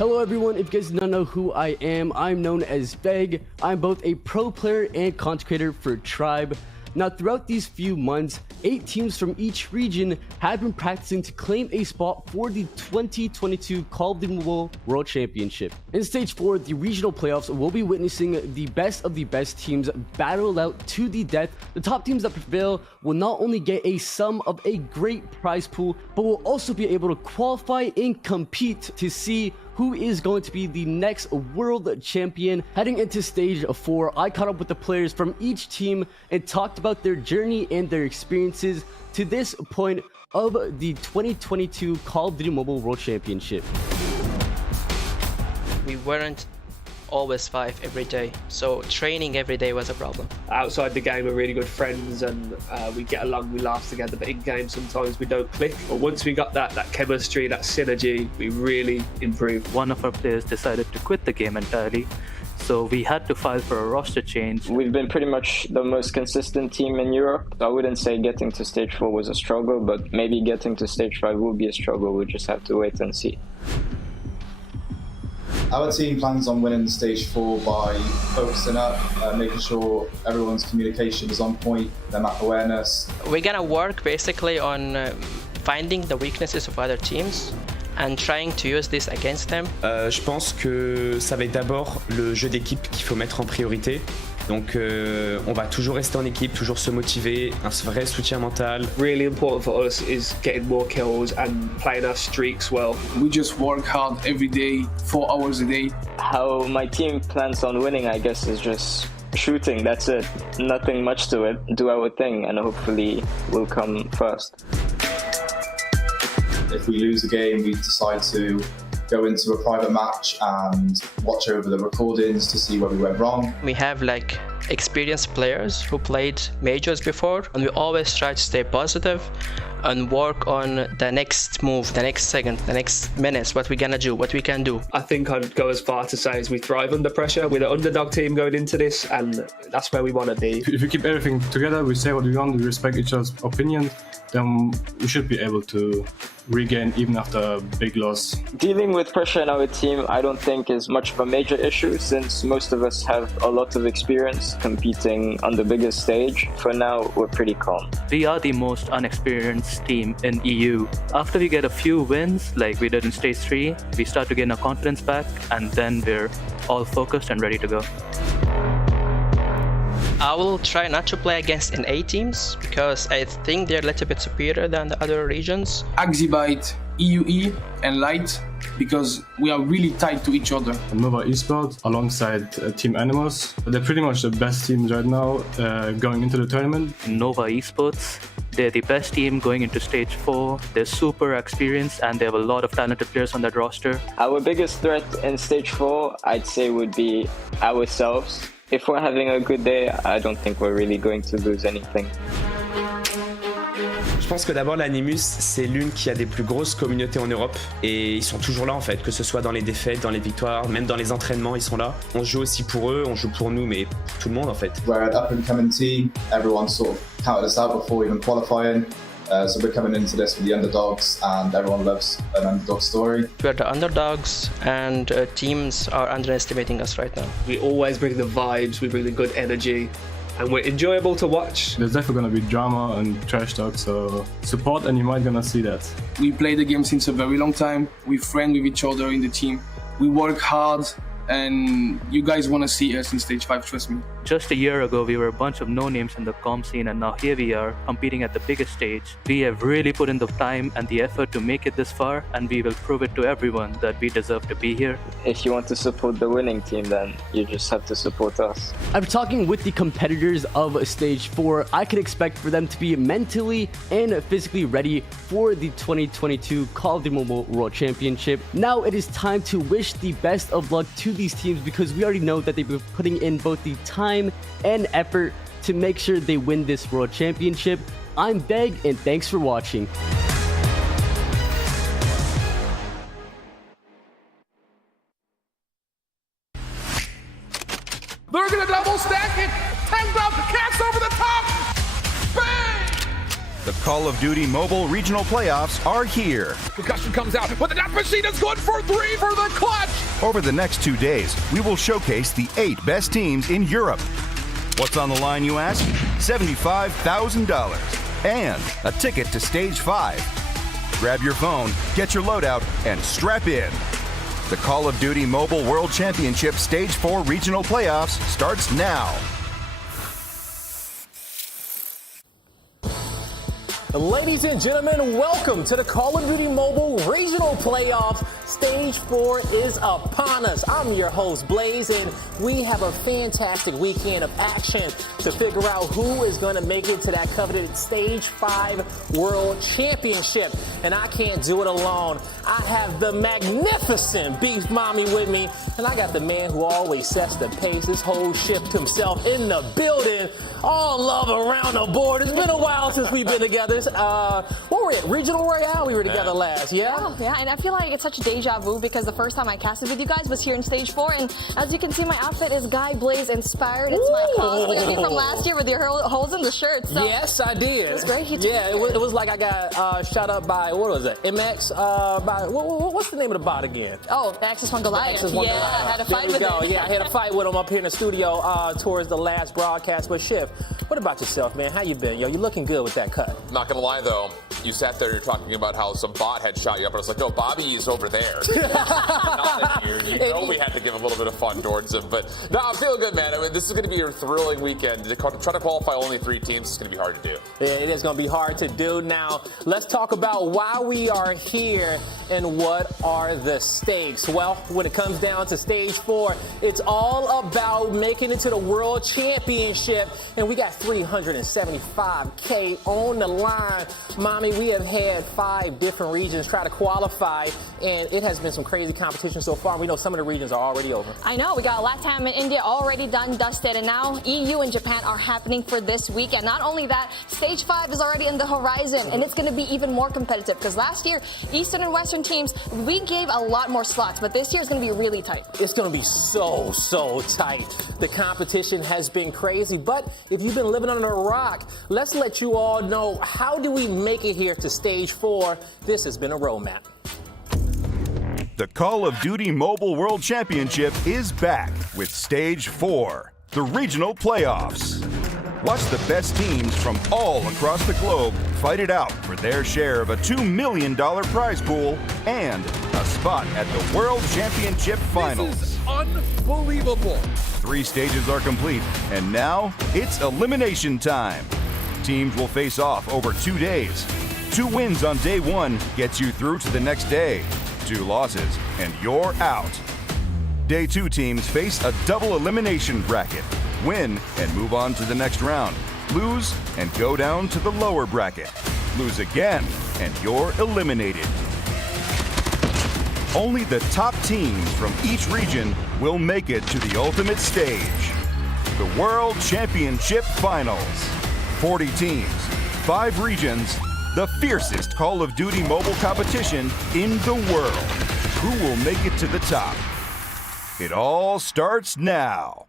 Hello everyone, if you guys don't know who I am, I'm known as Beg. I'm both a pro player and content creator for Tribe. Now throughout these few months, 8 teams from each region have been practicing to claim a spot for the 2022 Call of Duty Mobile World Championship. In Stage 4, the regional playoffs will be witnessing the best of the best teams battle out to the death. The top teams that prevail will not only get a sum of a great prize pool, but will also be able to qualify and compete to see who is going to be the next world champion. Heading into Stage 4, I caught up with the players from each team and talked about their journey and their experiences to this point of the 2022 Call of Duty Mobile World Championship. We weren't always 5 every day, so training every day was a problem. Outside the game we're really good friends and we get along, we laugh together, but in game sometimes we don't click. But once we got that chemistry, that synergy, we really improved. One of our players decided to quit the game entirely, so we had to file for a roster change. We've been pretty much the most consistent team in Europe. I wouldn't say getting to Stage 4 was a struggle, but maybe getting to Stage 5 will be a struggle. We'll just have to wait and see. Our team plans on winning Stage 4 by focusing up, making sure everyone's communication is on point, their map awareness. We're gonna work basically on finding the weaknesses of other teams and trying to use this against them. Je pense que ça va être d'abord le jeu d'équipe qu'il faut mettre en priorité. Donc on va toujours rester en équipe, toujours se motiver, un vrai soutien mental. Really important for us is getting more kills and playing our streaks well. We just work hard every day, 4 hours a day. How my team plans on winning, I guess, is just shooting, that's it. Nothing much to it. Do our thing and hopefully we'll come first. If we lose a game, we decide to go into a private match and watch over the recordings to see where we went wrong. We have like experienced players who played majors before, and we always try to stay positive and work on the next move, the next second, the next minutes, what we're gonna do, what we can do. I think I'd go as far to say as we thrive under pressure. We're the underdog team going into this, and that's where we want to be. If we keep everything together, we say what we want, we respect each other's opinions, then we should be able to regain even after a big loss. Dealing with pressure in our team, I don't think is much of a major issue since most of us have a lot of experience competing on the biggest stage. For now, we're pretty calm. We are the most unexperienced team in EU. After we get a few wins, like we did in Stage 3, we start to gain our confidence back, and then we're all focused and ready to go. I will try not to play against NA teams because I think they're a little bit superior than the other regions. Axibite, EUE and Light, because we are really tied to each other. Nova Esports alongside Team Animus. They're pretty much the best teams right now going into the tournament. Nova Esports, they're the best team going into Stage 4. They're super experienced and they have a lot of talented players on that roster. Our biggest threat in Stage 4, I'd say, would be ourselves. If we're having a good day, I don't think we're really going to lose anything. Je pense que d'abord l'Animus, c'est l'une qui a des plus grosses communautés en Europe et ils sont toujours là en fait, que ce soit dans les défaites, dans les victoires, même dans les entraînements, ils sont là. On joue aussi pour eux, on joue pour nous, mais pour tout le monde en fait. We're an up-and-coming team. Everyone sort of counted us out before even qualifying. So we're coming into this with the underdogs, and everyone loves an underdog story. We're the underdogs, and teams are underestimating us right now. We always bring the vibes, we bring the good energy, and we're enjoyable to watch. There's definitely going to be drama and trash talk, so support and you might gonna see that. We play the game since a very long time. We're friends with each other in the team. We work hard, and you guys want to see us in Stage 5, trust me. Just a year ago, we were a bunch of no-names in the comm scene, and now here we are, competing at the biggest stage. We have really put in the time and the effort to make it this far, and we will prove it to everyone that we deserve to be here. If you want to support the winning team, then you just have to support us. After talking with the competitors of Stage 4, I can expect for them to be mentally and physically ready for the 2022 Call of Duty Mobile World Championship. Now it is time to wish the best of luck to these teams because we already know that they've been putting in both the time and effort to make sure they win this World Championship. I'm Beg, and thanks for watching. They're gonna double stack it. 10 up, cast over the top. Bang! The Call of Duty Mobile Regional Playoffs are here. Concussion comes out, but the death machine is good for 3 for the clutch! Over the next 2 days, we will showcase the 8 best teams in Europe. What's on the line, you ask? $75,000 and a ticket to Stage 5. Grab your phone, get your loadout, and strap in. The Call of Duty Mobile World Championship Stage 4 Regional Playoffs starts now. Ladies and gentlemen, welcome to the Call of Duty Mobile Regional Playoffs. Stage 4 is upon us. I'm your host, Blaze, and we have a fantastic weekend of action to figure out who is going to make it to that coveted Stage 5 World Championship. And I can't do it alone. I have the magnificent Beef Mommy with me, and I got the man who always sets the pace, this whole shift himself in the building. All love around the board. It's been a while since we've been together. What were we at? Regional Royale? We were together last, yeah? Yeah, and I feel like it's such a deja vu because the first time I casted with you guys was here in Stage 4, and as you can see, my outfit is Guy Blaze inspired. It's my cosplay from last year with your holes in the shirt. So yes, I did. It was great. Yeah, it was like I got shot up by, what was it? MX, by, what's the name of the bot again? Oh, the Axis 1 Goliath. Axis 1 yeah, Goliath. I had a fight with him. Yeah, I had a fight with him up here in the studio towards the last broadcast. But Shiv, what about yourself, man? How you been? Yo, you looking good with that cut. Not gonna lie though, you sat there, you're talking about how some bot had shot you up, and I was like, no, Bobby is over there. Not in here. You know we had to give a little bit of fun towards him, but no, I'm feeling good, man. I mean, this is gonna be a thrilling weekend. To try to qualify only 3 teams is gonna be hard to do. Yeah, it is gonna be hard to do. Now, let's talk about why we are here and what are the stakes. Well, when it comes down to Stage 4, it's all about making it to the World Championship, and we got $375K on the line. Mommy, we have had 5 different regions try to qualify, and it has been some crazy competition so far. We know some of the regions are already over. I know, we got LATAM and India already done, dusted, and now EU and Japan are happening for this weekend. Not only that, Stage 5 is already in the horizon, and it's going to be even more competitive, because last year, Eastern and Western teams, we gave a lot more slots, but this year is going to be really tight. It's going to be so tight. The competition has been crazy, but if you've been living under a rock, let's let you all know, how do we make it here to Stage 4? This has been a roadmap. The Call of Duty Mobile World Championship is back with Stage 4, the regional playoffs. Watch the best teams from all across the globe fight it out for their share of a $2 million prize pool and a spot at the World Championship Finals. This is unbelievable. 3 stages are complete, and now it's elimination time. Teams will face off over 2 days. 2 wins on day 1 gets you through to the next day. 2 losses, and you're out. Day 2 teams face a double elimination bracket. Win and move on to the next round. Lose and go down to the lower bracket. Lose again, and you're eliminated. Only the top teams from each region will make it to the ultimate stage. The World Championship Finals. 40 teams, 5 regions, the fiercest Call of Duty mobile competition in the world. Who will make it to the top? It all starts now.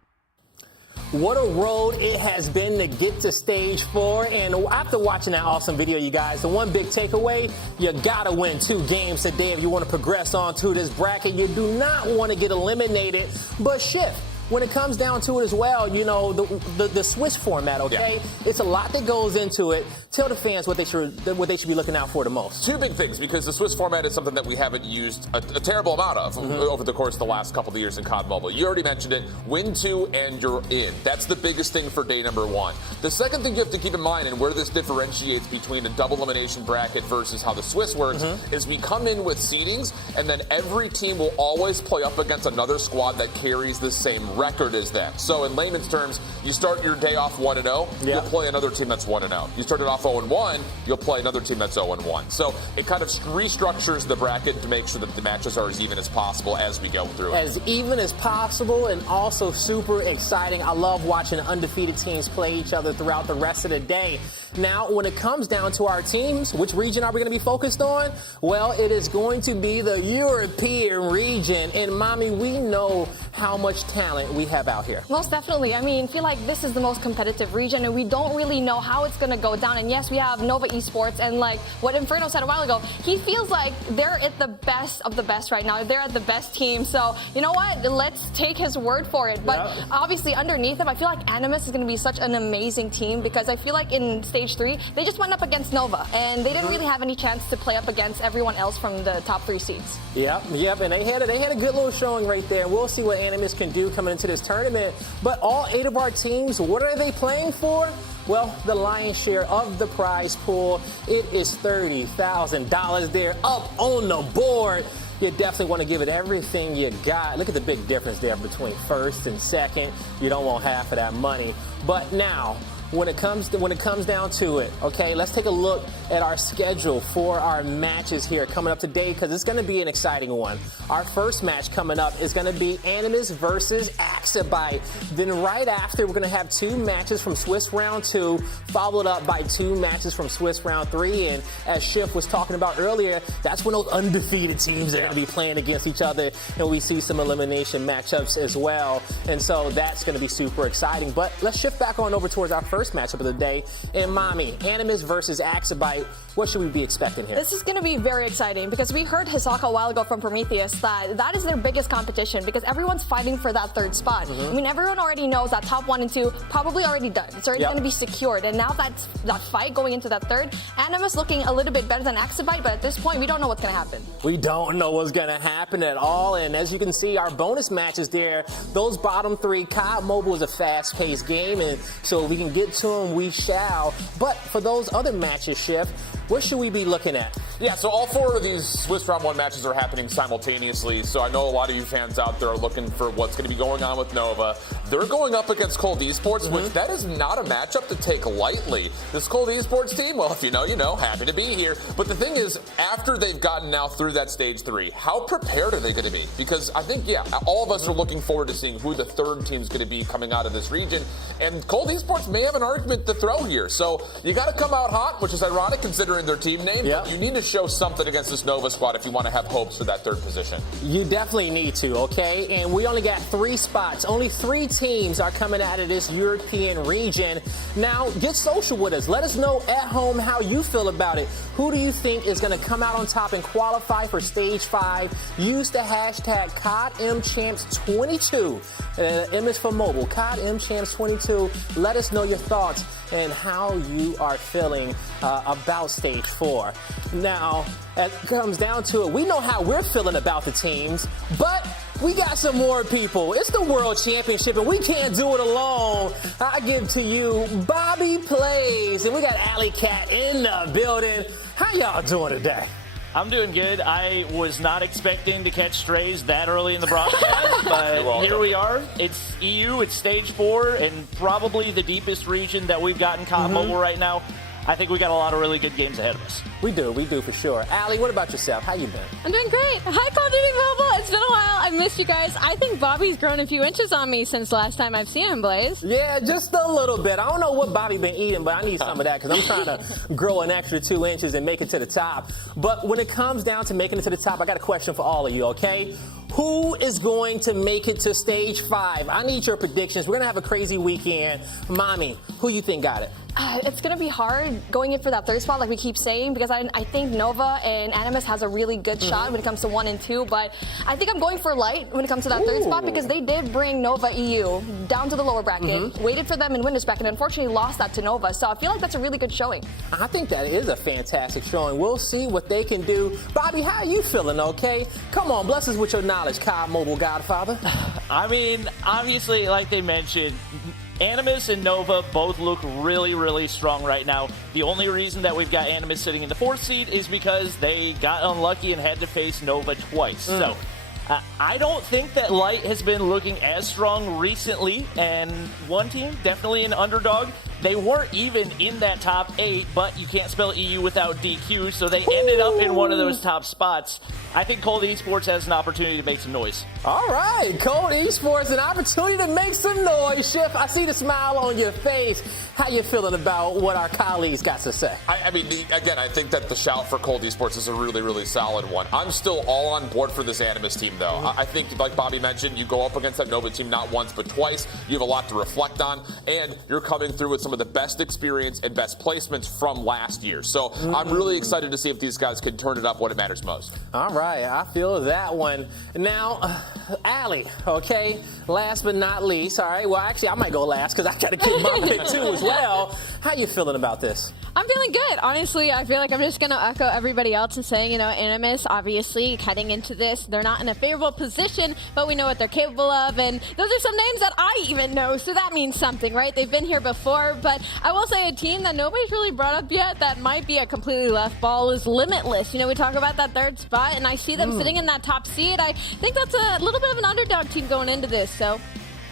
What a road it has been to get to Stage 4, and after watching that awesome video, you guys, the one big takeaway, you gotta win 2 games today if you want to progress on to this bracket. You do not want to get eliminated, but shift. When it comes down to it as well, you know, the Swiss format, okay? Yeah. It's a lot that goes into it. Tell the fans what they should be looking out for the most. 2 big things, because the Swiss format is something that we haven't used a terrible amount of over the course of the last couple of years in COD Mobile. You already mentioned it. Win 2 and you're in. That's the biggest thing for day number 1. The second thing you have to keep in mind, and where this differentiates between a double elimination bracket versus how the Swiss works, is we come in with seedings, and then every team will always play up against another squad that carries the same record as them. So in layman's terms, you start your day off 1-0, you'll play another team that's 1-0. You started off 0-1, you'll play another team that's 0-1. So it kind of restructures the bracket to make sure that the matches are as even as possible as we go through it. As even as possible, and also super exciting. I love watching undefeated teams play each other throughout the rest of the day. Now, when it comes down to our teams, which region are we going to be focused on? Well, it is going to be the European region. And, Mommy, we know how much talent talent we have out here. Most definitely. I mean, I feel like this is the most competitive region, and we don't really know how it's going to go down. And yes, we have Nova Esports, and like what Inferno said a while ago, he feels like they're at the best of the best right now. They're at the best team. So, you know what? Let's take his word for it. But obviously, underneath him, I feel like Animus is going to be such an amazing team, because I feel like in Stage 3, they just went up against Nova, and they didn't really have any chance to play up against everyone else from the top 3 seeds. Yep, and they had a good little showing right there. We'll see what Animus can do coming into this tournament. But all 8 of our teams, what are they playing for? Well, the lion's share of the prize pool, it is $30,000 there up on the board. You definitely want to give it everything you got. Look at the big difference there between first and second. You don't want half of that money. But now, when it comes down to it, okay, let's take a look at our schedule for our matches here coming up today, because it's going to be an exciting one. Our first match coming up is going to be Animus versus Axabyte. Then right after, we're going to have 2 matches from Swiss Round 2, followed up by 2 matches from Swiss Round 3. And as Schiff was talking about earlier, that's when those undefeated teams are going to be playing against each other, and we see some elimination matchups as well. And so that's going to be super exciting. But let's shift back on over towards our first matchup of the day. And Mommy, Animus versus Axabyte, what should we be expecting here? This is going to be very exciting, because we heard Hisaka a while ago from Prometheus that is their biggest competition, because everyone's fighting for that 3rd spot. I mean, everyone already knows that top 1 and 2 probably already done. It's already going to be secured. And now that fight going into that 3rd, Animus looking a little bit better than Axabyte, but at this point, we don't know what's going to happen. We don't know what's going to happen at all. And as you can see, our bonus matches there, those bottom 3, COD Mobile is a fast-paced game, and so we can get to them, we shall. But for those other matches, Schiff, what should we be looking at? Yeah, so all 4 of these Swiss Round 1 matches are happening simultaneously, so I know a lot of you fans out there are looking for what's going to be going on with Nova. They're going up against Cold Esports, which that is not a matchup to take lightly. This Cold Esports team, well, if you know, you know, happy to be here. But the thing is, after they've gotten now through that Stage 3, how prepared are they going to be? Because I think, yeah, all of us are looking forward to seeing who the 3rd team's going to be coming out of this region, and Cold Esports may have an argument to throw here. So you got to come out hot, which is ironic considering their team name. But you need to show something against this Nova squad if you want to have hopes for that 3rd position. You definitely need to, okay? And we only got 3 spots. Only 3 teams are coming out of this European region. Now, get social with us. Let us know at home how you feel about it. Who do you think is going to come out on top and qualify for Stage 5? Use the hashtag CODMChamps22. M is for mobile. CODMChamps22. Let us know your thoughts and how you are feeling about Stage 4. Now, as it comes down to it, we know how we're feeling about the teams, but we got some more people. It's the World Championship, and we can't do it alone. I give to you Bobby Plays, and we got Alley Cat in the building. How y'all doing today? I'm doing good. I was not expecting to catch strays that early in the broadcast, but here we are. It's EU, it's Stage 4, and probably the deepest region that we've got in COD Mobile right now. I think we got a lot of really good games ahead of us. We do for sure. Allie, what about yourself? How you been? I'm doing great. Hi, Call of Duty Mobile. It's been a while. I missed you guys. I think Bobby's grown a few inches on me since the last time I've seen him, Blaze. Yeah, just a little bit. I don't know what Bobby been eating, but I need some of that because I'm trying to grow an extra 2 inches and make it to the top. But when it comes down to making it to the top, I got a question for all of you, okay? Who is going to make it to Stage 5? I need your predictions. We're going to have a crazy weekend. Mommy, who you think got it? It's going to be hard going in for that 3rd spot, like we keep saying, because I think Nova and Animus has a really good shot when it comes to 1 and 2, but I think I'm going for Light when it comes to that 3rd spot, because they did bring Nova EU down to the lower bracket, waited for them in winners bracket, and unfortunately lost that to Nova, so I feel like that's a really good showing. I think that is a fantastic showing. We'll see what they can do. Bobby, how are you feeling, okay? Come on, bless us with your knowledge, COD Mobile Godfather. I mean, obviously, like they mentioned, Animus and Nova both look really, really strong right now. The only reason that we've got Animus sitting in the 4th seed is because they got unlucky and had to face Nova twice. So I don't think that Light has been looking as strong recently, and one team, definitely an underdog, They weren't even in that top 8, but you can't spell EU without DQ, so they ended up in one of those top spots. I think Cold Esports has an opportunity to make some noise. All right, Cold Esports, an opportunity to make some noise. Schiff, I see the smile on your face. How you feeling about what our colleagues got to say? I mean, again, I think that the shout for Cold Esports is a really, really solid one. I'm still all on board for this Animus team, though. I think, like Bobby mentioned, you go up against that Nova team not once but twice. You have a lot to reflect on, and you're coming through with some of the best experience and best placements from last year. So I'm really excited to see if these guys can turn it up when it matters most. All right, I feel that one. Now, Allie, okay, last but not least, all right, well, actually, I might go last because I got to keep my pick too as well. How you feeling about this? I'm feeling good. Honestly, I feel like I'm just going to echo everybody else and saying, you know, Animus, obviously, heading into this, they're not in a favorable position, but we know what they're capable of, and those are some names that I even know, so that means something, right? They've been here before, but I will say a team that nobody's really brought up yet that might be a completely left ball is Limitless. You know, we talk about that third spot, and I see them sitting in that top seed. I think that's a little bit of an underdog team going into this, so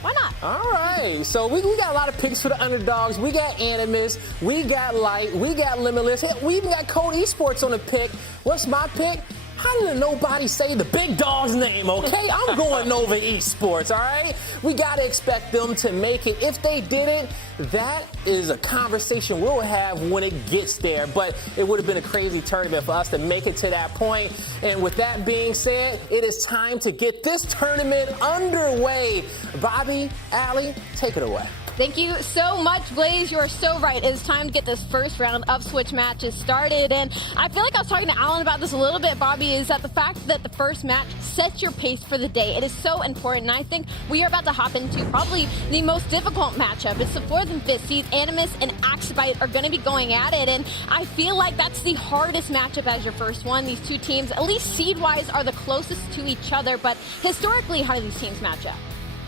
why not? All right, so we got a lot of picks for the underdogs. We got Animus, we got Light, we got Limitless. Heck, we even got Cold Esports on the pick. What's my pick? How did nobody say the big dog's name, okay? I'm going Nova Esports, all right? We got to expect them to make it. If they didn't, that is a conversation we'll have when it gets there. But it would have been a crazy tournament for us to make it to that point. And with that being said, it is time to get this tournament underway. Bobby, Allie, take it away. Thank you so much, Blaze. You are so right. It is time to get this first round of Switch matches started. And I feel like I was talking to Alan about this a little bit, Bobby, is that the fact that the first match sets your pace for the day. It is so important. And I think we are about to hop into probably the most difficult matchup. It's the 4th and 5th seeds. Animus and Axibite are going to be going at it. And I feel like that's the hardest matchup as your first one. These two teams, at least seed-wise, are the closest to each other. But historically, how do these teams match up?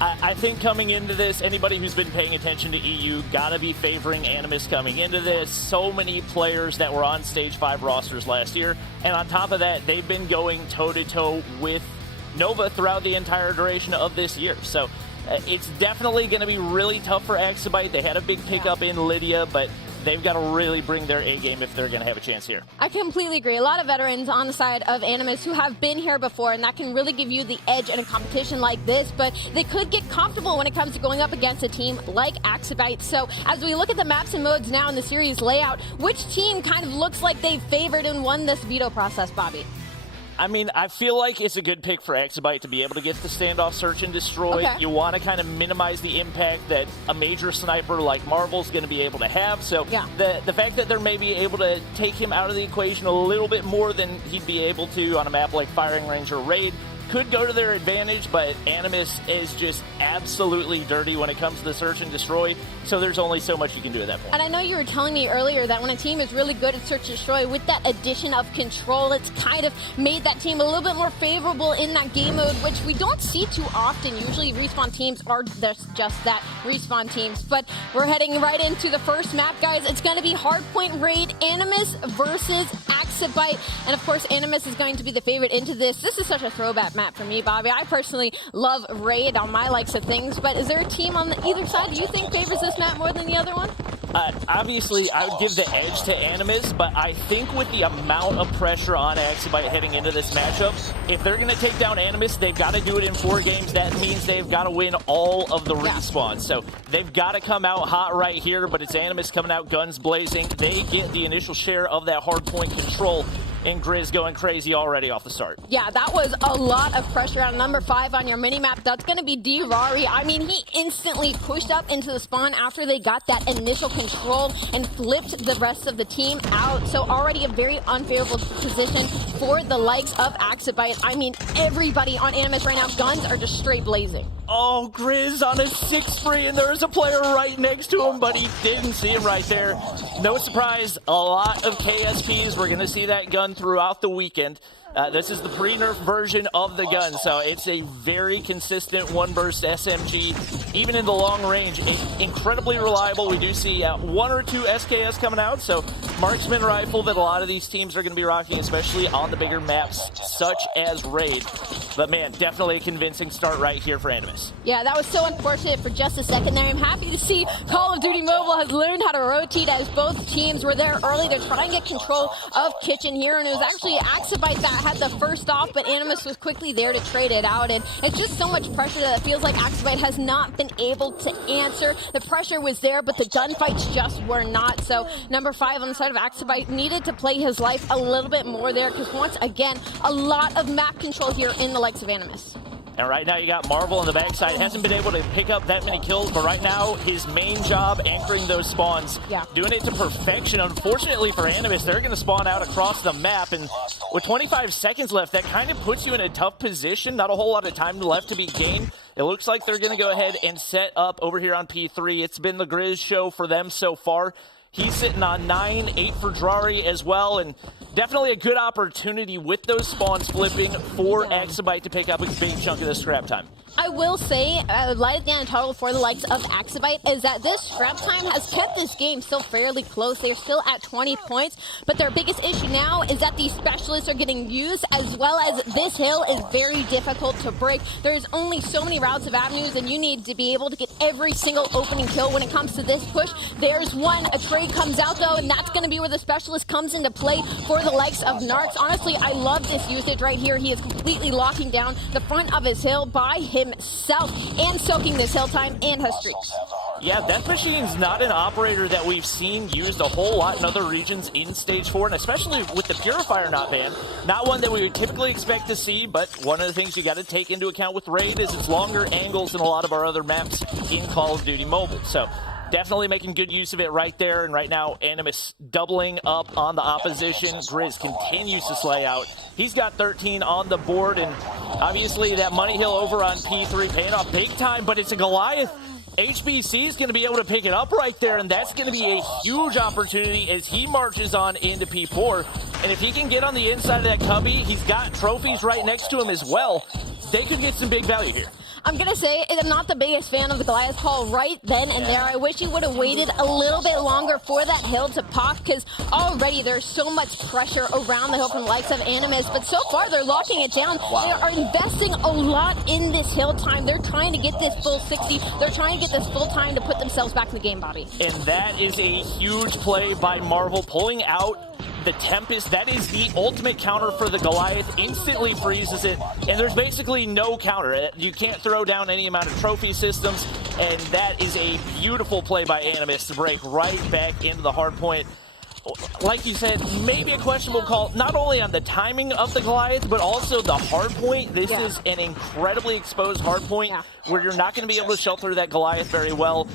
I think coming into this, anybody who's been paying attention to EU gotta be favoring Animus coming into this. So many players that were on Stage 5 rosters last year, and on top of that, they've been going toe-to-toe with Nova throughout the entire duration of this year. So it's definitely going to be really tough for Axibite. They had a big pickup in Lydia, but they've got to really bring their A-game if they're going to have a chance here. I completely agree. A lot of veterans on the side of Animus who have been here before, and that can really give you the edge in a competition like this, but they could get comfortable when it comes to going up against a team like Axibite. So as we look at the maps and modes now in the series layout, which team kind of looks like they've favored and won this veto process, Bobby? I mean, I feel like it's a good pick for Axibite to be able to get the standoff, search, and destroy. Okay. You want to kind of minimize the impact that a major sniper like Marvel's going to be able to have. So yeah. the fact that they're maybe able to take him out of the equation a little bit more than he'd be able to on a map like Firing Range or Raid could go to their advantage, but Animus is just absolutely dirty when it comes to the search and destroy, so there's only so much you can do at that point. And I know you were telling me earlier that when a team is really good at search and destroy, with that addition of control, it's kind of made that team a little bit more favorable in that game mode, which we don't see too often. Usually respawn teams are just that, respawn teams. But we're heading right into the first map, guys. It's going to be Hardpoint Raid, Animus versus Axibite. And of course, Animus is going to be the favorite into this. This is such a throwback map for me, Bobby. I personally love Raid on my likes of things, but is there a team on either side you think favors this map more than the other one? Obviously, I would give the edge to Animus, but I think with the amount of pressure on Axibite heading into this matchup, if they're going to take down Animus, they've got to do it in 4 games. That means they've got to win all of the respawns. So they've got to come out hot right here, but it's Animus coming out guns blazing. They get the initial share of that hardpoint control, and Grizz going crazy already off the start. Yeah, that was a lot of pressure on number 5 on your minimap. That's going to be D-Rari. I mean, he instantly pushed up into the spawn after they got that initial control and flipped the rest of the team out. So already a very unfavorable position for the likes of Axibite. I mean, everybody on Animus right now, guns are just straight blazing. Oh, Grizz on a 6-free, and there's a player right next to him, but he didn't see him right there. No surprise, a lot of KSPs. We're going to see that gun throughout the weekend. This is the pre-nerf version of the gun, so it's a very consistent one-burst SMG, even in the long range. Incredibly reliable. We do see 1 or 2 SKS coming out, so marksman rifle that a lot of these teams are going to be rocking, especially on the bigger maps, such as Raid. But man, definitely a convincing start right here for Animus. Yeah, that was so unfortunate for just a second there. I'm happy to see Call of Duty Mobile has learned how to rotate as both teams were there early to try and get control of Kitchen here, and it was actually Axibite that had the first off, but Animus was quickly there to trade it out, and it's just so much pressure that it feels like Axibite has not been able to answer. The pressure was there, but the gunfights just were not, so number 5 on the side of Axibite needed to play his life a little bit more there, because once again, a lot of map control here in the likes of Animus. And right now you got Marvel on the backside. Hasn't been able to pick up that many kills, but right now his main job, anchoring those spawns, doing it to perfection. Unfortunately for Animus, they're going to spawn out across the map, and with 25 seconds left, that kind of puts you in a tough position. Not a whole lot of time left to be gained. It looks like they're going to go ahead and set up over here on P3. It's been the Grizz show for them so far. He's sitting on 9, 8 for Drari as well, and definitely a good opportunity with those spawns flipping for Axibite to pick up a big chunk of the scrap time. I will say, light at the end total for the likes of Axibite is that this scrap time has kept this game still fairly close. They're still at 20 points, but their biggest issue now is that these specialists are getting used, as well as this hill is very difficult to break. There's only so many routes of avenues, and you need to be able to get every single opening kill when it comes to this push. There's one, a trade comes out though, and that's going to be where the specialist comes into play for the likes of Narcs. Honestly, I love this usage right here. He is completely locking down the front of his hill by himself and soaking this hill time and has streaks. Yeah, Death Machine's not an operator that we've seen used a whole lot in other regions in Stage 4, and especially with the Purifier not banned. Not one that we would typically expect to see, but one of the things you got to take into account with Raid is its longer angles than a lot of our other maps in Call of Duty Mobile. So definitely making good use of it right there, and right now Animus doubling up on the opposition. Grizz continues to slay out. He's got 13 on the board, and obviously that money hill over on P3 paying off big time, but it's a Goliath. HBC is going to be able to pick it up right there, and that's going to be a huge opportunity as he marches on into P4. And if he can get on the inside of that cubby, he's got trophies right next to him as well. They could get some big value here. I'm going to say I'm not the biggest fan of the Goliath call right then and there. I wish he would have waited a little bit longer for that hill to pop, because already there's so much pressure around the hill from the likes of Animus, but so far they're locking it down. Wow. They are investing a lot in this hill time. They're trying to get this full 60. They're trying to get this full time to put themselves back in the game, Bobby. And that is a huge play by Marvel, pulling out the Tempest. That is the ultimate counter for the Goliath. Instantly freezes it, and there's basically no counter. You can't throw down any amount of trophy systems, and that is a beautiful play by Animus to break right back into the hardpoint. Like you said, maybe a questionable call, not only on the timing of the Goliath, but also the hardpoint. This is an incredibly exposed hardpoint where you're not going to be able to shelter that Goliath very well.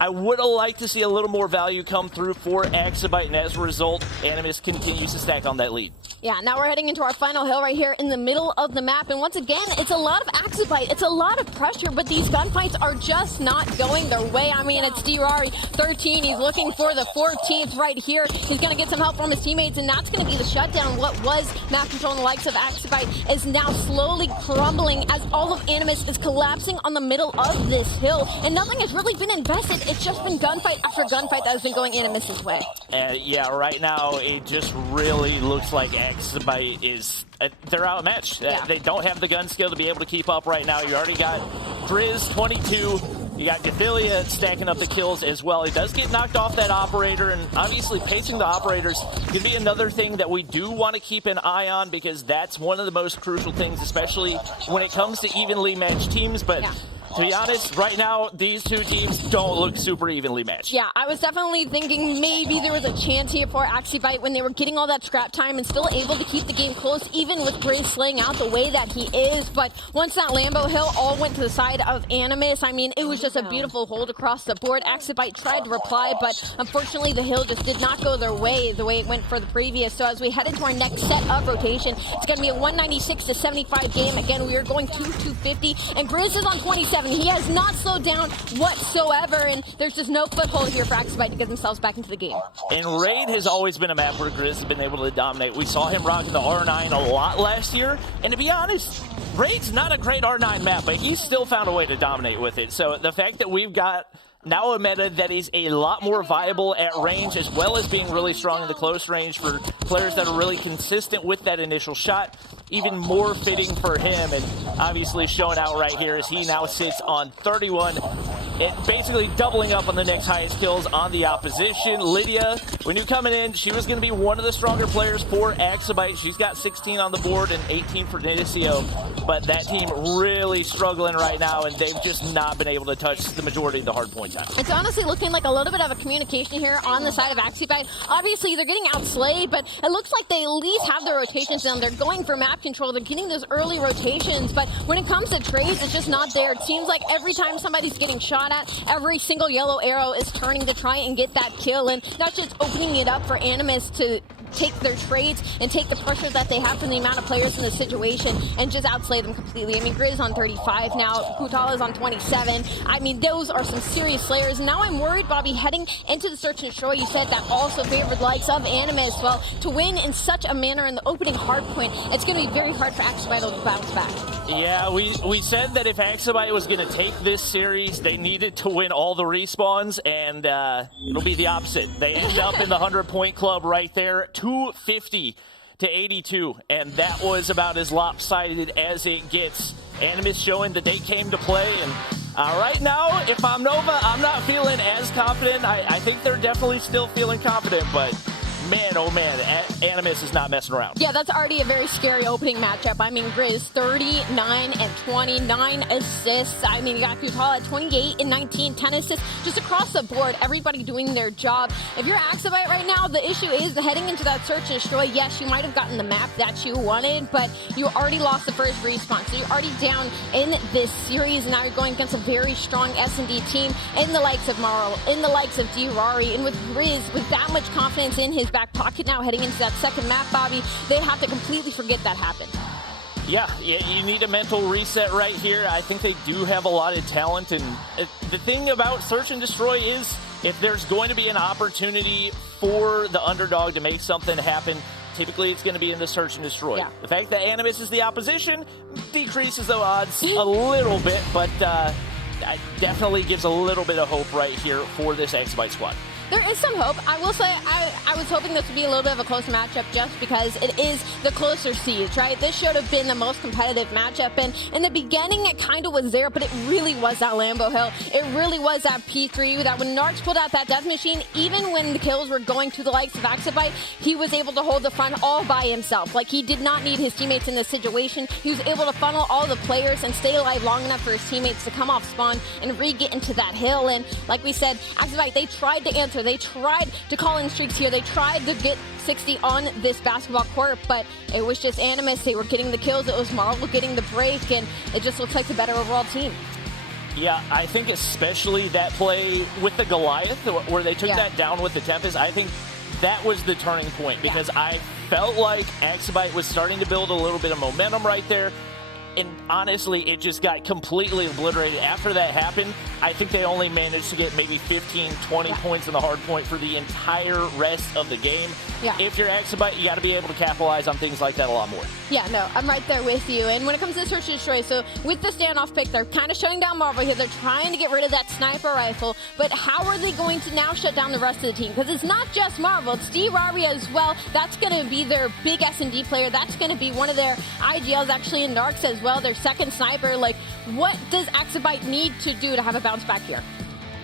I would have liked to see a little more value come through for Axibite, and as a result, Animus continues to stack on that lead. Yeah, now we're heading into our final hill right here in the middle of the map, and once again, it's a lot of Axibite. It's a lot of pressure, but these gunfights are just not going their way. I mean, it's Drari, 13. He's looking for the 14th right here. He's going to get some help from his teammates, and that's going to be the shutdown. What was map control in the likes of Axibite is now slowly crumbling as all of Animus is collapsing on the middle of this hill, and nothing has really been invested. It's just been gunfight after gunfight that has been going Animus' way. Yeah, right now it just really looks like Axibite is they're outmatched. They don't have the gun skill to be able to keep up right now. You already got Grizz 22. You got Gathilia stacking up the kills as well. He does get knocked off that operator, and obviously pacing the operators could be another thing that we do want to keep an eye on, because that's one of the most crucial things, especially when it comes to evenly matched teams. But to be honest, right now, these two teams don't look super evenly matched. Yeah, I was definitely thinking maybe there was a chance here for Axibite when they were getting all that scrap time and still able to keep the game close, even with Grizz slaying out the way that he is. But once that Lambo hill all went to the side of Animus, I mean, it was just a beautiful hold across the board. Axibite tried to reply, but unfortunately the hill just did not go their way the way it went for the previous. So as we head into our next set of rotation, it's going to be a 196 to 75 game. Again, we are going to 250, and Grizz is on 27. 7. He has not slowed down whatsoever, and there's just no foothold here for Activision to get themselves back into the game. And Raid has always been a map where Grizz has been able to dominate. We saw him rocking the R9 a lot last year, and to be honest, Raid's not a great R9 map, but he's still found a way to dominate with it. So the fact that we've got now a meta that is a lot more viable at range, as well as being really strong in the close range for players that are really consistent with that initial shot, even more fitting for him. And obviously showing out right here as he now sits on 31, and basically doubling up on the next highest kills on the opposition. Lydia, we knew coming in she was going to be one of the stronger players for Activision. She's got 16 on the board and 18 for Nidicio, but that team really struggling right now, and they've just not been able to touch the majority of the hard point time. It's honestly looking like a little bit of a communication here on the side of Activision. Obviously, they're getting outslayed, but it looks like they at least have their rotations down. They're going for map control. They're getting those early rotations, but when it comes to trades, it's just not there. It seems like every time somebody's getting shot at, every single yellow arrow is turning to try and get that kill, and that's just opening it up for Animus to take their trades and take the pressure that they have from the amount of players in the situation and just outslay them completely. I mean, Grizz on 35 now, Kutala's on 27. I mean, those are some serious slayers. Now I'm worried, Bobby, heading into the search and destroy, you said that also favored likes of Animus. Well, to win in such a manner in the opening hard point, it's going to be very hard for Activision to bounce back. Yeah, we said that if Activision was going to take this series, they needed to win all the respawns, and it'll be the opposite. They end up in the 100-point club right there, 250 to 82, and that was about as lopsided as it gets. Animus showing that they came to play, and right now, if I'm Nova, I'm not feeling as confident. I think they're definitely still feeling confident, but man, oh man, Animus is not messing around. Yeah, that's already a very scary opening matchup. I mean, Grizz, 39 and 29 assists. I mean, you got Kutala at 28 and 19, 10 assists. Just across the board, everybody doing their job. If you're Activision right now, the issue is heading into that search and destroy. Yes, you might have gotten the map that you wanted, but you already lost the first respawn. So you're already down in this series, and now you're going against a very strong S&D team in the likes of Marl, in the likes of D-Rari, and with Grizz, with that much confidence in his back pocket now heading into that second map, Bobby, they have to completely forget that happened. Yeah, you need a mental reset right here. I think they do have a lot of talent, and the thing about search and destroy is if there's going to be an opportunity for the underdog to make something happen, typically it's going to be in the search and destroy. Yeah. The fact that Animus is the opposition decreases the odds a little bit, but definitely gives a little bit of hope right here for this Activision squad. There is some hope. I will say I was hoping this would be a little bit of a close matchup just because it is the closer seeds, right? This should have been the most competitive matchup, and in the beginning it kind of was there, but it really was that Lambo Hill. It really was that P3 that when Narcs pulled out that death machine, even when the kills were going to the likes of Activision, he was able to hold the front all by himself. Like, he did not need his teammates in this situation. He was able to funnel all the players and stay alive long enough for his teammates to come off spawn and re-get into that hill. And like we said, Activision, they tried to answer. They tried to call in streaks here. They tried to get 60 on this basketball court, but it was just Animus. They were getting the kills. It was Marvel getting the break, and it just looks like the better overall team. Yeah, I think especially that play with the Goliath, where they took that down with the Tempest, I think that was the turning point, because I felt like Activision was starting to build a little bit of momentum right there. And honestly, it just got completely obliterated. After that happened, I think they only managed to get maybe 15, 20 points in the hard point for the entire rest of the game. Yeah. If you're Activision, you got to be able to capitalize on things like that a lot more. Yeah, no, I'm right there with you. And when it comes to search and destroy, so with the standoff pick, they're kind of shutting down Marvel here. They're trying to get rid of that sniper rifle, but how are they going to now shut down the rest of the team? Because it's not just Marvel, it's D-Rari as well. That's going to be their big S&D player. That's going to be one of their IGLs actually in Narcs as well, their second sniper. Like, what does Activision need to do to have a bounce back here?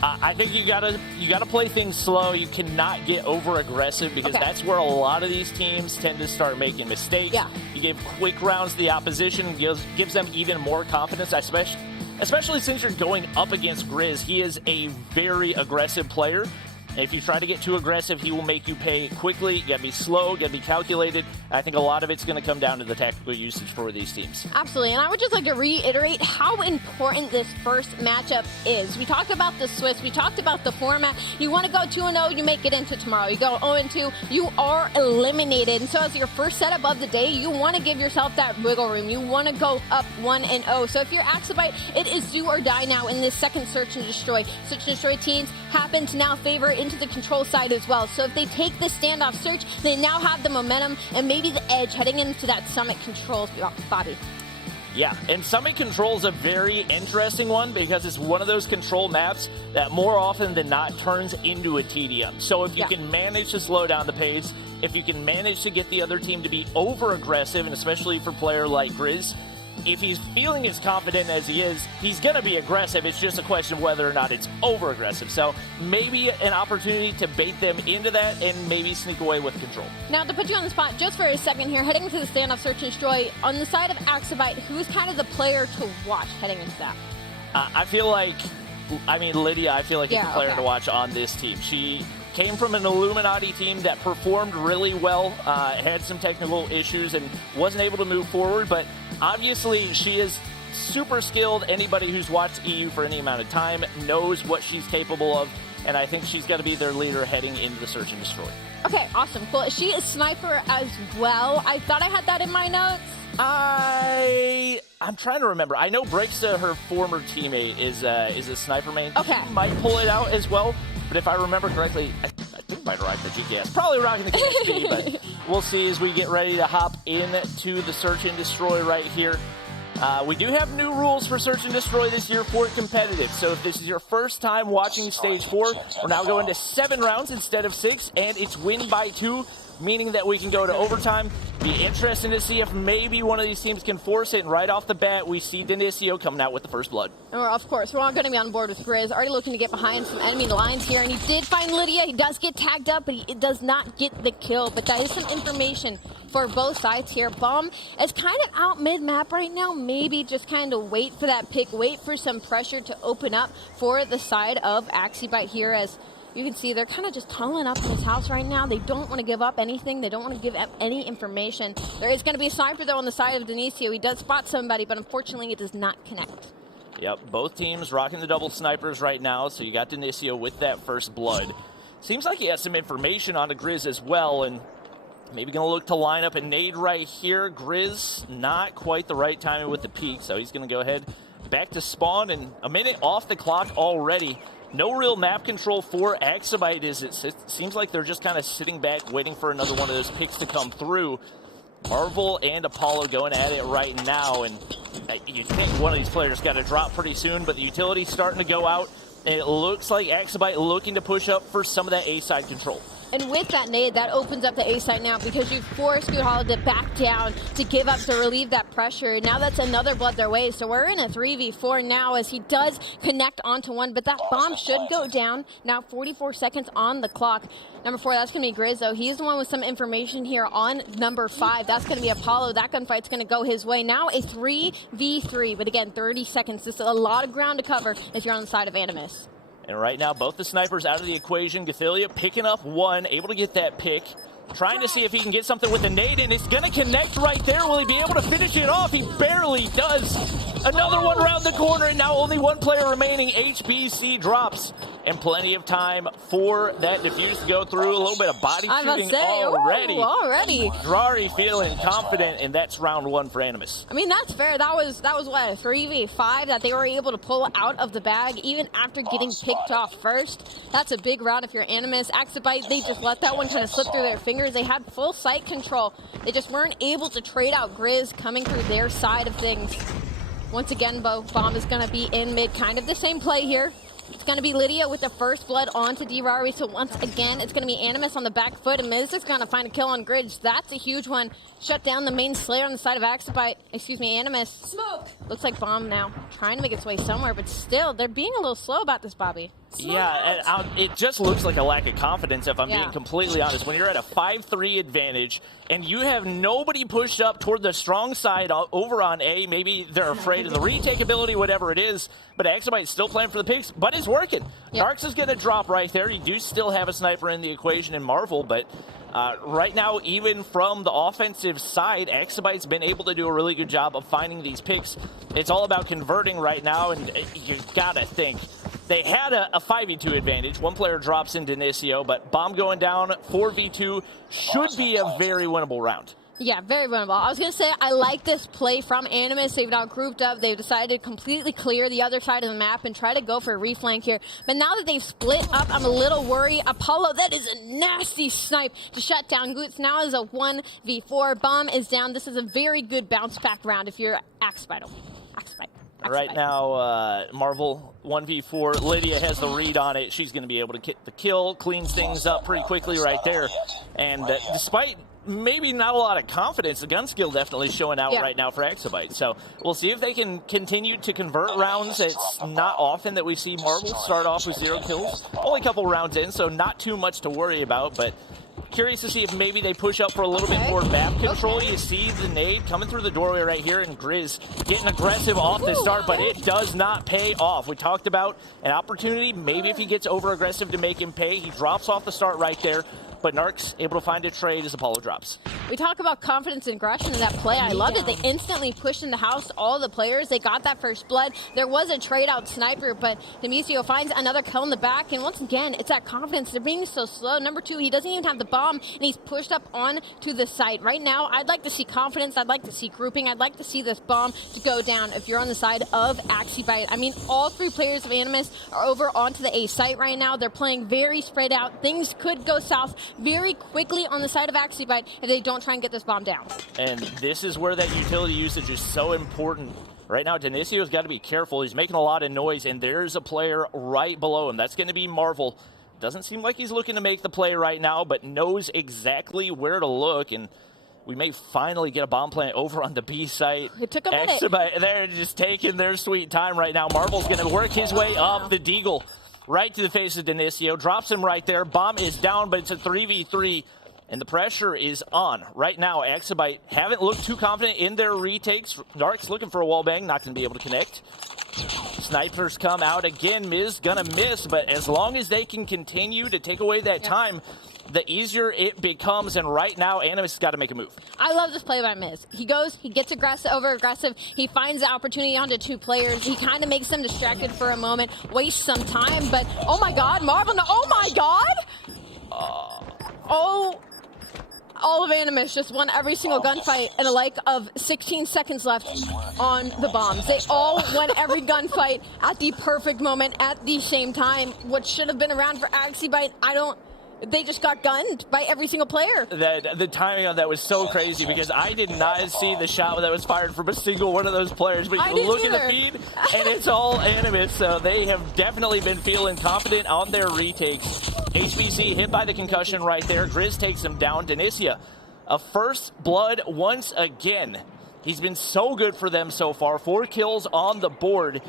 I think you gotta play things slow. You cannot get over aggressive, because that's where a lot of these teams tend to start making mistakes. Yeah. You give quick rounds to the opposition, gives them even more confidence, especially since you're going up against Grizz. He is a very aggressive player. If you try to get too aggressive, he will make you pay quickly. You gotta be slow, you gotta be calculated. I think a lot of it's gonna come down to the tactical usage for these teams. Absolutely, and I would just like to reiterate how important this first matchup is. We talked about the Swiss, we talked about the format. You want to go 2-0, you make it into tomorrow. You go 0-2, you are eliminated. And so as your first setup of the day, you want to give yourself that wiggle room. You want to go up 1-0. So if you're Axibite, it is do or die now in this second search and destroy. Search and destroy teams happen to now favor into the control side as well. So if they take the standoff search, they now have the momentum and maybe the edge heading into that summit controls, Bobby. Yeah, and Summit Control is a very interesting one because it's one of those control maps that more often than not turns into a TDM. So if you can manage to slow down the pace, if you can manage to get the other team to be over-aggressive, and especially for a player like Grizz, if he's feeling as confident as he is, he's going to be aggressive. It's just a question of whether or not it's over-aggressive. So maybe an opportunity to bait them into that and maybe sneak away with control. Now, to put you on the spot just for a second here, heading to the standoff search and destroy, on the side of Axibite, who's kind of the player to watch heading into that? I feel like, Lydia, I feel like is the player to watch on this team. She came from an Illuminati team that performed really well, had some technical issues and wasn't able to move forward, but obviously she is super skilled. Anybody who's watched EU for any amount of time knows what she's capable of, and I think she's going to be their leader heading into the search and destroy. Okay, awesome. Cool. Is she a sniper as well? I thought I had that in my notes. I'm trying to remember. I know Breaksa, her former teammate, is a sniper main. Okay. She might pull it out as well, but if I remember correctly, I think I might rock the GKS. Probably rocking the KSP, but we'll see as we get ready to hop into the search and destroy right here. We do have new rules for Search and Destroy this year for competitive. So if this is your first time watching Stage 4, we're now going to 7 rounds instead of 6, and it's win by 2, meaning that we can go to overtime. Be interesting to see if maybe one of these teams can force it, and right off the bat, we see Dinicio coming out with the first blood. Of course, we're all going to be on board with Grizz. Already looking to get behind some enemy lines here, and he did find Lydia. He does get tagged up, but he does not get the kill. But that is some information for both sides here. Bomb is kind of out mid-map right now. Maybe just kind of wait for that pick, wait for some pressure to open up for the side of Axibite here, as you can see they're kind of just tunneling up in his house right now. They don't want to give up anything. They don't want to give up any information. There is going to be a sniper, though, on the side of Dinicio. He does spot somebody, but unfortunately it does not connect. Yep, both teams rocking the double snipers right now, so you got Dinicio with that first blood. Seems like he has some information on the Grizz as well, and maybe going to look to line up a nade right here. Grizz, not quite the right timing with the peak, so he's going to go ahead back to spawn, and a minute off the clock already. No real map control for Axibite. It seems like they're just kind of sitting back waiting for another one of those picks to come through. Marvel and Apollo going at it right now, and you think one of these players got to drop pretty soon, but the utility's starting to go out, and it looks like Axibite looking to push up for some of that A-side control. And with that nade, that opens up the A side now because you forced Good Hollow to back down to give up to relieve that pressure. Now that's another blood their way. So we're in a 3v4 now as he does connect onto one, but that bomb should go down. Now 44 seconds on the clock. Number 4, that's going to be Grizz, though. He's the one with some information here on number 5. That's going to be Apollo. That gunfight's going to go his way. Now a 3v3, but again, 30 seconds. This is a lot of ground to cover if you're on the side of Animus. And right now, both the snipers out of the equation. Gathilia picking up one, able to get that pick. Trying to see if he can get something with the nade, and it's going to connect right there. Will he be able to finish it off? He barely does. Another one around the corner, and now only one player remaining. HBC drops, and plenty of time for that defuse to go through. A little bit of body shooting already. Ooh, already. Drari feeling confident, and that's round 1 for Animus. I mean, that's fair. That was what, a 3v5 that they were able to pull out of the bag, even after getting picked off first. That's a big round if you're Animus. Axibite, they just let that one kind of slip through their fingers. They had full sight control. They just weren't able to trade out Grizz coming through their side of things. Once again, Bomb is going to be in mid. Kind of the same play here. It's going to be Lydia with the first blood onto Drari. So once again, it's going to be Animus on the back foot. And Miz is going to find a kill on Gridge. That's a huge one. Shut down the main Slayer on the side of Animus. Smoke! Looks like Bomb now trying to make its way somewhere. But still, they're being a little slow about this, Bobby. Yeah, and it just looks like a lack of confidence, if I'm being completely honest. When you're at a 5-3 advantage and you have nobody pushed up toward the strong side over on A, maybe they're afraid of the retake ability, whatever it is, but Axibite's still playing for the picks, but it's working. Narcs is going to drop right there. You do still have a sniper in the equation in Marvel, but right now, even from the offensive side, Axibite's been able to do a really good job of finding these picks. It's all about converting right now, and you got to think. They had a 5v2 advantage. One player drops into Denicio, but bomb going down, 4v2 should be a very winnable round. Yeah, very winnable. I was going to say, I like this play from Animus. They've now grouped up. They've decided to completely clear the other side of the map and try to go for a reflank here. But now that they've split up, I'm a little worried. Apollo, that is a nasty snipe to shut down Goots. Now is a 1v4. Bomb is down. This is a very good bounce back round if you're Axibite. Right now, Marvel 1v4. Lydia has the read on it. She's going to be able to get the kill, cleans things up pretty quickly right there. And despite maybe not a lot of confidence, the gun skill definitely showing out right now for Axibite. So we'll see if they can continue to convert rounds. It's not often that we see Marvel start off with 0 kills. Only a couple rounds in, so not too much to worry about, but curious to see if maybe they push up for a little bit more map control. You see the nade coming through the doorway right here, and Grizz getting aggressive off the start, but it does not pay off. We talked about an opportunity, maybe if he gets over-aggressive to make him pay. He drops off the start right there, but Narcs able to find a trade as Apollo drops. We talk about confidence and aggression in that play. I love that they instantly pushed in the house all the players. They got that first blood. There was a trade out sniper, but Demisio finds another kill in the back. And once again, it's that confidence. They're being so slow. Number 2, he doesn't even have the bomb, and he's pushed up on to the site. Right now, I'd like to see confidence. I'd like to see grouping. I'd like to see this bomb to go down if you're on the side of Axibite. I mean, all 3 players of Animus are over onto the A site right now. They're playing very spread out. Things could go south very quickly on the side of Axibite if they don't try and get this bomb down. And this is where that utility usage is so important. Right now, Denisio's got to be careful. He's making a lot of noise, and there's a player right below him. That's going to be Marvel. Doesn't seem like he's looking to make the play right now, but knows exactly where to look, and we may finally get a bomb plant over on the B site. It took a minute. They're just taking their sweet time right now. Marvel's going to work his way up the deagle right to the face of Denicio. Drops him right there. Bomb is down, but it's a 3v3. And the pressure is on. Right now, Axibite haven't looked too confident in their retakes. Narcs looking for a wallbang, not going to be able to connect. Snipers come out again. Miz gonna miss, but as long as they can continue to take away that time, the easier it becomes. And right now, Animus has got to make a move. I love this play by Miz. He goes, he gets aggressive, over-aggressive. He finds the opportunity onto 2 players. He kind of makes them distracted for a moment, wastes some time, but oh my God, Marvel, no, oh my God! All of Animus just won every single gunfight in a like of 16 seconds left on the bombs. They all won every gunfight at the perfect moment at the same time. What should have been around for Axibite, they just got gunned by every single player. The timing on that was so crazy because I did not see the shot that was fired from a single one of those players. But you look at the feed, and it's all Animus. So they have definitely been feeling confident on their retakes. HBC hit by the concussion right there. Grizz takes him down. Denicia, a first blood once again. He's been so good for them so far. 4 kills on the board.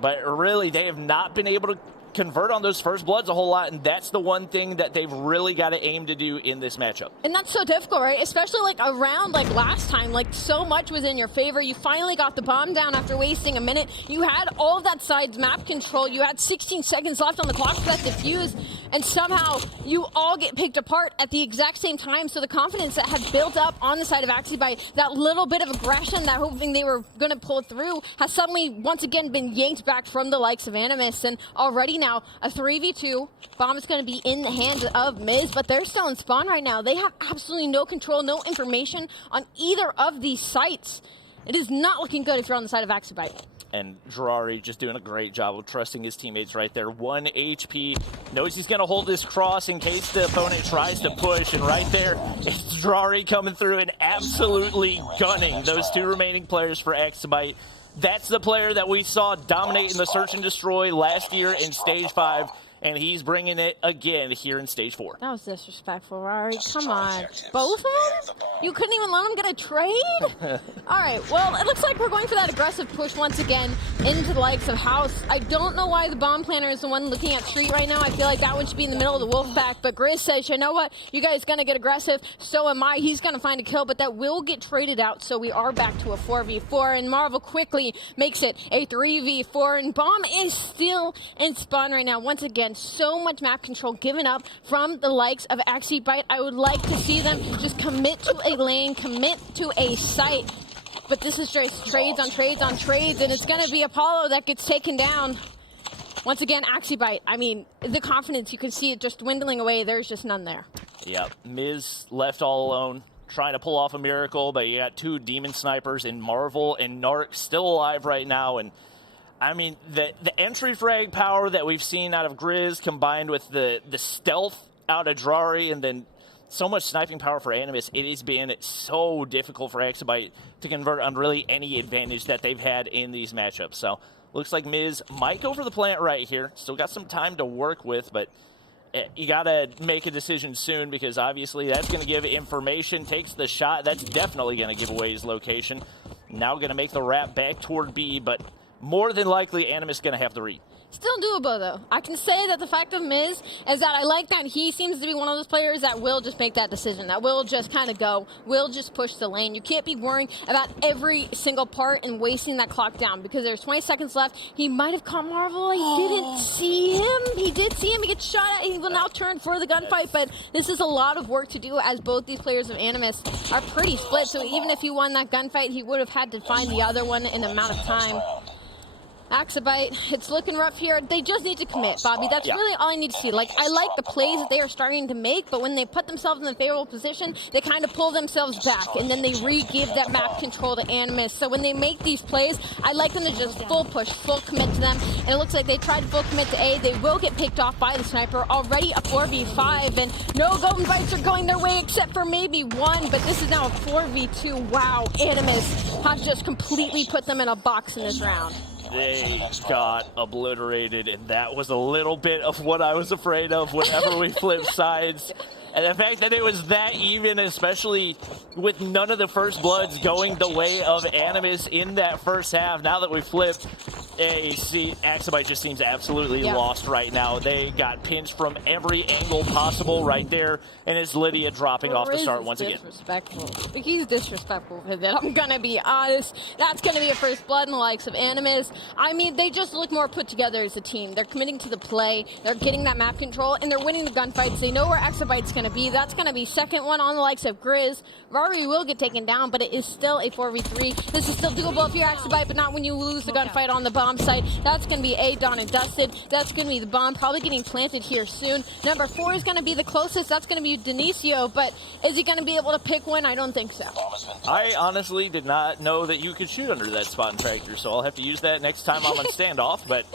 But really, they have not been able to convert on those first bloods a whole lot, and that's the one thing that they've really got to aim to do in this matchup. And that's so difficult, right? Especially like a round like last time, like so much was in your favor. You finally got the bomb down after wasting a minute. You had all of that side's map control. You had 16 seconds left on the clock for that defuse, and somehow you all get picked apart at the exact same time. So the confidence that had built up on the side of Axibite, that little bit of aggression that hoping they were going to pull through, has suddenly once again been yanked back from the likes of Animus. And already now a 3v2. Bomb is going to be in the hands of Miz, but they're still in spawn right now. They have absolutely no control, no information on either of these sites. It is not looking good if you're on the side of Axibite. And Gerari just doing a great job of trusting his teammates right there. 1 HP. Knows he's going to hold this cross in case the opponent tries to push. And right there, it's Gerari coming through and absolutely gunning those 2 remaining players for Axibite. That's the player that we saw dominate in the Search and Destroy last year in Stage 5. and he's bringing it again here in stage 4. That was disrespectful, Rari. Come on. Both of them? You couldn't even let him get a trade? All right, well, it looks like we're going for that aggressive push once again into the likes of House. I don't know why the bomb planner is the one looking at Street right now. I feel like that one should be in the middle of the wolf pack, but Grizz says, you know what? You guys gonna get aggressive, so am I. He's gonna find a kill, but that will get traded out, so we are back to a 4v4, and Marvel quickly makes it a 3v4, and Bomb is still in spawn right now. Once again, so much map control given up from the likes of Activision. I would like to see them just commit to a lane, commit to a site, but this is just trades on trades on trades, and it's gonna be Apollo that gets taken down. Once again, Activision, I mean, the confidence, you can see it just dwindling away. There's just none there. Yep, Miz left all alone, trying to pull off a miracle, but you got 2 demon snipers in Marvel and Narc still alive right now, and I mean, the entry frag power that we've seen out of Grizz combined with the stealth out of Drari and then so much sniping power for Animus, it has been so difficult for Activision to convert on really any advantage that they've had in these matchups. So looks like Miz might go for the plant right here. Still got some time to work with, but you got to make a decision soon because obviously that's going to give information. Takes the shot. That's definitely going to give away his location. Now going to make the wrap back toward B, but more than likely Animus is going to have the read. Still doable, though. I can say that the fact of Miz is that I like that he seems to be one of those players that will just make that decision, that will just kind of go, will just push the lane. You can't be worrying about every single part and wasting that clock down because there's 20 seconds left. He might have caught Marvel. I didn't see him. He did see him. He gets shot at. He will now turn for the gunfight, but this is a lot of work to do as both these players of Animus are pretty split. So even if he won that gunfight, he would have had to find the other one in the amount of time. Activision, it's looking rough here. They just need to commit, Bobby. That's really all I need to see. Like, I like the plays that they are starting to make, but when they put themselves in a favorable position, they kind of pull themselves back, and then they re-give that map control to Animus. So when they make these plays, I like them to just full push, full commit to them, and it looks like they tried full commit to A. They will get picked off by the sniper. Already a 4v5, and no golden fights are going their way except for maybe one, but this is now a 4v2. Wow, Animus have just completely put them in a box in this round. They got obliterated, and that was a little bit of what I was afraid of whenever we flip sides. And the fact that it was that even, especially with none of the first bloods going the way of Animus in that first half, now that we flipped, Activision just seems absolutely lost right now. They got pinched from every angle possible right there, and it's Lydia dropping off the start once again. He's disrespectful with it. I'm going to be honest. That's going to be a first blood in the likes of Animus. I mean, they just look more put together as a team. They're committing to the play. They're getting that map control, and they're winning the gunfights. They know where Activision's going to be. That's going to be second one on the likes of Grizz. Rari will get taken down, but it is still a 4v3. This is still doable if you're Activision, but not when you lose the gunfight on the bomb site. That's going to be A, Dawn and Dusted. That's going to be the bomb, probably getting planted here soon. Number 4 is going to be the closest. That's going to be Denisio, but is he going to be able to pick one? I don't think so. I honestly did not know that you could shoot under that spot and tractor, so I'll have to use that next time I'm on standoff, but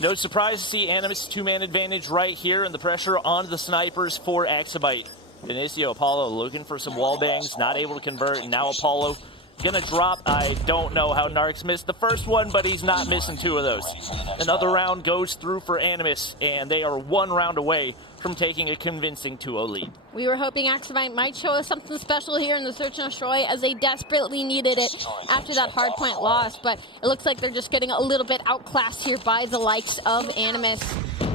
no surprise to see Animus 2-man advantage right here, and the pressure on the snipers for Activision. Denisio, Apollo looking for some wall bangs, not able to convert, and now Apollo gonna drop. I don't know how Narcs missed the first one, but he's not missing 2 of those. Another round goes through for Animus, and they are 1 round away from taking a convincing 2-0 lead. We were hoping Activision might show us something special here in the Search and Destroy, as they desperately needed it after that hardpoint loss, but it looks like they're just getting a little bit outclassed here by the likes of Animus.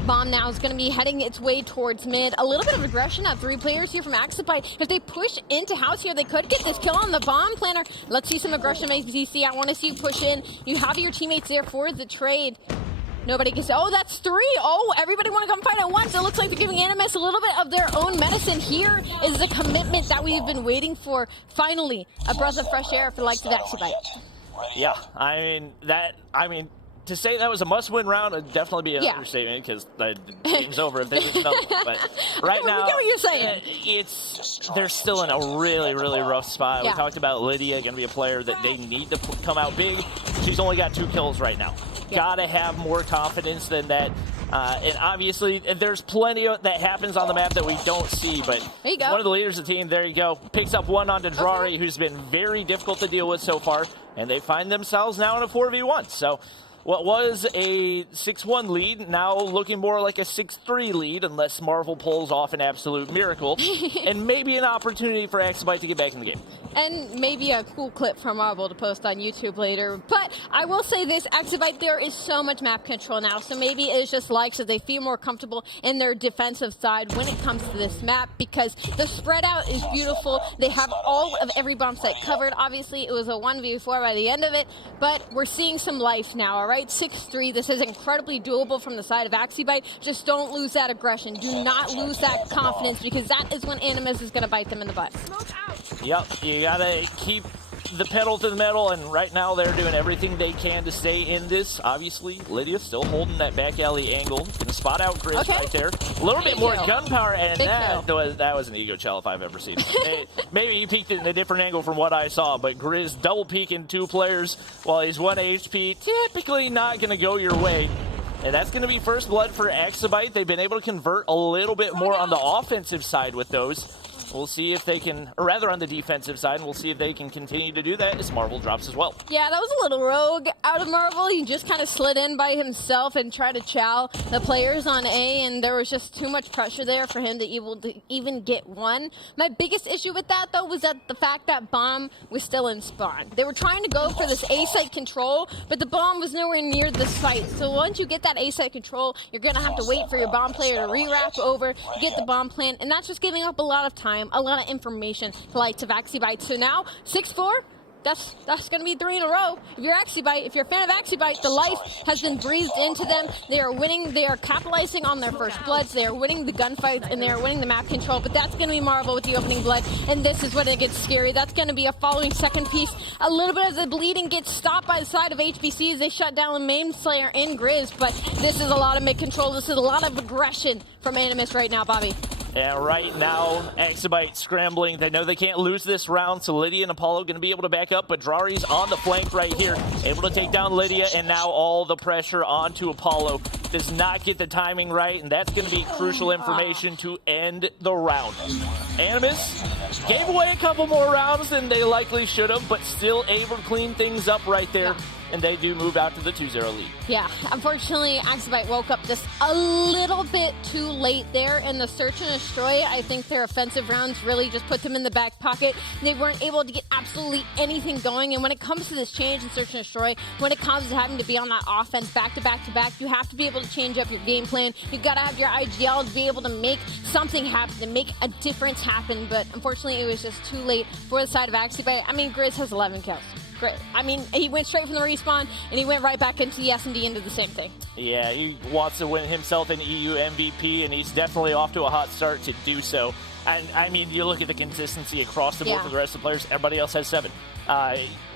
Bomb now is going to be heading its way towards mid. A little bit of aggression at 3 players here from Activision. If they push into house here, they could get this kill on the bomb planner. Let's see some aggression, AZC. I want to see you push in. You have your teammates there for the trade. Nobody can say, oh, that's 3. Oh, everybody want to come fight at once. It looks like they're giving Animus a little bit of their own medicine. Here is the commitment that we've been waiting for. Finally, a breath of fresh air for the likes of Activision. Yeah, I mean, to say that was a must-win round would definitely be an understatement, because the game's over if they lose another one. But right now, I get what you're saying. They're still in a really, really rough spot. Yeah. We talked about Lydia going to be a player that they need to come out big. She's only got 2 kills right now. Gotta have more confidence than that. And obviously, there's plenty that happens on the map that we don't see, but there you go. One of the leaders of the team, there you go, picks up 1 onto Drari, who's been very difficult to deal with so far, and they find themselves now in a 4v1. So what was a 6-1 lead now looking more like a 6-3 lead, unless Marvel pulls off an absolute miracle, and maybe an opportunity for Exabyte to get back in the game. And maybe a cool clip from Marvel to post on YouTube later. But I will say this, Exabyte, there is so much map control now, so maybe it's just like so they feel more comfortable in their defensive side when it comes to this map, because the spread out is beautiful. They have all of every bomb site covered. Obviously, it was a 1v4 by the end of it, but we're seeing some life now, all right? 6-3, this is incredibly doable from the side of Exabyte. Just don't lose that aggression. Do not lose that confidence, because that is when Animus is going to bite them in the butt. Yep, you gotta keep the pedal to the metal, and right now they're doing everything they can to stay in this. Obviously, Lydia still holding that back alley angle. Gonna spot out Grizz right there. A little bit more gunpowder, and that was an ego shell if I've ever seen it. Maybe he peeked it in a different angle from what I saw, but Grizz double peeking 2 players while he's 1 HP. Typically not gonna go your way. And that's going to be first blood for Exabyte. They've been able to convert a little bit more on the offensive side with those. We'll see if they can, or rather on the defensive side, and we'll see if they can continue to do that as Marvel drops as well. Yeah, that was a little rogue out of Marvel. He just kind of slid in by himself and tried to chow the players on A, and there was just too much pressure there for him to even get one. My biggest issue with that, though, was that the fact that bomb was still in spawn. They were trying to go for this A-site control, but the bomb was nowhere near the site. So once you get that A-site control, you're going to have to wait for your bomb player to re-wrap over, get the bomb plant, and that's just giving up a lot of time, a lot of information to likes of Exabyte. So now 6-4, that's going to be 3 in a row. If you're Exabyte, if you're a fan of Exabyte, the life has been breathed into them. They are winning. They are capitalizing on their first bloods. They are winning the gunfights, and they are winning the map control. But that's going to be Marvel with the opening blood, and this is when it gets scary. That's going to be a following second piece. A little bit of the bleeding gets stopped by the side of HBC as they shut down the main slayer in Grizz, but this is a lot of mid control. This is a lot of aggression from Animus right now, Bobby. And right now, Exabyte scrambling. They know they can't lose this round, so Lydia and Apollo going to be able to back up, but Drari's on the flank right here, able to take down Lydia, and now all the pressure onto Apollo. Does not get the timing right, and that's going to be crucial information to end the round. Animus gave away a couple more rounds than they likely should have, but still able to clean things up right there. And they do move out to the 2-0 lead. Yeah, unfortunately, Exabyte woke up just a little bit too late there in the search and destroy. I think their offensive rounds really just put them in the back pocket. They weren't able to get absolutely anything going. And when it comes to this change in search and destroy, when it comes to having to be on that offense back to back to back, you have to be able to change up your game plan. You've got to have your IGL to be able to make something happen, to make a difference happen. But unfortunately, it was just too late for the side of Exabyte. I mean, Grizz has 11 kills. Great. I mean, he went straight from the respawn, and he went right back into the S&D into the same thing. Yeah, he wants to win himself an EU MVP, and he's definitely off to a hot start to do so. And, I mean, you look at the consistency across the board for the rest of the players. Everybody else has 7.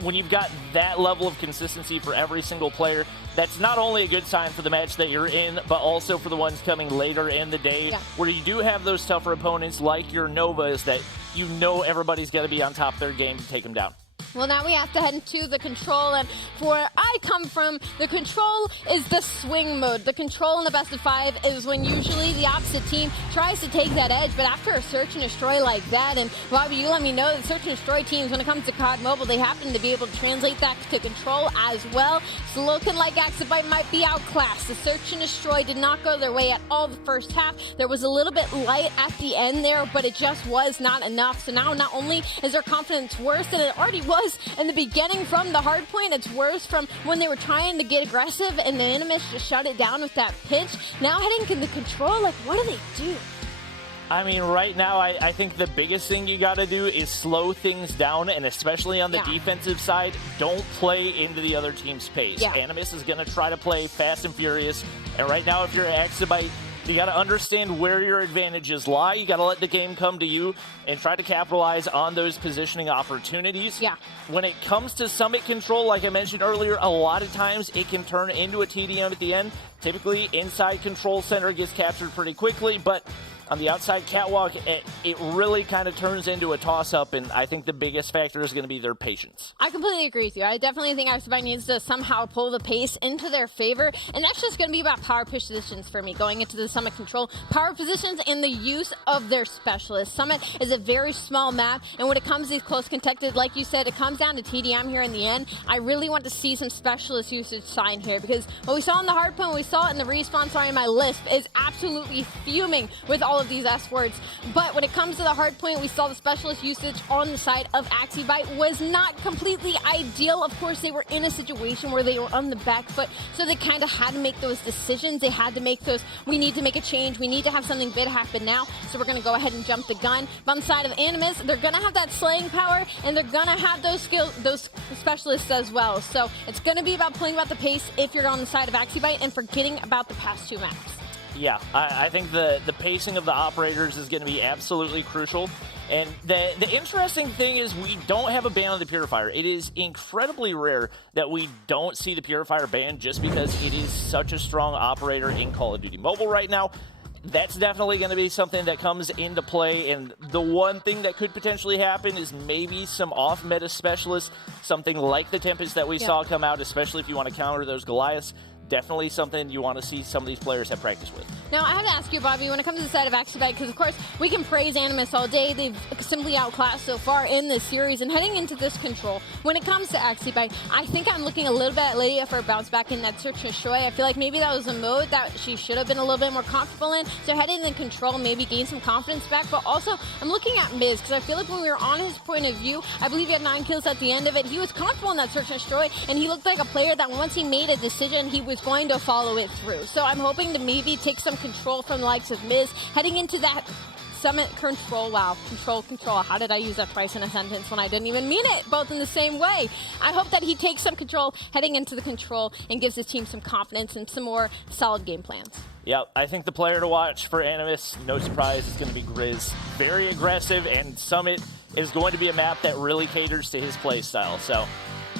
When you've got that level of consistency for every single player, that's not only a good sign for the match that you're in, but also for the ones coming later in the day, where you do have those tougher opponents like your Novas that you know everybody's got to be on top of their game to take them down. Well, now we have to head into the control, and for where I come from, the control is the swing mode. The control in the best of 5 is when usually the opposite team tries to take that edge, but after a search and destroy like that, and Bobby, you let me know that search and destroy teams, when it comes to COD Mobile, they happen to be able to translate that to control as well. It's looking like Exabyte might be outclassed. The search and destroy did not go their way at all the first half. There was a little bit light at the end there, but it just was not enough. So now not only is their confidence worse than it already was in the beginning from the hard point, it's worse from when they were trying to get aggressive and the Animus just shut it down with that pitch. Now heading into the control, like, what do they do? I mean, right now, I think the biggest thing you got to do is slow things down, and especially on the defensive side, don't play into the other team's pace. Animus is going to try to play fast and furious, and right now, if you're Exabyte, you got to understand where your advantages lie. You got to let the game come to you and try to capitalize on those positioning opportunities. When it comes to summit control, like I mentioned earlier, a lot of times it can turn into a TDM at the end. Typically, inside control center gets captured pretty quickly, but on the outside catwalk, it really kind of turns into a toss-up, and I think the biggest factor is going to be their patience. I completely agree with you. I definitely think Activision needs to somehow pull the pace into their favor, and that's just going to be about power positions for me going into the Summit control. Power positions and the use of their specialists. Summit is a very small map, and when it comes to these close contested, like you said, it comes down to TDM here in the end. I really want to see some specialist usage sign here, because what we saw in the Hardpoint, we saw it in the respawn, sorry, my list is absolutely fuming with all of these S words. But when it comes to the Hardpoint, we saw the specialist usage on the side of Activision was not completely ideal. Of course, they were in a situation where they were on the back foot, so they kind of had to make those decisions. They had to make those, we need to make a change, we need to have something big happen now, so we're going to go ahead and jump the gun. But on the side of Animus, they're going to have that slaying power, and they're going to have those skills, those specialists as well. So it's going to be about playing about the pace if you're on the side of Activision and forgetting about the past two maps. Yeah, I think the pacing of the operators is going to be absolutely crucial. And the interesting thing is we don't have a ban on the Purifier. It is incredibly rare that we don't see the Purifier banned just because it is such a strong operator in Call of Duty Mobile right now. That's definitely going to be something that comes into play, and the one thing that could potentially happen is maybe some off-meta specialists, something like the Tempest that we saw come out, especially if you want to counter those Goliaths. Definitely something you want to see some of these players have practice with. Now, I have to ask you, Bobby, when it comes to the side of Activision, because, of course, we can praise Animus all day. They've simply outclassed so far in this series. And heading into this control, when it comes to Activision, I think I'm looking a little bit at Lydia for a bounce back in that Search and Shoy. I feel like maybe that was a mode that she should have been a little bit more comfortable in. So heading into control, maybe gain some confidence back. But also, I'm looking at Miz, because I feel like when we were on his point of view, I believe he had 9 kills at the end of it. He was comfortable in that Search and Shoy, and he looked like a player that once he made a decision, he was going to follow it through. So I'm hoping to maybe take some control from the likes of Miz heading into that Summit control. Wow, control. How did I use that twice in a sentence when I didn't even mean it? Both in the same way. I hope that he takes some control heading into the control and gives his team some confidence and some more solid game plans. Yeah, I think the player to watch for Animus, no surprise, is going to be Grizz. Very aggressive, and Summit is going to be a map that really caters to his play style. So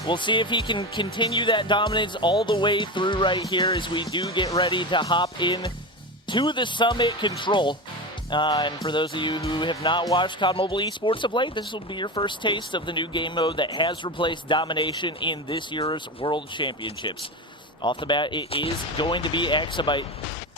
we'll see if he can continue that dominance all the way through right here as we do get ready to hop in to the Summit control. And for those of you who have not watched COD Mobile Esports of late, this will be your first taste of the new game mode that has replaced domination in this year's World Championships. Off the bat, it is going to be Activision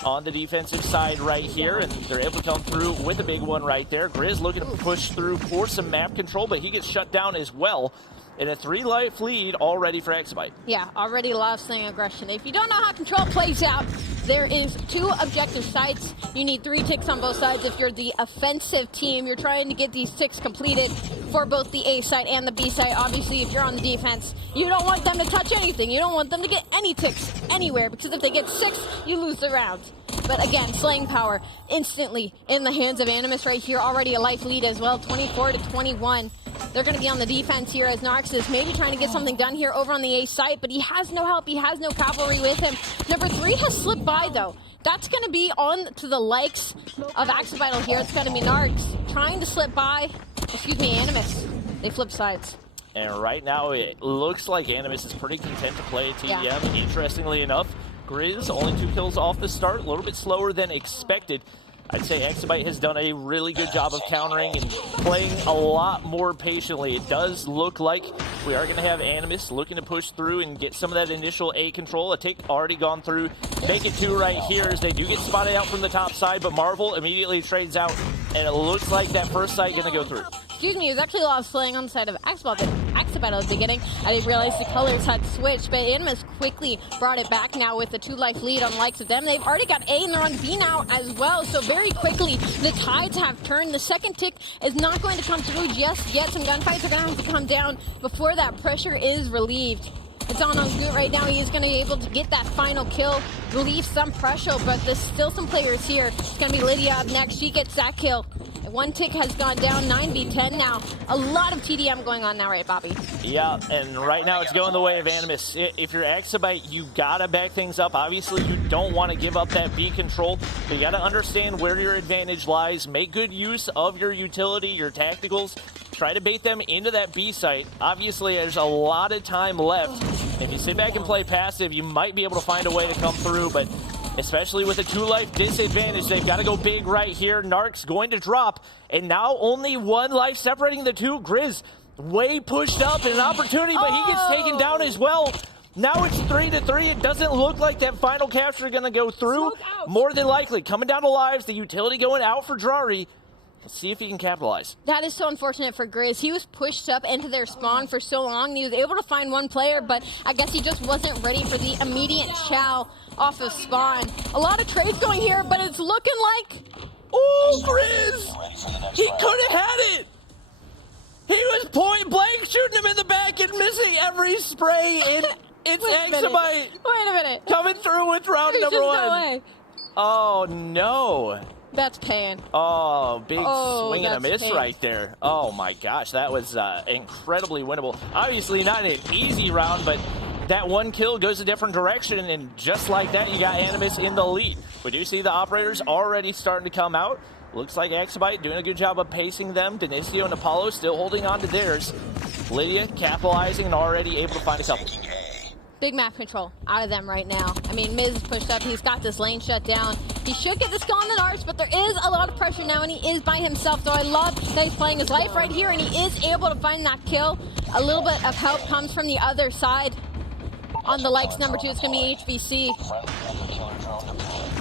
on the defensive side right here, and they're able to come through with a big one right there. Grizz looking to push through for some map control, but he gets shut down as well. And a 3-life lead already for Activision. Yeah, already lost slaying aggression. If you don't know how control plays out, there is 2 objective sites. You need 3 ticks on both sides. If you're the offensive team, you're trying to get these ticks completed for both the A site and the B site. Obviously, if you're on the defense, you don't want them to touch anything. You don't want them to get any ticks anywhere, because if they get 6, you lose the round. But again, slaying power instantly in the hands of Animus right here. Already a life lead as well, 24-21. They're going to be on the defense here as Narx is maybe trying to get something done here over on the A site, but he has no help. He has no cavalry with him. Number 3 has slipped by, though. That's going to be on to the likes of Activision here. It's going to be Narx trying to slip by, Animus. They flip sides. And right now, it looks like Animus is pretty content to play TDM. Yeah. Interestingly enough, Grizz only 2 kills off the start, a little bit slower than expected. I'd say Activision has done a really good job of countering and playing a lot more patiently. It does look like we are going to have Animus looking to push through and get some of that initial A control. A tick already gone through. Make it 2 right here as they do get spotted out from the top side, but Marvel immediately trades out, and it looks like that first site going to go through. It was actually a lot of slaying on the side of Activision at the beginning. I didn't realize the colors had switched, but Animus quickly brought it back now with a 2-life lead on the likes of them. They've already got A and they're on B now as well, so very quickly the tides have turned. The second tick is not going to come through just yet. Some gunfights are going to have to come down before that pressure is relieved. It's on Goot right now. He is going to be able to get that final kill, relieve some pressure, but there's still some players here. It's going to be Lydia up next. She gets that kill. 1 tick has gone down, 9v10 now. A lot of TDM going on now, right, Bobby? Yeah, and right now it's going the way of Animus. If you're Activision, you gotta back things up. Obviously, you don't want to give up that B control, but you gotta understand where your advantage lies. Make good use of your utility, your tacticals. Try to bait them into that B site. Obviously, there's a lot of time left. If you sit back and play passive, you might be able to find a way to come through, but especially with a 2-life disadvantage. They've got to go big right here. Narc's going to drop, and now only 1 life separating the two. Grizz way pushed up and an opportunity, but he gets taken down as well. Now it's 3-3. It doesn't look like that final capture is going to go through. More than likely, coming down to lives, the utility going out for Drari. Let's see if he can capitalize. That is so unfortunate for Grizz. He was pushed up into their spawn for so long, and he was able to find 1 player, but I guess he just wasn't ready for the immediate chow off of spawn. A lot of trades going here, but it's looking like... Oh, Grizz! He could have had it! He was point blank shooting him in the back and missing every spray, and it's Exabyte. Wait a minute. Coming through with round number 1. No way. Oh, no. That's pain. Oh, big swing and a miss pain. right there. Oh, my gosh. That was incredibly winnable. Obviously not an easy round, but that 1 kill goes a different direction, and just like that, you got Animus in the lead. We do see the operators already starting to come out. Looks like Exabyte doing a good job of pacing them. Denisio and Apollo still holding on to theirs. Lydia capitalizing and already able to find a couple. Big map control out of them right now. I mean, Miz is pushed up. He's got this lane shut down. He should get this kill on the Narcs, but there is a lot of pressure now, and he is by himself. So I love that he's playing his life right here, and he is able to find that kill. A little bit of help comes from the other side. On the likes number 2, it's going to be HBC.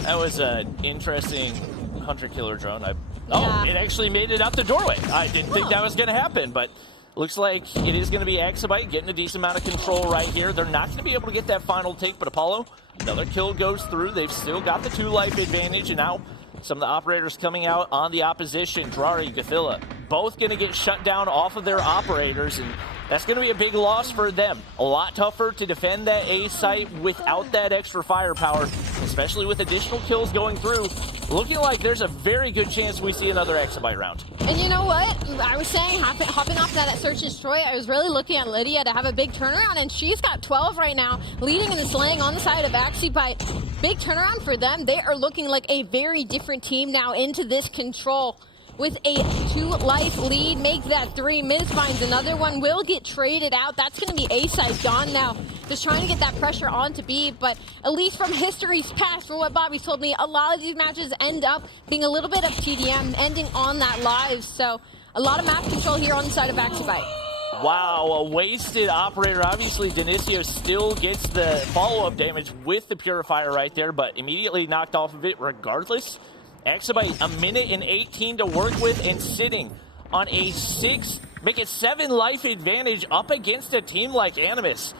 That was an interesting hunter-killer drone. Oh, it actually made it out the doorway. I didn't think that was going to happen, but looks like it is going to be Exabyte getting a decent amount of control right here. They're not going to be able to get that final take, but Apollo, another kill goes through. They've still got the 2-life advantage, and now some of the operators coming out on the opposition. Drari, Gathilla, both going to get shut down off of their operators, and that's going to be a big loss for them. A lot tougher to defend that A site without that extra firepower, especially with additional kills going through. Looking like there's a very good chance we see another Exabyte round. And you know what? I was saying, hopping off that at Search and Destroy, I was really looking at Lydia to have a big turnaround, and she's got 12 right now, leading in this lane on the side of Exabyte. Big turnaround for them. They are looking like a very different team now into this control. With a 2-life lead, make that 3. Miz finds another one, will get traded out. That's going to be A-side gone now. Just trying to get that pressure on to B, but at least from history's past, from what Bobby's told me, a lot of these matches end up being a little bit of TDM, ending on that live. So a lot of map control here on the side of Exabyte. Wow, a wasted operator. Obviously, Denisio still gets the follow-up damage with the Purifier right there, but immediately knocked off of it regardless. Exabyte, a minute and 18 to work with and sitting on a 6, make it 7 life advantage up against a team like Animus.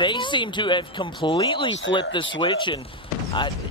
They seem to have completely flipped the switch, and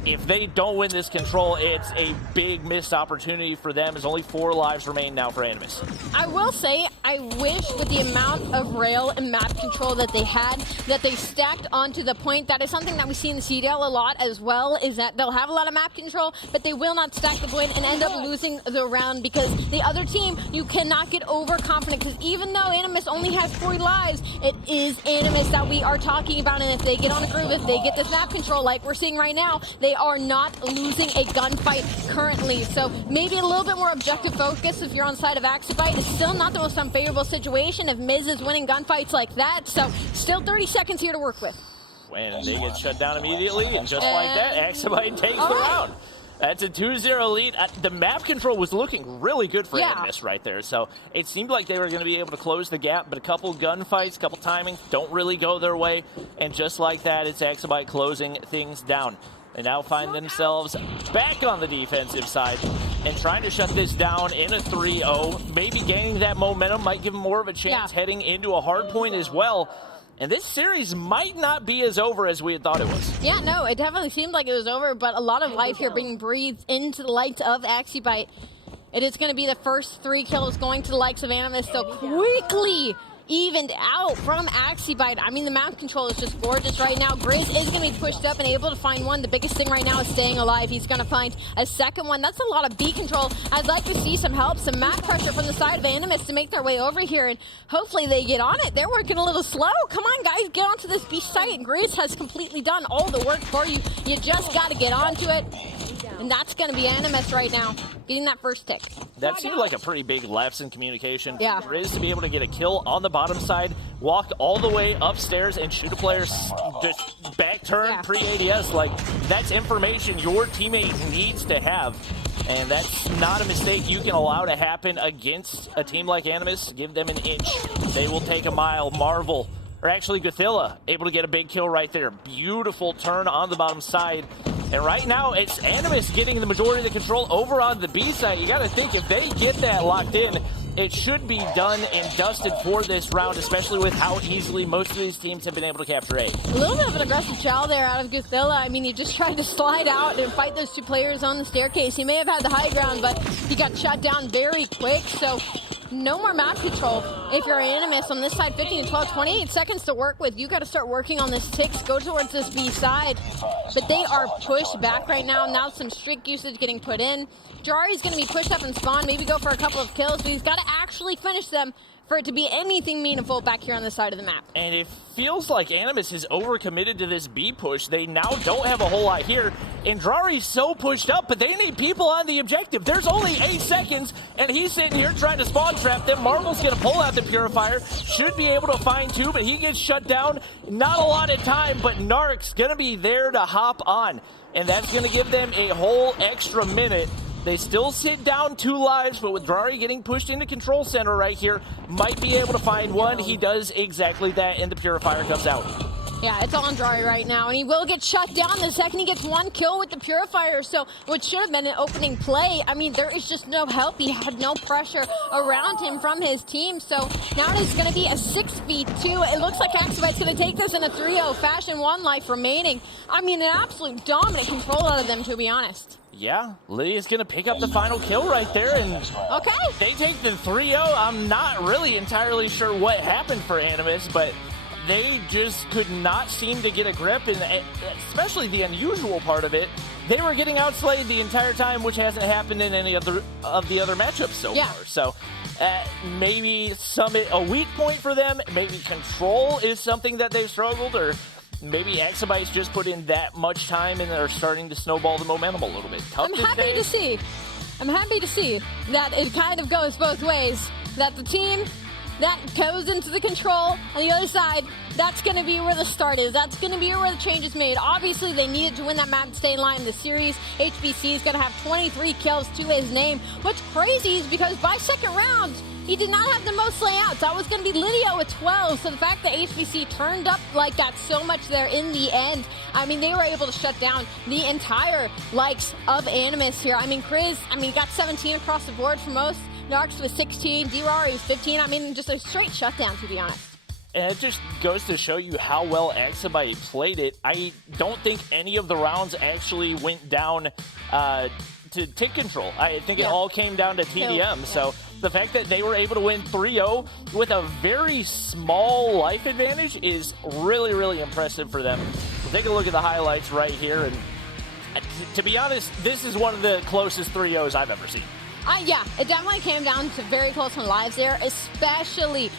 if they don't win this control, it's a big missed opportunity for them, as only 4 lives remain now for Animus. I will say, I wish with the amount of rail and map control that they had, that they stacked onto the point. That is something that we see in CDL a lot as well, is that they'll have a lot of map control, but they will not stack the point and end up losing the round, because the other team, you cannot get overconfident, because even though Animus only has 4 lives, it is Animus that we are talking about, and if they get on a groove, if they get this map control like we're seeing right now, they are not losing a gunfight currently. So maybe a little bit more objective focus if you're on the side of Exabyte. It's still not the most unfavorable situation if Miz is winning gunfights like that. So still 30 seconds here to work with. When they get shut down immediately, and just like that, Exabyte takes the round. That's a 2-0 lead. The map control was looking really good for Animus right there. So it seemed like they were going to be able to close the gap, but a couple gunfights, a couple timings don't really go their way. And just like that, it's Exabyte closing things down. They now find themselves back on the defensive side and trying to shut this down in a 3-0. Maybe gaining that momentum might give them more of a chance heading into a hard point as well. And this series might not be as over as we had thought it was. Yeah, no, it definitely seemed like it was over, but a lot of life here being breathed into the likes of Exabyte. It is going to be the first 3 kills going to the likes of Animus, so quickly evened out from Exabyte. I mean, the map control is just gorgeous right now. Grizz is going to be pushed up and able to find one. The biggest thing right now is staying alive. He's going to find a second one. That's a lot of B control. I'd like to see some help, some map pressure from the side of Animus to make their way over here, and hopefully they get on it. They're working a little slow. Come on, guys, get onto this B site. Grizz has completely done all the work for you. You just got to get onto it. and that's going to be Animus right now, getting that first tick. That seemed like a pretty big lapse in communication for Yeah. Grizz to be able to get a kill on the bottom side, walk all the way upstairs and shoot a player just back turn pre-ADS. Like, that's information your teammate needs to have. And that's not a mistake you can allow to happen against a team like Animus. Give them an inch. They will take a mile. Marvel, or actually Gothilla, able to get a big kill right there. Beautiful turn on the bottom side. And right now, it's Animus getting the majority of the control over on the B side. You got to think, if they get that locked in, it should be done and dusted for this round, especially with how easily most of these teams have been able to capture A. A little bit of an aggressive chow there out of Gothilla. I mean, he just tried to slide out and fight those two players on the staircase. He may have had the high ground, but he got shut down very quick. So no more map control. If you're Animus on this side, 15, 12, 28 seconds to work with. You got to start working on this ticks, go towards this B side. But they are pushed back right now. Now some strict usage getting put in. Jari's going to be pushed up and spawn, maybe go for a couple of kills, but he's got to actually finish them for it to be anything meaningful back here on this side of the map. And it feels like Animus is overcommitted to this B push. They now don't have a whole lot here. And Drari's so pushed up, but they need people on the objective. There's only 8 seconds, and he's sitting here trying to spawn trap them. Marvel's going to pull out the Purifier. Should be able to find 2, but he gets shut down. Not a lot of time, but Narc's going to be there to hop on. And that's going to give them a whole extra minute. They still sit down 2 lives, but with Drari getting pushed into control center right here, might be able to find 1. He does exactly that, and the Purifier comes out. Yeah, it's on Drari right now, and he will get shut down the second he gets 1 kill with the Purifier. So what should have been an opening play, I mean, there is just no help. He had no pressure around him from his team. So now it's going to be a 6v2. It looks like Axibite's going to take this in a 3-0 fashion, 1 life remaining. I mean, an absolute dominant control out of them, to be honest. Yeah, Lydia's going to pick up the final kill right there, and they take the 3-0. I'm not really entirely sure what happened for Animus, but they just could not seem to get a grip, and especially the unusual part of it, they were getting outslayed the entire time, which hasn't happened in any of the other matchups so far. So maybe a weak point for them, maybe control is something that they've struggled, or maybe Axibite's just put in that much time and they're starting to snowball the momentum a little bit. I'm happy to see that it kind of goes both ways, that the team that goes into the control on the other side, that's going to be where the start is. That's going to be where the change is made. Obviously, they needed to win that map to stay in line in the series. HBC is going to have 23 kills to his name. What's crazy is because by second round, he did not have the most layouts. That was going to be Lydia with 12. So the fact that HBC turned up like that so much there in the end, I mean, they were able to shut down the entire likes of Animus here. I mean, Chris, got 17 across the board for most. Narcs was 16, D-Rari was 15. I mean, just a straight shutdown, to be honest. And it just goes to show you how well Axibite played it. I don't think any of the rounds actually went down to tick control. I think it all came down to TDM. So the fact that they were able to win 3-0 with a very small life advantage is really, really impressive for them. We'll take a look at the highlights right here. And to be honest, this is one of the closest 3-0s I've ever seen. Yeah, it definitely came down to very close on lives there, especially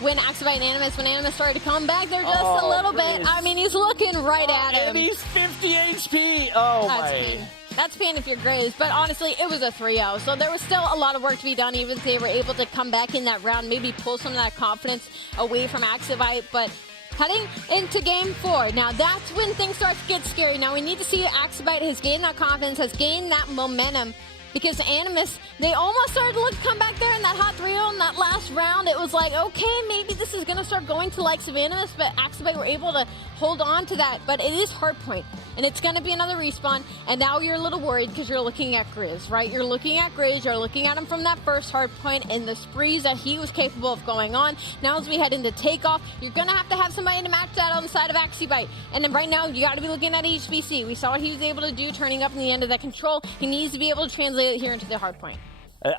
when Axibite and Animus, when Animus started to come back there just a little bit. I mean, he's looking right at him. And he's 50 HP. That's pain if you're Grizz, but honestly, it was a 3-0, so there was still a lot of work to be done, even if they were able to come back in that round, maybe pull some of that confidence away from Axibite, but heading into Game 4, now that's when things start to get scary. Now we need to see Axibite has gained that confidence, has gained that momentum, because Animus, they almost started to come back there in that hot 3-0 in that last round. It was like, okay, maybe this is going to start going to likes of Animus, but Axibite were able to hold on to that. But it is Hardpoint, and it's going to be another respawn, and now you're a little worried because you're looking at Grizz, right? You're looking at Grizz, you're looking at him from that first Hardpoint and the sprees that he was capable of going on. Now as we head into Takeoff, you're going to have somebody to match that on the side of Axibite. And then right now, you got to be looking at HBC. We saw what he was able to do turning up in the end of that control. He needs to be able to translate it here into the Hardpoint.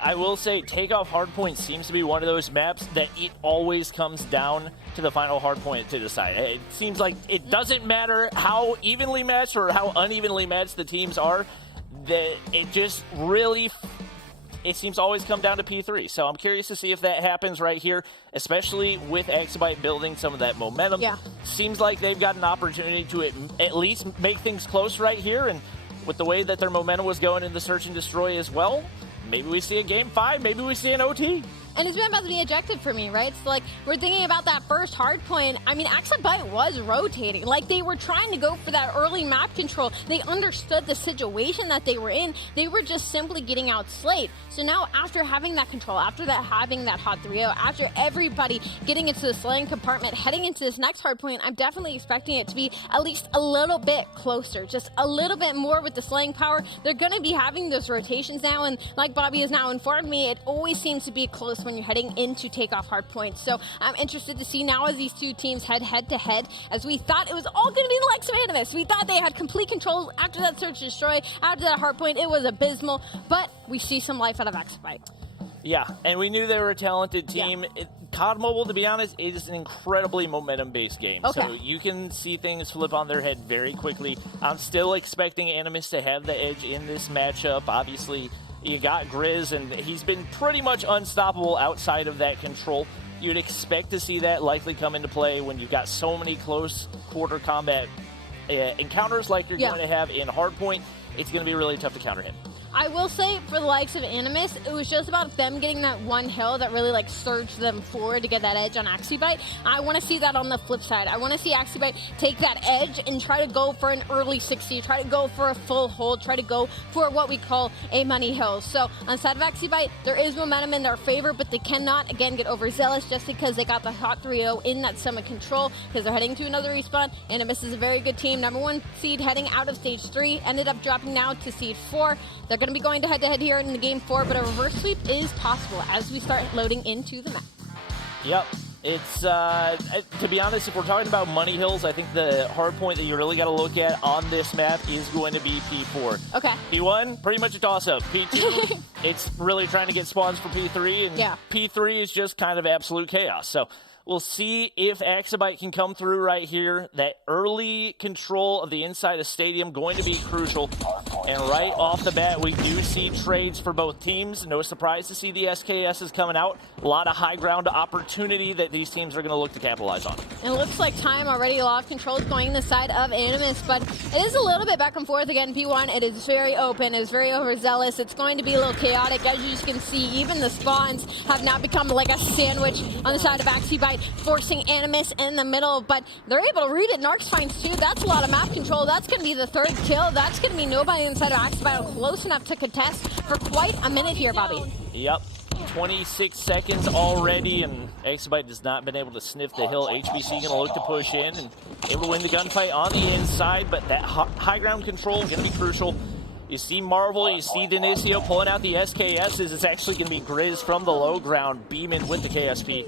I will say Takeoff Hardpoint seems to be one of those maps that it always comes down to the final hardpoint to decide. It seems like it doesn't matter how evenly matched or how unevenly matched the teams are, that it just really, it seems to always come down to P3. So I'm curious to see if that happens right here, especially with Axibite building some of that momentum. Yeah. Seems like they've got an opportunity to at least make things close right here, and with the way that their momentum was going in the Search and Destroy as well, maybe we see a Game 5, maybe we see an OT. And it's been about to be ejected for me, right? So, like, we're thinking about that first Hardpoint. I mean, Activision was rotating. Like, they were trying to go for that early map control. They understood the situation that they were in. They were just simply getting outslayed. So now, after having that control, after that having that hot 3-0, after everybody getting into the slaying compartment, heading into this next Hardpoint, I'm definitely expecting it to be at least a little bit closer, just a little bit more with the slaying power. They're going to be having those rotations now, and like Bobby has now informed me, it always seems to be close when you're heading into Takeoff Hardpoint. So I'm interested to see now as these two teams head to head, as we thought it was all going to be the likes of Animus. We thought they had complete control after that Search and Destroy, after that Hardpoint. It was abysmal, but we see some life out of Activision. Yeah, and we knew they were a talented team. Yeah. COD Mobile, to be honest, is an incredibly momentum-based game. Okay. So you can see things flip on their head very quickly. I'm still expecting Animus to have the edge in this matchup. Obviously, you got Grizz, and he's been pretty much unstoppable outside of that control. You'd expect to see that likely come into play when you've got so many close quarter combat encounters like you're going to have in Hardpoint. It's going to be really tough to counter him. I will say, for the likes of Animus, it was just about them getting that one hill that really, like, surged them forward to get that edge on Activision. I want to see that on the flip side. I want to see Activision take that edge and try to go for an early 60, try to go for a full hold, try to go for what we call a money hill. So, on the side of Activision, there is momentum in their favor, but they cannot, again, get overzealous just because they got the hot 3-0 in that summit control, because they're heading to another respawn. Animus is a very good team. Number 1 seed heading out of Stage 3, ended up dropping now to Seed 4. They're going to be going to head-to-head here in the Game 4, but a reverse sweep is possible as we start loading into the map. Yep. It's, to be honest, if we're talking about money hills, I think the hard point that you really got to look at on this map is going to be P4. Okay. P1, pretty much a toss-up. P2, it's really trying to get spawns for P3, and P3 is just kind of absolute chaos. So we'll see if Activision can come through right here. That early control of the inside of Stadium going to be crucial. And right off the bat, we do see trades for both teams. No surprise to see the SKSs coming out. A lot of high ground opportunity that these teams are going to look to capitalize on. And it looks like time already. A lot of control is going in the side of Animus, but it is a little bit back and forth again. P1, it is very open. It is very overzealous. It's going to be a little chaotic. As you can see, even the spawns have now become like a sandwich on the side of Activision, forcing Animus in the middle, but they're able to read it. Narcs finds 2. That's a lot of map control. That's going to be the 3rd kill. That's going to be nobody inside of Activision close enough to contest for quite a minute here, Bobby. Yep. 26 seconds already, and Activision has not been able to sniff the hill. HBC going to look to push in and able to win the gunfight on the inside, but that high ground control going to be crucial. You see Marvel, you see Denisio pulling out the SKSs. It's actually going to be Grizz from the low ground beaming with the KSP.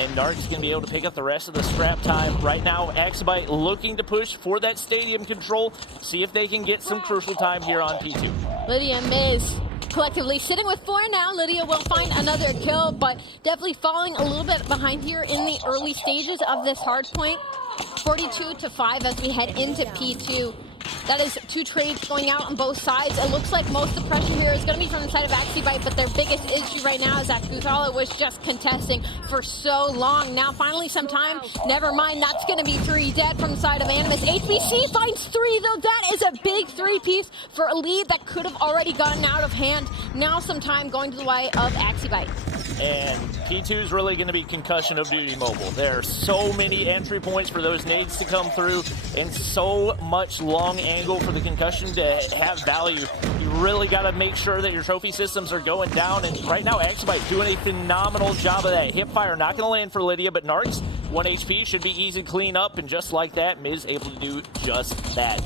And Narc's going to be able to pick up the rest of the scrap time. Right now, Activision looking to push for that stadium control. See if they can get some crucial time here on P2. Lydia and Miz collectively sitting with 4 now. Lydia will find another kill, but definitely falling a little bit behind here in the early stages of this hard point. 42-5 as we head into P2. That is 2 trades going out on both sides. It looks like most of the pressure here is going to be from the side of Activision, but their biggest issue right now is that Guthala was just contesting for so long. Now finally some time. Never mind, that's going to be 3 dead from the side of Animus. HBC finds 3 though. That is a big 3-piece for a lead that could have already gotten out of hand. Now some time going to the way of Activision. And P2 is really going to be concussion of Duty Mobile. There are so many entry points for those nades to come through and so much long angle for the concussion to have value. You really got to make sure that your trophy systems are going down, and right now Activision doing a phenomenal job of that. Hipfire not going to land for Lydia, but Narcs, 1 HP, should be easy to clean up, and just like that, Miz able to do just that.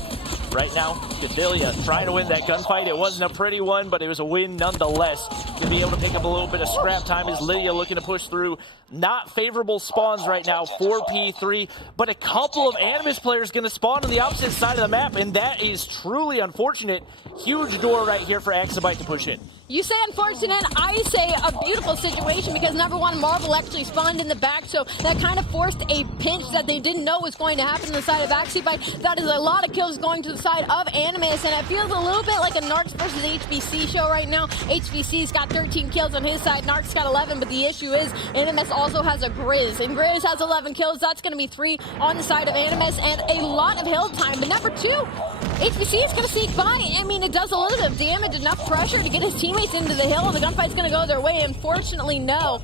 Right now, Defilia trying to win that gunfight. It wasn't a pretty one, but it was a win nonetheless. To be able to pick up a little bit of scrap time as Lydia looking to push through. Not favorable spawns right now for P3, but a couple of Animus players going to spawn on the opposite side of the map, and that is truly unfortunate. Huge door right here for Activision to push in. You say unfortunate, I say a beautiful situation, because number one, Marvel actually spawned in the back, so that kind of forced a pinch that they didn't know was going to happen on the side of Activision. That is a lot of kills going to the side of Animus, and it feels a little bit like a Narcs versus HBC show right now. HBC's got 13 kills on his side, Narcs got 11, but the issue is Animus also has a Grizz, and Grizz has 11 kills. That's going to be 3 on the side of Animus, and a lot of hill time. But number 2, HBC is going to sneak by. I mean, it does a little bit of damage, enough pressure to get his teammates into the hill, and the gunfight's going to go their way. Unfortunately, no.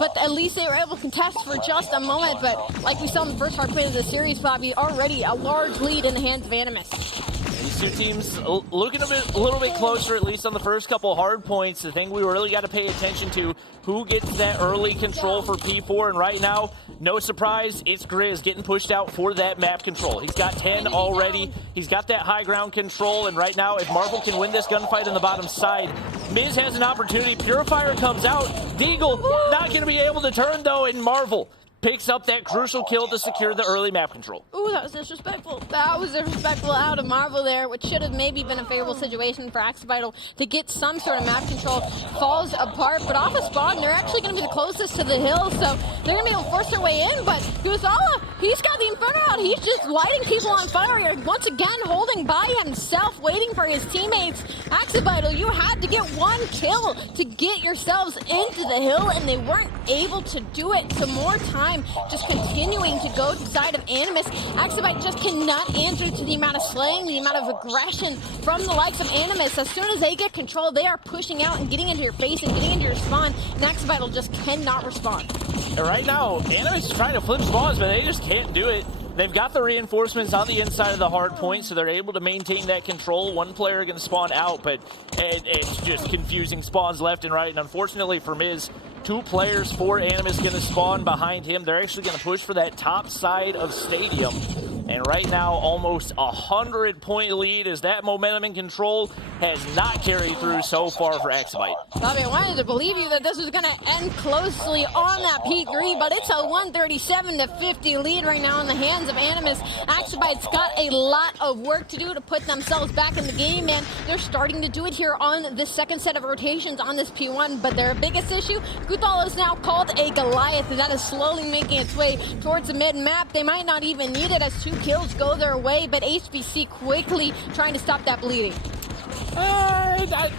But at least they were able to contest for just a moment. But like we saw in the first Hardpoint of the series, Bobby, already a large lead in the hands of Animus. These two teams looking a little bit closer, at least on the first couple hard points. The thing we really got to pay attention to, who gets that early control for P4, and right now, no surprise, it's Grizz getting pushed out for that map control. He's got 10 already. He's got that high ground control, and right now, if Marvel can win this gunfight on the bottom side, Miz has an opportunity. Purifier comes out. Deagle not going to be able to turn, though, and Marvel picks up that crucial kill to secure the early map control. Ooh, that was disrespectful. That was disrespectful out of Marvel there, which should have maybe been a favorable situation for Activision to get some sort of map control. Falls apart, but off a spawn, they're actually going to be the closest to the hill, so they're going to be able to force their way in, but Guzala, he's got the Inferno out. He's just lighting people on fire here, once again holding by himself, waiting for his teammates. Activision, you had to get 1 kill to get yourselves into the hill, and they weren't able to do it. So more time just continuing to go to the side of Animus. Activision just cannot answer to the amount of slaying, the amount of aggression from the likes of Animus. As soon as they get control, they are pushing out and getting into your face and getting into your spawn, and Activision just cannot respond. And right now, Animus is trying to flip spawns, but they just can't do it. They've got the reinforcements on the inside of the hard point, so they're able to maintain that control. One player going to spawn out, but it's just confusing spawns left and right. And unfortunately for Miz, 2 players for Animus going to spawn behind him. They're actually going to push for that top side of Stadium. And right now, almost 100-point lead as that momentum and control has not carried through so far for Activision. Bobby, I wanted to believe you that this was going to end closely on that P3, but it's a 137-50 lead right now in the hands of Animus. Activision's got a lot of work to do to put themselves back in the game, and they're starting to do it here on this second set of rotations on this P1, but their biggest issue, Guthal is now called a Goliath, and that is slowly making its way towards the mid-map. They might not even need it as 2 kills go their way, but HBC quickly trying to stop that bleeding.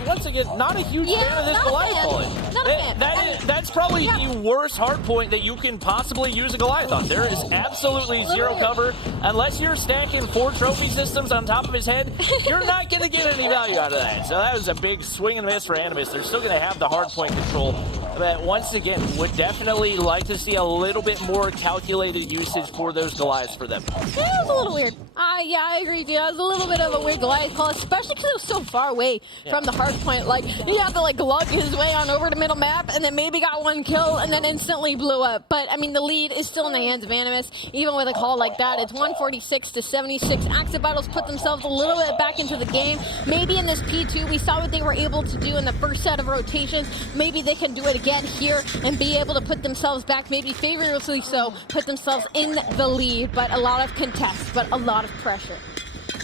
Once again, not a huge fan of this Goliath bullet. That's probably the worst hard point that you can possibly use a Goliath on. There is absolutely zero cover. Unless you're stacking 4 trophy systems on top of his head, you're not going to get any value out of that. So that was a big swing and miss for Animus. They're still going to have the hard point control. But once again, would definitely like to see a little bit more calculated usage for those Goliaths for them. Yeah, it was a little weird. Yeah, I agree with you. It was a little bit of a weird Goliath call, especially because it was so far away from the hard point. Like, he had to, lug his way on over to middle map, and then maybe got 1 kill, and then instantly blew up. But, I mean, the lead is still in the hands of Animus. Even with a call like that, it's 146-76. Activision's put themselves a little bit back into the game. Maybe in this P2, we saw what they were able to do in the first set of rotations. Maybe they can do it again here and be able to put themselves back, maybe favorably so, put themselves in the lead. But a lot of contest, but a lot of pressure.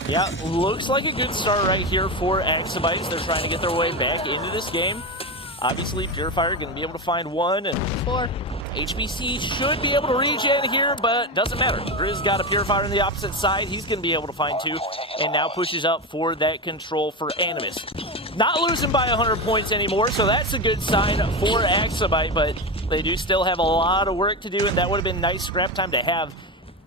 Yeah, looks like a good start right here for Activision. They're trying to get their way back into this game. Obviously, Purifier going to be able to find 1, and 4. HBC should be able to regen here, but doesn't matter. Grizz got a Purifier on the opposite side. He's going to be able to find 2, and now pushes up for that control for Animus. Not losing by 100 points anymore, so that's a good sign for Activision, but they do still have a lot of work to do, and that would have been nice scrap time to have.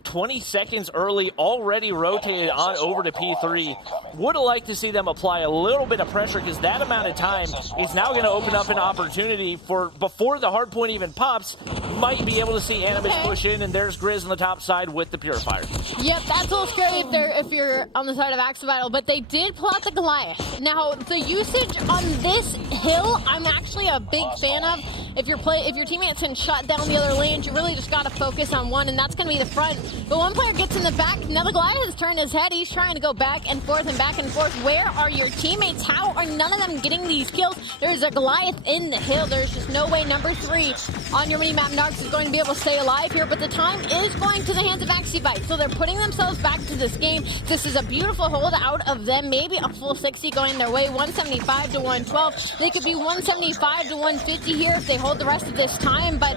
20 seconds early, already rotated on over to P3. Would have liked to see them apply a little bit of pressure, because that amount of time is now going to open up an opportunity for, before the hard point even pops, might be able to see Animus push in, and there's Grizz on the top side with the Purifier. Yep, that's a little scary if you're on the side of Activision, but they did pull out the Goliath. Now, the usage on this hill, I'm actually a big fan of. if your teammates can shut down the other lanes, you really just got to focus on one, and that's going to be the front. But one player gets in the back. Now the Goliath has turned his head. He's trying to go back and forth and back and forth. Where are your teammates? How are none of them getting these kills? There's a Goliath in the hill. There's just no way number 3 on your minimap Narcs is going to be able to stay alive here, but the time is going to the hands of Activision. So they're putting themselves back to this game. This is a beautiful hold out of them. Maybe a full 60 going their way. 175 to 112. They could be 175 to 150 here if they hold the rest of this time, but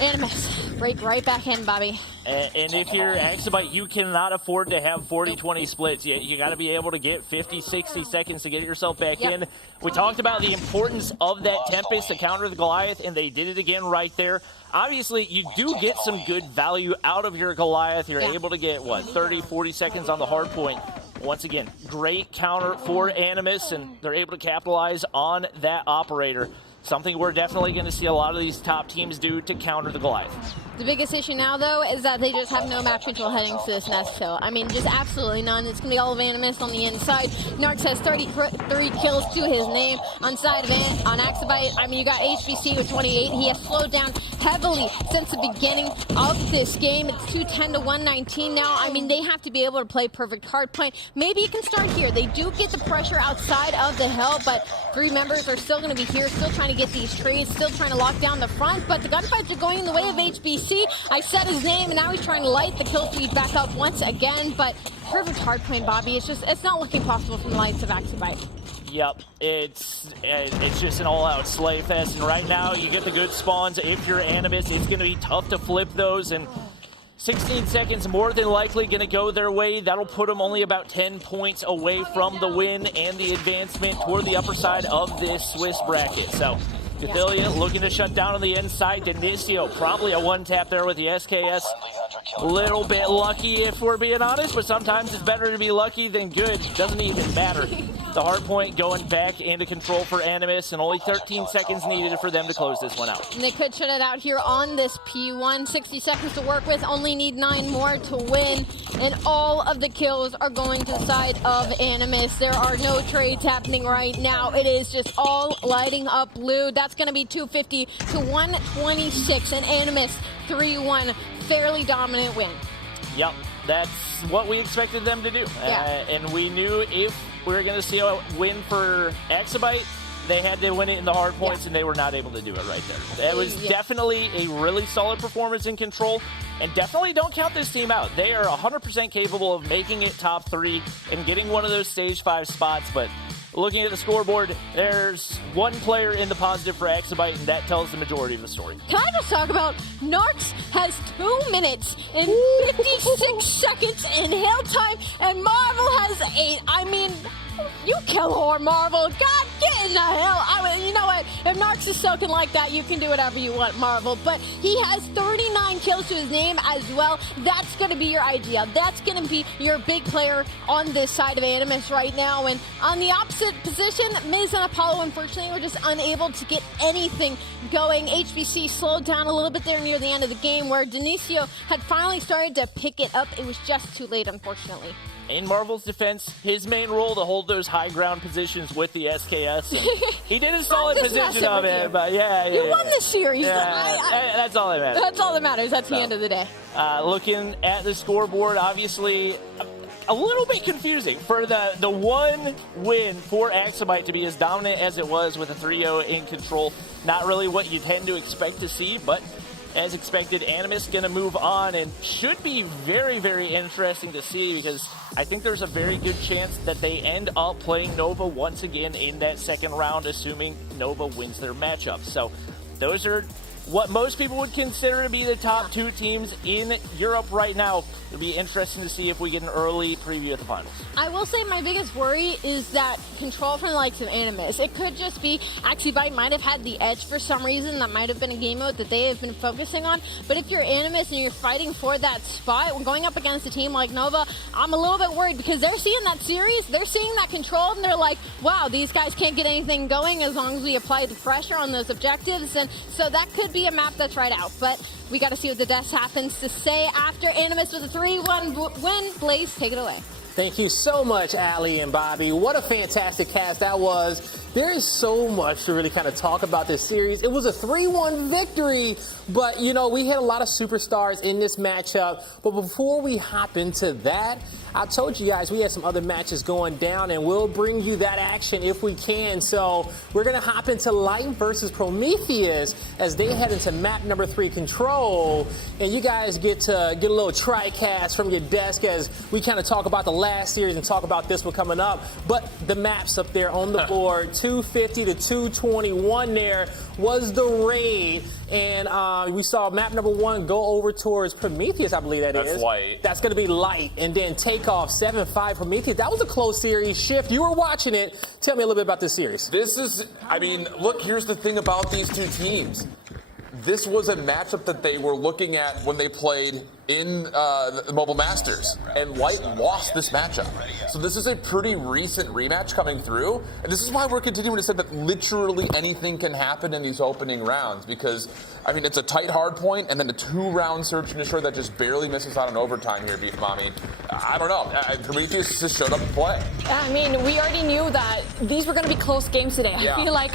Animus, break right back in, Bobby. And if you're Activision, you cannot afford to have 40-20 splits. You got to be able to get 50, 60 seconds to get yourself back in. We talked about the importance of that Tempest to counter the Goliath, and they did it again right there. Obviously, you do get some good value out of your Goliath. You're able to get, 30, 40 seconds on the Hardpoint. Once again, great counter for Animus, and they're able to capitalize on that operator. Something we're definitely going to see a lot of these top teams do to counter the Goliath. The biggest issue now, though, is that they just have no map control heading to this nest hill. I mean, just absolutely none. It's going to be all of Animus on the inside. Narcs has 33 kills to his name. On Activision, I mean, you got HBC with 28. He has slowed down heavily since the beginning of this game. It's 210 to 119 now. I mean, they have to be able to play perfect hardpoint. Maybe you can start here. They do get the pressure outside of the hill, but 3 members are still going to be here, still trying to get these trades, still trying to lock down the front, but the gunfights are going in the way of HBC. I said his name, and now he's trying to light the kill feed back up once again, but perfect hardpoint, Bobby. It's not looking possible from the likes of Activision. Yep, it's just an all-out slay fest, and right now you get the good spawns. If you're Animus, it's going to be tough to flip those, and 16 seconds more than likely going to go their way. That'll put them only about 10 points away from the win and the advancement toward the upper side of this Swiss bracket. So Cathilia looking to shut down on the inside. Denicio probably a one-tap there with the SKS. A little bit lucky if we're being honest, but sometimes it's better to be lucky than good. Doesn't even matter. The Hardpoint going back into control for Animus, and only 13 seconds needed for them to close this one out. And they could shut it out here on this P1. 60 seconds to work with, only need 9 more to win. And all of the kills are going to the side of Animus. There are no trades happening right now. It is just all lighting up blue. That's going to be 250 to 126, and Animus 3-1. Fairly dominant win. Yep, that's what we expected them to do. And we knew if we were going to see a win for Activision, they had to win it in the hard points, and they were not able to do it right there. It was definitely a really solid performance in control, and definitely don't count this team out. They are 100% capable of making it top 3 and getting one of those stage 5 spots, but looking at the scoreboard, there's one player in the positive for Activision, and that tells the majority of the story. Can I just talk about Narcs has 2 minutes and 56 seconds in hail time, and Marvel has 8. I mean, you kill whore, Marvel. God, get in the hell. I mean, you know what? If Narcs is soaking like that, you can do whatever you want, Marvel. But he has 39 kills to his name as well. That's going to be your idea. That's going to be your big player on this side of Animus right now. And on the opposite position, Miz and Apollo, unfortunately, were just unable to get anything going. HBC slowed down a little bit there near the end of the game, where Denicio had finally started to pick it up. It was just too late, unfortunately. In Marvel's defense, his main role to hold those high ground positions with the SKS. He did a solid position of it, but you won the series. That's all that matters. That's all that matters. That's the end of the day. Looking at the scoreboard, obviously a little bit confusing for the one win for Activision to be as dominant as it was with a 3-0 in control. Not really what you tend to expect to see, but as expected, Animus going to move on, and should be very, very interesting to see, because I think there's a very good chance that they end up playing Nova once again in that second round, assuming Nova wins their matchup. So those are what most people would consider to be the top 2 teams in Europe right now. It'll be interesting to see if we get an early preview of the finals. I will say my biggest worry is that control from the likes of Animus. It could just be Activision might have had the edge for some reason. That might have been a game mode that they have been focusing on. But if you're Animus and you're fighting for that spot, when going up against a team like Nova, I'm a little bit worried, because they're seeing that series, they're seeing that control, and they're like, wow, these guys can't get anything going as long as we apply the pressure on those objectives. And so that could be a map that's right out. But we got to see what the desk happens to say after Animus with a 3-1 win. Blaze, take it away. Thank you so much, Allie and Bobby. What a fantastic cast that was. There is so much to really kind of talk about this series. It was a 3-1 victory, but, you know, we had a lot of superstars in this matchup. But before we hop into that, I told you guys we had some other matches going down, and we'll bring you that action if we can. So we're going to hop into Light versus Prometheus as they head into map number 3, Control. And you guys get to get a little tri-cast from your desk as we kind of talk about the last series and talk about this one coming up. But the maps up there on the board, 250 to 221 there was the raid. And we saw map number 1 go over towards Prometheus, I believe That's is. Light. That's going to be Light. And then Takeoff 7-5 Prometheus. That was a close series. Shift, you were watching it. Tell me a little bit about this series. This is, I mean, look, here's the thing about these two teams. This was a matchup that they were looking at when they played in the Mobile Masters, and Light lost this matchup. So this is a pretty recent rematch coming through, and this is why we're continuing to say that literally anything can happen in these opening rounds, because, I mean, it's a tight hard point, and then a 2-round search and destroy that just barely misses out on overtime here, Beef Mommy. I don't know. Prometheus just showed up to play. I mean, we already knew that these were going to be close games today. Yeah. I feel like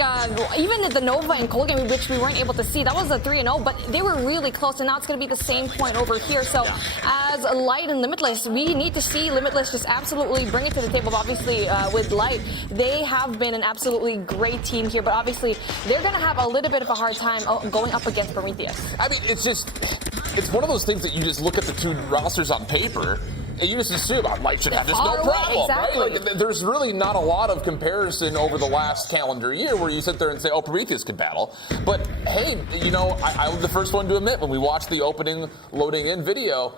even the Nova and Cold game, which we weren't able to see, that was a 3-0, but they were really close, and now it's going to be the same point over here. So as Light and Limitless, we need to see Limitless just absolutely bring it to the table. Obviously, with Light, they have been an absolutely great team here, but obviously they're going to have a little bit of a hard time going up against Prometheus. I mean, it's one of those things that you just look at the two rosters on paper, and you just assume Light should have this no problem, exactly. right? Like, there's really not a lot of comparison over the last calendar year where you sit there and say, oh, Prometheus can battle. But hey, you know, I was the first one to admit when we watched the opening loading in video,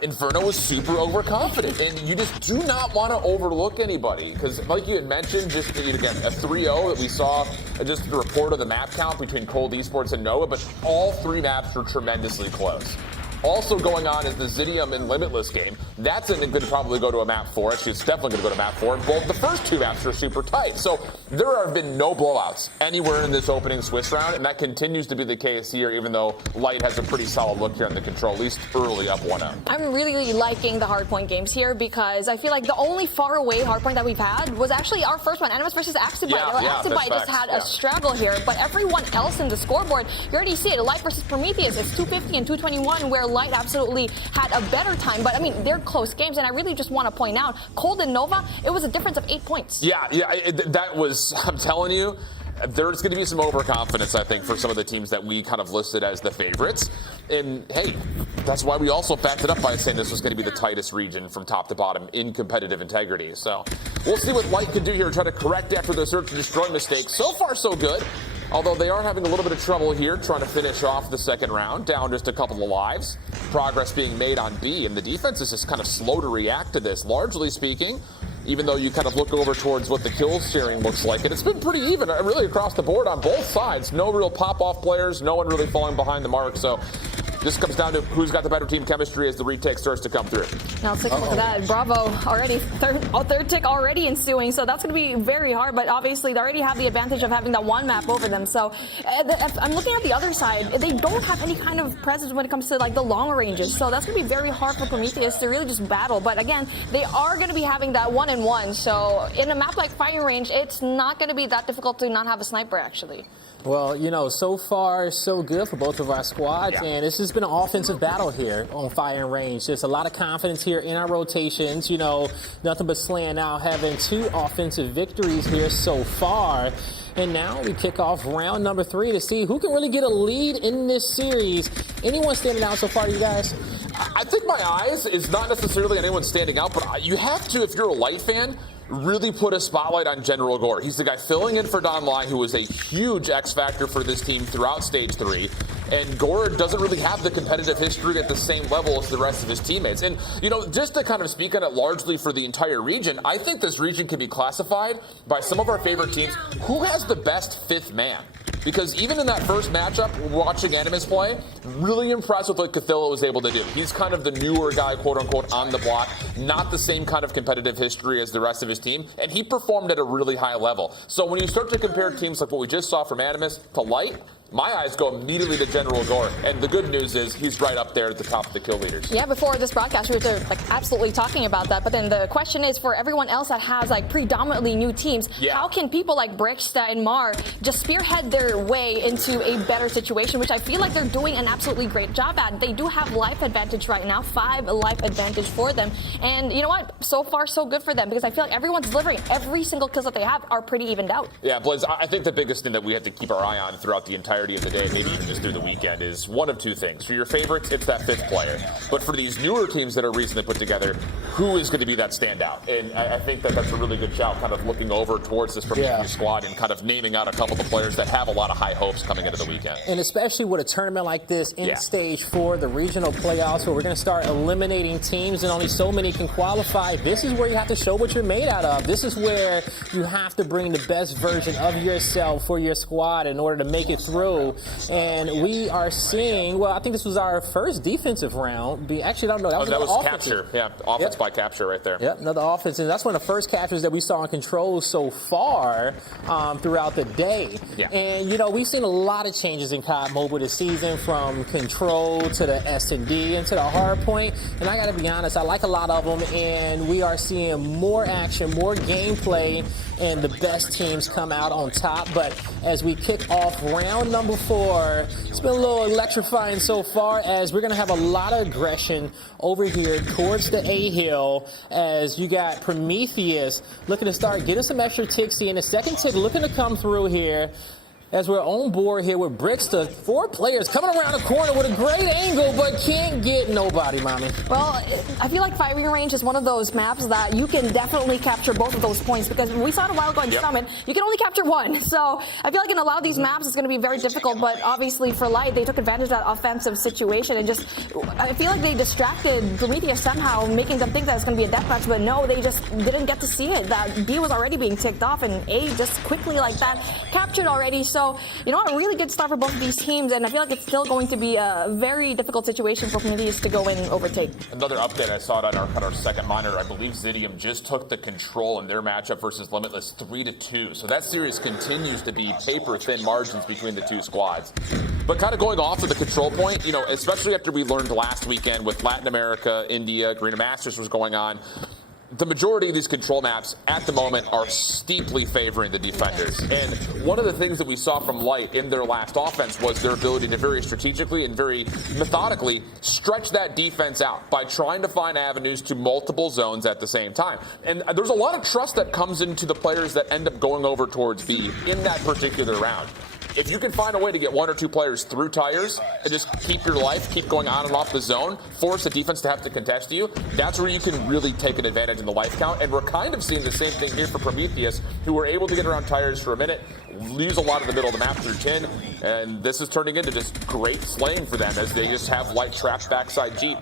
Inferno was super overconfident, and you just do not want to overlook anybody because, like you had mentioned, just again a 3-0 that we saw, just the report of the map count between Cold Esports and Nova, but all 3 maps were tremendously close. Also going on is the Zidium and Limitless game. That's going to probably go to a map 4. Actually, it's definitely going to go to map 4. Both the first 2 maps are super tight. So there have been no blowouts anywhere in this opening Swiss round, and that continues to be the case here, even though Light has a pretty solid look here in the Control, at least early up 1-0. I'm really liking the Hardpoint games here because I feel like the only far away Hardpoint that we've had was actually our first one, Animus versus Activision. Activision just had a struggle here, but everyone else in the scoreboard, you already see it. Light versus Prometheus, it's 250 and 221, where Light absolutely had a better time, but I mean, they're close games, and I really just want to point out, Cold and Nova, it was a difference of 8 points. That was, I'm telling you, there's going to be some overconfidence, I think, for some of the teams that we kind of listed as the favorites. And hey, that's why we also backed it up by saying this was going to be the tightest region from top to bottom in competitive integrity. So we'll see what Light can do here and try to correct after the search and destroy mistake. So far, so good. Although they are having a little bit of trouble here trying to finish off the second round, down just a couple of lives. Progress being made on B, and the defense is just kind of slow to react to this, largely speaking, even though you kind of look over towards what the kill sharing looks like. And it's been pretty even, really across the board on both sides. No real pop-off players, no one really falling behind the mark. So this comes down to who's got the better team chemistry as the retake starts to come through. Now let's take a look at that. Bravo already, third tick already ensuing, so that's going to be very hard, but obviously they already have the advantage of having that one map over them. So I'm looking at the other side. They don't have any kind of presence when it comes to like the long ranges, so that's going to be very hard for Prometheus to really just battle. But again, they are going to be having that 1-1, so in a map like Firing Range, it's not going to be that difficult to not have a sniper, actually. Well, you know, so far, so good for both of our squads, and this has been an offensive battle here on Firing Range. There's a lot of confidence here in our rotations, you know, nothing but Slan now having 2 offensive victories here so far. And now we kick off round number 3 to see who can really get a lead in this series. Anyone standing out so far to you guys? I think my eyes is not necessarily anyone standing out, but you have to, if you're a Light fan, really put a spotlight on General Gore. He's the guy filling in for Don Lai, who was a huge X factor for this team throughout Stage 3. And Gore doesn't really have the competitive history at the same level as the rest of his teammates. And, you know, just to kind of speak on it largely for the entire region, I think this region can be classified by some of our favorite teams. Who has the best 5th man? Because even in that first matchup, watching Animus play, really impressed with what Cathilla was able to do. He's kind of the newer guy, quote-unquote, on the block, not the same kind of competitive history as the rest of his team, and he performed at a really high level. So when you start to compare teams like what we just saw from Animus to Light, my eyes go immediately to General Gore. And the good news is he's right up there at the top of the kill leaders. Yeah, before this broadcast, we were absolutely talking about that. But then the question is, for everyone else that has predominantly new teams, how can people like Bricksta and Mar just spearhead their way into a better situation, which I feel like they're doing an absolutely great job at. They do have life advantage right now, 5 life advantage for them. And you know what? So far, so good for them, because I feel like everyone's delivering. Every single kills that they have are pretty evened out. Yeah, Blaze, I think the biggest thing that we have to keep our eye on throughout the entirety of the day, maybe even just through the weekend, is one of two things. For your favorites, it's that 5th player. But for these newer teams that are recently put together, who is going to be that standout? And I think that that's a really good shout, kind of looking over towards this Prometheus squad and kind of naming out a couple of the players that have a lot of high hopes coming into the weekend. And especially with a tournament like this in stage 4, the regional playoffs, where we're going to start eliminating teams and only so many can qualify. This is where you have to show what you're made out of. This is where you have to bring the best version of yourself for your squad in order to make it through. And we are seeing, well, I think this was our first defensive round. Actually, I don't know. That was capture. Yeah, offense by capture right there. Yep, another offense. And that's one of the first captures that we saw in Control so far throughout the day. Yeah. And, you know, we've seen a lot of changes in COD Mobile this season, from Control to the S&D and to the Hardpoint. And I got to be honest, I like a lot of them. And we are seeing more action, more gameplay, and the best teams come out on top. But as we kick off round number 4, it's been a little electrifying so far, as we're going to have a lot of aggression over here towards the A-Hill, as you got Prometheus looking to start getting some extra ticks in. The second tick looking to come through here, as we're on board here with Bricksta. 4 players coming around the corner with a great angle, but can't get nobody, mommy. Well, I feel like firing range is one of those maps that you can definitely capture both of those points, because we saw it a while ago in Summit, you can only capture 1. So I feel like in a lot of these maps it's going to be very difficult, but obviously for Light, they took advantage of that offensive situation, and just, I feel like they distracted Prometheus somehow, making them think that it's going to be a deathmatch, but no, they just didn't get to see it. That B was already being ticked off, and A just quickly like that captured already. So, you know, a really good start for both of these teams, and I feel like it's still going to be a very difficult situation for Prometheus to go in and overtake. Another update, I saw it on our second monitor. I believe Zidium just took the Control in their matchup versus Limitless 3-2. So that series continues to be paper-thin margins between the two squads. But kind of going off of the Control point, you know, especially after we learned last weekend with Latin America, India, Arena Masters was going on, the majority of these Control maps at the moment are steeply favoring the defenders. And one of the things that we saw from Light in their last offense was their ability to very strategically and very methodically stretch that defense out by trying to find avenues to multiple zones at the same time. And there's a lot of trust that comes into the players that end up going over towards B in that particular round. If you can find a way to get 1 or 2 players through tires and just keep your life, keep going on and off the zone, force the defense to have to contest you, that's where you can really take an advantage in the life count. And we're kind of seeing the same thing here for Prometheus, who were able to get around tires for a minute, lose a lot of the middle of the map through tin, and this is turning into just great slaying for them as they just have Light trapped backside Jeep.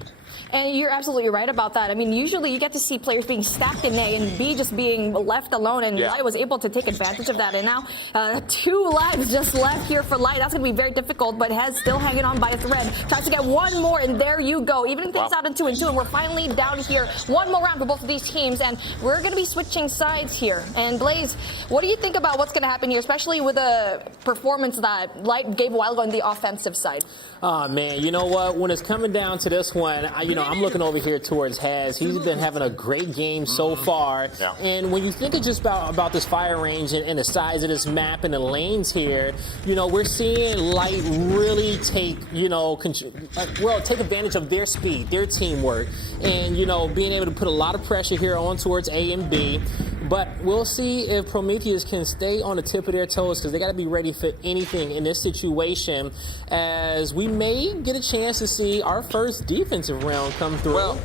And you're absolutely right about that. I mean, usually you get to see players being stacked in A and B just being left alone, and Light was able to take advantage of that. And now 2 lives just left here for Light. That's going to be very difficult, but Hez still hanging on by a thread. Tries to get 1 more, and there you go. Even things out in 2-2, and we're finally down here. 1 more round for both of these teams, and we're going to be switching sides here. And Blaze, what do you think about what's going to happen here, especially with a performance that Light gave a while ago on the offensive side? Oh, man, you know what? When it's coming down to this one, I'm looking over here towards Hez. He's been having a great game so far. Yeah. And when you think just about this fire range and the size of this map and the lanes here, you know, we're seeing Light really take advantage of their speed, their teamwork, and, you know, being able to put a lot of pressure here on towards A and B. But we'll see if Prometheus can stay on the tip of their toes, because they got to be ready for anything in this situation, as we may get a chance to see our first defensive round come through. Well,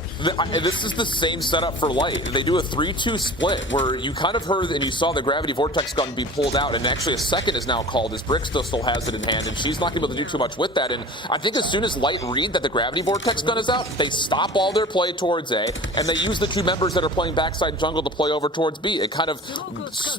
this is the same setup for Light. They do a 3-2 split, where you kind of heard and you saw the Gravity Vortex gun be pulled out, and actually a second is now called, as Bricksta still has it in hand, and she's not going to be able to do too much with that. And I think as soon as Light read that the Gravity Vortex gun is out, they stop all their play towards A, and they use the 2 members that are playing backside jungle to play over towards B. see. It kind of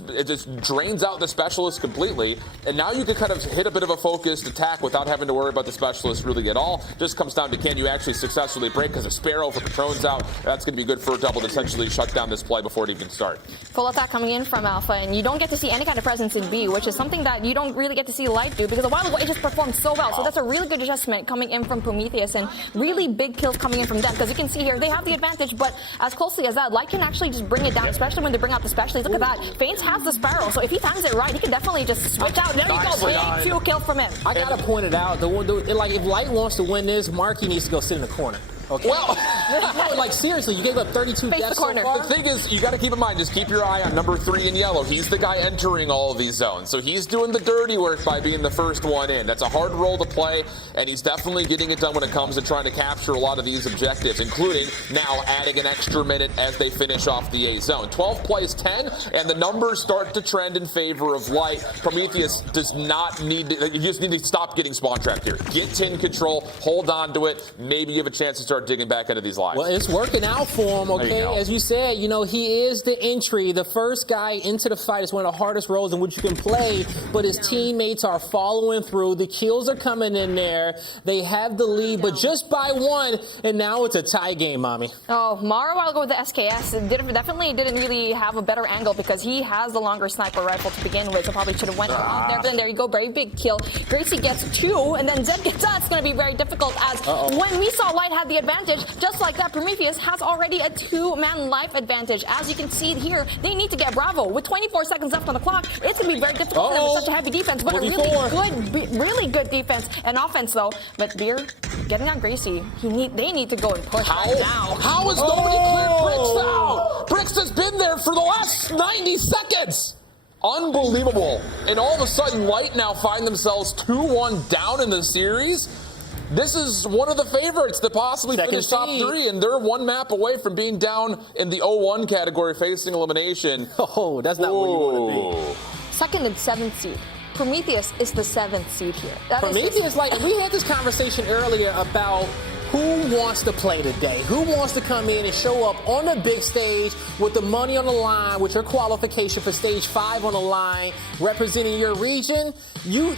it just drains out the specialist completely, and now you can kind of hit a bit of a focused attack without having to worry about the specialist really at all. Just comes down to can you actually successfully break, because a Sparrow for Patron's out. That's going to be good for a double to essentially shut down this play before it even starts. Full attack coming in from Alpha, and you don't get to see any kind of presence in B, which is something that you don't really get to see Light do, because a while ago it just performed so well. So that's a really good adjustment coming in from Prometheus, and really big kills coming in from them, because you can see here they have the advantage, but as closely as that, Light can actually just bring it down, especially when they bring out the specialties. Look at that. Faints has the Sparrow, so if he times it right, he can definitely just switch out. There you go. Big 2 kill from him. I gotta point it out. Like, if Light wants to win this, Marky needs to go sit in the corner. Okay. Well, no, like seriously, you gave up 32 deaths so far. The thing is, you got to keep in mind, just keep your eye on number 3 in yellow. He's the guy entering all of these zones, so he's doing the dirty work by being the first one in. That's a hard role to play, and he's definitely getting it done when it comes to trying to capture a lot of these objectives, including now adding an extra minute as they finish off the A zone. 12 plays 10, and the numbers start to trend in favor of Light. Prometheus does not need to, you just need to stop getting spawn trapped here. Get 10 control, hold on to it, maybe you have a chance to start digging back into these lives. Well, it's working out for him, okay? As you said, you know, he is the entry. The first guy into the fight is one of the hardest roles in which you can play, but his teammates are following through. The kills are coming in there. They have the lead, but just by 1, and now it's a tie game, Mommy. Oh, Mara, while ago with the SKS, definitely didn't really have a better angle, because he has the longer sniper rifle to begin with, so probably should have went out there. But then there you go, very big kill. Gracie gets 2, and then Zed gets out. It's going to be very difficult, as when we saw Light had the advantage, just like that, Prometheus has already a 2-man life advantage. As you can see here, they need to get Bravo. With 24 seconds left on the clock, it's going to be very difficult for them with such a heavy defense, but a really good defense and offense, though. But Beer getting on Gracie, they need to go and push right now. How has nobody cleared Brix out? Brix has been there for the last 90 seconds. Unbelievable. And all of a sudden, Light now find themselves 2-1 down in the series. This is one of the favorites to possibly finish top 3, and they're 1 map away from being down in the 0-1 category facing elimination. Oh, that's not where you want to be. 2nd and 7th seed. Prometheus is the 7th seed here. Prometheus, like, we had this conversation earlier about who wants to play today? Who wants to come in and show up on the big stage with the money on the line, with your qualification for stage 5 on the line, representing your region? You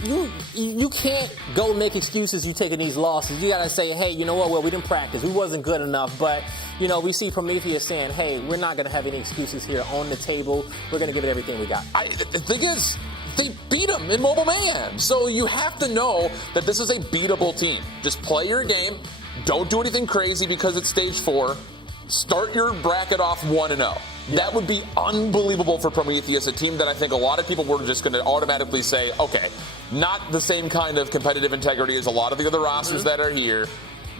can't go make excuses you taking these losses. You got to say, hey, you know what? Well, we didn't practice. We wasn't good enough. But, you know, we see Prometheus saying, hey, we're not going to have any excuses here on the table. We're going to give it everything we got. The thing is, they beat them in Mobile Mayhem. So you have to know that this is a beatable team. Just play your game. Don't do anything crazy because it's stage 4. Start your bracket off 1-0. Yeah. That would be unbelievable for Prometheus, a team that I think a lot of people were just going to automatically say, okay, not the same kind of competitive integrity as a lot of the other rosters that are here.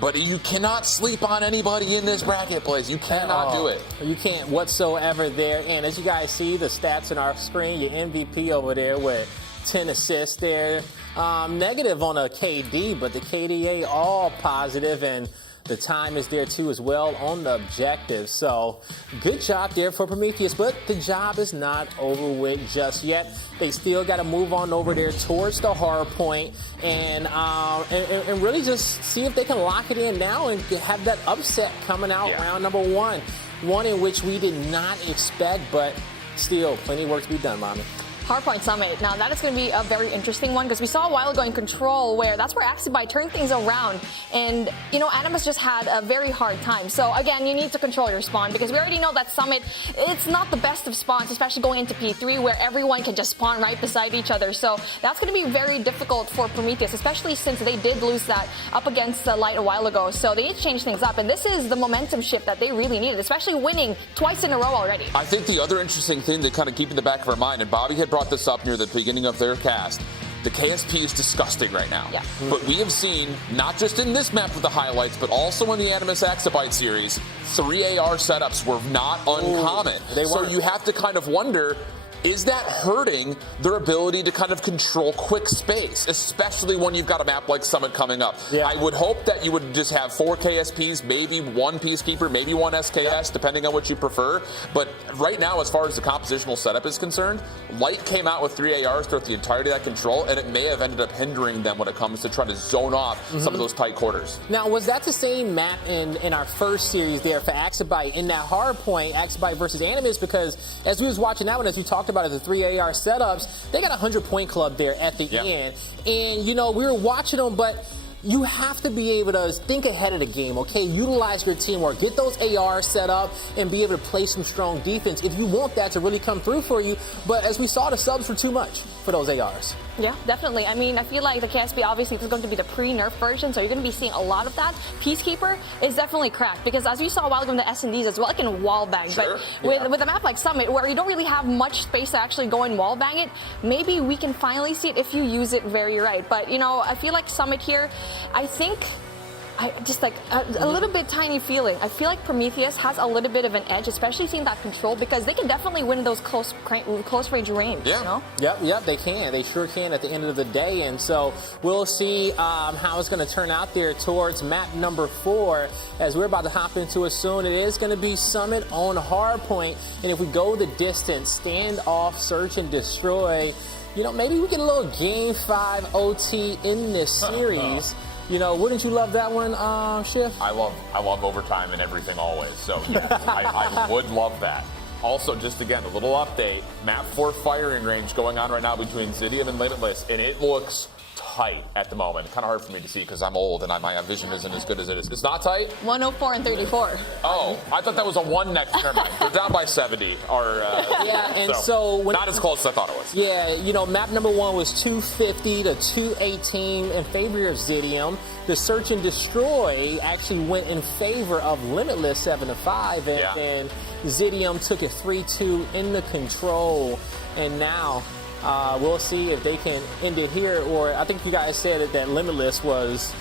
But you cannot sleep on anybody in this bracket place. You cannot do it. You can't whatsoever there. And as you guys see, the stats on our screen, your MVP over there with 10 assists there. Negative on a KD, but the KDA all positive, and the time is there too as well on the objective. So good job there for Prometheus, but the job is not over with just yet. They still got to move on over there towards the Hardpoint and really just see if they can lock it in now and have that upset coming out round number 1. One in which we did not expect, but still plenty of work to be done, Mommy. Hardpoint Summit. Now that is going to be a very interesting one, because we saw a while ago in Control where that's where Activision turned things around, and you know, Animus just had a very hard time. So again, you need to control your spawn, because we already know that Summit, it's not the best of spawns, especially going into P3 where everyone can just spawn right beside each other. So that's going to be very difficult for Prometheus, especially since they did lose that up against Light a while ago. So they need to change things up, and this is the momentum shift that they really needed, especially winning twice in a row already. I think the other interesting thing to kind of keep in the back of our mind, and Bobby had brought this up near the beginning of their cast, the KSP is disgusting right now. Yeah. But we have seen, not just in this map with the highlights, but also in the Animus Exabyte series, 3 AR setups were not uncommon. So you have to kind of wonder, is that hurting their ability to kind of control quick space, especially when you've got a map like Summit coming up? Yeah. I would hope that you would just have 4 KSPs, maybe 1 Peacekeeper, maybe 1 SKS, depending on what you prefer. But right now, as far as the compositional setup is concerned, Light came out with 3 ARs throughout the entirety of that control, and it may have ended up hindering them when it comes to trying to zone off some of those tight quarters. Now, was that the same map in our first series there for Activision in that Hardpoint, Activision versus Animus? Because as we was watching that one, as we talked about it, the 3 AR setups, they got a 100-point club there at the end. And, you know, we were watching them, but you have to be able to think ahead of the game, okay? Utilize your teamwork. Get those ARs set up and be able to play some strong defense if you want that to really come through for you. But as we saw, the subs were too much for those ARs. Yeah, definitely. I mean, I feel like the KSP, obviously, this is going to be the pre-nerf version, so you're going to be seeing a lot of that. Peacekeeper is definitely cracked, because as you saw a while ago in the S&Ds as well, it can wall bang. Sure. But with a map like Summit, where you don't really have much space to actually go and wall bang it, maybe we can finally see it if you use it very right. But, you know, I feel like Summit here, I think just like a little bit tiny feeling. I feel like Prometheus has a little bit of an edge, especially seeing that control, because they can definitely win those close range range. Yeah. You know? Yep, they can. They sure can at the end of the day. And so we'll see how it's going to turn out there towards map number 4, as we're about to hop into it soon. It is going to be Summit on Hardpoint. And if we go the distance, standoff, search and destroy, you know, maybe we get a little Game 5 OT in this series. You know, wouldn't you love that one, Schiff? I love overtime and everything always. So yes, I would love that. Also, just again, a little update. Map 4 firing range going on right now between Zidium and Limitless, and it looks tight at the moment. Kind of hard for me to see because I'm old and my vision isn't as good as it is. It's not tight? 104 and 34. Oh, I thought that was a 1 next. Never mind. They're down by 70. Yeah, and so when, not as close as I thought it was. Yeah, you know, map number 1 was 250 to 218 in favor of Zidium. The search and destroy actually went in favor of Limitless 7-5, and Zidium took it 3-2 in the control. And now we'll see if they can end it here, or I think you guys said that Limitless was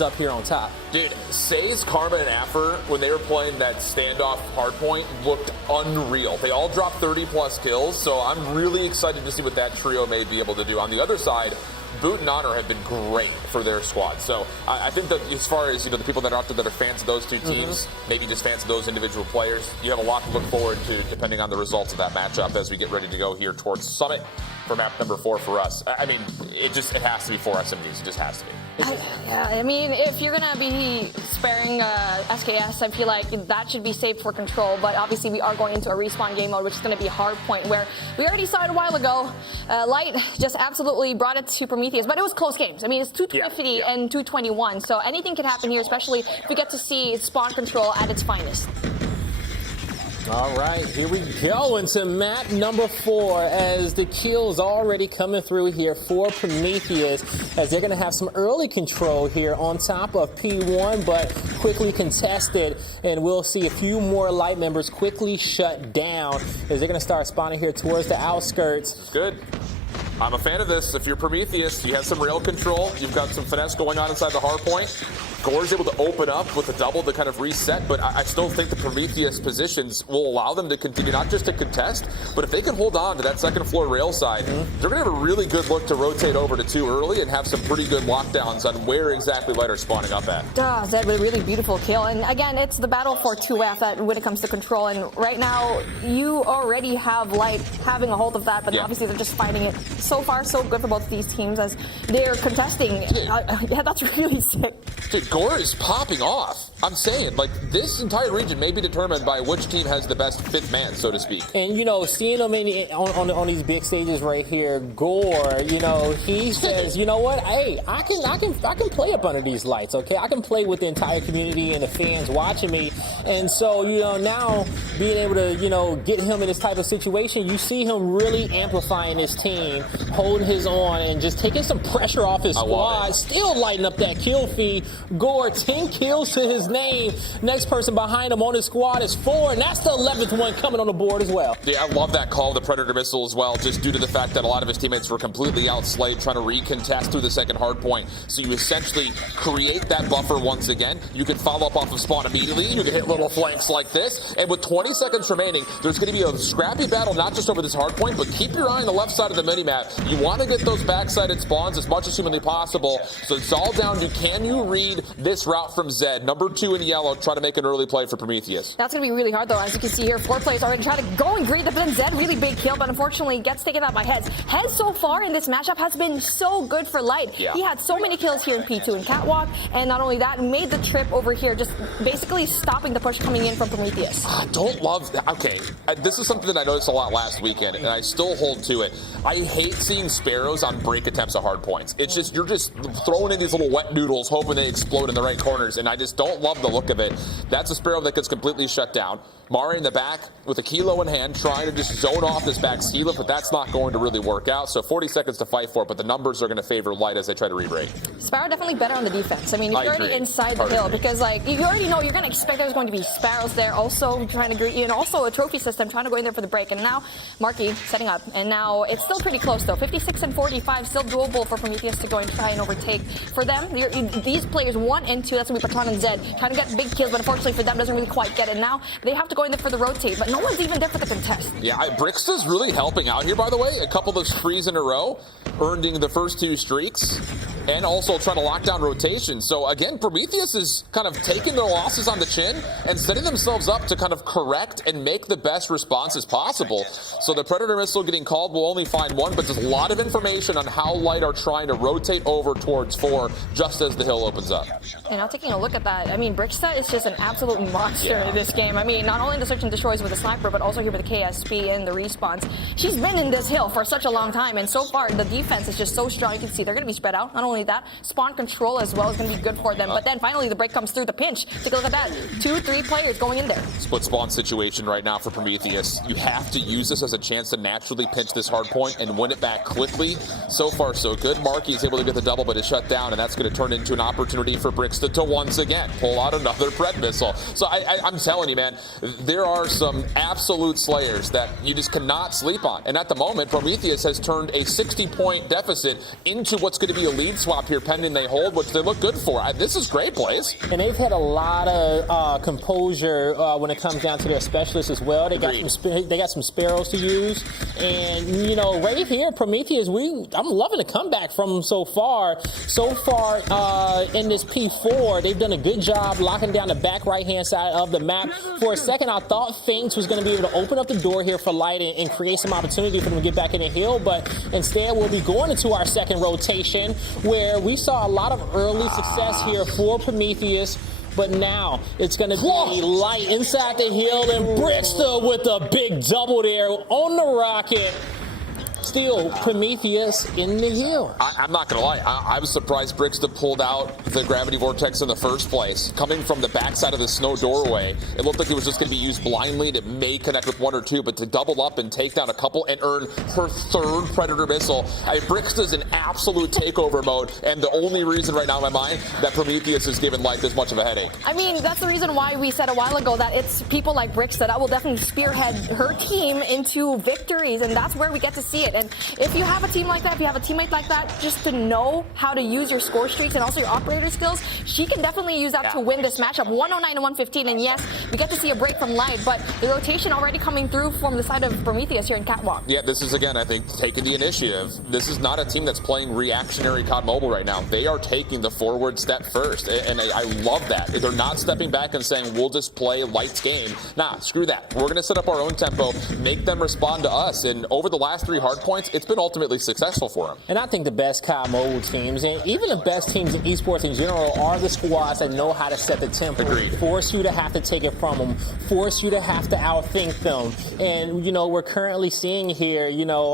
up here on top. Dude, Say's, Karma, and Affer, when they were playing that standoff hardpoint, looked unreal. They all dropped 30-plus kills, so I'm really excited to see what that trio may be able to do. On the other side, Boot and Honor have been great for their squad. So I think that as far as, you know, the people that are out there that are fans of those two teams, maybe just fans of those individual players, you have a lot to look forward to depending on the results of that matchup as we get ready to go here towards Summit for map number 4 for us. I mean, it has to be 4 SMDs. It just has to be. Yeah, I mean, if you're going to be sparing SKS, I feel like that should be saved for Control. But obviously, we are going into a respawn game mode, which is going to be Hardpoint, where we already saw it a while ago. Light just absolutely brought it to Prometheus, but it was close games. I mean, it's 250 and 221, so anything could happen here, especially if we get to see spawn Control at its finest. All right, here we go into map number 4 as the kills already coming through here for Prometheus, as they're going to have some early control here on top of P1, but quickly contested, and we'll see a few more Light members quickly shut down as they're going to start spawning here towards the outskirts. Good. I'm a fan of this. If you're Prometheus, you have some rail control. You've got some finesse going on inside the hardpoint. Gore's able to open up with a double to kind of reset, but I still think the Prometheus positions will allow them to continue not just to contest, but if they can hold on to that second floor rail side, they're going to have a really good look to rotate over to 2 early and have some pretty good lockdowns on where exactly Light are spawning up at. That's a really beautiful kill. And again, it's the battle for 2F that when it comes to Control. And right now, you already have Light having a hold of that, but obviously they're just fighting it. So far, so good for both of these teams as they're contesting. Yeah, that's really sick. Dude, Gore is popping off. I'm saying, like, this entire region may be determined by which team has the best 5th man, so to speak. And, you know, seeing him on these big stages right here, Gore, you know, he says, you know what, hey, I can play up under these lights, okay? I can play with the entire community and the fans watching me. And so, you know, now being able to, you know, get him in this type of situation, you see him really amplifying his team, holding his own, and just taking some pressure off his squad, still lighting up that kill feed Gore, 10 kills to his name. Next person behind him on his squad is 4, and that's the 11th one coming on the board as well. Yeah, I love that call, the Predator missile as well, just due to the fact that a lot of his teammates were completely outslayed trying to recontest through the second hard point. So you essentially create that buffer once again. You can follow up off of spawn immediately. You can hit little flanks like this. And with 20 seconds remaining, there's going to be a scrappy battle, not just over this hard point, but keep your eye on the left side of the minimap. You want to get those backsided spawns as much as humanly possible. So it's all down to, can you read this route from Zed? Number 2 in yellow, try to make an early play for Prometheus. That's going to be really hard, though. As you can see here, 4 players already trying to go and greet the then Zed. Really big kill, but unfortunately gets taken out by Heads. Heads so far in this matchup has been so good for Light. Yeah. He had so many kills here in P2 and Catwalk, and not only that, made the trip over here, just basically stopping the push coming in from Prometheus. I don't love that. Okay, this is something that I noticed a lot last weekend, and I still hold to it. I hate seeing Sparrows on break attempts at hard points. It's just, you're just throwing in these little wet noodles, hoping they explode in the right corners, and I just don't love the look of it. That's a Sparrow that gets completely shut down. Mari in the back with a kilo in hand, trying to just zone off this back Sealer, but that's not going to really work out. So 40 seconds to fight for it, but the numbers are going to favor Light as they try to re-break. Sparrow definitely better on the defense. I mean, you're already inside the hill because, like, you already know you're going to expect there's going to be Sparrows there also trying to greet you, and also a trophy system trying to go in there for the break. And now Marky setting up, and now it's still pretty close though. 56 and 45, still doable for Prometheus to go and try and overtake. For them, these players 1 and 2, that's going to be Patron and Zed, trying to get big kills, but unfortunately for them doesn't really quite get it. Now they have to go in there for the rotate, but no one's even there for the contest. Yeah, Bricksta's really helping out here, by the way. A couple of sprees in a row, earning the first 2 streaks, and also trying to lock down rotation. So again, Prometheus is kind of taking their losses on the chin and setting themselves up to kind of correct and make the best responses possible. So the Predator missile getting called will only find 1, but there's a lot of information on how Light are trying to rotate over towards 4 just as the hill opens up. And now taking a look at that, I mean, Bricksta is just an absolute monster in this game. I mean, not only the search and destroys with the sniper, but also here with the KSP and the respawns. She's been in this hill for such a long time, and so far the defense is just so strong. You can see they're going to be spread out. Not only that, spawn control as well is going to be good for them. But then finally the break comes through the pinch. Take a look at that. 2-3 players going in there. Split spawn situation right now for Prometheus. You have to use this as a chance to naturally pinch this hard point and win it back quickly. So far, so good. Marky is able to get the double, but it's shut down, and that's going to turn into an opportunity for Bricksta to once again pull out another Pred missile. So I'm telling you, man, there are some absolute slayers that you just cannot sleep on. And at the moment, Prometheus has turned a 60-point deficit into what's going to be a lead swap here pending they hold, which they look good for. This is great plays. And they've had a lot of composure when it comes down to their specialists as well. They got some Sparrows to use. And, you know, right here, Prometheus, I'm loving the comeback from them so far. So far in this P4, they've done a good job locking down the back right-hand side of the map. For a second, I thought Faints was going to be able to open up the door here for Light and create some opportunity for them to get back in the hill, but instead we'll be going into our second rotation where we saw a lot of early success here for Prometheus. But now it's going to be Light inside the hill, and Bricksta with a big double there on the rocket. Still, Prometheus in the hill. I'm not going to lie. I was surprised Bricksta pulled out the Gravity Vortex in the first place. Coming from the backside of the snow doorway, it looked like it was just going to be used blindly. It may connect with 1 or 2, but to double up and take down a couple and earn her 3rd Predator missile. Bricksta's in absolute takeover mode, and the only reason right now in my mind that Prometheus is giving Light this much of a headache. I mean, that's the reason why we said a while ago that it's people like Bricksta that will definitely spearhead her team into victories, and that's where we get to see it. And if you have a team like that, if you have a teammate like that, just to know how to use your score streaks and also your operator skills, she can definitely use that to win this matchup. 109 to 115, and yes, we get to see a break from Light, but the rotation already coming through from the side of Prometheus here in Catwalk. Yeah, this is, again, I think, taking the initiative. This is not a team that's playing reactionary COD Mobile right now. They are taking the forward step first, and I love that. They're not stepping back and saying, we'll just play Light's game. Nah, screw that. We're going to set up our own tempo, make them respond to us, and over the last 3 hard points, it's been ultimately successful for them. And I think the best COD Mobile teams, and even the best teams in esports in general, are the squads that know how to set the tempo. Agreed. Force you to have to take it from them. Force you to have to outthink them. And, you know, we're currently seeing here, you know,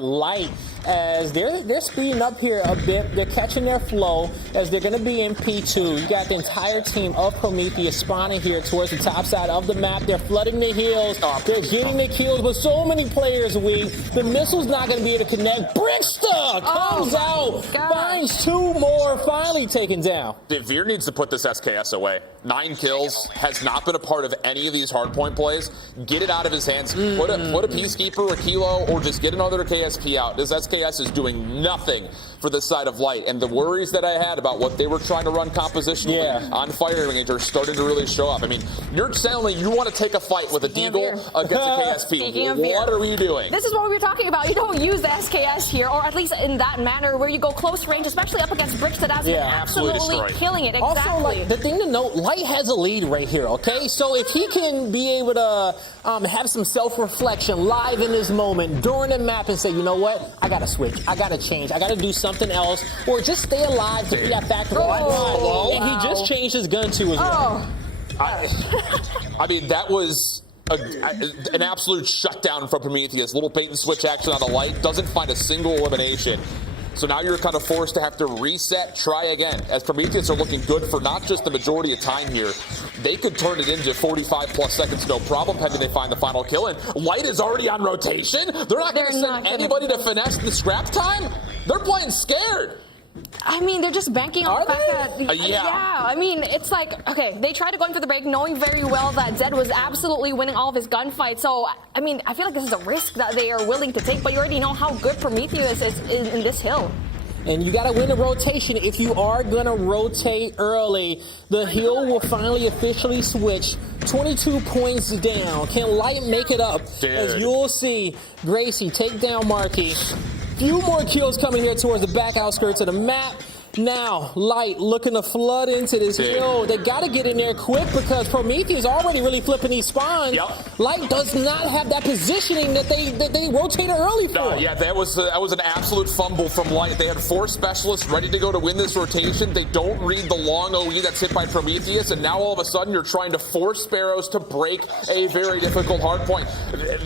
Light as they're speeding up here a bit. They're catching their flow as they're going to be in P2. You got the entire team of Prometheus spawning here towards the top side of the map. They're flooding the hills. They're getting the kills, but so many players weak. The missile's not going to be able to connect. Brickster comes out, finds 2 more, finally taken down. Veer needs to put this SKS away. 9 kills, has not been a part of any of these hardpoint plays. Get it out of his hands. Put a Peacekeeper, a Kilo, or just get another KSP out. This SKS is doing nothing for the side of Light. And the worries that I had about what they were trying to run compositionally on Fire Range are starting to really show up. I mean, you're telling me you want to take a fight with a Deagle against a KSP. What are you doing? This is what we were talking about. You don't use the SKS here, or at least in that manner where you go close range, especially up against Bricks that has been absolutely killing it. Exactly. Also, like, the thing to note, Light has a lead right here, okay? So if he can be able to have some self-reflection live in this moment during the map and say, you know what, I gotta switch, I gotta change, I gotta do something else, or just stay alive to be that factor. And he just changed his gun too as well. I mean, that was an absolute shutdown from Prometheus. Little bait and switch action on the Light, doesn't find a single elimination. So now you're kind of forced to have to reset, try again. As Prometheus are looking good for not just the majority of time here, they could turn it into 45 plus seconds, no problem, pending they find the final kill. And Light is already on rotation. They're not going to send anybody to finesse the scrap time. They're playing scared. I mean, they're just banking on the fact that... Yeah, I mean, it's like, okay, they tried to go in for the break knowing very well that Zed was absolutely winning all of his gunfights. So, I mean, I feel like this is a risk that they are willing to take, but you already know how good Prometheus is in this hill. And you got to win the rotation. If you are going to rotate early, the hill will finally officially switch. 22 points down. Can Light make it up? As you'll see, Gracie take down Marky. Few more kills coming here towards the back outskirts of the map. Now, Light looking to flood into this hill. They got to get in there quick because Prometheus already really flipping these spawns. Light does not have that positioning that they rotated early for. Yeah, that was an absolute fumble from Light. They had 4 specialists ready to go to win this rotation. They don't read the long OE that's hit by Prometheus, and now all of a sudden you're trying to force Sparrows to break a very difficult hardpoint.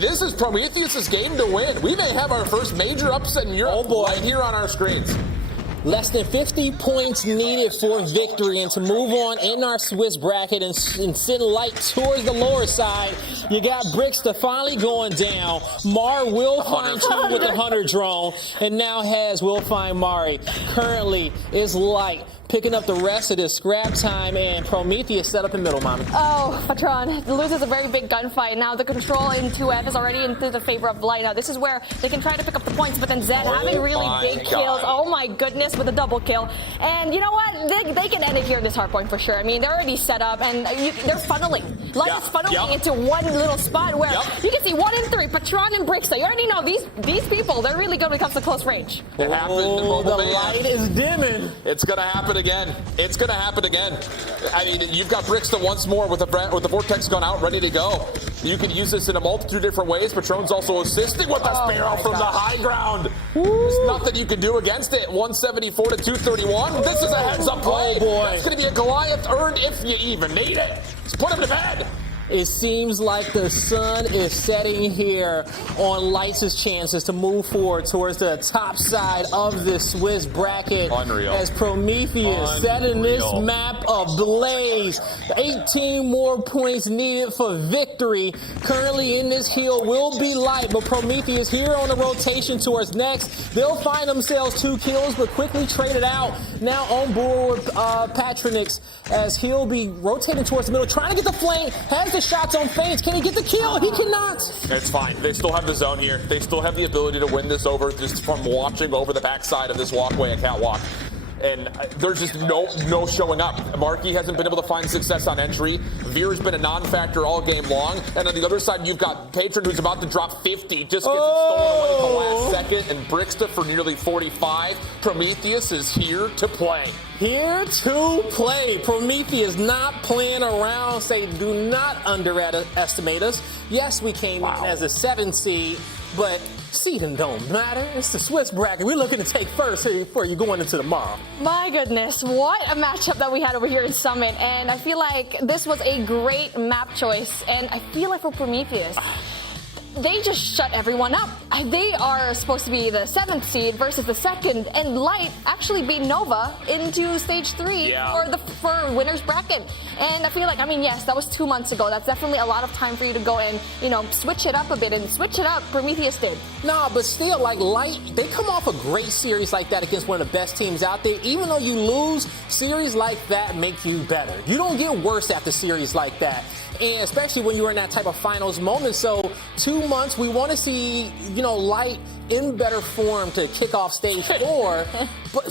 This is Prometheus' game to win. We may have our first major upset in Europe right here on our screens. Less than 50 points needed for victory, and to move on in our Swiss bracket and send Light towards the lower side. You got Bricks to finally going down. Mar will find two with the Hunter drone, and now will find Mari. Currently is Light picking up the rest of this scrap time, and Prometheus set up in middle, mommy. Oh, Patron loses a very big gunfight. Now the control in 2F is already into the favor of Light. Now this is where they can try to pick up the points, but then Zed having really big kills. Oh my goodness, with a double kill. And you know what? They can end it here in this hardpoint for sure. I mean, they're already set up, and they're funneling. Light is funneling into one little spot where you can see 1 in 3, Patron and Brickster. You already know these people, they're really good when it comes to close range. It happened. The light is dimming. It's going to happen again. It's going to happen again. I mean, you've got Brickster once more with the Vortex gun out, ready to go. You can use this in a multitude of different ways. Patron's also assisting with the Sparrow from the high ground. There's nothing you can do against it. 174 to 231. This is a heads-up play. Oh boy. That's going to be a Goliath earned if you even need it. Just put him to bed. It seems like the sun is setting here on Lights' chances to move forward towards the top side of this Swiss bracket. Unreal. As Prometheus setting this map ablaze. 18 more points needed for victory. Currently in this hill will be Light, but Prometheus here on the rotation towards next. They'll find themselves 2 kills, but quickly trade it out. Now on board with Patronix, as he'll be rotating towards the middle, trying to get the flank. Has the shots on feints. Can he get the kill? He cannot. It's fine. They still have the zone here. They still have the ability to win this over just from watching over the backside of this walkway and catwalk. And there's just no showing up. Marky hasn't been able to find success on entry. Veer has been a non-factor all game long. And on the other side, you've got Patron, who's about to drop 50, just gets it stolen away at the last second. And Brickster for nearly 45. Prometheus is here to play. Here to play. Prometheus not playing around. Say, do not underestimate us. Yes, we came in as a 7 seed, but seeding don't matter. It's the Swiss bracket. We're looking to take first here before you going into tomorrow. My goodness, what a matchup that we had over here in Summit. And I feel like this was a great map choice. And I feel like for Prometheus, they just shut everyone up. They are supposed to be the 7th seed versus the 2nd, and Light actually beat Nova into stage 3 for winner's bracket. And I feel like, I mean, yes, that was 2 months ago. That's definitely a lot of time for you to go and, you know, switch it up a bit, and switch it up. Prometheus did. Nah, but still, like Light, they come off a great series like that against one of the best teams out there. Even though you lose, series like that make you better. You don't get worse after series like that. And especially when you're in that type of finals moment. So 2 months, we want to see, you know, Light in better form to kick off stage 4. But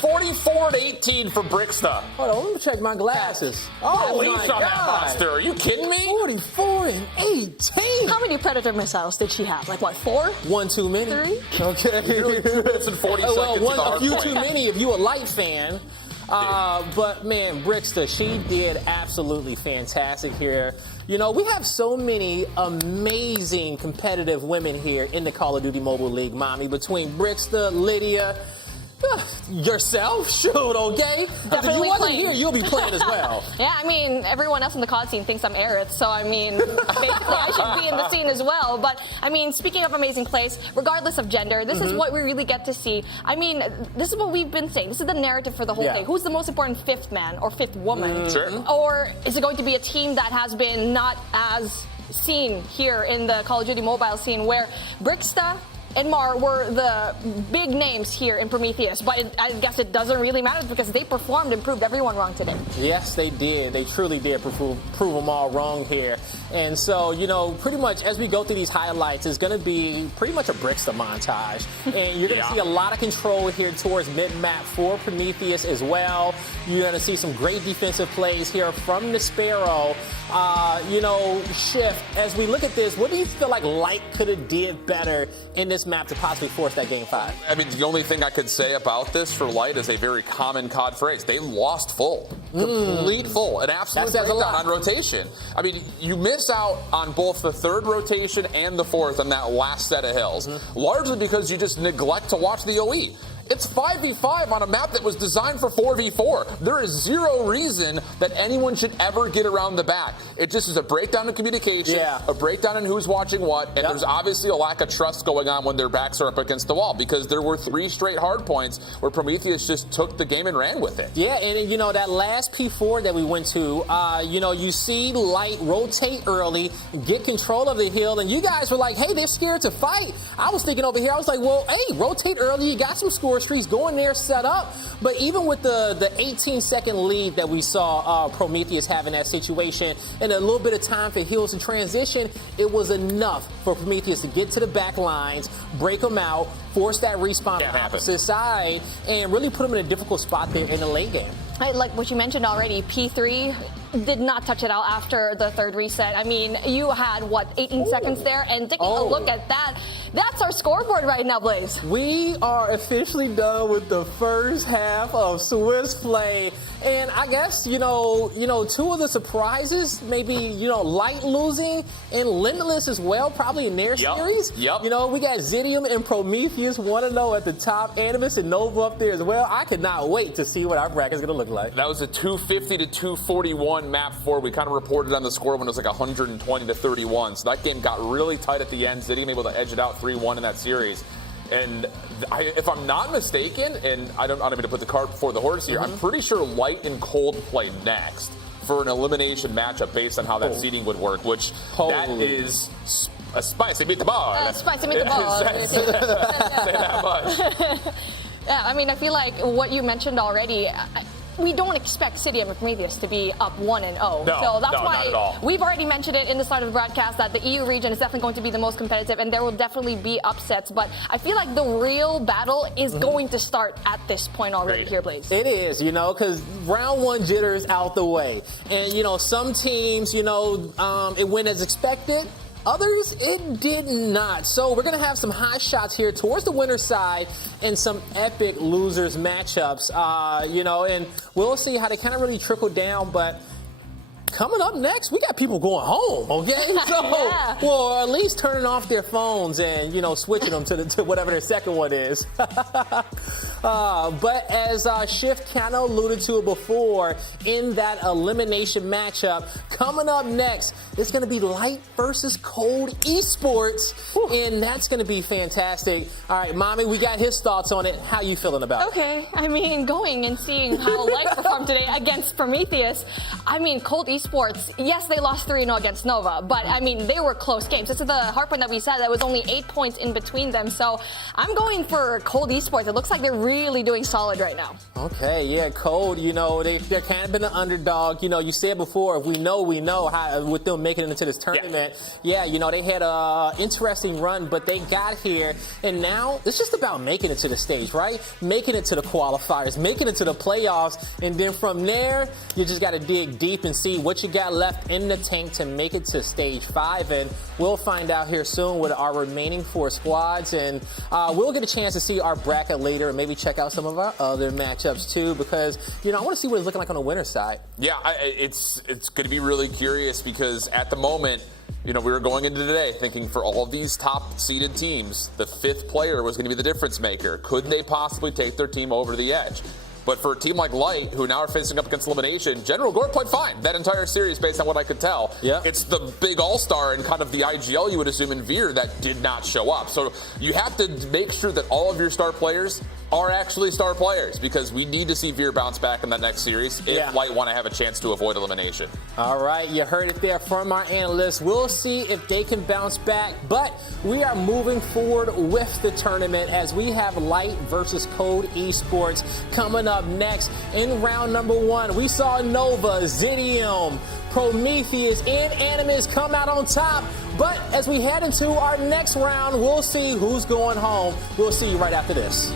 44-18 for Brixta. Hold on, let me check my glasses. Oh my God. That monster. Are you kidding me? 44-18. How many Predator missiles did she have? Like what, 4? 1 too many. 3? Okay. 2 minutes and 40 seconds. Well, a few too many if you a Light fan. But man, Brixta, she did absolutely fantastic here. You know, we have so many amazing competitive women here in the Call of Duty Mobile League, Mommy, between Brixta, Lydia, yourself, shoot, okay? If you wasn't here, you'll be playing as well. Yeah, I mean, everyone else in the COD scene thinks I'm Aerith, so I mean, basically I should be in the scene as well. But I mean, speaking of amazing plays, regardless of gender, this is what we really get to see. I mean, this is what we've been saying. This is the narrative for the whole thing. Who's the most important 5th man or 5th woman? Or is it going to be a team that has been not as seen here in the Call of Duty mobile scene, where Brixta and Mar were the big names here in Prometheus, but I guess it doesn't really matter because they performed and proved everyone wrong today. Yes, they did. They truly did prove them all wrong here. And so, you know, pretty much as we go through these highlights, it's going to be pretty much a Brixta montage. And you're going to see a lot of control here towards mid-map for Prometheus as well. You're going to see some great defensive plays here from the Sparrow. You know, Shift, as we look at this, what do you feel like Light could have did better in this map to possibly force that game 5? I mean, the only thing I could say about this for Light is a very common COD phrase. They lost full. Complete full. An absolute breakdown on rotation. I mean, you miss out on both the 3rd rotation and the 4th on that last set of hills, largely because you just neglect to watch the OE. It's 5v5 on a map that was designed for 4v4. There is zero reason that anyone should ever get around the back. It just is a breakdown in communication, a breakdown in who's watching what, and there's obviously a lack of trust going on when their backs are up against the wall, because there were 3 straight hard points where Prometheus just took the game and ran with it. Yeah, and you know, that last P4 that we went to, you know, you see Light rotate early, get control of the hill, and you guys were like, hey, they're scared to fight. I was thinking over here, I was like, well, hey, rotate early, you got some score streaks, go in there, set up. But even with the 18-second lead that we saw Prometheus have in that situation, and a little bit of time for heals to transition, it was enough for Prometheus to get to the back lines, break them out, force that respawn on the opposite side, and really put them in a difficult spot there in the late game. Like what you mentioned already, P3 did not touch it out after the 3rd reset. I mean, you had, what, 18 seconds there? And taking a look at that, that's our scoreboard right now, Blaze. We are officially done with the first half of Swiss play. And I guess, you know, 2 of the surprises, maybe, you know, Light losing and Limitless as well, probably in their series. You know, we got Zidium and Prometheus 1-0 at the top, Animus and Nova up there as well. I cannot wait to see what our bracket is going to look like. That was a 250 to 241 map 4. We kind of reported on the score when it was like 120 to 31. So that game got really tight at the end. Zidium able to edge it out 3-1 in that series. And if I'm not mistaken, and I don't mean to put the cart before the horse here, I'm pretty sure Light and Cold play next for an elimination matchup based on how that seeding would work, which that is a spicy meatball. Spicy meatball. Say that much. Yeah, I mean, I feel like what you mentioned already, we don't expect Zidium and Prometheus to be up 1-0. So that's why we've already mentioned it in the start of the broadcast that the EU region is definitely going to be the most competitive, and there will definitely be upsets. But I feel like the real battle is going to start at this point already here, Blaze. It is, you know, because round 1 jitters out the way. And, you know, some teams, you know, it went as expected. Others, it did not. So we're going to have some hot shots here towards the winner's side and some epic losers matchups, you know, and we'll see how they kind of really trickle down. But coming up next, we got people going home, okay? So, Yeah. well, at least turning off their phones and, switching them to whatever their second one is. But as Shift kind of alluded to it before, in that elimination matchup, coming up next, it's going to be Light versus Cold Esports, and that's going to be fantastic. All right, Mommy, we got his thoughts on it. How you feeling about it? Okay, I mean, going and seeing how Light performed today against Prometheus, I mean, Cold Esports, yes, they lost 3-0 against Nova, but I mean, they were close games. This is the Hardpoint that we said, that was only 8 points in between them, so I'm going for Cold Esports. It looks like they're really doing solid right now. Okay, yeah, Cold, they're kind of been an underdog. You said before, if we know how with them making it into this tournament, they had a interesting run, but they got here, and now it's just about making it to the stage, right? Making it to the qualifiers, making it to the playoffs, and then from there, you just got to dig deep and see what you got left in the tank to make it to stage 5, and we'll find out here soon with our remaining 4 squads, and we'll get a chance to see our bracket later and maybe check out some of our other matchups too, because I want to see what it's looking like on the winner's side. Yeah, it's going to be really curious because at the moment, we were going into today thinking for all of these top seeded teams, the 5th player was going to be the difference maker. Could they possibly take their team over the edge? But for a team like Light, who now are facing up against Elimination, General Gore played fine that entire series based on what I could tell. Yeah. It's the big all-star and kind of the IGL you would assume in Veer that did not show up. So you have to make sure that all of your star players are actually star players because we need to see Veer bounce back in that next series if Light want to have a chance to avoid elimination. All right, you heard it there from our analysts. We'll see if they can bounce back, but we are moving forward with the tournament as we have Light versus Cold Esports coming up next. In round number 1, we saw Nova, Zidium, Prometheus, and Animus come out on top. But as we head into our next round, we'll see who's going home. We'll see you right after this.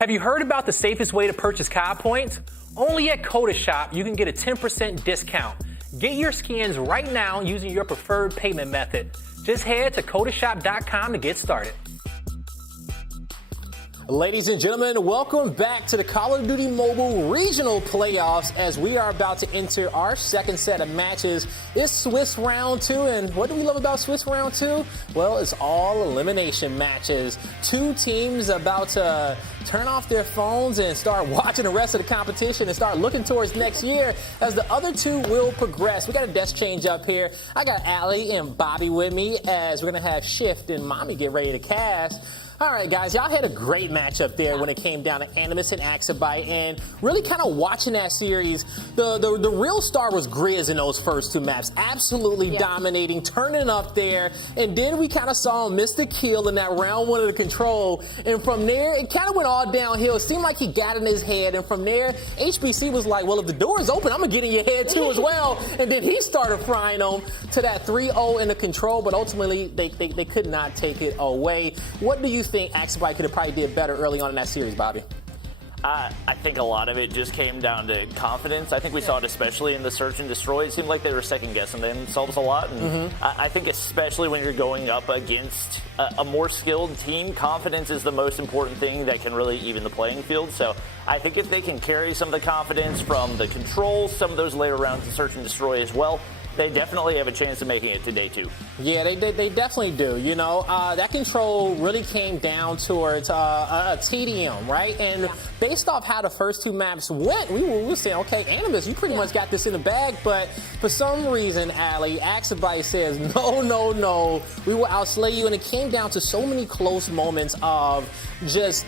Have you heard about the safest way to purchase COD points? Only at Coda Shop, you can get a 10% discount. Get your skins right now using your preferred payment method. Just head to codashop.com to get started. Ladies and gentlemen, welcome back to the Call of Duty Mobile Regional Playoffs as we are about to enter our second set of matches. It's Swiss Round 2, and what do we love about Swiss Round 2? Well, it's all elimination matches. Two teams about to turn off their phones and start watching the rest of the competition and start looking towards next year as the other two will progress. We got a desk change up here. I got Allie and Bobby with me as we're going to have Shift and Mommy get ready to cast. All right, guys, y'all had a great matchup there when it came down to Animus and Axabite, and really kind of watching that series, the real star was Grizz in those first two maps, absolutely dominating, turning up there, and then we kind of saw him miss the kill in that round one of the control, and from there, it kind of went all downhill. It seemed like he got in his head, and from there, HBC was like, well, if the door is open, I'm going to get in your head too as well, and then he started frying them to that 3-0 in the control, but ultimately, they could not take it away. What do you think Axabite could have probably did better early on in that series, Bobby? I think a lot of it just came down to confidence. I think we saw it especially in the search and destroy. It seemed like they were second-guessing themselves a lot. And I think especially when you're going up against a more skilled team, confidence is the most important thing that can really even the playing field. So I think if they can carry some of the confidence from the controls, some of those later rounds of search and destroy as well, they definitely have a chance of making it to day 2. Yeah, they definitely do. You know, that control really came down towards a TDM, right? And based off how the first two maps went, we were saying, okay, Animus, you pretty much got this in the bag. But for some reason, Allie, Axabite says, no, we will outslay you. And it came down to so many close moments of just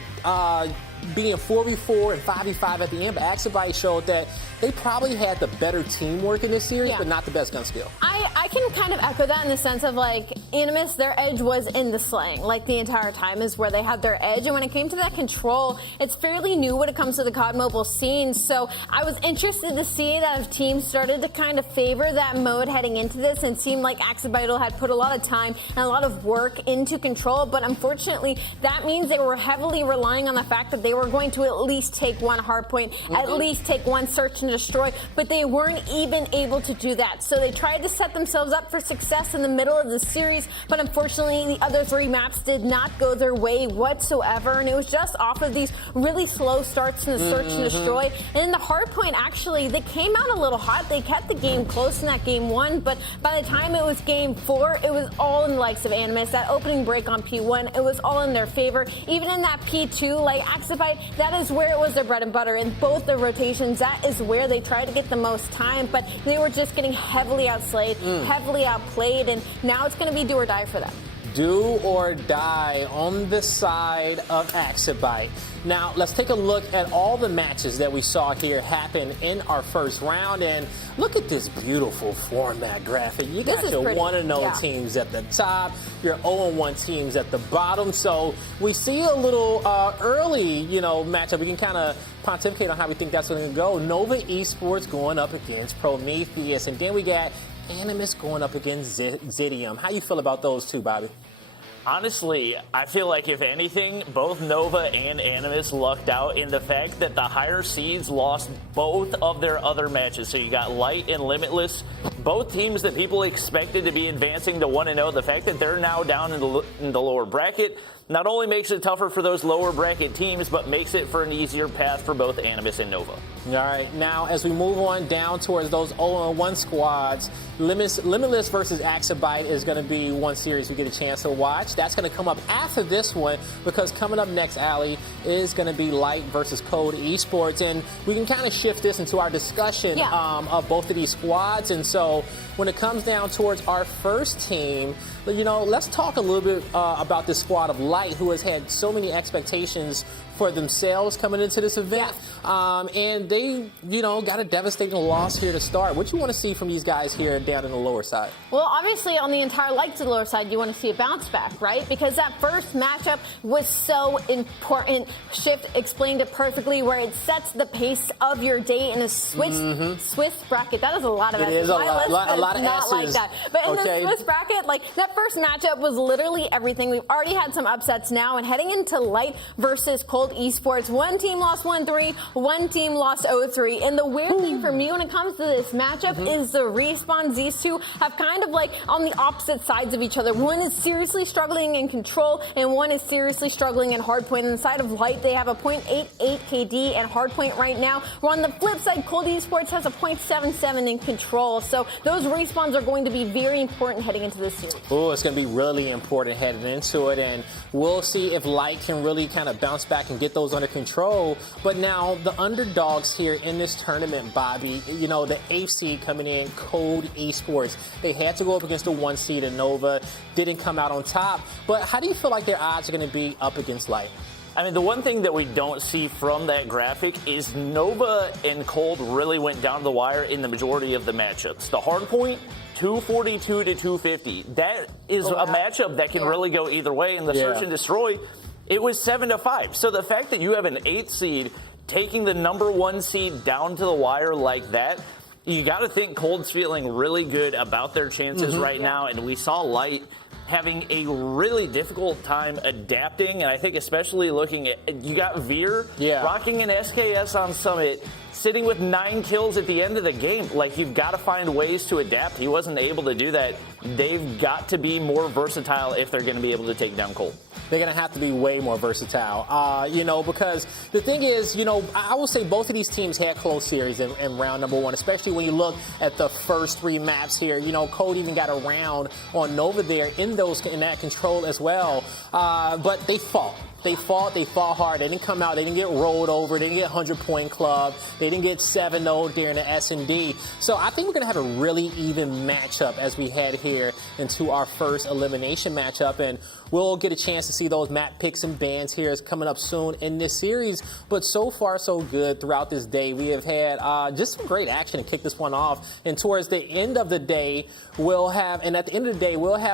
being 4v4 and 5v5 at the end, but Axabite showed that they probably had the better teamwork in this series, but not the best gun skill. I can kind of echo that in the sense of, like, Animus, their edge was in the slaying. Like, the entire time is where they had their edge. And when it came to that control, it's fairly new when it comes to the COD Mobile scene. So I was interested to see that if teams started to kind of favor that mode heading into this, and seemed like Axabite had put a lot of time and a lot of work into control. But unfortunately, that means they were heavily relying on the fact that they were going to at least take one hardpoint, at least take one search and destroy, but they weren't even able to do that. So they tried to set themselves up for success in the middle of the series, but unfortunately the other three maps did not go their way whatsoever, and it was just off of these really slow starts in the search and destroy. And in the hardpoint, actually, they came out a little hot. They kept the game close in that game 1, but by the time it was game 4, it was all in the likes of Animus. That opening break on P1, it was all in their favor. Even in that P2, like Axabite, that is where it was their bread and butter. In both the rotations, that is where they tried to get the most time, but they were just getting heavily outslayed, heavily outplayed, and now it's going to be do or die for them. Do or die on the side of Axabite. Now, let's take a look at all the matches that we saw here happen in our first round, and look at this beautiful format graphic. You got your 1-0 teams at the top, your 0-1 teams at the bottom, so we see a little early, matchup. We can kind of pontificate on how we think that's going to go. Nova Esports going up against Prometheus, and then we got Animus going up against Zidium. How you feel about those two, Bobby? Honestly, I feel like if anything, both Nova and Animus lucked out in the fact that the higher seeds lost both of their other matches. So you got Light and Limitless, both teams that people expected to be advancing to 1-0. The fact that they're now down in the lower bracket not only makes it tougher for those lower bracket teams, but makes it for an easier path for both Animus and Nova. All right, now as we move on down towards those 0-1 squads, Limitless versus Axabite is going to be one series we get a chance to watch. That's going to come up after this one, because coming up next, Allie, is going to be Light versus Code Esports, and we can kind of shift this into our discussion of both of these squads. And so when it comes down towards our first team, let's talk a little bit about this squad of Light, who has had so many expectations for themselves coming into this event. And they, got a devastating loss here to start. What you want to see from these guys here down in the lower side? Well, obviously on the entire Light to the lower side, you want to see a bounce back, right? Because that first matchup was so important. Shift explained it perfectly, where it sets the pace of your day in a Swiss bracket. That is a lot of S's. It is a lot of S's. Not like that. But in the Swiss bracket, like that that first matchup was literally everything. We've already had some upsets now, and heading into Light versus Cold Esports, one team lost 1-3, one team lost 0-3. And the weird thing for me when it comes to this matchup is the respawns. These two have kind of like on the opposite sides of each other. One is seriously struggling in Control, and one is seriously struggling in Hardpoint. On the side of Light, they have a 0.88 KD and Hardpoint right now. Where on the flip side, Cold Esports has a 0.77 in Control. So those respawns are going to be very important heading into this series. Oh, it's going to be really important heading into it, and we'll see if Light can really kind of bounce back and get those under control. But now the underdogs here in this tournament, Bobby, you know, the 8th seed coming in, Cold Esports. They had to go up against the 1 seed in Nova, didn't come out on top. But how do you feel like their odds are going to be up against Light? I mean, the one thing that we don't see from that graphic is Nova and Cold really went down the wire in the majority of the matchups. The Hardpoint, 242 to 250. That is a matchup that can really go either way. In the Search and Destroy, it was 7-5. So the fact that you have an 8th seed taking the number 1 seed down to the wire like that, you got to think Cold's feeling really good about their chances right now. And we saw Light having a really difficult time adapting, and I think especially looking at, you got Veer rocking an SKS on Summit, sitting with 9 kills at the end of the game. Like, you've got to find ways to adapt. He wasn't able to do that. They've got to be more versatile if they're going to be able to take down Cold. They're going to have to be way more versatile, you know, because the thing is, you know, I will say both of these teams had close series in round number 1, especially when you look at the first 3 maps here. You know, Cold even got a round on Nova there in that Control as well, but they fought. They fought hard. They didn't come out. They didn't get rolled over. They didn't get 100-point club. They didn't get 7-0 during the S&D. So I think we're going to have a really even matchup as we head here into our first elimination matchup. And we'll get a chance to see those map picks and bans here is coming up soon in this series. But so far, so good throughout this day. We have had just some great action to kick this one off. And towards the end of the day, we'll have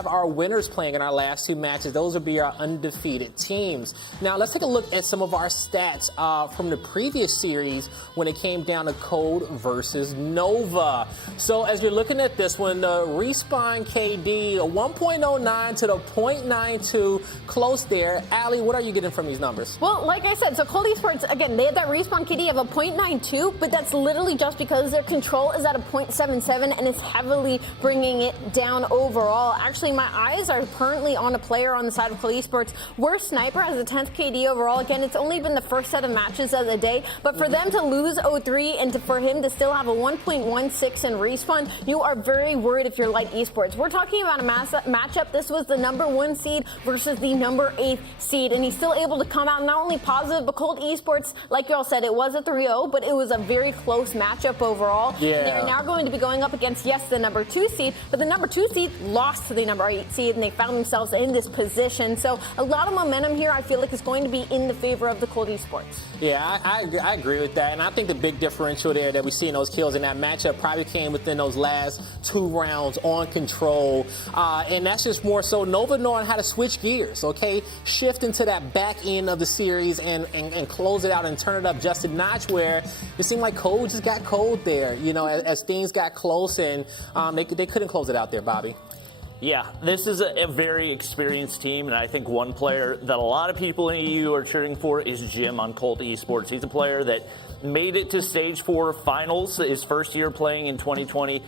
our winners playing in our last 2 matches. Those will be our undefeated teams. Now, let's take a look at some of our stats from the previous series when it came down to Cold versus Nova. So as you're looking at this one, the respawn KD, a 1.09 to the 0.92, close there. Allie, what are you getting from these numbers? Well, like I said, so Cold Esports, again, they had that respawn KD of a 0.92, but that's literally just because their Control is at a 0.77 and it's heavily bringing it down overall. Actually, my eyes are currently on a player on the side of Cold Esports. Worst Sniper has a 10th KD overall. Again, it's only been the first set of matches of the day, but for them to lose 0-3 and for him to still have a 1.16 in respawn, you are very worried if you're Light Esports. We're talking about a matchup. This was the number 1 seed versus the number 8 seed, and he's still able to come out not only positive, but Cold Esports, like y'all said, it was a 3-0, but it was a very close matchup overall. Yeah. They're now going to be going up against, yes, the number 2 seed, but the number 2 seed lost to the number 8 seed, and they found themselves in this position. So a lot of momentum here, I feel like, is going to be in the favor of the Cold Esports. Yeah, I agree with that. And I think the big differential there that we see in those kills in that matchup probably came within those last 2 rounds on Control. And that's just more so Nova knowing how to switch gears, okay? Shift into that back end of the series and close it out and turn it up just a notch, where it seemed like Cold just got cold there, you know, as things got close, and they couldn't close it out there, Bobby. Yeah, this is a very experienced team, and I think one player that a lot of people in EU are cheering for is Jim on Cold Esports. He's a player that made it to Stage 4 finals his first year playing in 2020.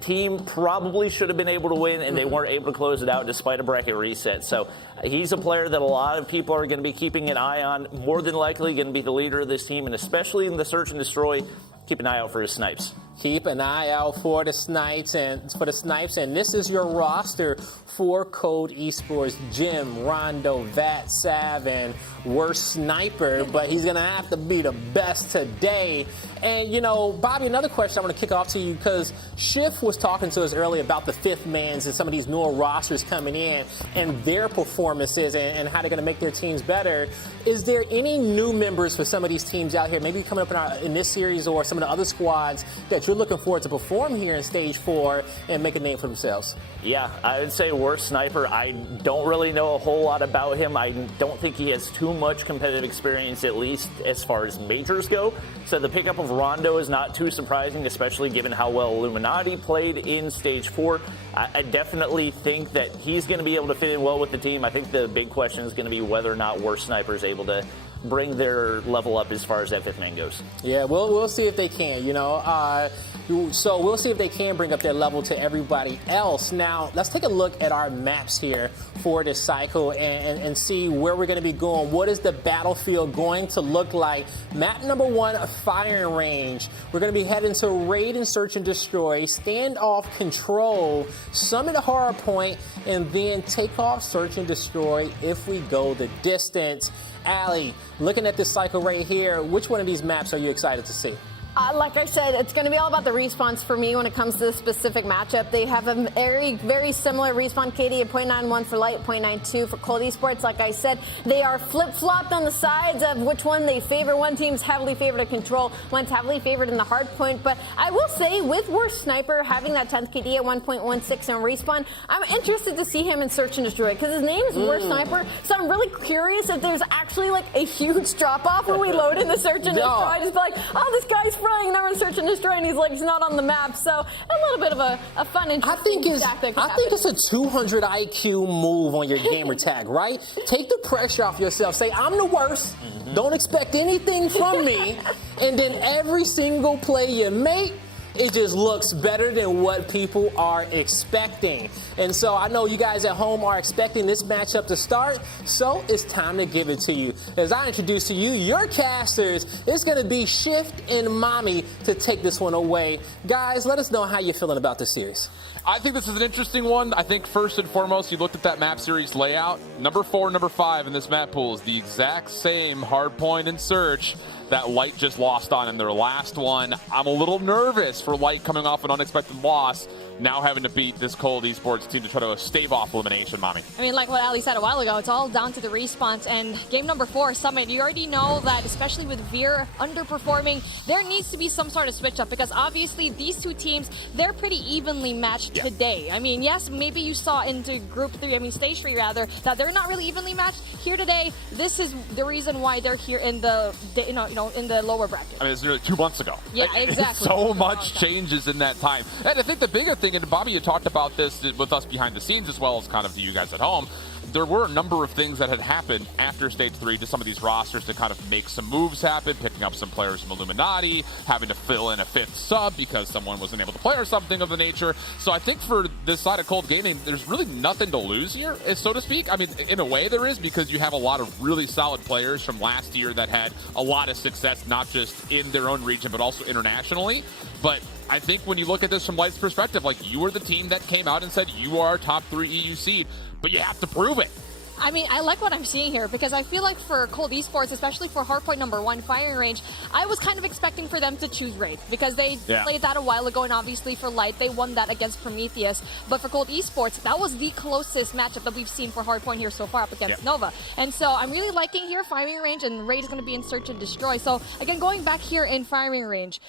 Team probably should have been able to win, and they weren't able to close it out despite a bracket reset. So he's a player that a lot of people are going to be keeping an eye on, more than likely going to be the leader of this team, and especially in the Search and Destroy, keep an eye out for his snipes. Keep an eye out for the snipes, and this is your roster for Cold Esports: Jim, Rondo, Vat, Sav, and worst Sniper, but he's gonna have to be the best today. And you know, Bobby, another question I want to kick off to you, because Schiff was talking to us earlier about the 5th mans and some of these newer rosters coming in and their performances and how they're gonna make their teams better. Is there any new members for some of these teams out here, maybe coming up in this series or some of some of the other squads that you're looking forward to perform here in Stage 4 and make a name for themselves? Yeah, I would say worst sniper. I don't really know a whole lot about him. I don't think he has too much competitive experience, at least as far as majors go. So the pickup of Rondo is not too surprising, especially given how well Illuminati played in Stage 4. I definitely think that he's going to be able to fit in well with the team. I think the big question is going to be whether or not worst sniper is able to bring their level up as far as that fifth man goes. Yeah, we'll see if they can, you know. So we'll see if they can bring up their level to everybody else. Now, let's take a look at our maps here for this cycle and see where we're going to be going. What is the battlefield going to look like? Map number 1, a firing range. We're going to be heading to Raid and Search and Destroy, Standoff Control, Summit Hardpoint, and then Takeoff Search and Destroy if we go the distance. Allie, looking at this cycle right here, which one of these maps are you excited to see? Like I said, it's going to be all about the respawns for me when it comes to the specific matchup. They have a very, very similar respawn KD of 0.91 for Light, 0.92 for Cold Esports. Like I said, they are flip-flopped on the sides of which one they favor. One team's heavily favored at Control, one's heavily favored in the Hardpoint. But I will say, with Worst Sniper having that 10th KD at 1.16 in respawn, I'm interested to see him in Search and Destroy because his name is Worst Sniper. So I'm really curious if there's actually like a huge drop-off when we load in the Search and Destroy. Just be like, oh, this guy's frying, never in Search and Destroy, and he's like, he's not on the map. So a little bit of a fun, interesting tactic. I think it's a 200 IQ move on your gamer tag, right? Take the pressure off yourself. Say, I'm the worst. Don't expect anything from me. And then every single play you make, it just looks better than what people are expecting. And so I know you guys at home are expecting this matchup to start, so it's time to give it to you. As I introduce to you your casters, it's going to be Shift and Mommy to take this one away. Guys, let us know how you're feeling about this series. I think this is an interesting one. I think first and foremost, you looked at that map series layout. Number 4, number 5 in this map pool is the exact same Hardpoint and Search that Light just lost on in their last one. I'm a little nervous for Light coming off an unexpected loss, now having to beat this Cold Esports team to try to stave off elimination, Mommy. I mean, like what Ali said a while ago, it's all down to the respawns. And game number 4, Summit, you already know that, especially with Veer underperforming, there needs to be some sort of switch up because obviously these two teams, they're pretty evenly matched today. I mean, yes, maybe you saw into stage 3 rather, that they're not really evenly matched. Here today, this is the reason why they're here in the, in the lower bracket. I mean, it's nearly 2 months ago. Yeah, exactly. So much changes in that time. And I think the bigger thing, and Bobby, you talked about this with us behind the scenes as well as kind of to you guys at home, there were a number of things that had happened after Stage 3 to some of these rosters to kind of make some moves happen, picking up some players from Illuminati, having to fill in a 5th sub because someone wasn't able to play or something of the nature. So I think for this side of Cold Gaming, there's really nothing to lose here, so to speak. I mean, in a way there is, because you have a lot of really solid players from last year that had a lot of success, not just in their own region, but also internationally. But I think when you look at this from Light's perspective, like, you were the team that came out and said you are top 3 EU seed, but you have to prove it. I mean, I like what I'm seeing here because I feel like for Cold Esports, especially for Hardpoint number 1 firing range, I was kind of expecting for them to choose Raid because they played that a while ago, and obviously for Light, they won that against Prometheus. But for Cold Esports, that was the closest matchup that we've seen for Hardpoint here so far up against Nova. And so I'm really liking here firing range, and Raid is going to be in Search and Destroy. So again, going back here in firing range,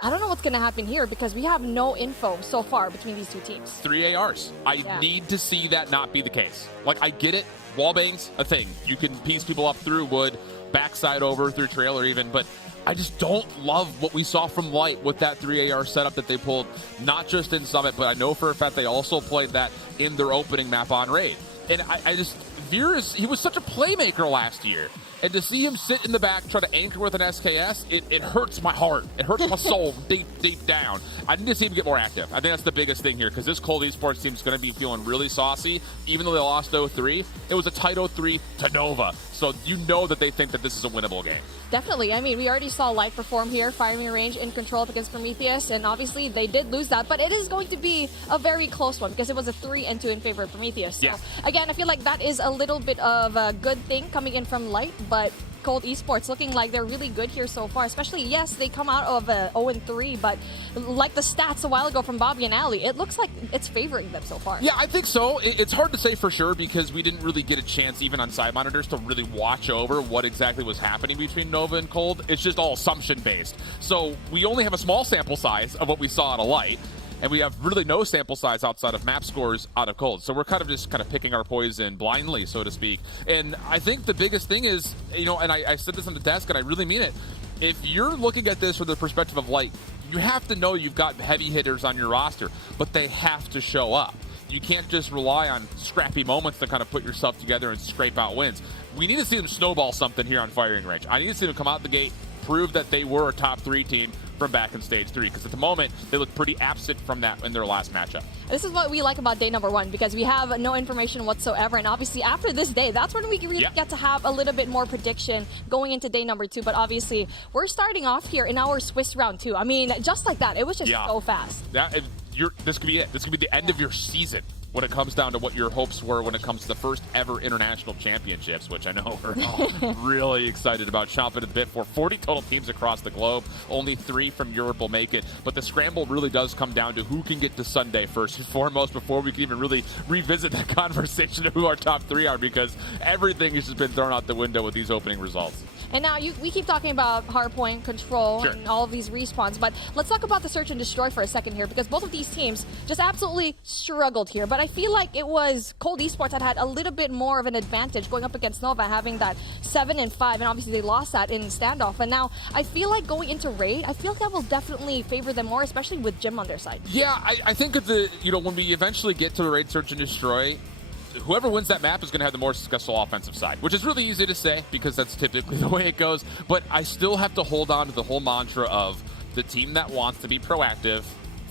I don't know what's going to happen here because we have no info so far between these two teams. 3 ARs. I need to see that not be the case. Like, I get it. Wallbang's a thing. You can piece people up through wood, backside over, through trailer even, but I just don't love what we saw from Light with that 3 AR setup that they pulled, not just in Summit, but I know for a fact they also played that in their opening map on Raid. And I just, Veer he was such a playmaker last year. And to see him sit in the back, try to anchor with an SKS, it hurts my heart. It hurts my soul deep down. I need to see him get more active. I think that's the biggest thing here, because this Cold Esports team is going to be feeling really saucy. Even though they lost 0-3, it was a tight 0-3 to Nova. So you know that they think that this is a winnable game. Definitely. I mean, we already saw Light perform here, firing range in Control up against Prometheus, and obviously they did lose that, but it is going to be a very close one because it was a 3-2 in favor of Prometheus. So again, I feel like that is a little bit of a good thing coming in from Light, but Cold Esports looking like they're really good here so far, especially, yes, they come out of 0-3, but like the stats a while ago from Bobby and Ali, it looks like it's favoring them so far. Yeah, I think so. It's hard to say for sure because we didn't really get a chance, even on side monitors, to really watch over what exactly was happening between Nova and Cold. It's just all assumption-based. So we only have a small sample size of what we saw out of Light, and we have really no sample size outside of map scores out of Cold. So we're kind of picking our poison blindly, so to speak. And I think the biggest thing is, you know, and I said this on the desk, and I really mean it, if you're looking at this from the perspective of Light, you have to know you've got heavy hitters on your roster, but they have to show up. You can't just rely on scrappy moments to kind of put yourself together and scrape out wins. We need to see them snowball something here on firing range. I need to see them come out the gate, prove that they were a top 3 team from back in stage 3, because at the moment they look pretty absent from that in their last matchup. This is what we like about day number 1, because we have no information whatsoever, and obviously after this day, that's when we really get to have a little bit more prediction going into day number 2. But obviously we're starting off here in our Swiss round 2. I mean, just like that, it was just so fast. This could be it. This could be the end of your season when it comes down to what your hopes were when it comes to the first ever international championships, which I know we're all really excited about, chomping at the bit for. 40 total teams across the globe. Only 3 from Europe will make it. But the scramble really does come down to who can get to Sunday first and foremost before we can even really revisit that conversation of who our top 3 are, because everything has just been thrown out the window with these opening results. And now we keep talking about Hardpoint, Control, and all of these respawns, but let's talk about the Search and Destroy for a second here, because both of these teams just absolutely struggled here. But I feel like it was Cold Esports that had a little bit more of an advantage going up against Nova, having that 7-5, and obviously they lost that in Standoff. And now I feel like going into Raid, I feel like that will definitely favor them more, especially with Jim on their side. Yeah, I think when we eventually get to the Raid Search and Destroy, whoever wins that map is going to have the more successful offensive side, which is really easy to say because that's typically the way it goes. But I still have to hold on to the whole mantra of the team that wants to be proactive,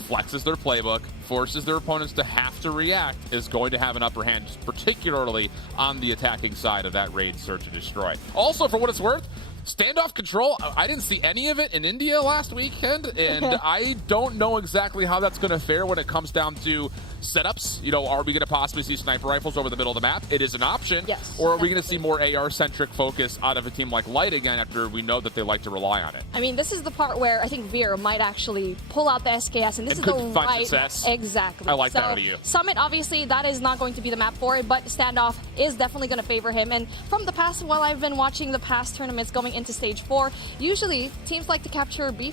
flexes their playbook, forces their opponents to have to react, is going to have an upper hand, particularly on the attacking side of that Raid Search and Destroy. Also, for what it's worth, Standoff Control, I didn't see any of it in India last weekend, and I don't know exactly how that's going to fare when it comes down to setups. You know, are we going to possibly see sniper rifles over the middle of the map? It is an option. Yes. Or are we going to see more AR-centric focus out of a team like Light again after we know that they like to rely on it? I mean, this is the part where I think Veer might actually pull out the SKS, and this is the right... Success. Exactly. I like that out of you. Summit, obviously, that is not going to be the map for it, but Standoff is definitely going to favor him. And from the past, while I've been watching the past tournaments going into Stage 4, usually teams like to capture A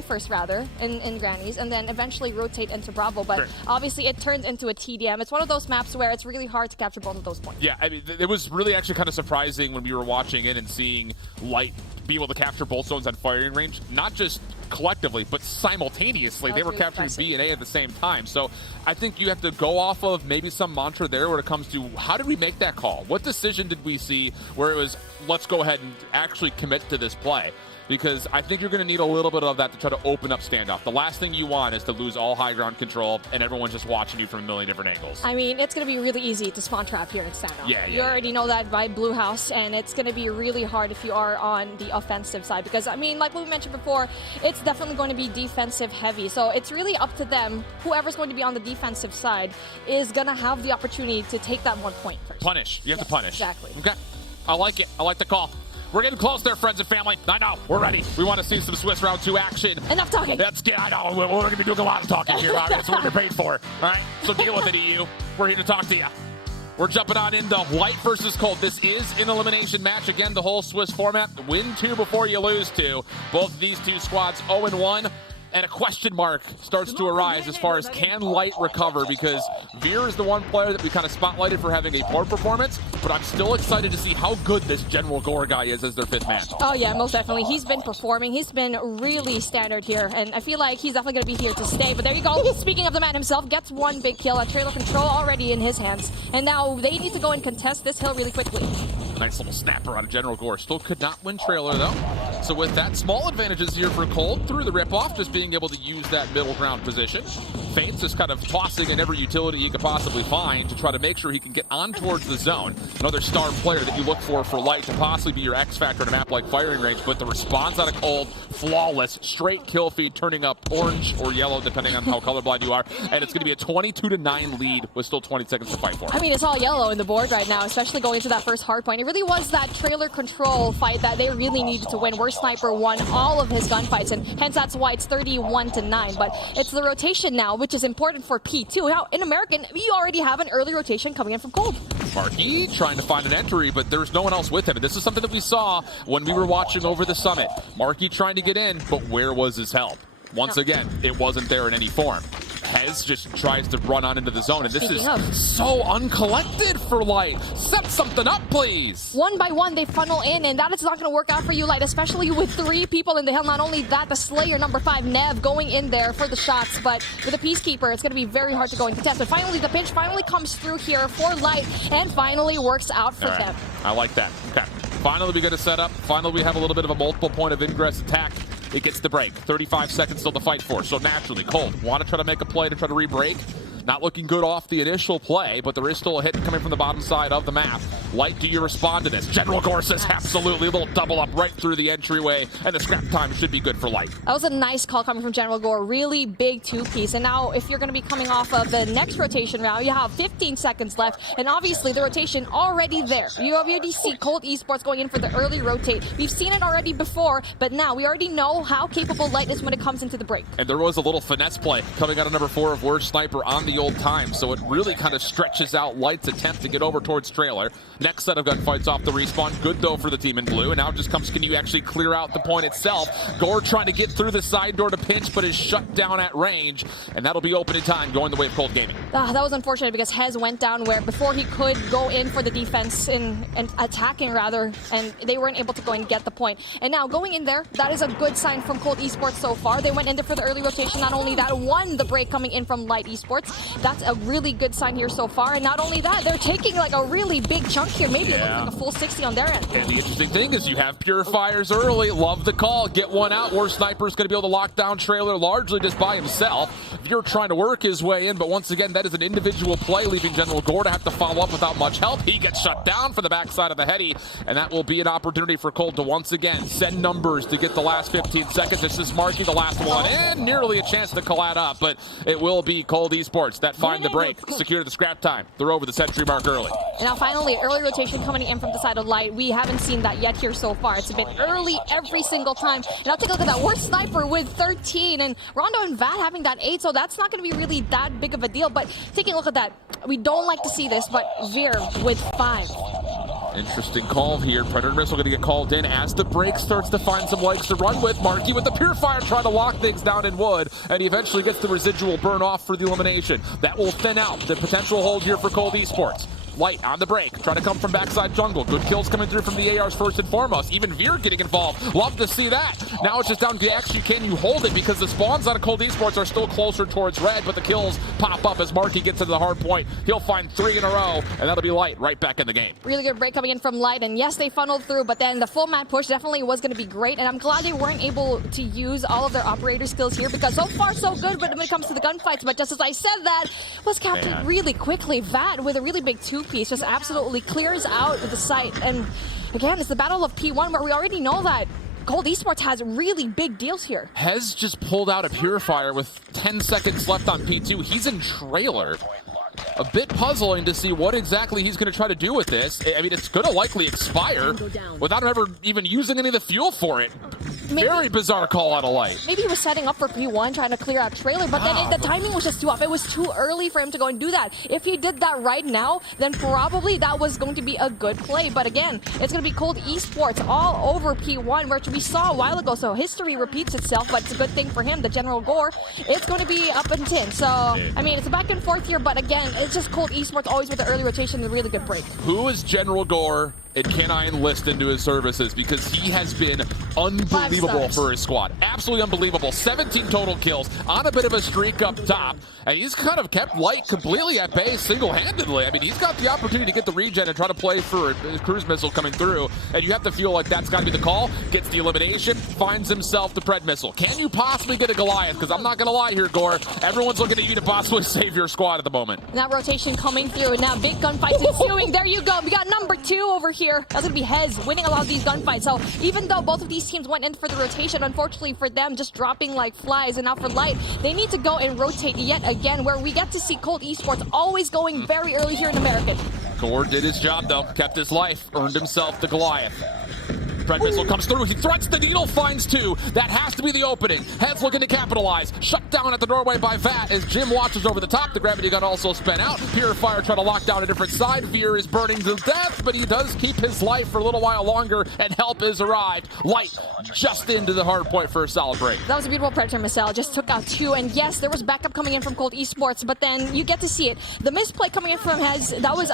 first rather, in Grannies, and then eventually rotate into Bravo. But obviously it turns into a TDM. It's one of those maps where it's really hard to capture both of those points. Yeah, I mean, it was really actually kind of surprising when we were watching it and seeing Light be able to capture both zones on firing range, not just collectively, but simultaneously. They were capturing B and A at the same time. So I think you have to go off of maybe some mantra there when it comes to how did we make that call? What decision did we see where it was, let's go ahead and actually commit to this play? Because I think you're going to need a little bit of that to try to open up Standoff. The last thing you want is to lose all high ground control and everyone's just watching you from a million different angles. I mean, it's going to be really easy to spawn trap here in Standoff. You already know that by Blue House, and it's going to be really hard if you are on the offensive side. Because, I mean, like we mentioned before, it's definitely going to be defensive heavy. So it's really up to them. Whoever's going to be on the defensive side is going to have the opportunity to take that 1 point first. Punish. You have to punish. Exactly. Okay. I like it. I like the call. We're getting close there, friends and family. I know. We're ready. We want to see some Swiss Round 2 action. Enough talking. I know. We're going to be doing a lot of talking here. That's what we're paid for. All right? So deal with it, EU. We're here to talk to you. We're jumping on into Light versus Cold. This is an elimination match. Again, the whole Swiss format. Win 2 before you lose 2. Both of these two squads 0-1. And a question mark starts to arise as far as can Light recover, because Veer is the one player that we kind of spotlighted for having a poor performance, but I'm still excited to see how good this General Gore guy is as their 5th man. Oh yeah, most definitely. He's been performing. He's been really standard here, and I feel like he's definitely going to be here to stay. But there you go. Speaking of the man himself, gets 1 big kill. A trailer control already in his hands, and now they need to go and contest this hill really quickly. Nice little snapper out of General Gore. Still could not win trailer, though. So with that, small advantages here for Cold through the rip-off, just being able to use that middle ground position. Faints is kind of tossing in every utility he could possibly find to try to make sure he can get on towards the zone. Another star player that you look for Light to possibly be your X factor in a map like Firing Range, but the response out of Cold, flawless, straight kill feed, turning up orange or yellow depending on how colorblind you are, and it's going to be a 22-9 lead with still 20 seconds to fight for. I mean, it's all yellow in the board right now, especially going into that first hardpoint. It really was that trailer control fight that they really needed to win, where Sniper won all of his gunfights, and hence that's why it's 31-9. But it's the rotation now, which is important for P2. Now, in American, we already have an early rotation coming in from Cold. Marky trying to find an entry, but there's no one else with him. And this is something that we saw when we were watching over the summit. Marky trying to get in, but where was his help? Once again, it wasn't there in any form. Hez just tries to run on into the zone, and this is so uncollected for Light. Set something up, please. One by one, they funnel in, and that is not going to work out for you, Light, especially with 3 people in the hill. Not only that, the Slayer, number 5, Nev, going in there for the shots, but with a Peacekeeper, it's going to be very hard to go and contest. But finally, the pinch finally comes through here for Light, and finally works out for them. I like that. Okay. Finally, we get a setup. Finally, we have a little bit of a multiple point of ingress attack. It gets the break. 35 seconds still to fight for. So naturally, Cold want to try to make a play to try to re-break. Not looking good off the initial play, but there is still a hit coming from the bottom side of the map. Light, do you respond to this? General Gore says absolutely. A little double up right through the entryway, and the scrap time should be good for Light. That was a nice call coming from General Gore. Really big 2-piece. And now, if you're going to be coming off of the next rotation round, you have 15 seconds left, and obviously the rotation already there. You already see Cold Esports going in for the early rotate. We've seen it already before, but now we already know how capable Light is when it comes into the break. And there was a little finesse play coming out of number 4 of Worst Sniper on the old time, so it really kind of stretches out Light's attempt to get over towards trailer. Next set of gunfights off the respawn. Good though for the team in blue, and now it just comes, can you actually clear out the point itself? Gore trying to get through the side door to pinch, but is shut down at range, and that'll be open in time going the way of Cold Gaming. That was unfortunate because Hez went down where before he could go in for the defense and attacking rather, and they weren't able to go and get the point. And now going in there, that is a good sign from Cold Esports so far. They went in there for the early rotation. Not only that, won the break coming in from Light Esports. That's a really good sign here so far. And not only that, they're taking like a really big chunk here. Maybe it looks like a full 60 on their end. And the interesting thing is you have Purifiers early. Love the call. Get one out. Worst Sniper's going to be able to lock down trailer largely just by himself. If you're trying to work his way in, but once again, that is an individual play, leaving General Gore to have to follow up without much help. He gets shut down for the backside of the heady, and that will be an opportunity for Cold to once again send numbers to get the last 15 seconds. This is Marky, the last one, and nearly a chance to collide up, but it will be Cold Esports that find the break, secure the scrap time. They're over the century mark early. And now finally, early rotation coming in from the side of Light. We haven't seen that yet here so far. It's been early every single time. And I'll take a look at that. Worst Sniper with 13, and Rondo and Vat having that 8, so that's not going to be really that big of a deal. But taking a look at that, we don't like to see this, but Veer with 5. Interesting call here. Predator Missile going to get called in as the break starts to find some legs to run with. Marky with the Purifier trying to lock things down in wood, and he eventually gets the residual burn off for the elimination. That will thin out the potential hold here for Cold Esports. Light on the break, trying to come from backside jungle. Good kills coming through from the ARs first and foremost. Even Veer getting involved. Love to see that. Now it's just down to actually can you hold it, because the spawns out of Cold Esports are still closer towards red, but the kills pop up as Marky gets into the hard point. He'll find 3 in a row, and that'll be Light right back in the game. Really good break coming in from Light, and yes, they funneled through, but then the full map push definitely was going to be great, and I'm glad they weren't able to use all of their operator skills here, because so far so good when it comes to the gunfights, but just as I said that, was captured really quickly. Vat with a really big 2-piece just absolutely clears out the site, and again, it's the battle of P1 where we already know that Cold Esports has really big deals here. Hez just pulled out a Purifier with 10 seconds left on P2. He's in trailer. A bit puzzling to see what exactly he's going to try to do with this. I mean, it's going to likely expire without him ever even using any of the fuel for it. Very bizarre call out of Light. Maybe he was setting up for P1, trying to clear out trailer, but then the timing was just too off. It was too early for him to go and do that. If he did that right now, then probably that was going to be a good play. But again, it's going to be Cold Esports all over P1, which we saw a while ago. So history repeats itself, but it's a good thing for him, the General Gore. It's going to be up and 10. So, I mean, it's a back and forth here, but again, it's just Cold Esports always with the early rotation and a really good break. Who is General Gore? And can I enlist into his services, because he has been unbelievable unbelievable stars. for his squad. Absolutely unbelievable. 17 total kills on a bit of a streak up top. And he's kind of kept Light completely at bay single-handedly. I mean, he's got the opportunity to get the regen and try to play for a cruise missile coming through. And you have to feel like that's got to be the call. Gets the elimination, finds himself the Pred missile. Can you possibly get a Goliath? Because I'm not going to lie here, Gore. Everyone's looking at you to possibly save your squad at the moment. That rotation coming through. Now big gunfights ensuing. There you go. We got number 2 over here. That's going to be Hez winning a lot of these gunfights. So even though both of these teams went in for the rotation, unfortunately for them, just dropping like flies. And now for Light, they need to go and rotate yet again, where we get to see Cold Esports always going very early here in American. Gore did his job, though. Kept his life. Earned himself the Goliath. Pred missile comes through. He threats the needle, finds 2. That has to be the opening. Heads looking to capitalize. Shut down at the doorway by Vat as Jim watches over the top. The gravity gun also spent out. Purifier trying to lock down a different side. Veer is burning to death, but he does keep his life for a little while longer, and help is arrived. Light just into the hard point for a solid break. That was a beautiful Predator missile. Just took out 2, and yes, there was backup coming in from Cold Esports, but then you get to see it. The misplay coming in from Hez, that was,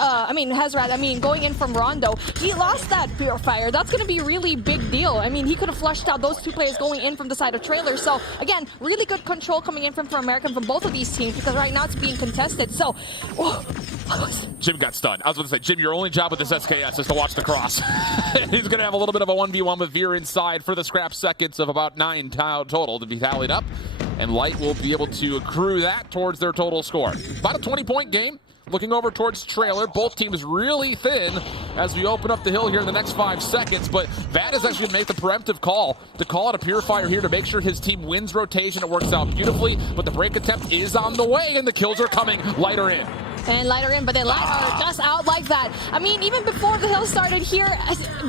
going in from Rondo. He lost that Purifier. That's going to be a really big deal. I mean, he could have flushed out those 2 players going in from the side of Trailer. So, again, really good control coming in from American from both of these teams, because right now it's being contested. So, Jim got stunned. I was going to say, Jim, your only job with this SKS is to watch the cross. He's going to have a little bit of a 1v1 with Veer inside for the scrap seconds of about 9 total to be tallied up. And Light will be able to accrue that towards their total score. About a 20-point game. Looking over towards Trailer, both teams really thin as we open up the hill here in the next 5 seconds, but Vat is actually going to make the preemptive call to call out a Purifier here to make sure his team wins rotation. It works out beautifully, but the break attempt is on the way, and the kills are coming. Lighter in. And Lighter in, but then Lighter just out like that. I mean, even before the hill started here,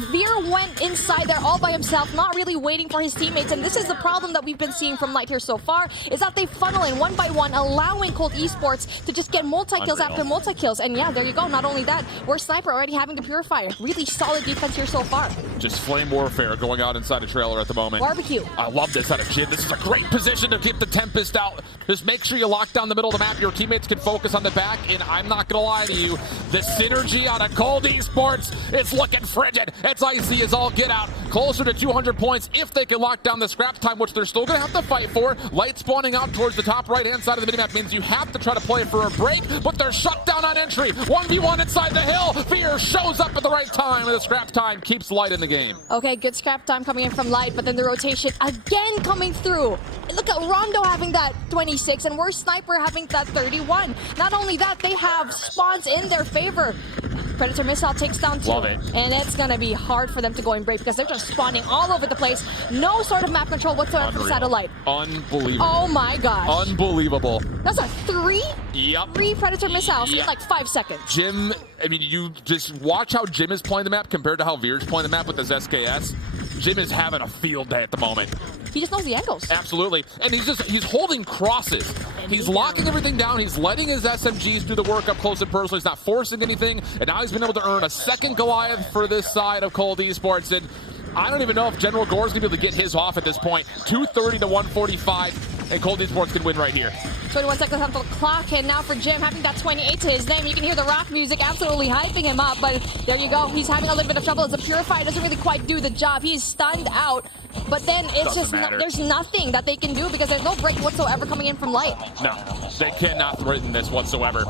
Veer went inside there all by himself, not really waiting for his teammates. And this is the problem that we've been seeing from Light here so far, is that they funnel in one by one, allowing Cold Esports to just get multi-kills after multi-kills. And yeah, there you go. Not only that, we're Sniper already having the Purifier. Really solid defense here so far. Just flame warfare going out inside a Trailer at the moment. Barbecue. I love this out of Jim. This is a great position to get the Tempest out. Just make sure you lock down the middle of the map. Your teammates can focus on the back, and I'm not going to lie to you, the synergy out of Cold Esports is looking frigid. It's icy as all get out. Closer to 200 points if they can lock down the scrap time, which they're still going to have to fight for. Light spawning out towards the top right-hand side of the minimap means you have to try to play for a break, but they're shut down on entry. 1v1 inside the hill. Veer shows up at the right time, and the scrap time keeps Light in the game. Okay, good scrap time coming in from Light, but then the rotation again coming through. Look at Rondo having that 26, and we're Sniper having that 31. Not only that, they have spawns in their favor. Predator missile takes down 2. Love it. And it's going to be hard for them to go and break, because they're just spawning all over the place. No sort of map control whatsoever for the satellite. Unbelievable. Oh my gosh. Unbelievable. That's a 3? Yep. 3 Predator missiles in Yep. like 5 seconds. Jim, I mean, you just watch how Jim is playing the map compared to how Veer's playing the map with his SKS. Jim is having a field day at the moment. He just knows the angles. Absolutely. And he's holding crosses. He's locking everything down. He's letting his SMGs do the work up close and personal. He's not forcing anything. And now he's been able to earn a second Goliath for this side of Cold Esports. And I don't even know if General Gore's going to be able to get his off at this point. 230 to 145. And Cold Esports can win right here. 21 seconds on the clock, and now for Jim having that 28 to his name. You can hear the rock music absolutely hyping him up, but there you go. He's having a little bit of trouble as the Purifier doesn't really quite do the job. He's stunned out, but then it's just there's nothing that they can do because there's no break whatsoever coming in from Light. No, they cannot threaten this whatsoever.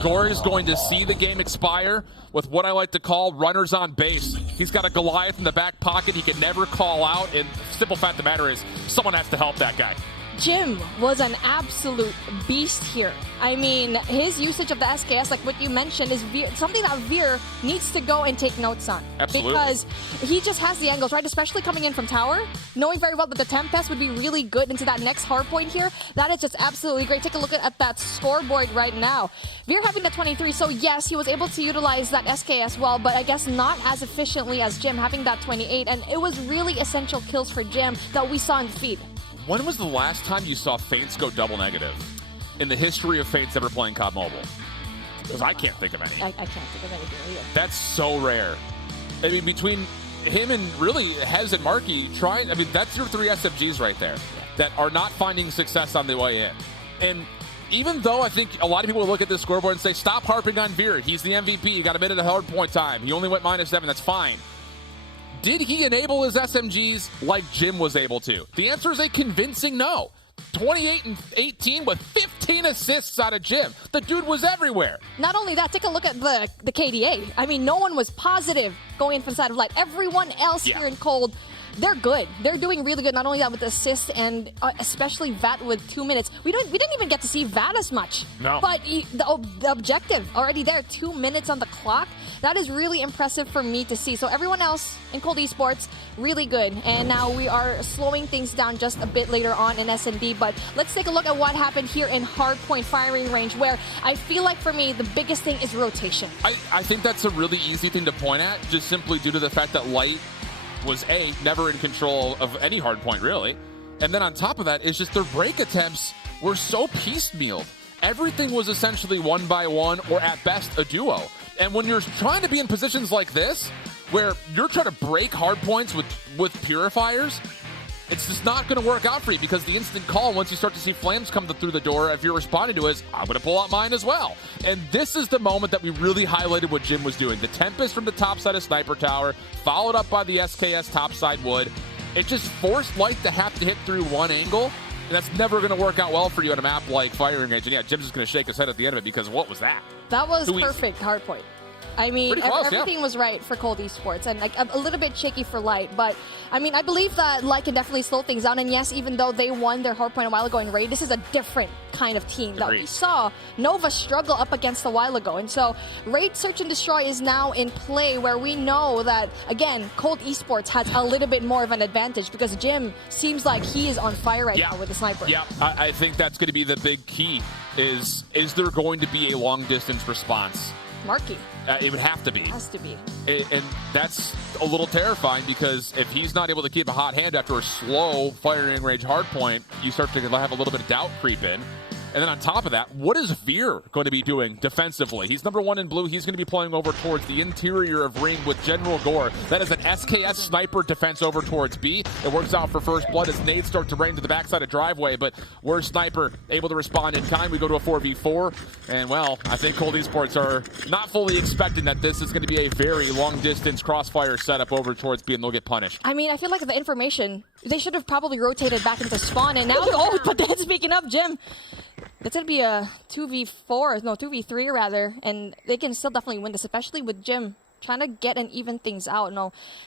Gore is going to see the game expire with what I like to call runners on base. He's got a Goliath in the back pocket he can never call out, and simple fact of the matter is someone has to help that guy. Jim was an absolute beast here. I mean, his usage of the SKS, like what you mentioned, is something that Veer needs to go and take notes on. Absolutely. Because he just has the angles, right? Especially coming in from tower, knowing very well that the Tempest would be really good into that next hard point here. That is just absolutely great. Take a look at that scoreboard right now. Veer having the 23, so yes, he was able to utilize that SKS well, but I guess not as efficiently as Jim having that 28, and it was really essential kills for Jim that we saw in the feed. When was the last time you saw Feints go double negative in the history of Feints ever playing COD Mobile? Because I can't think of any. I can't think of anything either. That's so rare. I mean, between him and really Hez and Marky trying, I mean, that's your 3 SMGs right there that are not finding success on the way in. And even though I think a lot of people will look at this scoreboard and say, stop harping on Veer. He's the MVP. He got a minute of hard point time. He only went -7. That's fine. Did he enable his SMGs like Jim was able to? The answer is a convincing no. 28 and 18 with 15 assists out of Jim. The dude was everywhere. Not only that, take a look at the KDA. I mean, no one was positive going in for the side of light. Everyone else here in Cold, they're good. They're doing really good. Not only that, with the assists and especially Vat with 2 minutes. We didn't even get to see Vat as much. No. But the objective already there, 2 minutes on the clock. That is really impressive for me to see. So everyone else in Cold Esports, really good. And now we are slowing things down just a bit later on in S&D. But let's take a look at what happened here in Hardpoint firing range, where I feel like for me, the biggest thing is rotation. I think that's a really easy thing to point at, just simply due to the fact that Light was never in control of any hardpoint, really. And then on top of that is just their break attempts were so piecemealed. Everything was essentially 1 by 1 or at best a duo. And when you're trying to be in positions like this, where you're trying to break hardpoints with purifiers, it's just not going to work out for you, because the instant call, once you start to see flames come through the door, if you're responding to it, is, I'm going to pull out mine as well. And this is the moment that we really highlighted what Jim was doing. The Tempest from the top side of Sniper Tower, followed up by the SKS top side wood. It just forced Light to have to hit through one angle, and that's never going to work out well for you on a map like Firing Range. And yeah, Jim's just going to shake his head at the end of it, because what was that? That was perfect Hardpoint. I mean, close, everything was right for Cold Esports, and like a little bit shaky for Light. But I mean, I believe that Light can definitely slow things down. And yes, even though they won their Hardpoint a while ago in Raid, this is a different kind of team that we saw Nova struggle up against a while ago. And so Raid Search and Destroy is now in play, where we know that, again, Cold Esports has a little bit more of an advantage, because Jim seems like he is on fire right now with the sniper. Yeah, I think that's going to be the big key. Is there going to be a long distance response? Marky. It would have to be. It has to be. And that's a little terrifying, because if he's not able to keep a hot hand after a slow firing range hardpoint, you start to have a little bit of doubt creep in. And then on top of that, what is Veer going to be doing defensively? He's number 1 in blue. He's going to be playing over towards the interior of ring with General Gore. That is an SKS sniper defense over towards B. It works out for first blood as nades start to rain to the backside of driveway, but we're Sniper able to respond in time. We go to a 4v4, and well, I think Cold Esports are not fully expecting that this is going to be a very long distance crossfire setup over towards B, and they'll get punished. I mean, I feel like the information, they should have probably rotated back into spawn, and now, oh, but then speaking of Jim, it's going to be a 2v3 rather, and they can still definitely win this, especially with Jim trying to get and even things out.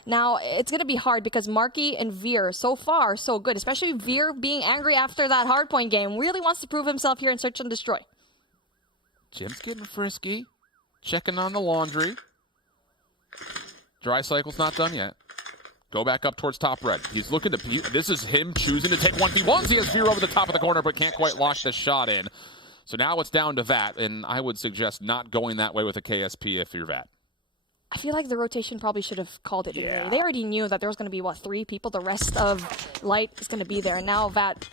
Now it's going to be hard, because Marky and Veer, so far, so good, especially Veer being angry after that Hardpoint game, really wants to prove himself here in Search and Destroy. Jim's getting frisky, checking on the laundry. Dry cycle's not done yet. Go back up towards top red. He's looking to... This is him choosing to take 1v1s. He has Veer over the top of the corner, but can't quite lock the shot in. So now it's down to Vat, and I would suggest not going that way with a KSP if you're Vat. I feel like the rotation probably should have called it. Yeah. They already knew that there was going to be, 3 people? The rest of Light is going to be there. And now Vat,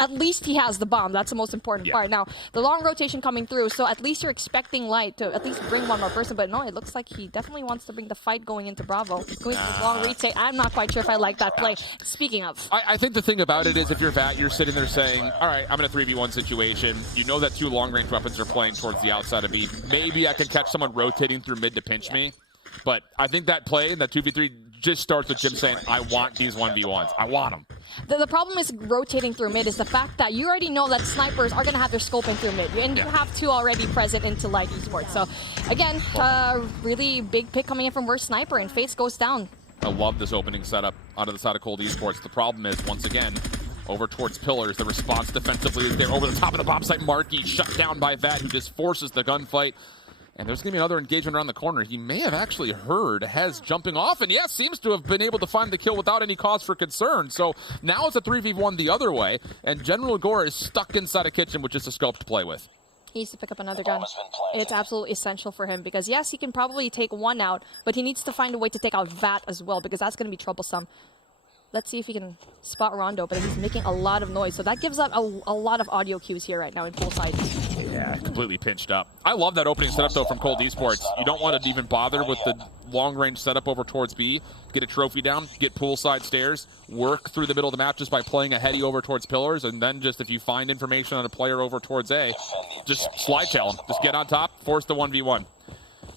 at least he has the bomb. That's the most important part. Now, the long rotation coming through, so at least you're expecting Light to at least bring one more person. But no, it looks like he definitely wants to bring the fight going into Bravo. Going to the long retake. I'm not quite sure if I like that play. Speaking of. I think the thing about it is, if you're Vat, you're sitting there saying, all right, I'm in a 3v1 situation. You know that 2 long-range weapons are playing towards the outside of B. Maybe I can catch someone rotating through mid to pinch me. But I think that play, that 2v3, just starts with Jim saying, I want these 1v1s. I want them. The problem is rotating through mid is the fact that you already know that snipers are going to have their scoping through mid. And you have 2 already present into Light Esports. So, again, really big pick coming in from Worst Sniper, and Face goes down. I love this opening setup out of the side of Cold Esports. The problem is, once again, over towards Pillars, the response defensively is there. Over the top of the bomb site, Marky shut down by Vat, who just forces the gunfight. And there's going to be another engagement around the corner. He may have actually heard Hez jumping off, and yes, seems to have been able to find the kill without any cause for concern. So now it's a 3v1 the other way, and General Gore is stuck inside a kitchen with just a scope to play with. He needs to pick up another gun. It's absolutely essential for him, because yes, he can probably take one out, but he needs to find a way to take out Vat as well, because that's going to be troublesome. Let's see if he can spot Rondo, but he's making a lot of noise. So that gives up a lot of audio cues here right now in full side. Yeah, completely pinched up. I love that opening setup, though, from Cold Esports. You don't want to even bother with the long-range setup over towards B. Get a trophy down, get poolside stairs, work through the middle of the map just by playing a heady over towards Pillars, and then just if you find information on a player over towards A, just slide tail him. Just get on top, force the 1v1.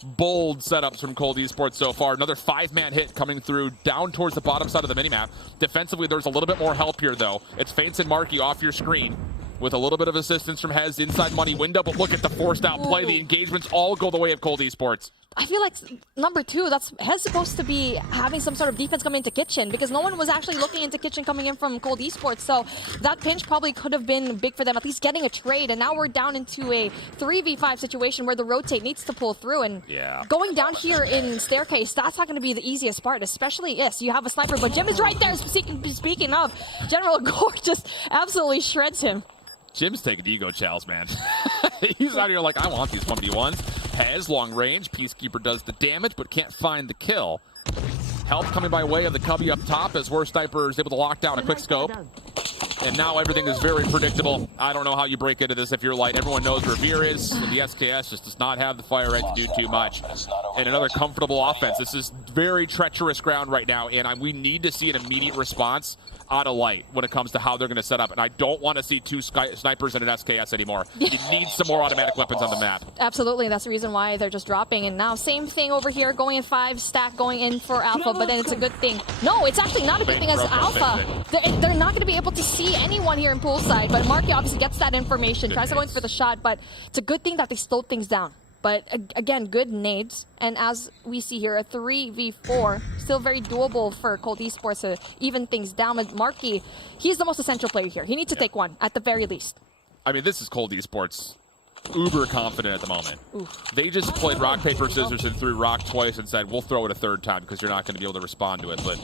bold setups from Cold Esports so far. Another 5-man hit coming through down towards the bottom side of the minimap. Defensively, there's a little bit more help here, though. It's Feints and Marky off your screen with a little bit of assistance from Hez inside money window, but look at the forced out play. The engagements all go the way of Cold Esports. I feel like number 2, that's Hez supposed to be having some sort of defense coming into Kitchen, because no one was actually looking into Kitchen coming in from Cold Esports, so that pinch probably could have been big for them, at least getting a trade, and now we're down into a 3v5 situation where the rotate needs to pull through, and going down here in Staircase, that's not going to be the easiest part, especially, yes, you have a sniper, but Jim is right there. Speaking of, General Gore just absolutely shreds him. Jim's taking ego chows, man. He's out here like, I want these 1v1s. Has long range. Peacekeeper does the damage, but can't find the kill. Help coming by way of the cubby up top as Worst Sniper is able to lock down a quick scope. And now everything is very predictable. I don't know how you break into this if you're light. Everyone knows where Veer is. And the SKS just does not have the fire rate to do too much. And another comfortable offense. This is very treacherous ground right now, and we need to see an immediate response out of light when it comes to how they're going to set up. And I don't want to see 2 snipers and an SKS anymore. You need some more automatic weapons on the map. Absolutely. That's the reason why they're just dropping. And now same thing over here, going in 5, stack going in for Alpha, but then it's a good thing. No, it's actually not a good thing as Alpha. They're not going to be able to see anyone here in poolside, but Marky obviously gets that information, tries to go in for the shot, but it's a good thing that they slowed things down. But again, good nades, and as we see here, a 3v4, still very doable for Cold Esports to even things down. But Marky, he's the most essential player here. He needs to take one, at the very least. I mean, this is Cold Esports uber confident at the moment. Oof. They just played rock, paper, scissors and threw rock twice and said, we'll throw it a 3rd time because you're not going to be able to respond to it. But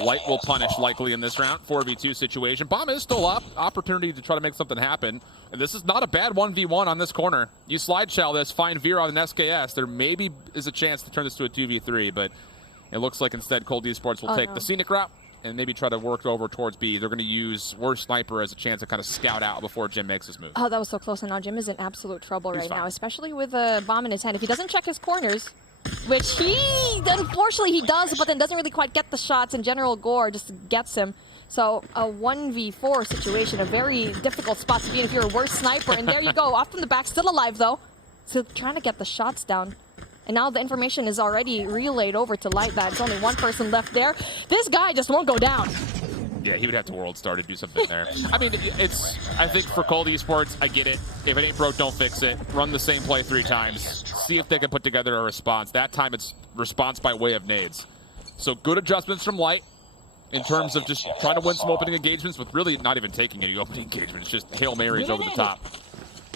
Light will punish likely in this round. 4v2 situation. Bomb is still up. Opportunity to try to make something happen. And this is not a bad 1v1 on this corner. You slide shell this, find Veer on an SKS. There maybe is a chance to turn this to a 2v3, but it looks like instead Cold Esports will take the scenic route and maybe try to work over towards B. They're going to use Worst Sniper as a chance to kind of scout out before Jim makes his move. Oh, that was so close. And now Jim is in absolute trouble right now, especially with a bomb in his hand. If he doesn't check his corners, which unfortunately he does, but then doesn't really quite get the shots, and General Gore just gets him. So a 1v4 situation, a very difficult spot to be in if you're a Worst Sniper. And there you go, off from the back, still alive though. Still trying to get the shots down. And now the information is already relayed over to Light that it's only one person left there. This guy just won't go down. Yeah, he would have to world star to do something there. I mean, I think for Cold Esports, I get it. If it ain't broke, don't fix it. Run the same play 3 times. See if they can put together a response. That time it's response by way of nades. So good adjustments from Light in terms of just trying to win some opening engagements with really not even taking any opening engagements, just Hail Marys over the top.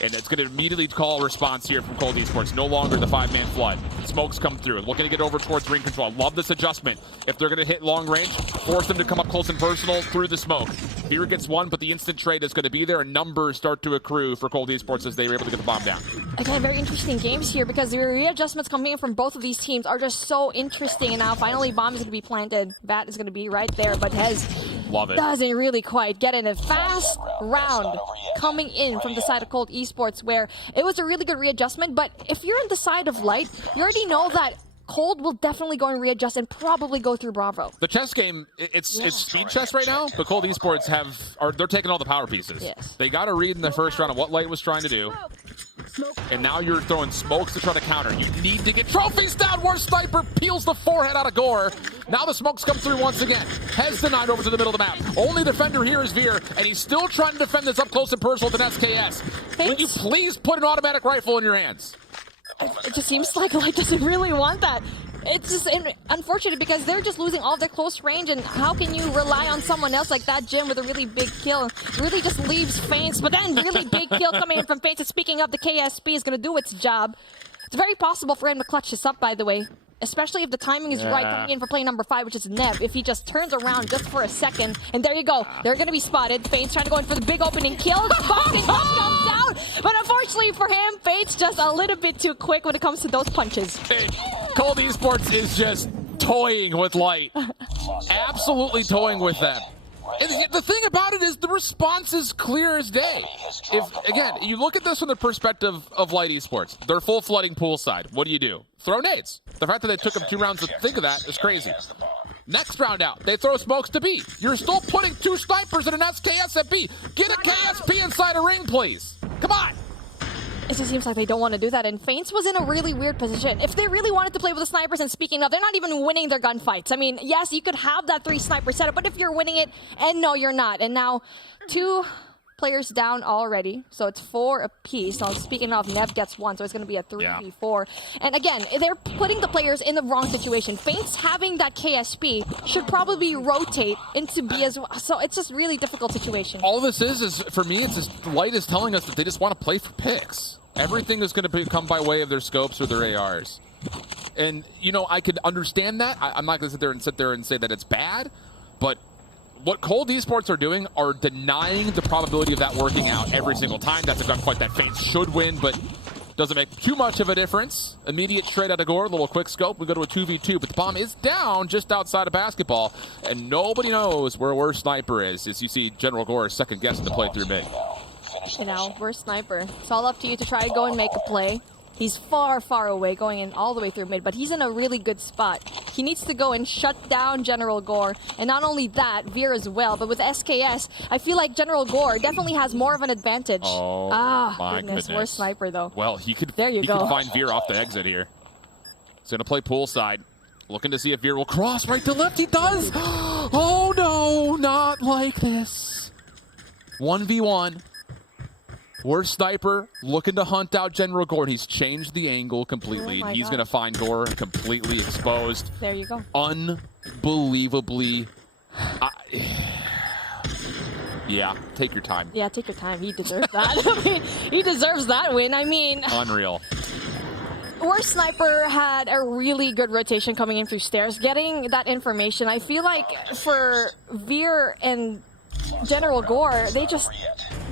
And it's going to immediately call a response here from Cold Esports. No longer the 5-man flood. Smokes come through. Looking to get over towards ring control. Love this adjustment. If they're going to hit long range, force them to come up close and personal through the smoke. Veer gets one, but the instant trade is going to be there, and numbers start to accrue for Cold Esports as they were able to get the bomb down. Again, very interesting games here because the readjustments coming in from both of these teams are just so interesting. And now finally bomb is going to be planted. Bat is going to be right there, but Hez doesn't really quite get in. A fast round coming in from the side of Cold Esports where it was a really good readjustment, but if you're on the side of Light, you already know that Cold will definitely go and readjust and probably go through Bravo. The chess game, it's speed chess right now, but Cold Esports they're taking all the power pieces. Yes. They got to read in the first round of what Light was trying to do. And now you're throwing smokes to try to counter. You need to get trophies down. Worst Sniper peels the forehead out of Gore. Now the smokes come through once again. Has denied over to the middle of the map. Only defender here is Veer, and he's still trying to defend this up close and personal with an SKS. Will you please put an automatic rifle in your hands? It just seems like Light doesn't really want that. It's just unfortunate because they're just losing all their close range, and how can you rely on someone else like that Jim with a really big kill? Really just leaves Feints, but then really big kill coming in from Feints. And speaking of, the KSP is going to do its job. It's very possible for him to clutch this up, by the way. Especially if the timing is right coming in for play number 5, which is Nev. If he just turns around just for a second, and there you go. They're going to be spotted. Feints trying to go in for the big opening kill. Fucking comes out. But unfortunately for him, Feints just a little bit too quick when it comes to those punches. Cold Esports is just toying with Light. Absolutely toying with them. And the thing about it is the response is clear as day. If, again, you look at this from the perspective of Light Esports, they're full flooding poolside. What do? Throw nades. The fact that they took them 2 rounds to think of that is crazy. Next round out, they throw smokes to B. You're still putting 2 snipers in an SKS at B. Get a KSP inside a ring, please. Come on. It just seems like they don't want to do that, and Feints was in a really weird position. If they really wanted to play with the snipers, and speaking of, they're not even winning their gunfights. I mean, yes, you could have that 3 sniper setup, but if you're winning it, and no, you're not. And now 2 players down already, so it's 4 apiece. So speaking of, Nev gets 1, so it's going to be a 3v4. And again, they're putting the players in the wrong situation. Feints having that KSP should probably rotate into B as well. So it's just really difficult situation. All this is for me, it's just Light is telling us that they just want to play for picks. Everything is going to come by way of their scopes or their ARs. And, you know, I could understand that. I'm not going to sit there and say that it's bad, but what Cold Esports are doing are denying the probability of that working out every single time. That's a gunfight that Feints should win, but doesn't make too much of a difference. Immediate trade out of Gore, a little quick scope. We go to a 2v2, but the bomb is down just outside of basketball, and nobody knows where Worst Sniper is, as you see General Gore second guessing the play through mid. You know, Worst Sniper. It's all up to you to try to go and make a play. He's far, far away, going in all the way through mid, but he's in a really good spot. He needs to go and shut down General Gore, and not only that, Veer as well, but with SKS, I feel like General Gore definitely has more of an advantage. Oh, my goodness. Worst Sniper, though. Well, he could there you go. Could find Veer off the exit here. He's going to play poolside, looking to see if Veer will cross right to left. He does! Oh, no, not like this. 1v1. Worst Sniper looking to hunt out General Gore. He's changed the angle completely. Oh, he's going to find Gore completely exposed. There you go. Unbelievably. Yeah, take your time. Yeah, take your time. He deserves that. I mean, he deserves that win. I mean, unreal. Worst Sniper had a really good rotation coming in through stairs. Getting that information, I feel like for Veer and General Gore, they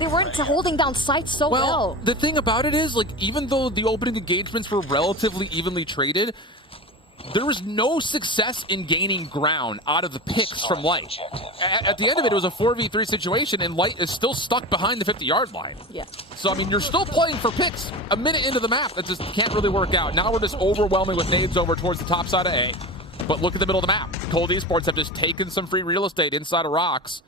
weren't holding down sights so well. The thing about it is, like, even though the opening engagements were relatively evenly traded, there was no success in gaining ground out of the picks from Light. At the end of it, it was a 4v3 situation, and Light is still stuck behind the 50-yard line. Yeah. So, I mean, you're still playing for picks a minute into the map. That just can't really work out. Now we're just overwhelming with nades over towards the top side of A. But look at the middle of the map. Cold Esports have just taken some free real estate inside of rocks.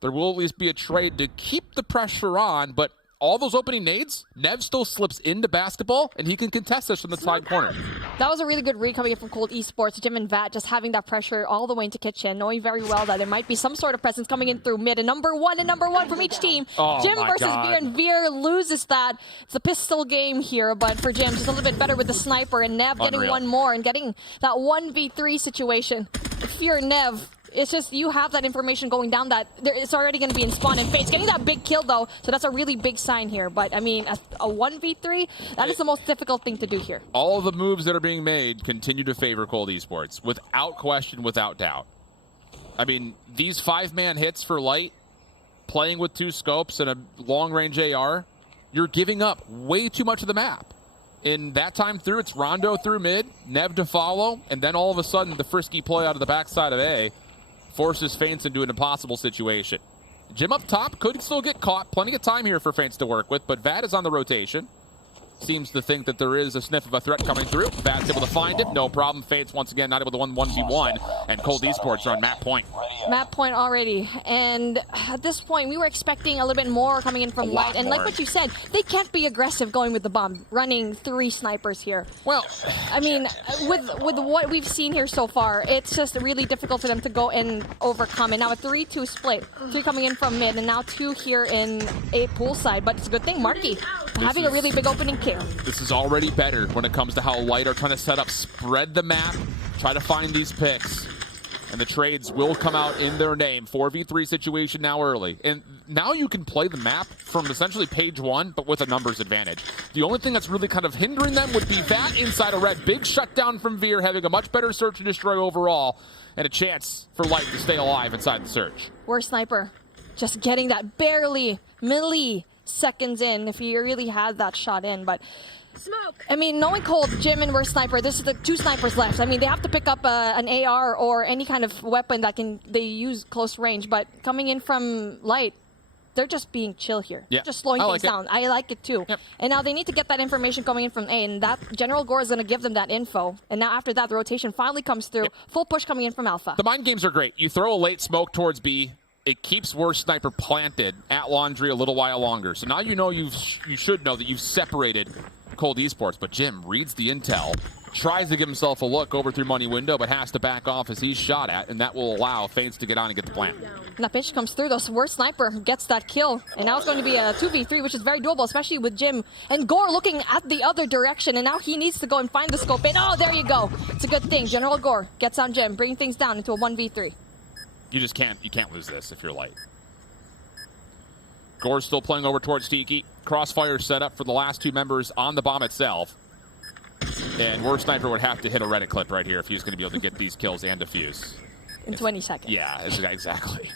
There will at least be a trade to keep the pressure on, but all those opening nades, Nev still slips into basketball, and he can contest this from the side corner. That was a really good read coming in from Cold Esports. Jim and Vat just having that pressure all the way into kitchen, knowing very well that there might be some sort of presence coming in through mid. And number one from each team. Jim versus Veer, and Veer loses that. It's a pistol game here, but for Jim, just a little bit better with the sniper, and Nev getting one more and getting that 1v3 situation. Fear Nev. It's just you have that information going down that it's already going to be in spawn and Fates. Getting that big kill, though, so that's a really big sign here. But, I mean, a 1v3, that is the most difficult thing to do here. All of the moves that are being made continue to favor Cold Esports, without question, without doubt. I mean, these 5-man hits for Light, playing with 2 scopes and a long-range AR, you're giving up way too much of the map. In that time through, it's Rondo through mid, Nev to follow, and then all of a sudden, the frisky play out of the backside of A forces Feints into an impossible situation. Jim up top could still get caught. Plenty of time here for Feints to work with, but Vat is on the rotation. Seems to think that there is a sniff of a threat coming through. Vat's able to find it. No problem. Feints once again not able to 1v1. And Cold Esports are on map point. Map point already. And at this point, we were expecting a little bit more coming in from Light. And like what you said, they can't be aggressive going with the bomb, running 3 snipers here. Well, I mean, with what we've seen here so far, it's just really difficult for them to go and overcome. And now a 3-2 split. 3 coming in from mid, and now 2 here in A poolside. But it's a good thing, Marky having a really big opening kill. This is already better when it comes to how Light are trying to set up, spread the map, try to find these picks. And the trades will come out in their name. 4v3 situation now early. And now you can play the map from essentially page 1, but with a numbers advantage. The only thing that's really kind of hindering them would be that inside a red. Big shutdown from Veer, having a much better search and destroy overall, and a chance for Light to stay alive inside the search. Worst Sniper just getting that barely milliseconds in if he really had that shot in. But I mean, knowing Cold, Jim, and Worst Sniper, this is the 2 snipers left. I mean, they have to pick up an AR or any kind of weapon that they use close range. But coming in from Light, they're just being chill here. Yeah. Just slowing things down. I like it too. Yep. And now they need to get that information coming in from A, and that General Gore is going to give them that info. And now after that, the rotation finally comes through. Full push coming in from Alpha. The mind games are great. You throw a late smoke towards B, it keeps Worst Sniper planted at Laundry a little while longer. So now you know you should know that you've separated Cold Esports. But Jim reads the intel, tries to give himself a look over through money window, but has to back off as he's shot at, and that will allow Feints to get on and get the plant. And that pitch comes through, though. Worst Sniper gets that kill, and now it's going to be a 2v3, which is very doable, especially with Jim and Gore looking at the other direction, and now he needs to go and find the scope in. Oh, there you go. It's a good thing. General Gore gets on Jim, bringing things down into a 1v3. You can't lose this if you're light. Gore's still playing over towards Tiki. Crossfire set up for the last two members on the bomb itself. And Worst Sniper would have to hit a Reddit clip right here if he was going to be able to get these kills and defuse. In 20 seconds. Yeah, exactly.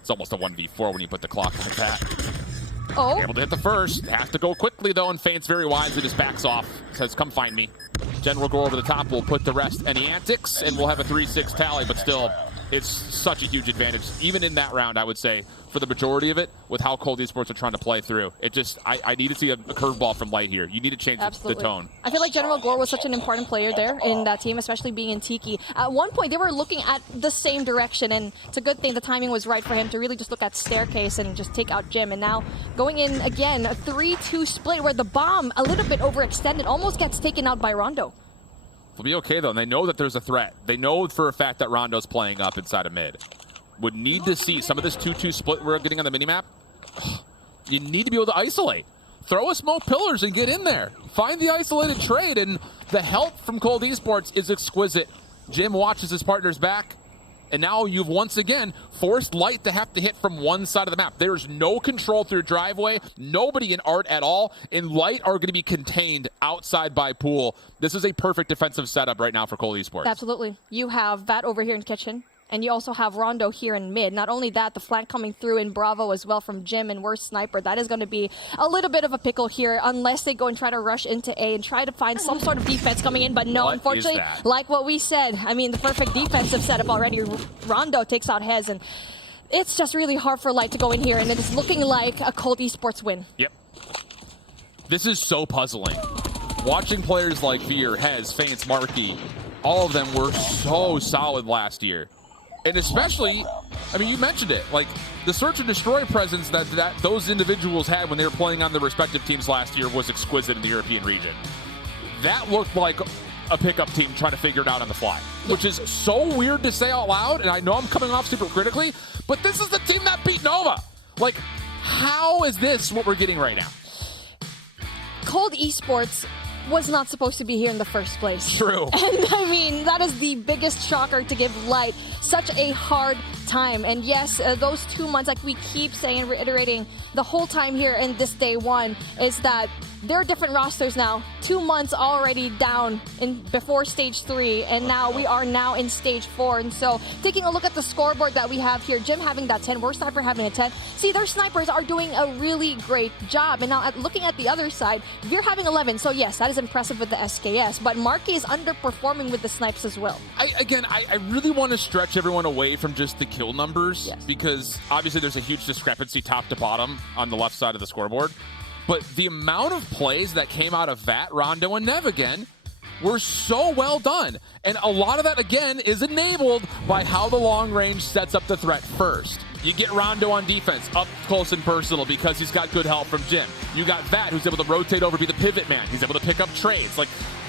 It's almost a 1v4 when you put the clock like that. Oh. Able to hit the first. Has to go quickly, though, and Feints very wisely just backs off. Says, come find me. General Gore over the top will put the rest any antics, and we'll have a 3-6 tally, but still, it's such a huge advantage. Even in that round, I would say, for the majority of it, with how Cold Esports are trying to play through. It just, I need to see a curveball from Light here. You need to change the tone. I feel like General Gore was such an important player there in that team, especially being in Tiki. At one point, they were looking at the same direction, and it's a good thing the timing was right for him to really just look at Staircase and just take out Jim. And now going in again, a 3-2 split where the bomb, a little bit overextended, almost gets taken out by Rondo. They'll be okay, though, and they know that there's a threat. They know for a fact that Rondo's playing up inside of mid. Would need to see some of this 2-2 split we're getting on the minimap. You need to be able to isolate. Throw a smoke pillars and get in there. Find the isolated trade, and the help from Cold Esports is exquisite. Jim watches his partner's back, and now you've once again forced Light to have to hit from one side of the map. There's no control through driveway, nobody in Art at all, and Light are going to be contained outside by Pool. This is a perfect defensive setup right now for Cold Esports. Absolutely. You have Vat over here in Kitchen, and you also have Rondo here in mid. Not only that, the flank coming through in Bravo as well from Jim and Worst Sniper. That is going to be a little bit of a pickle here unless they go and try to rush into A and try to find some sort of defense coming in. But no, unfortunately, like what we said, I mean, the perfect defensive setup already. Rondo takes out Hez, and it's just really hard for Light to go in here, and it's looking like a Cold Esports win. Yep. This is so puzzling. Watching players like Veer, Hez, Feints, Markey, all of them were so solid last year. And especially, I mean, you mentioned it, like the search and destroy presence that those individuals had when they were playing on their respective teams last year was exquisite in the European region. That looked like a pickup team trying to figure it out on the fly, which is so weird to say out loud, and I know I'm coming off super critically, but this is the team that beat Nova. Like, how is this what we're getting right now? Cold Esports was not supposed to be here in the first place. True. And I mean, that is the biggest shocker to give Light such a hard time. And yes, those 2 months, like we keep saying and reiterating the whole time here in this day one, is that there are different rosters now. 2 months already down before stage 3, and now we are now in stage 4. And so taking a look at the scoreboard that we have here, Jim having that 10, Worst Sniper having a 10. See, their snipers are doing a really great job. And now looking at the other side, Veer having 11. So yes, that is impressive with the SKS, but Markey is underperforming with the snipes as well. I really want to stretch everyone away from just the kill numbers, because obviously there's a huge discrepancy top to bottom on the left side of the scoreboard. But the amount of plays that came out of Vat, Rondo, and Nev again were so well done. And a lot of that, again, is enabled by how the long range sets up the threat first. You get Rondo on defense, up close and personal, because he's got good help from Jim. You got Vat, who's able to rotate over, be the pivot man. He's able to pick up trades. Like,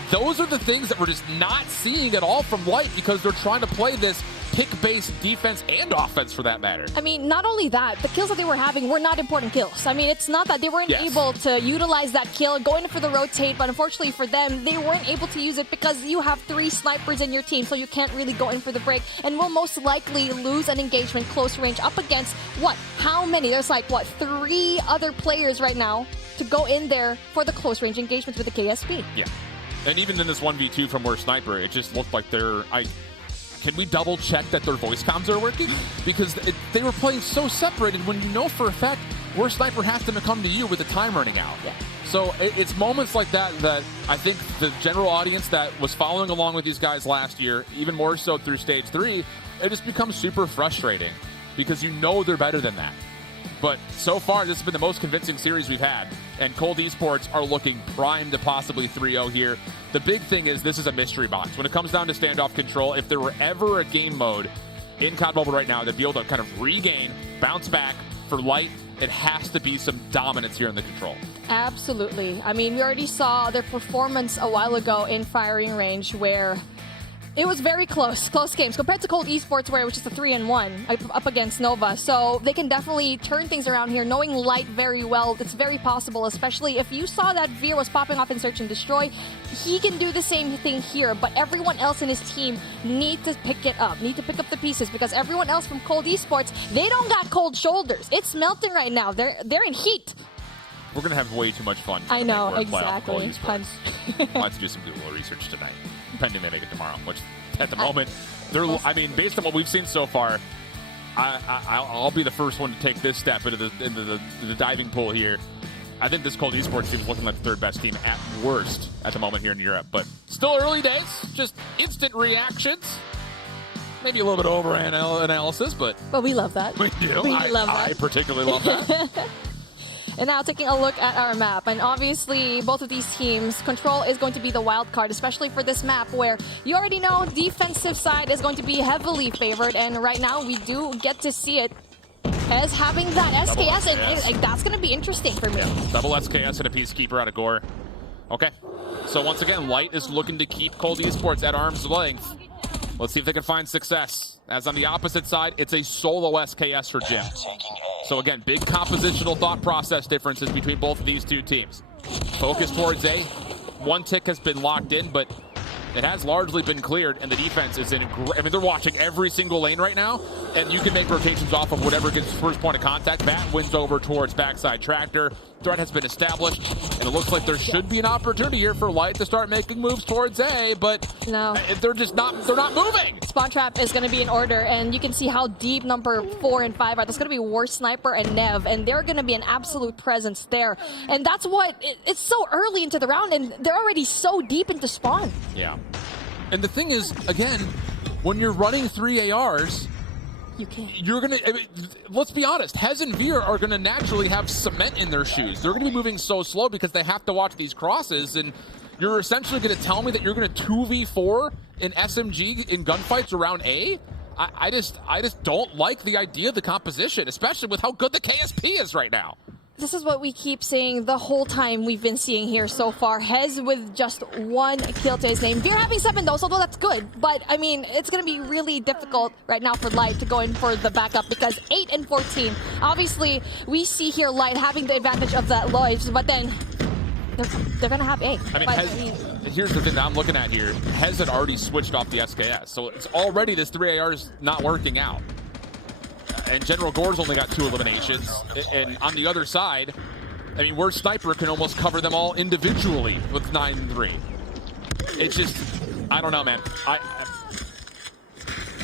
those are the things that we're just not seeing at all from Light, because they're trying to play this pick-based defense and offense, for that matter. I mean, not only that, the kills that they were having were not important kills. I mean, it's not that they weren't able to utilize that kill, going in for the rotate, but unfortunately for them, they weren't able to use it because you have 3 snipers in your team, so you can't really go in for the break, and will most likely lose an engagement close range up against, how many? There's 3 other players right now to go in there for the close range engagements with the KSP. Yeah. And even in this 1v2 from Worst Sniper, it just looked like can we double check that their voice comms are working? Because they were playing so separated when you know for a fact Worst Sniper has to come to you with the time running out. Yeah. So it's moments like that I think the general audience that was following along with these guys last year, even more so through stage 3, it just becomes super frustrating because you know they're better than that. But so far, this has been the most convincing series we've had, and Cold Esports are looking primed to possibly 3-0 here. The big thing is this is a mystery box. When it comes down to standoff control, if there were ever a game mode in COD Mobile right now to be able to kind of regain, bounce back. For Light, it has to be some dominance here in the control. Absolutely. I mean, we already saw their performance a while ago in firing range where it was very close games compared to Cold Esports where it was just a 3-1 up against Nova. So they can definitely turn things around here. Knowing Light very well, it's very possible, especially if you saw that Veer was popping off in Search and Destroy. He can do the same thing here, but everyone else in his team need to pick it up, need to pick up the pieces, because everyone else from Cold Esports, they don't got cold shoulders. It's melting right now. They're in heat. We're going to have way too much fun. I know, exactly. I'll have to do some Google research tonight, pending they make it tomorrow, which at the moment, I mean, based on what we've seen so far, I'll be the first one to take this step into the diving pool here. I think this Cold Esports team is looking like the third best team at worst at the moment here in Europe, but still early days, just instant reactions. Maybe a little bit of over-analysis, but we love that. We do. I particularly love that. And now taking a look at our map, and obviously both of these teams, Control is going to be the wild card, especially for this map where you already know defensive side is going to be heavily favored, and right now we do get to see it as having that SKS, and that's going to be interesting for me. Double SKS and a Peacekeeper out of Gore. Okay, so once again, Light is looking to keep Cold Esports at arm's length. Let's see if they can find success. As on the opposite side, it's a solo SKS for Jim. So again, big compositional thought process differences between both of these two teams. Focus towards A. One tick has been locked in, but it has largely been cleared, and the defense is in. I mean, they're watching every single lane right now, and you can make rotations off of whatever gets first point of contact. Bat wins over towards backside tractor. Threat has been established, and it looks like there should be an opportunity here for Light to start making moves towards A, but no, they're not moving. Spawn trap is going to be in order, and you can see how deep number 4 and 5 are. There's going to be War Sniper and Nev, and they're going to be an absolute presence there. And that's what, it's so early into the round, and they're already so deep into spawn. Yeah. And the thing is, again, when you're running 3 ARs, you're going to, let's be honest, Hez and Veer are going to naturally have cement in their shoes. They're going to be moving so slow because they have to watch these crosses, and you're essentially going to tell me that you're going to 2v4 in SMG in gunfights around A? I just don't like the idea of the composition, especially with how good the KSP is right now. This is what we keep saying the whole time we've been seeing here so far. Hez with just 1 kill to his name. Veer having 7 though, although that's good. But, I mean, it's going to be really difficult right now for Light to go in for the backup because 8 and 14. Obviously, we see here Light having the advantage of that Lloyds, but then they're going to have A. I mean, here's the thing that I'm looking at here. Hez had already switched off the SKS, so it's already this 3 ARs not working out. And General Gore's only got 2 eliminations. And on the other side, I mean, War Sniper can almost cover them all individually with 9-3. It's just, I don't know, man.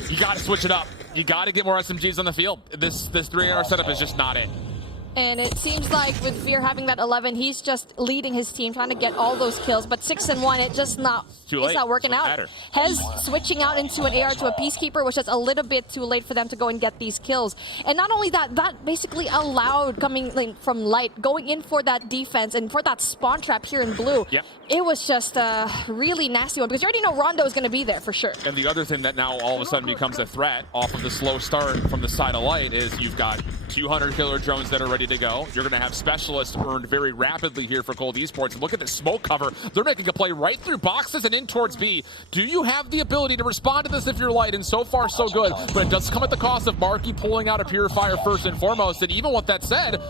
You got to switch it up. You got to get more SMGs on the field. This 3AR setup is just not it. And it seems like with Veer having that 11, he's just leading his team, trying to get all those kills. But 6 and 1, it's not working out. Hez switching out into an AR to a Peacekeeper, which is a little bit too late for them to go and get these kills. And not only that, that basically allowed coming from Light, going in for that defense and for that spawn trap here in blue. Yep. It was just a really nasty one because you already know Rondo is going to be there for sure. And the other thing that now all of a sudden becomes a threat off of the slow start from the side of Light is you've got 200 killer drones that are ready to go. You're going to have specialists earned very rapidly here for Cold Esports. And look at the smoke cover. They're making a play right through boxes and in towards B. Do you have the ability to respond to this if you're Light? And so far, so good. But it does come at the cost of Marky pulling out a Purifier first and foremost. And even with that said,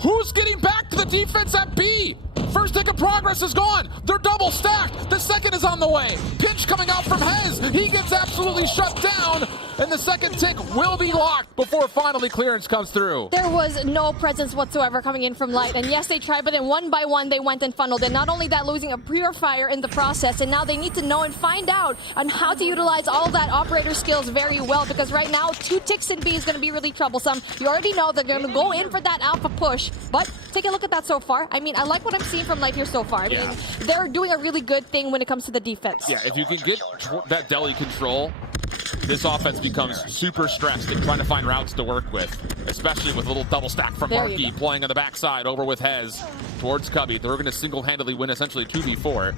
who's getting back to the defense at B? First tick of progress is gone. They're double stacked. The second is on the way. Pinch coming out from Hez. He gets absolutely shut down. And the second tick will be locked before finally clearance comes through. There was no presence whatsoever coming in from Light. And yes, they tried, but then one by one, they went and funneled. And not only that, losing a Purifier in the process. And now they need to know and find out on how to utilize all of that operator skills very well. Because right now, 2 ticks in B is going to be really troublesome. You already know they're going to go in for that alpha push. But take a look at that so far. I mean, I like what I'm seeing from Light here so far. I mean, they're doing a really good thing when it comes to the defense. Yeah, if you can get that deli control, this offense becomes super stressed and trying to find routes to work with, especially with a little double stack from Marky playing on the backside over with Hez towards Cubby. They're going to single-handedly win essentially 2v4.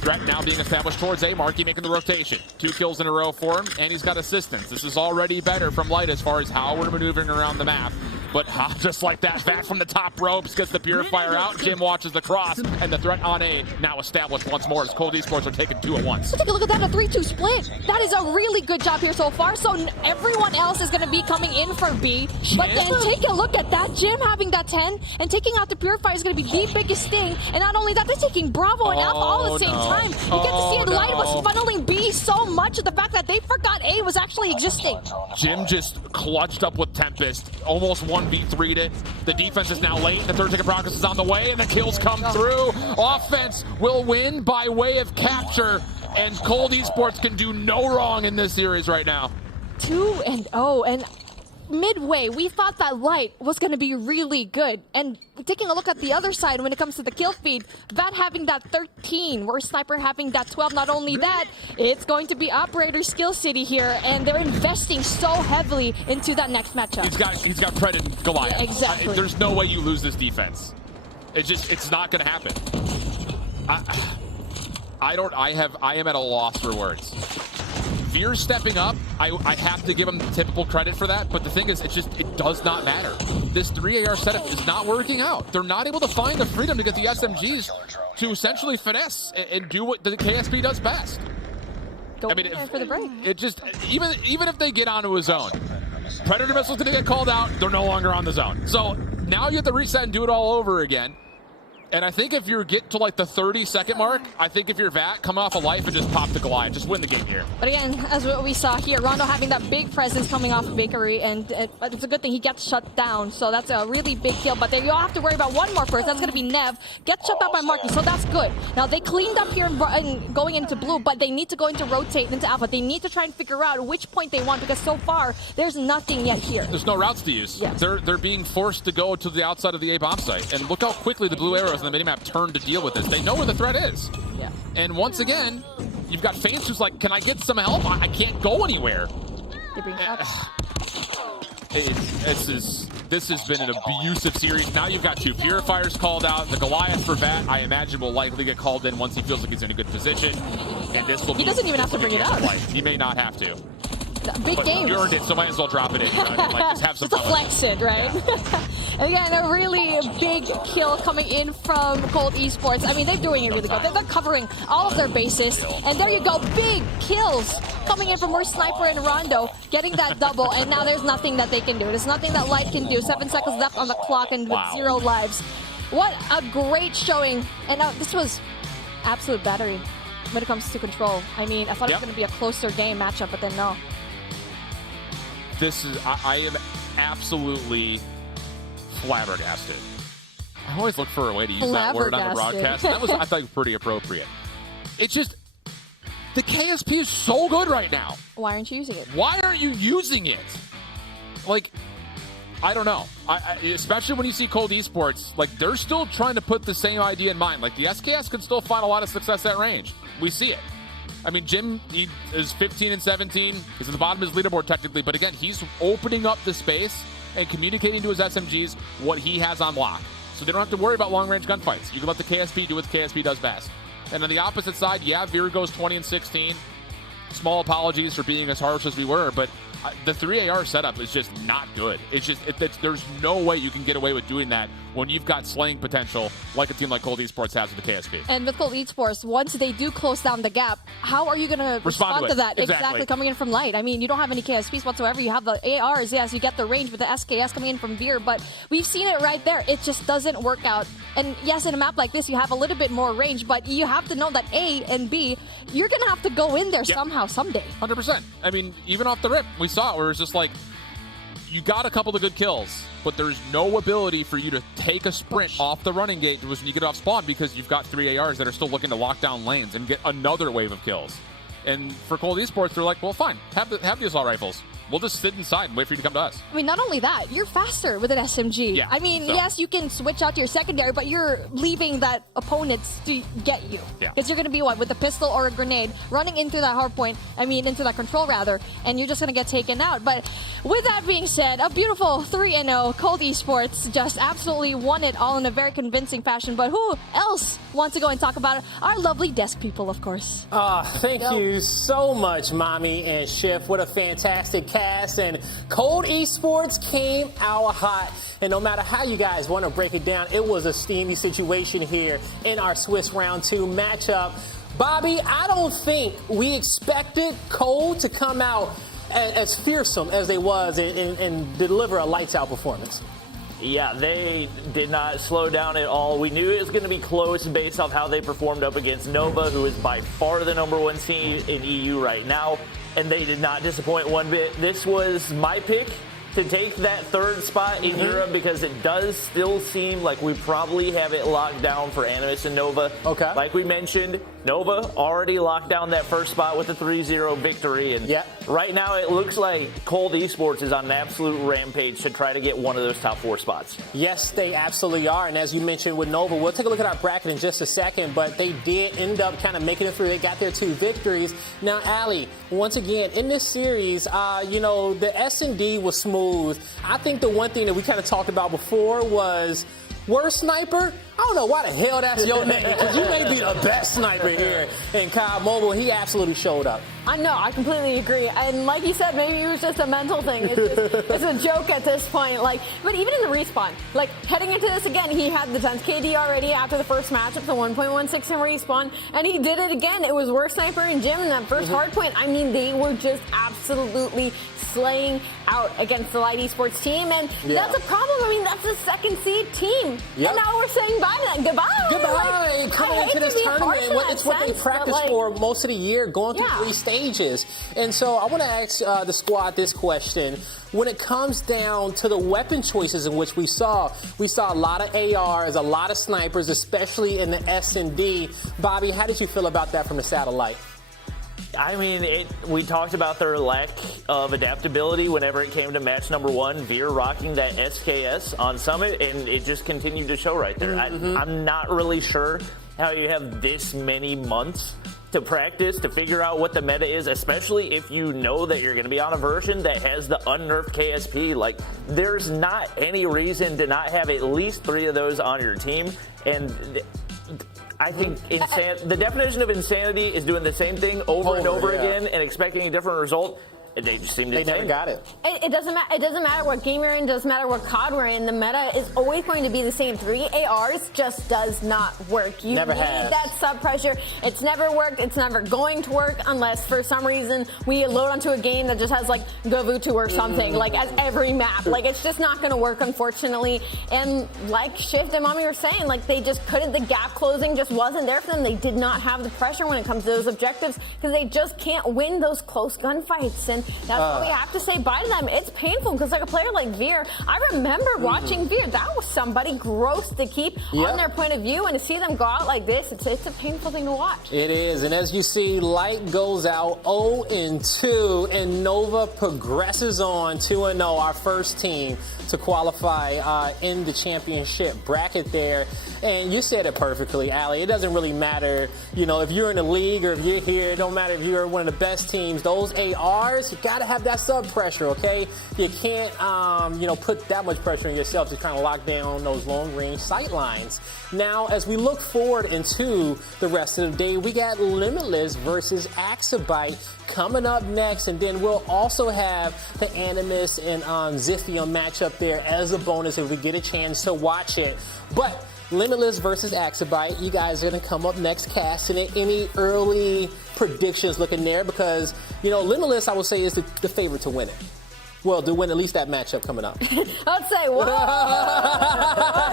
Threat now being established towards A. Marky making the rotation. 2 kills in a row for him, and he's got assistance. This is already better from Light as far as how we're maneuvering around the map. But just like that, back from the top ropes, gets the Purifier out. Jim watches the cross, and the threat on A now established once more as Cold Esports are taking 2 at once. Take a look at that, a 3-2 split. That is a really good job here so far. So everyone else is going to be coming in for B. But then take a look at that. Jim having that 10 and taking out the Purifier is going to be the biggest thing. And not only that, they're taking Bravo and Alpha all at the same time. You get to see it. Light was funneling B so much of the fact that they forgot A was actually existing. Jim just clutched up with Tempest, almost 1v3'd it. The defense is now late. The third ticket progress is on the way, and the kills come through. Offense will win by way of capture, and Cold Esports can do no wrong in this series right now. 2-0, and midway, we thought that Light was going to be really good. And taking a look at the other side when it comes to the kill feed, Vat having that 13, where Sniper having that 12. Not only that, it's going to be Operator Skill City here, and they're investing so heavily into that next matchup. He's got Pred and Goliath. Yeah, exactly. There's no way you lose this defense. It's not going to happen. I am at a loss for words. Veer's stepping up. I have to give him typical credit for that, but the thing is, it does not matter. This 3AR setup is not working out. They're not able to find the freedom to get the SMGs to essentially finesse and do what the KSP does best. For the break. It just, even if they get onto a zone, Predator missile's gonna get called out, they're no longer on the zone. So now you have to reset and do it all over again. And I think if you get to like the 30-second mark, I think if you're Vat, come off a life and just pop the Goliath. Just win the game here. But again, as what we saw here, Rondo having that big presence coming off of Bakery, and it's a good thing he gets shut down. So that's a really big kill. But then you all have to worry about one more person. That's going to be Nev. Gets shut down by Marky, so that's good. Now they cleaned up here and going into blue, but they need to go into rotate into alpha. They need to try and figure out which point they want, because so far there's nothing yet here. There's no routes to use. Yes. They're being forced to go to the outside of the A bomb site. And look how quickly the blue arrows on the minimap turn to deal with this. They know where the threat is. Yeah. And once again, you've got Faints who's like, can I get some help? I can't go anywhere. This has been an abusive series. Now you've got 2 Purifiers called out. The Goliath for Vat, I imagine, will likely get called in once he feels like he's in a good position. And this will be... He doesn't even have to bring it up. He may not have to. Big game. You earned it, so might as well drop it in. Just have some fun. Flex it, right? Yeah. And again, a really big kill coming in from Cold Esports. I mean, they're doing it really good. They're covering all of their bases. And there you go, big kills coming in from Sniper and Rondo, getting that double. And now there's nothing that they can do. There's nothing that Light can do. 7 seconds left on the clock, and with 0 lives. What a great showing. And this was absolute battery when it comes to Control. I mean, I thought it was going to be a closer game matchup, but then no. I am absolutely flabbergasted. I always look for a way to use that word on the broadcast. That was, I thought, pretty appropriate. It's just, the KSP is so good right now. Why aren't you using it? Why aren't you using it? Like, I don't know. Especially when you see Cold Esports, like, they're still trying to put the same idea in mind. Like, the SKS can still find a lot of success at range. We see it. I mean, Jim, he is 15 and 17. He's at the bottom of his leaderboard technically, but again, he's opening up the space and communicating to his SMGs what he has on lock. So they don't have to worry about long-range gunfights. You can let the KSP do what the KSP does best. And on the opposite side, yeah, Veer goes 20 and 16. Small apologies for being as harsh as we were, but the 3AR setup is just not good. It's just, there's no way you can get away with doing that when you've got slaying potential like a team like Cold Esports has with the KSP. And with Cold Esports, once they do close down the gap, how are you going to respond to that? Exactly, coming in from Light. I mean, you don't have any KSPs whatsoever. You have the ARs, yes, you get the range with the SKS coming in from Veer, but we've seen it right there. It just doesn't work out. And yes, in a map like this, you have a little bit more range, but you have to know that A and B, you're going to have to go in there somehow, someday. 100%. I mean, even off the rip, we saw it where it's just like, you got a couple of good kills, but there's no ability for you to take a sprint off the running gate when you get off spawn, because you've got 3 ARs that are still looking to lock down lanes and get another wave of kills. And for Cold Esports, they're like, well, fine, have the assault rifles. we'll just sit inside and wait for you to come to us. I mean, not only that, you're faster with an SMG. Yeah, I mean, so. yes, you can switch out to your secondary, but you're leaving that opponents to get you. Yeah. Because you're going to be, with a pistol or a grenade, running into that into that control rather, and you're just going to get taken out. But with that being said, a beautiful 3-0. Cold Esports just absolutely won it all in a very convincing fashion. But who else wants to go and talk about it? Our lovely desk people, of course. Thank you so much, Mommy and Schiff. What a fantastic cast. And Cold Esports came out hot. And no matter how you guys want to break it down, it was a steamy situation here in our Swiss Round 2 matchup. Bobby, I don't think we expected Cold to come out as fearsome as they was and deliver a lights-out performance. Yeah, they did not slow down at all. We knew it was going to be close based off how they performed up against Nova, who is by far the #1 seed in EU right now, and they did not disappoint one bit. This was my pick to take that third spot in Europe because it does still seem like we probably have it locked down for Animus and Nova. Okay. Like we mentioned, Nova already locked down that first spot with a 3-0 victory. And right now it looks like Cold Esports is on an absolute rampage to try to get one of those top 4 spots. Yes, they absolutely are. And as you mentioned with Nova, we'll take a look at our bracket in just a second, but they did end up kind of making it through. They got their 2 victories. Now, Allie, once again, in this series, the S&D was smooth. I think the one thing that we kind of talked about before was worst sniper. I don't know why the hell that's your name, because you may be the best sniper here in COD Mobile. He absolutely showed up. I know, I completely agree. And like you said, maybe it was just a mental thing. It's a joke at this point. But even in the respawn, heading into this again, he had the 10th KD already after the first matchup, the 1.16 in respawn, and he did it again. It was worst sniper in gym in that first hardpoint. I mean, they were just absolutely slaying out against the Light Esports team, and that's a problem. I mean, that's the 2nd seed team, and now we're saying bye to them. Goodbye. Coming into this tournament, it's what they practiced for most of the year, going through 3 stages. And so I want to ask the squad this question. When it comes down to the weapon choices in which we saw a lot of ARs, a lot of snipers, especially in the S&D. Bobby, how did you feel about that from the satellite? I mean, we talked about their lack of adaptability whenever it came to match #1, Veer rocking that SKS on Summit, and it just continued to show right there. I'm not really sure how you have this many months to practice, to figure out what the meta is, especially if you know that you're going to be on a version that has the unnerfed KSP. There's not any reason to not have at least 3 of those on your team, and I think the definition of insanity is doing the same thing over and over again and expecting a different result. They just seem to They never got it. It doesn't matter. It doesn't matter what game you're in. It doesn't matter what COD we're in. The meta is always going to be the same. 3 ARs just does not work. You need that sub pressure. It's never worked. It's never going to work unless for some reason we load onto a game that just has Gavutu or something as every map. It's just not going to work, unfortunately. And like Shift and Mommy were saying, they just couldn't. The gap closing just wasn't there for them. They did not have the pressure when it comes to those objectives because they just can't win those close gunfights. And that's why we have to say bye to them. It's painful because a player like Veer, I remember watching Veer. That was somebody gross to keep on their point of view, and to see them go out like this, it's a painful thing to watch. It is, and as you see, Light goes out 0-2, and Nova progresses on 2-0, our first team to qualify in the championship bracket there. And you said it perfectly, Allie. It doesn't really matter, if you're in the league or if you're here. It don't matter if you're one of the best teams. Those ARs, you got to have that sub pressure, okay? You can't, put that much pressure on yourself to kind of lock down those long range sight lines. Now, as we look forward into the rest of the day, we got Limitless versus Axabite coming up next, and then we'll also have the Animus and Zidium matchup there as a bonus if we get a chance to watch it. But Limitless versus Axabite, you guys are going to come up next casting it. Any early predictions looking there? Because, Limitless, I would say, is the favorite to win it. Well, to win at least that matchup coming up. I'd say, whoa,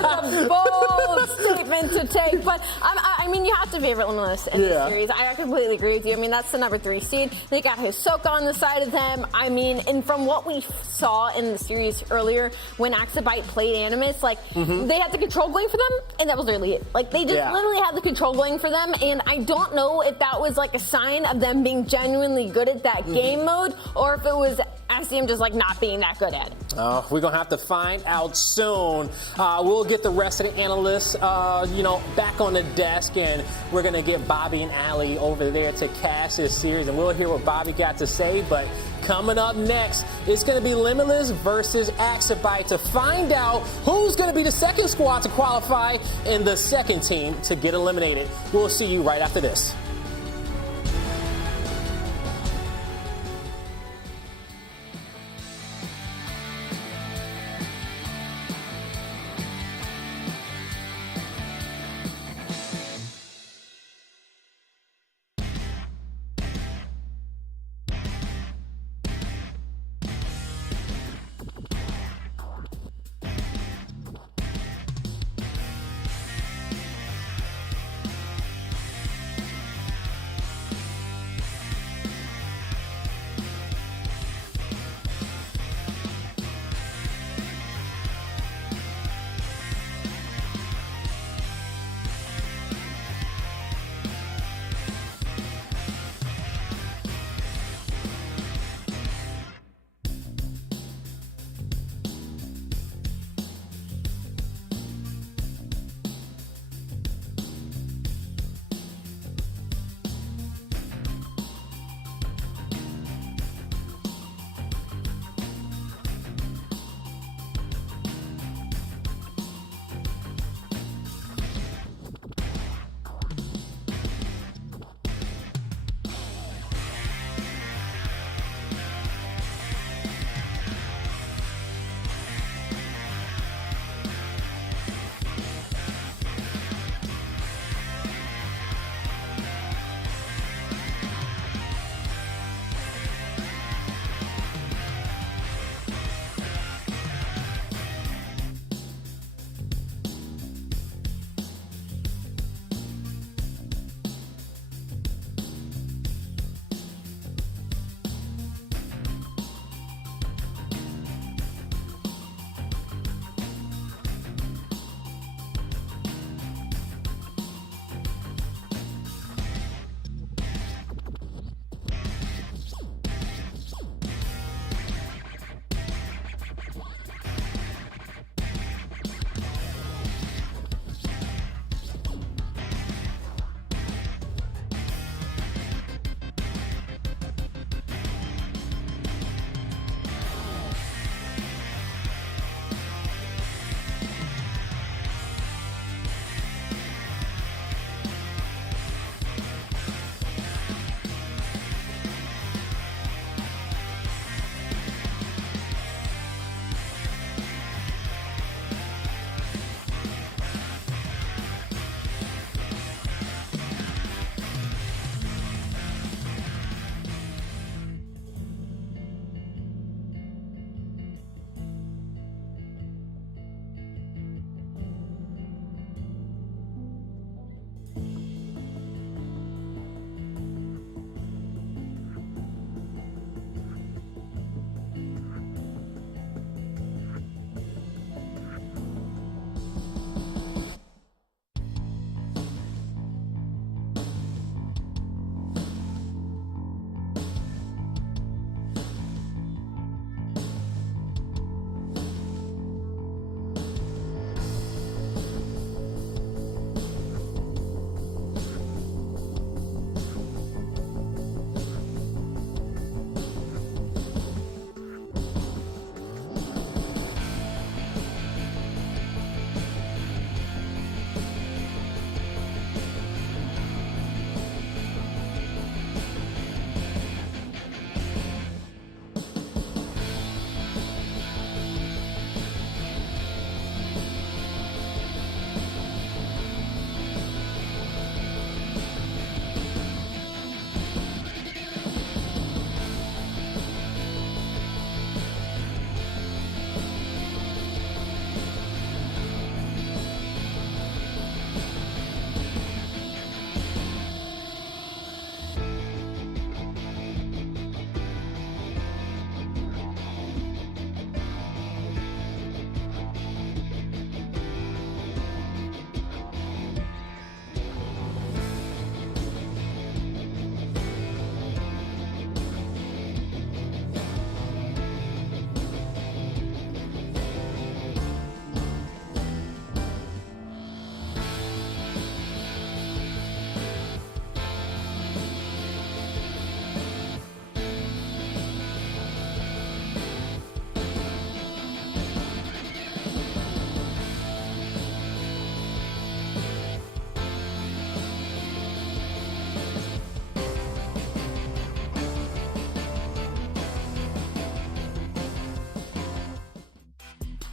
that's a bold statement to take. But, I mean, you have to favor Limitless in this series. I completely agree with you. I mean, that's the #3 seed. They got Hisoka on the side of them. I mean, and from what we saw in the series earlier, when Axabite played Animus, they had the control going for them, and that was their lead. They just literally had the control going for them, and I don't know if that was a sign of them being genuinely good at that game mode, or if it was I see him just like not being that good at it. We're going to have to find out soon. We'll get the rest of the analysts, back on the desk, and we're going to get Bobby and Allie over there to cast this series, and we'll hear what Bobby got to say. But coming up next, it's going to be Limitless versus Axabyte to find out who's going to be the second squad to qualify and the second team to get eliminated. We'll see you right after this.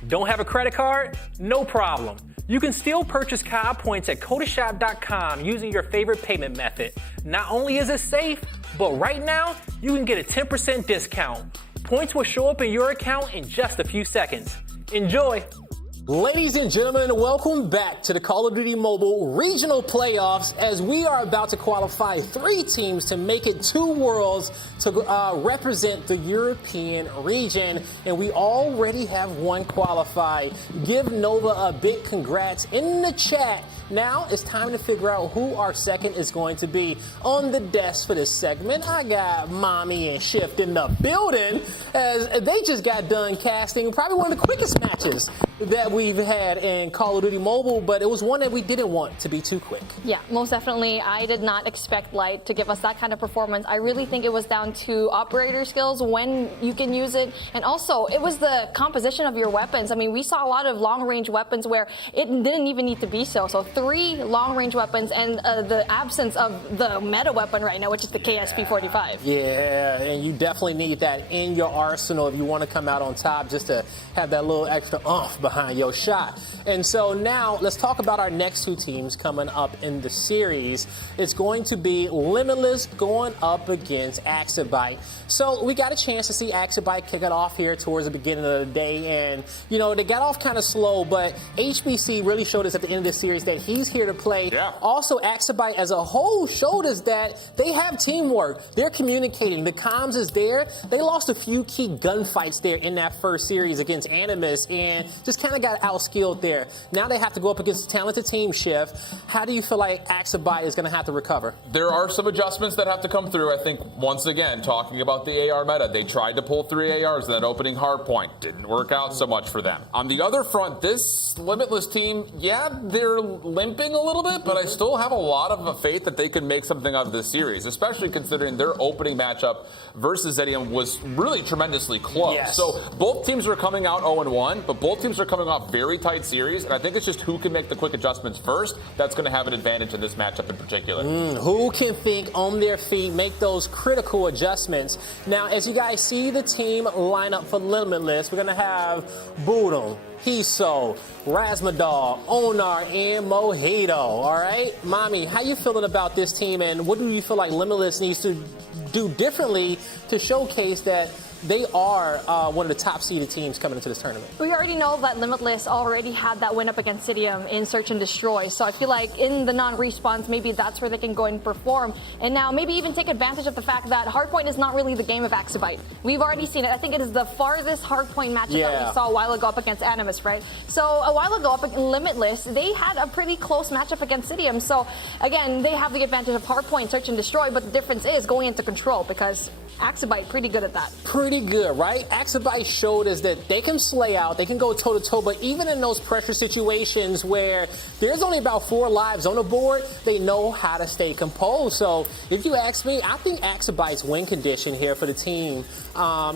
Don't have a credit card? No problem. You can still purchase COD points at Kodashop.com using your favorite payment method. Not only is it safe, but right now, you can get a 10% discount. Points will show up in your account in just a few seconds. Enjoy! Ladies and gentlemen, welcome back to the Call of Duty Mobile Regional Playoffs as we are about to qualify 3 teams to make it 2 worlds to represent the European region, and we already have 1 qualified. Give Nova a big congrats in the chat. Now it's time to figure out who our second is going to be. On the desk for this segment, I got Mommy and Shift in the building as they just got done casting probably one of the quickest matches that we've had in Call of Duty Mobile, but it was one that we didn't want to be too quick. Yeah, most definitely. I did not expect Light to give us that kind of performance. I really think it was down to operator skills, when you can use it, and also it was the composition of your weapons. I mean, we saw a lot of long-range weapons where it didn't even need to be so. So 3 long-range weapons and the absence of the meta weapon right now, which is the KSP-45. Yeah, and you definitely need that in your arsenal if you want to come out on top, just to have that little extra oomph behind your shot. And so now let's talk about our next 2 teams coming up in the series. It's going to be Limitless going up against Axibite. So we got a chance to see Axibite kick it off here towards the beginning of the day, and you know, they got off kind of slow, but HBC really showed us at the end of the series that he's here to play. Yeah. Also, Axibite as a whole showed us that they have teamwork. They're communicating. The comms is there. They lost a few key gunfights there in that first series against Animus and just kind of got outskilled there. Now they have to go up against a talented team, Shift. How do you feel like Axibite is going to have to recover? There are some adjustments that have to come through. I think, once again, talking about the AR meta, they tried to pull 3 ARs in that opening hardpoint. Didn't work out so much for them. On the other front, this Limitless team, yeah, they're limping a little bit, but I still have a lot of faith that they can make something out of this series, especially considering their opening matchup versus Zidium was really tremendously close. Yes. So both teams are coming out 0-1, but both teams are coming off very tight series, and I think it's just who can make the quick adjustments first that's going to have an advantage in this matchup in particular. Who can think on their feet, make those critical adjustments. Now, as you guys see the team line up for Limitless, we're going to have Boodle, Hiso, Razmadal, Onar, and Mojito. All right, Mommy, how you feeling about this team, and what do you feel like Limitless needs to do differently to showcase that they are one of the top seeded teams coming into this tournament? We already know that Limitless already had that win up against Zidium in Search and Destroy, so I feel like in the non-respawns, maybe that's where they can go and perform, and now maybe even take advantage of the fact that Hardpoint is not really the game of Axibite. We've already seen it. I think it is the farthest Hardpoint matchup that we saw a while ago up against Animus, right? So a while ago up against Limitless, they had a pretty close matchup against Zidium, so again, they have the advantage of Hardpoint, Search and Destroy, but the difference is going into Control, because Axibite pretty good at that. Pretty good, right? Axibite showed us that they can slay out, they can go toe-to-toe, but even in those pressure situations where there's only about 4 lives on the board, they know how to stay composed. So if you ask me, I think Axibite's win condition here for the team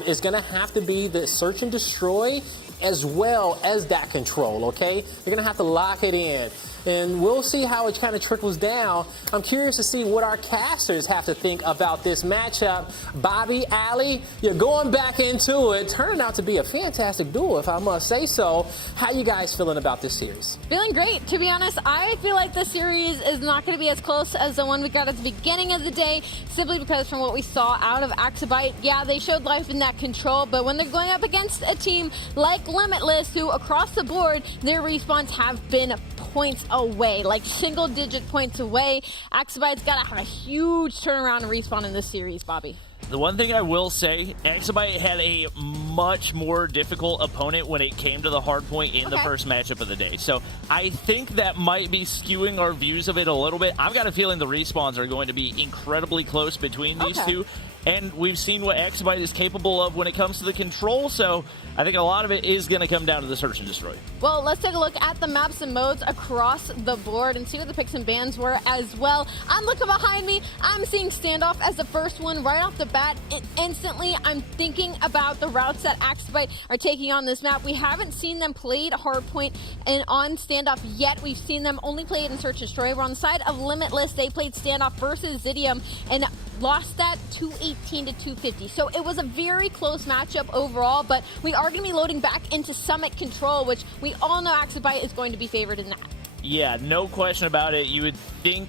is going to have to be the Search and Destroy as well as that Control, okay? You're going to have to lock it in. And we'll see how it kind of trickles down. I'm curious to see what our casters have to think about this matchup. Bobby, Ali, you're going back into it. Turning out to be a fantastic duel, if I must say so. How you guys feeling about this series? Feeling great. To be honest, I feel like this series is not going to be as close as the one we got at the beginning of the day, simply because from what we saw out of Axibite, yeah, they showed life in that Control, but when they're going up against a team like Limitless, who across the board, their respawns have been points away, like single-digit points away. Axibite's got to have a huge turnaround and respawn in this series, Bobby. The one thing I will say, Axibite had a much more difficult opponent when it came to the hardpoint in the first matchup of the day. So I think that might be skewing our views of it a little bit. I've got a feeling the respawns are going to be incredibly close between these two. And we've seen what Axibite is capable of when it comes to the Control, so I think a lot of it is going to come down to the Search and Destroy. Well, let's take a look at the maps and modes across the board and see what the picks and bans were as well. I'm looking behind me. I'm seeing Standoff as the first one right off the bat. And instantly, I'm thinking about the routes that Axibite are taking on this map. We haven't seen them played Hardpoint and on Standoff yet. We've seen them only play it in Search and Destroy. We're on the side of Limitless. They played Standoff versus Zidium, and lost that 218 to 250. So it was a very close matchup overall, but we are going to be loading back into Summit Control, which we all know Activision is going to be favored in that. Yeah, no question about it. You would think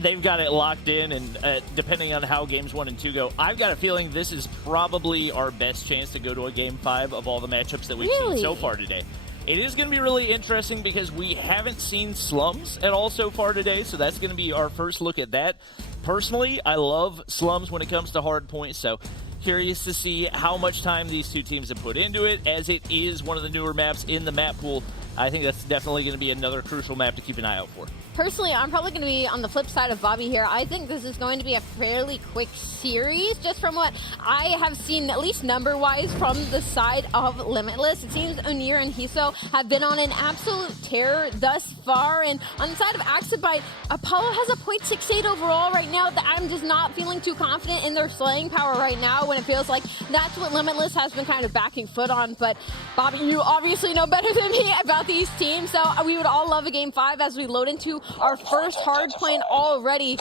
they've got it locked in, and depending on how games 1 and 2 go, I've got a feeling this is probably our best chance to go to a Game 5 of all the matchups that we've seen so far today. It is going to be really interesting because we haven't seen Slums at all so far today, so that's going to be our first look at that. Personally, I love Slums when it comes to Hardpoint, so curious to see how much time these two teams have put into it, as it is one of the newer maps in the map pool. I think that's definitely going to be another crucial map to keep an eye out for. Personally, I'm probably going to be on the flip side of Bobby here. I think this is going to be a fairly quick series, just from what I have seen, at least number-wise, from the side of Limitless. It seems Unir and Hiso have been on an absolute tear thus far, and on the side of Activision, Apollo has a 0.68 overall right now. That I'm just not feeling too confident in their slaying power right now, when it feels like that's what Limitless has been kind of backing foot on. But Bobby, you obviously know better than me about these teams, so we would all love a Game 5 as we load into our first Hardpoint already.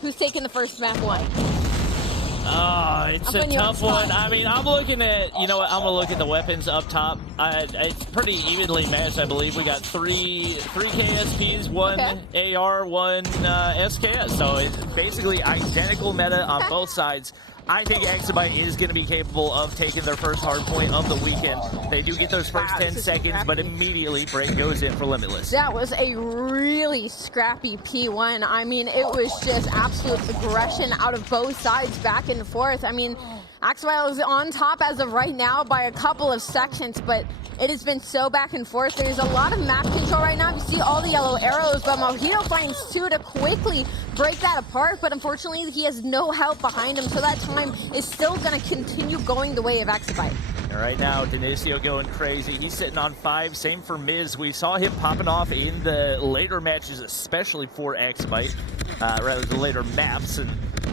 Who's taking the first map 1? Oh, it's a tough one. I mean, I'm looking at, you know what, I'm going to look at the weapons up top. It's pretty evenly matched, I believe. We got three KSPs, one AR, one SKS. So it's basically identical meta on both sides. I think Activision is going to be capable of taking their first Hardpoint of the weekend. They do get those first 10 seconds, but immediately break goes in for Limitless. That was a really scrappy P1. I mean, it was just absolute aggression out of both sides, back and forth. I mean, Activision is on top as of right now by a couple of seconds, but it has been so back and forth. There's a lot of map control right now. You see all the yellow arrows, but Mojito finds 2 to quickly break that apart, but unfortunately he has no help behind him, so that time is still going to continue going the way of Activision. And right now, Denisio going crazy. He's sitting on 5. Same for Miz. We saw him popping off in the later matches, especially for Activision, rather the later maps. And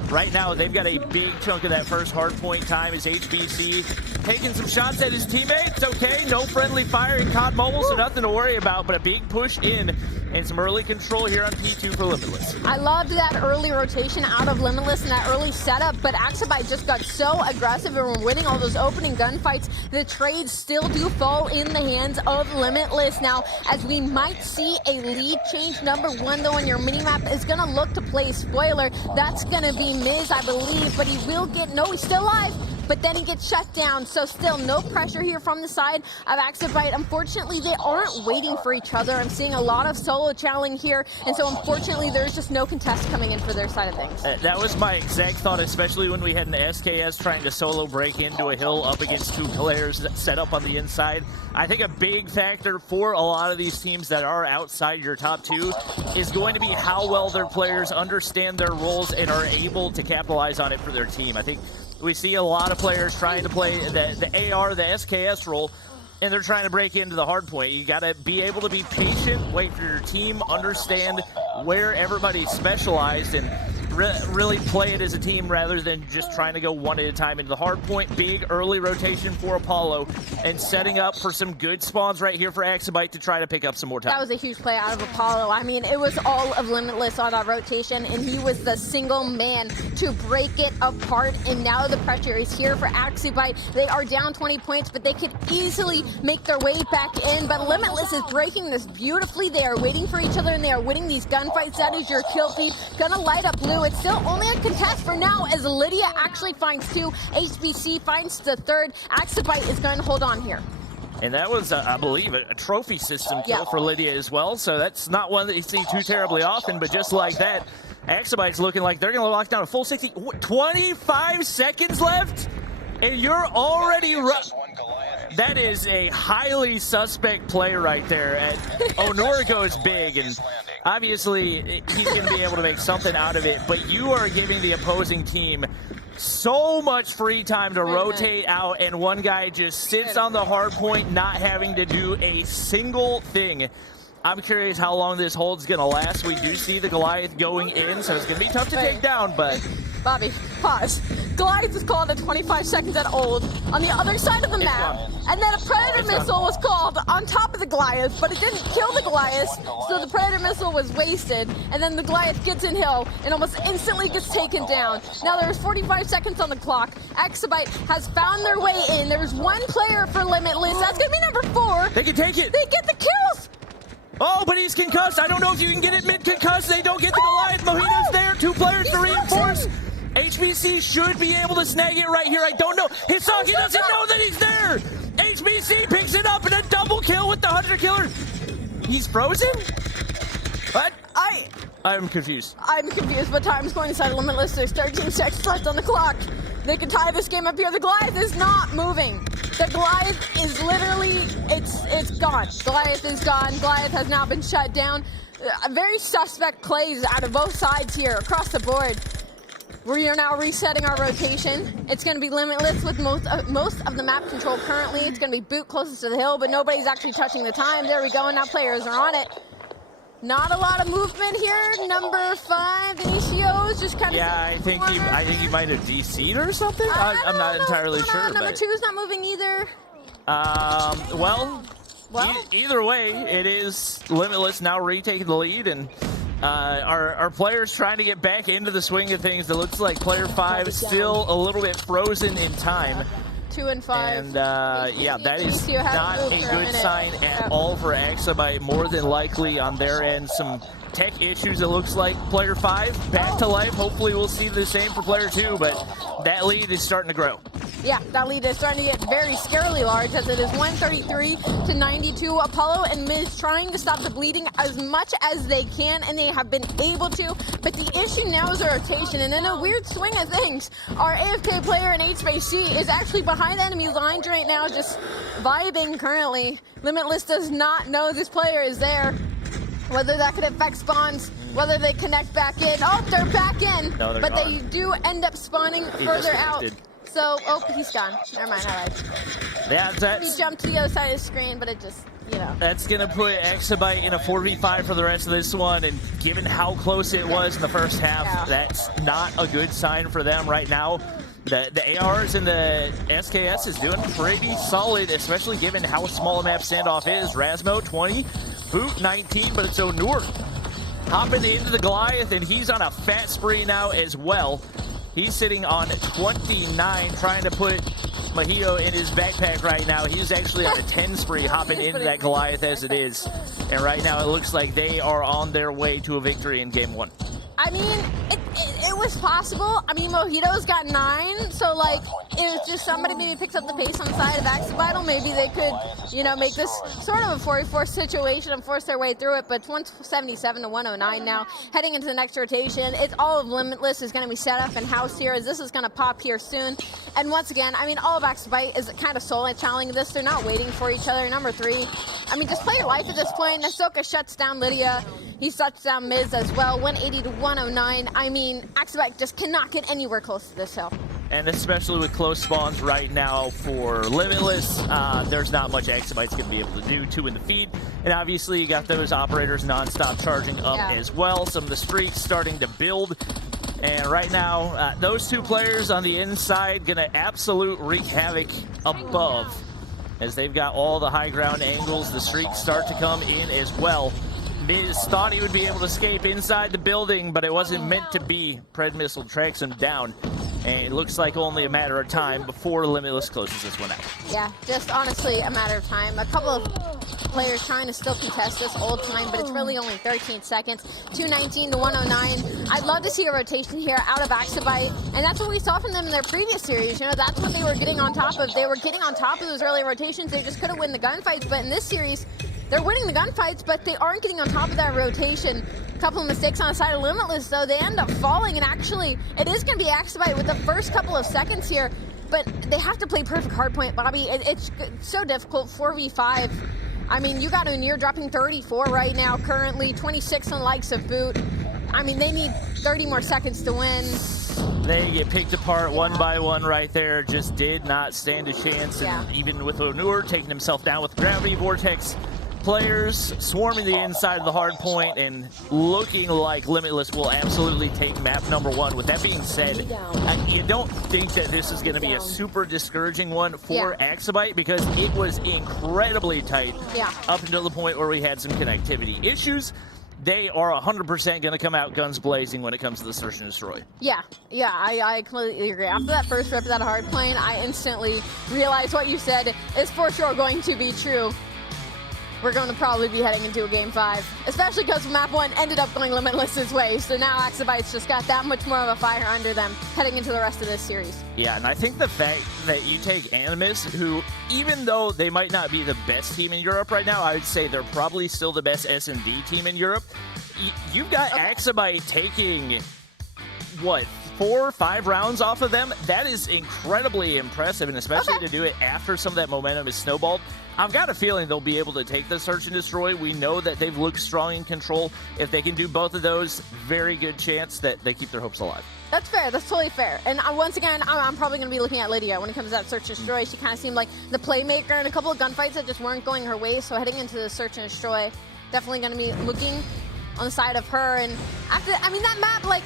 right now, they've got a big chunk of that first Hardpoint time. Is HBC taking some shots at his teammates? Okay, no friendly fire in COD Mobile, so nothing to worry about, but a big push in and some early control here on P2 for Limitless. I loved that early rotation out of Limitless and that early setup, but Activision just got so aggressive and were winning all those opening gunfights. The trades still do fall in the hands of Limitless. Now, as we might see a lead change, number 1 though on your minimap is going to look to play spoiler. That's going to be Miz, I believe, but he will get, no, he's still alive, but then he gets shut down. So still no pressure here from the side of Activision. Unfortunately, they aren't waiting for each other. I'm seeing a lot of solo challenging here, and so unfortunately there's just no contest coming in for their side of things. That was my exact thought, especially when we had an SKS trying to solo break into a hill up against 2 players set up on the inside. I think a big factor for a lot of these teams that are outside your top 2 is going to be how well their players understand their roles and are able to capitalize on it for their team. I think we see a lot of players trying to play the AR, the SKS role, and they're trying to break into the Hardpoint. You got to be able to be patient, wait for your team, understand where everybody's specialized, and really play it as a team rather than just trying to go one at a time into the Hardpoint. Big early rotation for Apollo and setting up for some good spawns right here for Activision to try to pick up some more time. That was a huge play out of Apollo. I mean, it was all of Limitless on that rotation, and he was the single man to break it apart, and now the pressure is here for Activision. They are down 20 points, but they could easily make their way back in, but Limitless is breaking this beautifully. They are waiting for each other, and they are winning these gunfights. That is your kill feed. Gonna light up blue. It's still only a contest for now, as Lydia actually finds 2. HBC finds the 3rd. Activision is going to hold on here. And that was, I believe, a trophy system kill for Lydia as well, so that's not one that you see too terribly often, but just like that, Activision's looking like they're going to lock down a full 60. 25 seconds left? And you're already that is a highly suspect play right there. And Onur goes big, and obviously he's going to be able to make something out of it, but you are giving the opposing team so much free time to rotate out, and one guy just sits on the hard point, not having to do a single thing. I'm curious how long this hold's going to last. We do see the Goliath going in, so it's going to be tough to take down, but Bobby, pause. Goliath was called at 25 seconds at old on the other side of the map, and then a Predator missile was called on top of the Goliath, but it didn't kill the Goliath, so the Predator missile was wasted, and then the Goliath gets in hill and almost instantly gets taken down. Now there was 45 seconds on the clock. Exabyte has found their way in. There's one player for Limitless. That's going to be number 4. They can take it. They get the kills. Oh, but he's concussed. I don't know if you can get it mid-concussed. They don't get the Goliath. Mojito's there. 2 players to reinforce. HBC should be able to snag it right here. I don't know. Hisaki doesn't know that he's there. HBC picks it up and a double kill with the Hunter Killer. He's frozen? What? I'm confused. I'm confused, but time's going inside Limitless. There's 13 seconds left on the clock. They can tie this game up here. The Goliath is not moving. The Goliath is literally, it's gone. Goliath is gone. Goliath has now been shut down. Very suspect plays out of both sides here across the board. We are now resetting our rotation. It's going to be Limitless with most of the map control currently. It's going to be Boot closest to the hill, but nobody's actually touching the time. There we go, and now players are on it. Not a lot of movement here. Number 5, Inicios just kind of. Yeah, I think he might have DC'd or something. I'm not entirely sure. Number 2 is not moving either. Well, either way, it is Limitless now retaking the lead, and our players trying to get back into the swing of things. It looks like player 5 is still a little bit frozen in time. 2 and 5. And yeah, that is not a good sign at all for Exabyte. More than likely on their end, some tech issues. It looks like player 5 back to life. Hopefully we'll see the same for player 2, but that lead is starting to grow. Yeah, that lead is starting to get very scarily large, as it is 133 to 92. Apollo and Miz trying to stop the bleeding as much as they can, and they have been able to. But the issue now is the rotation, and in a weird swing of things, our AFK player in HBC is actually behind enemy lines right now, just vibing currently. Limitless does not know this player is there. Whether that could affect spawns, whether they connect back in. Oh, they're back in, no, but gone. They do end up spawning further out. So, oh, he's gone. Never mind, all right. Yeah, He jumped to the other side of the screen, but it just, you know. That's going to put Exabyte in a 4v5 for the rest of this one, and given how close it was in the first half, that's not a good sign for them right now. The ARs and the SKS is doing pretty solid, especially given how small a map Standoff is. Rasmo, 20, Boot, 19, but it's Onur hopping into the Goliath, and he's on a fat spree now as well. He's sitting on 29, trying to put Mojito in his backpack right now. He's actually on a 10 spree, hopping into that Goliath as it is. And right now it looks like they are on their way to a victory in game 1. I mean, it was possible. I mean, Mojito's got 9, so, like, if just somebody maybe picks up the pace on the side of Exabyte, maybe they could, you know, make this sort of a 4v4 situation and force their way through it, but it's 177 to 109 now, heading into the next rotation. It's all of Limitless is going to be set up in house here, as this is going to pop here soon. And once again, I mean, all of Exabyte is kind of solo channeling this. They're not waiting for each other. Number 3, I mean, just play your life at this point. Nasoka shuts down Lydia. He shuts down Miz as well, 180 to 109. I mean, Exabyte just cannot get anywhere close to this hill. And especially with close spawns right now for Limitless, there's not much Exabyte's going to be able to do. 2 in the feed. And obviously you got those operators non-stop charging up as well. Some of the streaks starting to build. And right now, those 2 players on the inside going to absolute wreak havoc above. As they've got all the high ground angles, the streaks start to come in as well. Miz thought he would be able to escape inside the building, but it wasn't meant to be. Pred Missile tracks him down, and it looks like only a matter of time before Limitless closes this one out. Yeah, just honestly a matter of time. A couple of players trying to still contest this old time, but it's really only 13 seconds. 219 to 109. I'd love to see a rotation here out of Exabyte, and that's what we saw from them in their previous series. You know, that's what they were getting on top of. They were getting on top of those early rotations. They just couldn't win the gunfights, but in this series, they're winning the gunfights, but they aren't getting on top of that rotation. A couple of mistakes on the side of Limitless, though. They end up falling, and actually, it is going to be Exabyte with the first couple of seconds here, but they have to play perfect hardpoint, Bobby. It's so difficult, 4v5. I mean, you got Onur dropping 34 right now, currently 26 on the likes of Boot. I mean, they need 30 more seconds to win. They get picked apart one by one right there. Just did not stand a chance. And even with Onur taking himself down with the gravity vortex, players swarming the inside of the hard point and looking like Limitless will absolutely take map number 1. With that being said, you don't think that this is going to be a super discouraging one for Axabite because it was incredibly tight up until the point where we had some connectivity issues. They are 100% going to come out guns blazing when it comes to the search and destroy. Yeah, I completely agree. After that first rip of that hard point, I instantly realized what you said is for sure going to be true. We're going to probably be heading into a Game 5, especially because map 1 ended up going Limitless's way, so now Axabite's just got that much more of a fire under them heading into the rest of this series. Yeah, and I think the fact that you take Animus, who, even though they might not be the best team in Europe right now, I would say they're probably still the best S&D team in Europe. You've got Axabite taking, what, 4 or 5 rounds off of them? That is incredibly impressive, and especially to do it after some of that momentum is snowballed. I've got a feeling they'll be able to take the search and destroy. We know that they've looked strong in control. If they can do both of those, very good chance that they keep their hopes alive. That's fair. That's totally fair. And once again, I'm probably going to be looking at Lydia when it comes to that search and destroy. She kind of seemed like the playmaker in a couple of gunfights that just weren't going her way. So heading into the search and destroy, definitely going to be looking on the side of her. And after, that map, like,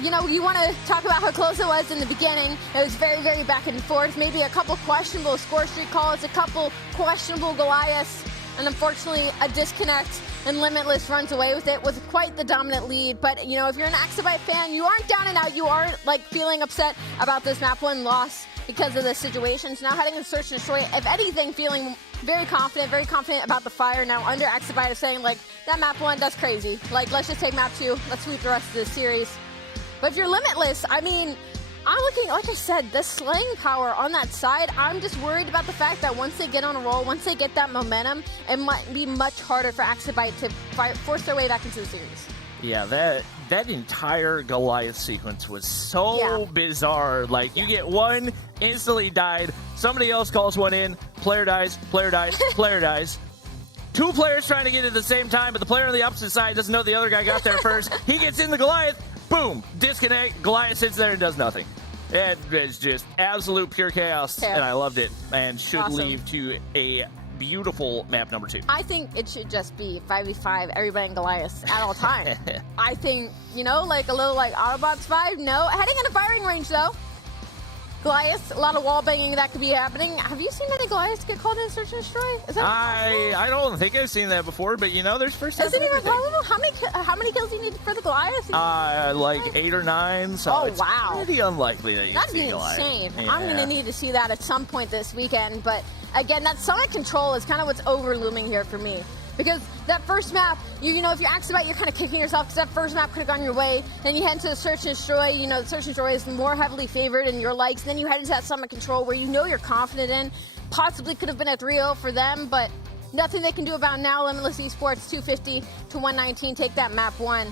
you know, you want to talk about how close it was in the beginning. It was very, very back and forth. Maybe a couple questionable score streak calls, a couple questionable Goliaths, and unfortunately a disconnect, and Limitless runs away with it with quite the dominant lead. But, you know, if you're an Axabite fan, you aren't down and out. You aren't, like, feeling upset about this map 1 loss because of the situation. So now heading to search and destroy, if anything, feeling very confident about the fire now under Axabite, saying, like, that map 1, that's crazy. Like, let's just take map 2. Let's sweep the rest of the series. But if you're Limitless, I'm looking, like I said, the slaying power on that side. I'm just worried about the fact that once they get on a roll, once they get that momentum, it might be much harder for Axabite to force their way back into the series. Yeah, that entire Goliath sequence was so bizarre. Like, you get one, instantly died, somebody else calls one in, player dies, player dies. 2 players trying to get it at the same time, but the player on the opposite side doesn't know the other guy got there first. He gets in the Goliath, boom, disconnect, Goliath sits there and does nothing. It is just absolute pure chaos, and I loved it, and should lead to a beautiful map number 2. I think it should just be 5v5, everybody in Goliath at all time. I think, you know, like a little like Autobots 5, no. Heading into firing range, though. Goliath, a lot of wall banging that could be happening. Have you seen any Goliaths get called in search and destroy? Is that I don't think I've seen that before, but you know, there's first time. Is it even possible? How many kills do you need for the Goliath? Like 8 or 9. So it's pretty unlikely that you That'd see be Goliath. insane. Yeah. I'm gonna need to see that at some point this weekend. But again, that Sonic Control is kind of what's overlooming here for me. Because that first map, you know, if you're Axabite, you're kind of kicking yourself because that first map could have gone your way. Then you head into the search and destroy. You know, the search and destroy is more heavily favored in your likes. Then you head into that Summit Control where you know you're confident in. Possibly could have been a 3-0 for them, but nothing they can do about now. Limitless Esports 250 to 119. Take that map 1.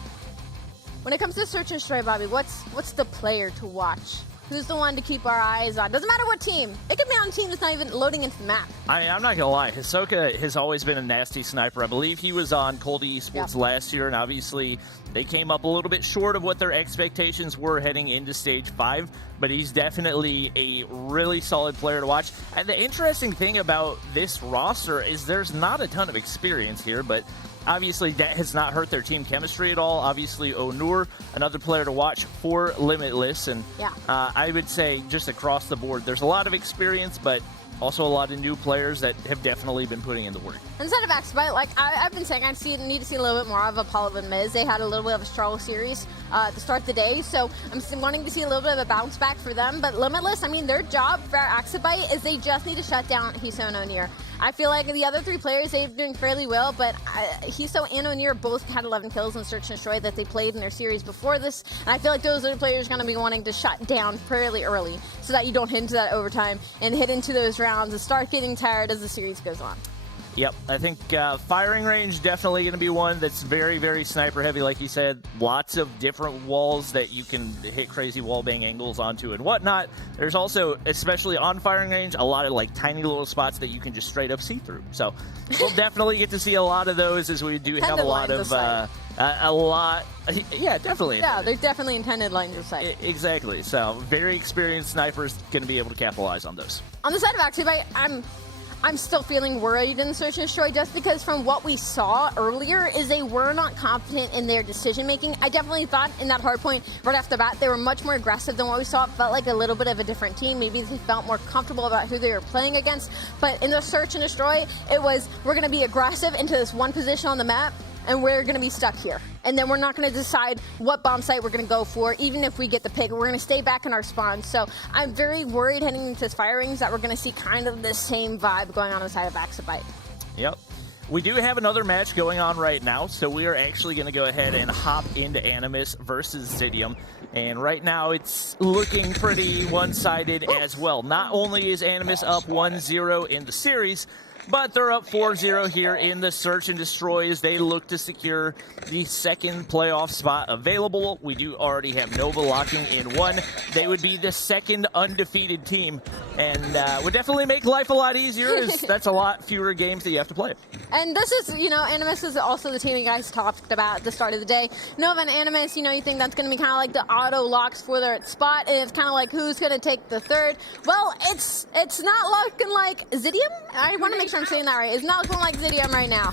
When it comes to search and destroy, Bobby, what's the player to watch? Who's the one to keep our eyes on? Doesn't matter what team. It could be on a team that's not even loading into the map. I'm not going to lie. Hisoka has always been a nasty sniper. I believe he was on Cold Esports last year, and obviously they came up a little bit short of what their expectations were heading into Stage 5, but he's definitely a really solid player to watch. And the interesting thing about this roster is there's not a ton of experience here, but obviously that has not hurt their team chemistry at all. Obviously, Onur, another player to watch for Limitless, and I would say just across the board, there's a lot of experience, but also a lot of new players that have definitely been putting in the work. Instead of Axabite, like I've been saying, need to see a little bit more of Apollo and Miz. They had a little bit of a struggle series to start the day, so I'm wanting to see a little bit of a bounce back for them. But Limitless, their job for Axabite is they just need to shut down Hiso and Onir. I feel like the other 3 players, they've been doing fairly well, but Hiso and Onir both had 11 kills in Search and Destroy that they played in their series before this, and I feel like those other players are going to be wanting to shut down fairly early so that you don't hit into that overtime and hit into those rounds and start getting tired as the series goes on. Yep, I think firing range definitely going to be one that's very, very sniper heavy, like you said. Lots of different walls that you can hit crazy wall bang angles onto and whatnot. There's also, especially on firing range, a lot of like tiny little spots that you can just straight up see through. So we'll definitely get to see a lot of those as we do have a lot of yeah, definitely. Yeah, there's definitely intended lines of sight. Exactly. So very experienced snipers going to be able to capitalize on those. On the side of Activite, I'm still feeling worried in the Search and Destroy just because from what we saw earlier is they were not confident in their decision making. I definitely thought in that hardpoint right off the bat they were much more aggressive than what we saw. It felt like a little bit of a different team. Maybe they felt more comfortable about who they were playing against. But in the Search and Destroy, it was we're going to be aggressive into this one position on the map and we're going to be stuck here. And then we're not going to decide what bomb site we're going to go for, even if we get the pick. We're going to stay back in our spawn. So I'm very worried heading into this fire rings that we're going to see kind of the same vibe going on inside of Exabyte. Yep. We do have another match going on right now, so we are actually going to go ahead and hop into Animus versus Zidium. And right now it's looking pretty one-sided as well. Not only is Animus up 1-0 in the series, but they're up 4-0 here in the Search and Destroy as they look to secure the second playoff spot available. We do already have Nova locking in 1. They would be the second undefeated team and would definitely make life a lot easier as that's a lot fewer games that you have to play. And this is, Animus is also the team you guys talked about at the start of the day. Nova and Animus, you think that's going to be kind of like the auto locks for their spot, and it's kind of like who's going to take the third. Well, it's not looking like Zidium. I want to make sure I'm saying that right. It's not looking like Zidium right now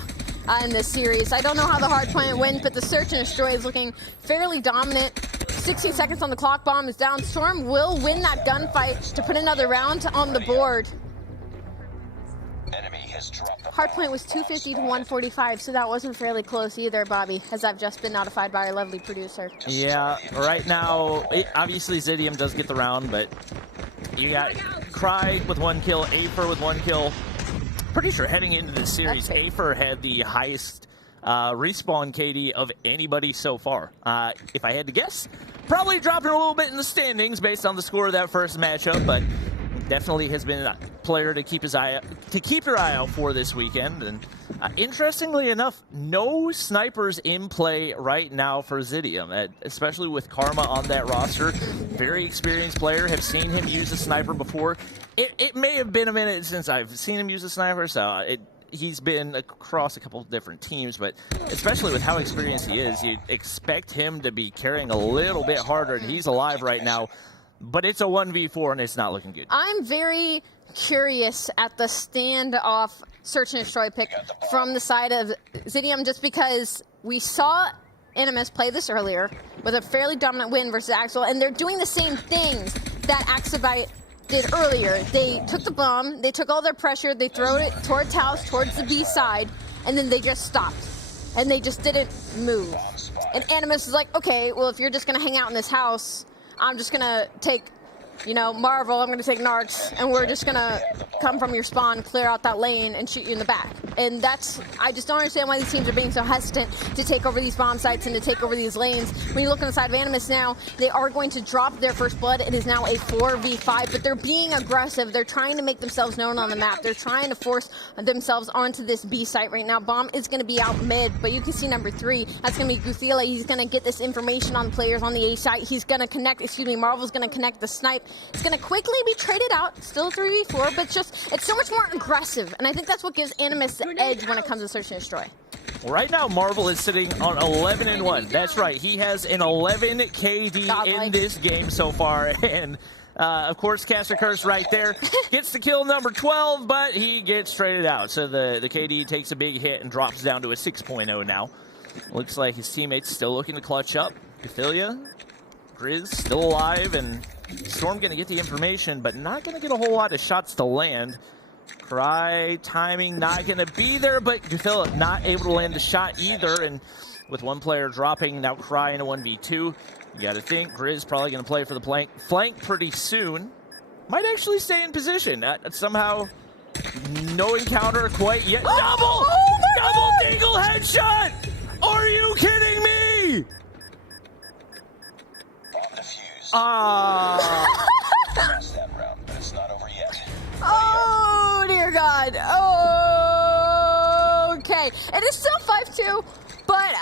in this series. I don't know how the Hardpoint wins, but the Search and Destroy is looking fairly dominant. 16 seconds on the clock, bomb is down. Storm will win that gunfight to put another round on the board. Hardpoint was 250 to 145, so that wasn't fairly close either, Bobby, as I've just been notified by our lovely producer. Yeah, right now, obviously Zidium does get the round, but you got Cry with 1 kill, Afer with 1 kill. Pretty sure heading into this series, Afer had the highest respawn KD of anybody so far. If I had to guess, probably dropping a little bit in the standings based on the score of that first matchup, but definitely has been a player to keep your eye out for this weekend. And interestingly enough, no snipers in play right now for Zidium, especially with Karma on that roster. Very experienced player. Have seen him use a sniper before. It may have been a minute since I've seen him use a sniper, so he's been across a couple of different teams, but especially with how experienced he is, you'd expect him to be carrying a little bit harder, and he's alive right now. But it's a 1v4, and it's not looking good. I'm very curious at the standoff Search and Destroy pick from the side of Zidium, just because we saw Animus play this earlier with a fairly dominant win versus Axel, and they're doing the same things that Axabyte did earlier. They took the bomb, they took all their pressure, they threw it towards house, towards the B side, and then they just stopped. And they just didn't move. And Animus is like, okay, well, if you're just going to hang out in this house, I'm just going to take, Marvel, I'm going to take Narcs, and we're just going to come from your spawn, clear out that lane, and shoot you in the back. And I just don't understand why these teams are being so hesitant to take over these bomb sites and to take over these lanes. When you look on the side of Animus now, they are going to drop their first blood. It is now a 4v5, but they're being aggressive. They're trying to make themselves known on the map. They're trying to force themselves onto this B site right now. Bomb is going to be out mid, but you can see number 3. That's going to be Guthila. He's going to get this information on players on the A site. He's going to connect, Marvel's going to connect the snipe. It's going to quickly be traded out, still 3v4, but it's so much more aggressive, and I think that's what gives Animus the edge when it comes to Search and Destroy. Right now, Marvel is sitting on 11-1. That's right, he has an 11 KD in this game so far, and of course, Caster Curse right there gets to kill number 12, but he gets traded out, so the KD takes a big hit and drops down to a 6.0 now. Looks like his teammates still looking to clutch up. Cathilia, Grizz still alive, and Storm going to get the information, but not going to get a whole lot of shots to land. Cry timing not going to be there, but Guthila not able to land a shot either, and with one player dropping, now Cry in a 1v2. You got to think Grizz probably going to play for the flank pretty soon. Might actually stay in position. Somehow, no encounter quite yet. Double dingle headshot! Are you kidding me? Oh, dear God. Okay. It is still 5-2, but,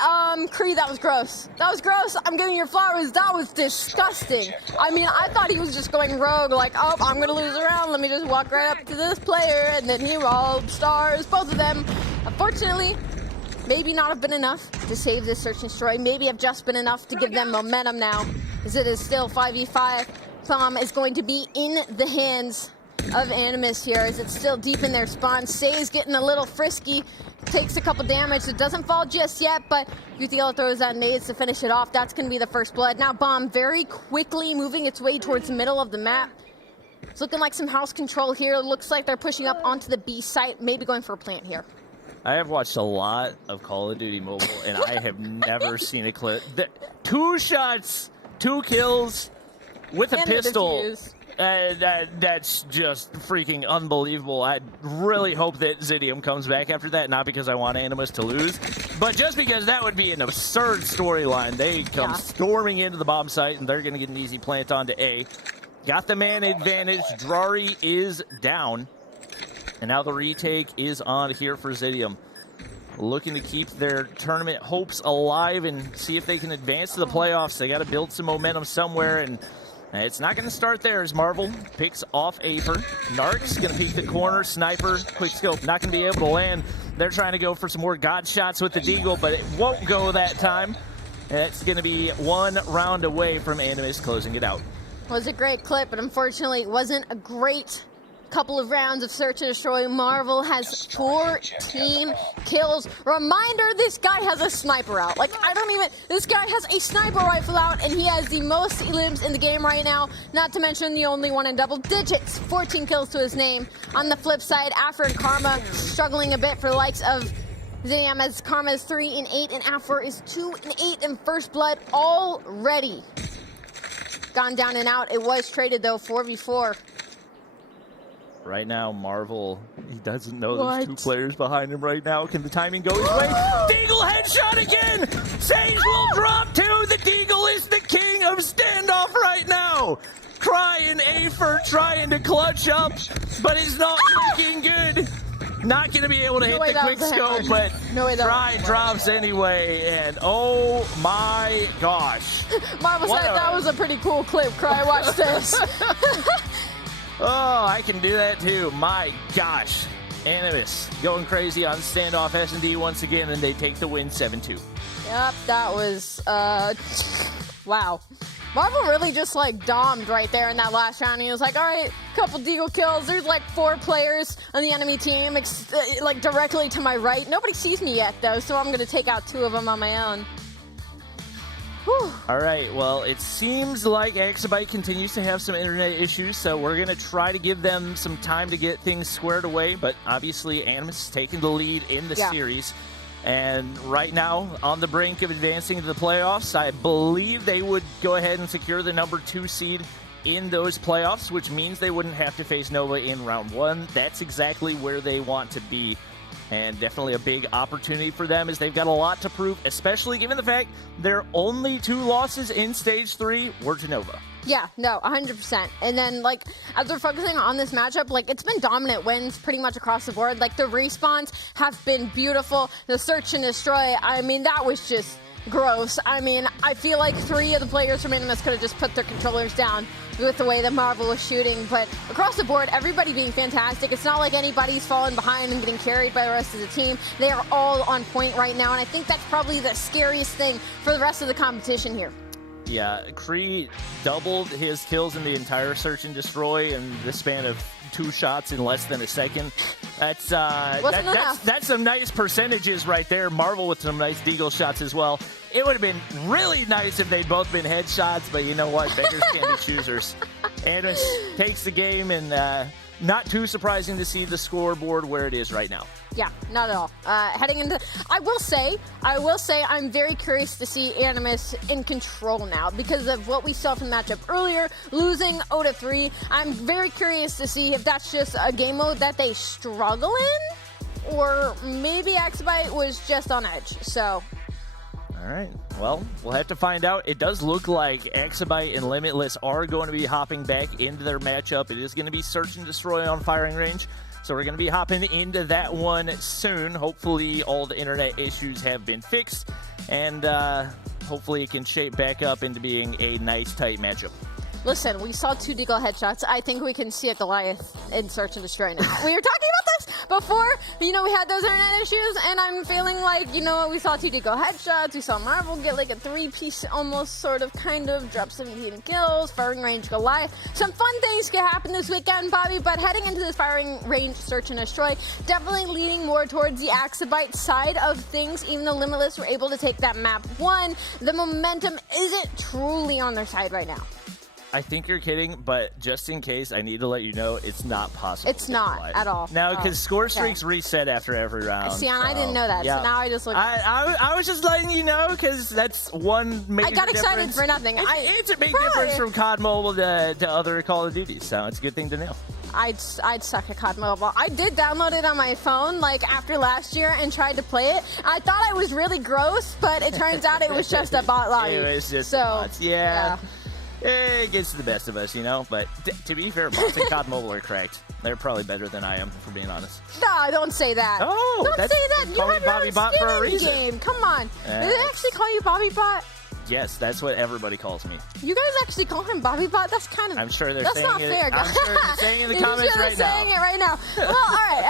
Kree, that was gross. That was gross. I'm giving your flowers. That was disgusting. I mean, I thought he was just going rogue, like, oh, I'm going to lose a round. Let me just walk right up to this player, and then he rolled stars, both of them. Unfortunately, maybe not have been enough to save this Search and Destroy. Maybe have just been enough to give them momentum now, as it is still 5v5. Bomb is going to be in the hands of Animus here as it's still deep in their spawn. Say's getting a little frisky, takes a couple damage. It doesn't fall just yet, but Uthiel throws out nades to finish it off. That's going to be the first blood. Now Bomb very quickly moving its way towards the middle of the map. It's looking like some house control here. Looks like they're pushing up onto the B site, maybe going for a plant here. I have watched a lot of Call of Duty Mobile, and I have never seen a clip. 2 shots, 2 kills with a pistol. That's just freaking unbelievable. I really hope that Zidium comes back after that, not because I want Animus to lose, but just because that would be an absurd storyline. They come storming into the bomb site, and they're going to get an easy plant onto A. Got the man advantage. Drari is down. And now the retake is on here for Zidium. Looking to keep their tournament hopes alive and see if they can advance to the playoffs. They got to build some momentum somewhere, and it's not going to start there as Marvel picks off Aper. Narc's going to peek the corner. Sniper, quick scope, not going to be able to land. They're trying to go for some more God shots with the Deagle, but it won't go that time. And it's going to be 1 round away from Animus closing it out. Was a great clip, but unfortunately it wasn't a great couple of rounds of search and destroy. Marvel has 14 kills. Reminder, this guy has a sniper out. Like, this guy has a sniper rifle out, and he has the most elims in the game right now, not to mention the only one in double digits. 14 kills to his name. On the flip side, Affer and Karma struggling a bit for the likes of Zidium, as Karma is 3 and 8, and Affer is 2 and 8 in first blood already. Gone down and out. It was traded, though, 4v4. Right now, Marvel, he doesn't know there's 2 players behind him right now. Can the timing go his way? Deagle headshot again! Sage will drop 2. The Deagle is the king of standoff right now. Crying Afer trying to clutch up, but it's not looking good. Not going to be able to hit the quick scope, but Cry drops anyway, and oh my gosh. Marvel said that was a pretty cool clip. Cry, watch this. Oh, I can do that too. My gosh. Animus going crazy on standoff S&D once again, and they take the win 7-2. Yep, that was, wow. Marvel really just, like, domed right there in that last round. He was like, all right, couple Deagle kills. There's, like, 4 players on the enemy team, like, directly to my right. Nobody sees me yet, though, so I'm going to take out 2 of them on my own. Whew. All right, well, it seems like Exabyte continues to have some internet issues, so we're going to try to give them some time to get things squared away, but obviously Animus is taking the lead in the series. And right now, on the brink of advancing to the playoffs, I believe they would go ahead and secure the number 2 seed in those playoffs, which means they wouldn't have to face Nova in round 1. That's exactly where they want to be. And definitely a big opportunity for them, as they've got a lot to prove, especially given the fact their only 2 losses in Stage 3 were to Nova. Yeah, no, 100%. And then, like, as we're focusing on this matchup, like, it's been dominant wins pretty much across the board. Like, the respawns have been beautiful. The search and destroy, I mean, that was just gross. I mean, I feel like 3 of the players from Animus could have just put their controllers down with the way that Marvel was shooting. But across the board, everybody being fantastic. It's not like anybody's falling behind and getting carried by the rest of the team. They are all on point right now, and I think that's probably the scariest thing for the rest of the competition here. Yeah, Kree doubled his kills in the entire search and destroy in the span of 2 shots in less than a second. That's some nice percentages right there. Marvel with some nice Deagle shots as well. It would have been really nice if they'd both been headshots, but you know what? Beggars can't be choosers. Animus takes the game, and not too surprising to see the scoreboard where it is right now. Yeah, not at all. Heading into, I will say, I'm very curious to see Animus in control now because of what we saw from the matchup earlier, losing 0-3. I'm very curious to see if that's just a game mode that they struggle in, or maybe Exabyte was just on edge. So. All right. Well, we'll have to find out. It does look like Exabyte and Limitless are going to be hopping back into their matchup. It is going to be search and destroy on firing range. So we're going to be hopping into that one soon. Hopefully all the internet issues have been fixed, and hopefully it can shape back up into being a nice, tight matchup. Listen, we saw 2 Deagle headshots. I think we can see a Goliath in search and destroy now. We were talking about this before, you know, we had those internet issues, and I'm feeling like, you know, we saw TD go headshots, we saw Marvel get like a 3-piece almost sort of kind of drop 17 kills, firing range Goliath. Some fun things could happen this weekend, Bobby, but heading into this firing range search and destroy, definitely leaning more towards the Axibite side of things. Even though Limitless were able to take that map 1, the momentum isn't truly on their side right now. I think you're kidding, but just in case, I need to let you know it's not possible. It's not at all. No, because score streaks reset after every round. See, and I didn't know that, so now I just look. I was just letting you know, because that's one major difference. I got excited for nothing. It's a big difference from COD Mobile to other Call of Duty, so it's a good thing to know. I'd suck at COD Mobile. I did download it on my phone, like, after last year and tried to play it. I thought I was really gross, but it turns out it was just a bot lobby. It was just bots. Yeah. It gets to the best of us, you know, but to be fair, bots in COD Mobile are cracked. They're probably better than I am, for being honest. No, don't say that. Oh, don't say that. You have Bobby Bot for a reason. Game. Come on. Did they actually call you Bobby Bot? Yes, that's what everybody calls me. You guys actually call him Bobby Bot? That's kind of. I'm sure they're that's saying not it. Fair. I'm sure they're saying it in the comments right now. Saying it right now. Well, all right.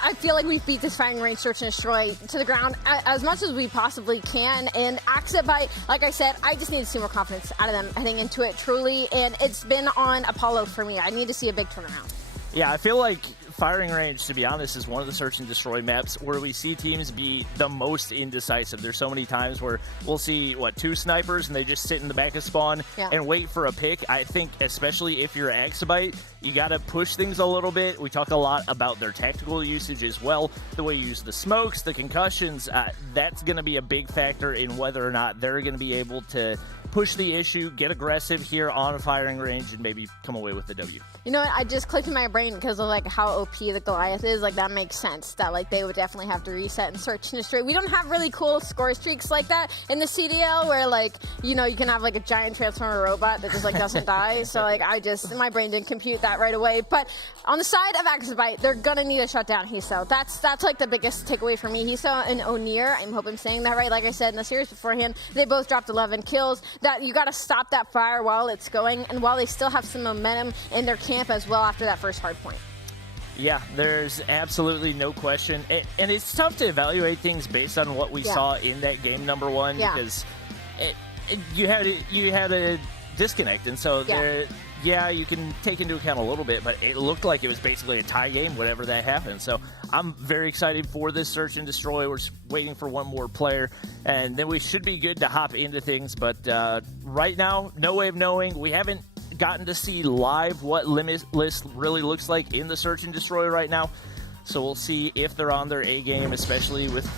I feel like we've beat this firing range search and destroy to the ground as much as we possibly can. And Axibite, like I said, I just need to see more confidence out of them heading into it truly. And it's been on Apollo for me. I need to see a big turnaround. Yeah, I feel like firing range, to be honest, is one of the search and destroy maps where we see teams be the most indecisive. There's so many times where we'll see, 2 snipers and they just sit in the back of spawn and wait for a pick. I think, especially if you're Axibite, you got to push things a little bit. We talk a lot about their tactical usage as well. The way you use the smokes, the concussions, that's going to be a big factor in whether or not they're going to be able to push the issue, get aggressive here on a firing range, and maybe come away with the W. You know what? I just clicked in my brain because of like how OP the Goliath is. Like that makes sense. That like they would definitely have to reset and search and destroy. We don't have really cool score streaks like that in the CDL, where like you can have like a giant transformer robot that just like doesn't die. So like my brain didn't compute that right away. But on the side of Axibite, they're gonna need to shut down Hiso. That's like the biggest takeaway for me. Hiso and O'Near. I hope I'm saying that right. Like I said in the series beforehand, they both dropped 11 kills. That you got to stop that fire while it's going, and while they still have some momentum in their camp as well after that first hard point. Yeah, there's absolutely no question. And it's tough to evaluate things based on what we saw in that game number 1 because you had a disconnect. And so you can take into account a little bit, but it looked like it was basically a tie game whenever that happened. So I'm very excited for this search and destroy. We're just waiting for one more player, and then we should be good to hop into things. But right now, no way of knowing. We haven't gotten to see live what Limitless really looks like in the search and destroy right now. So we'll see if they're on their A game, especially with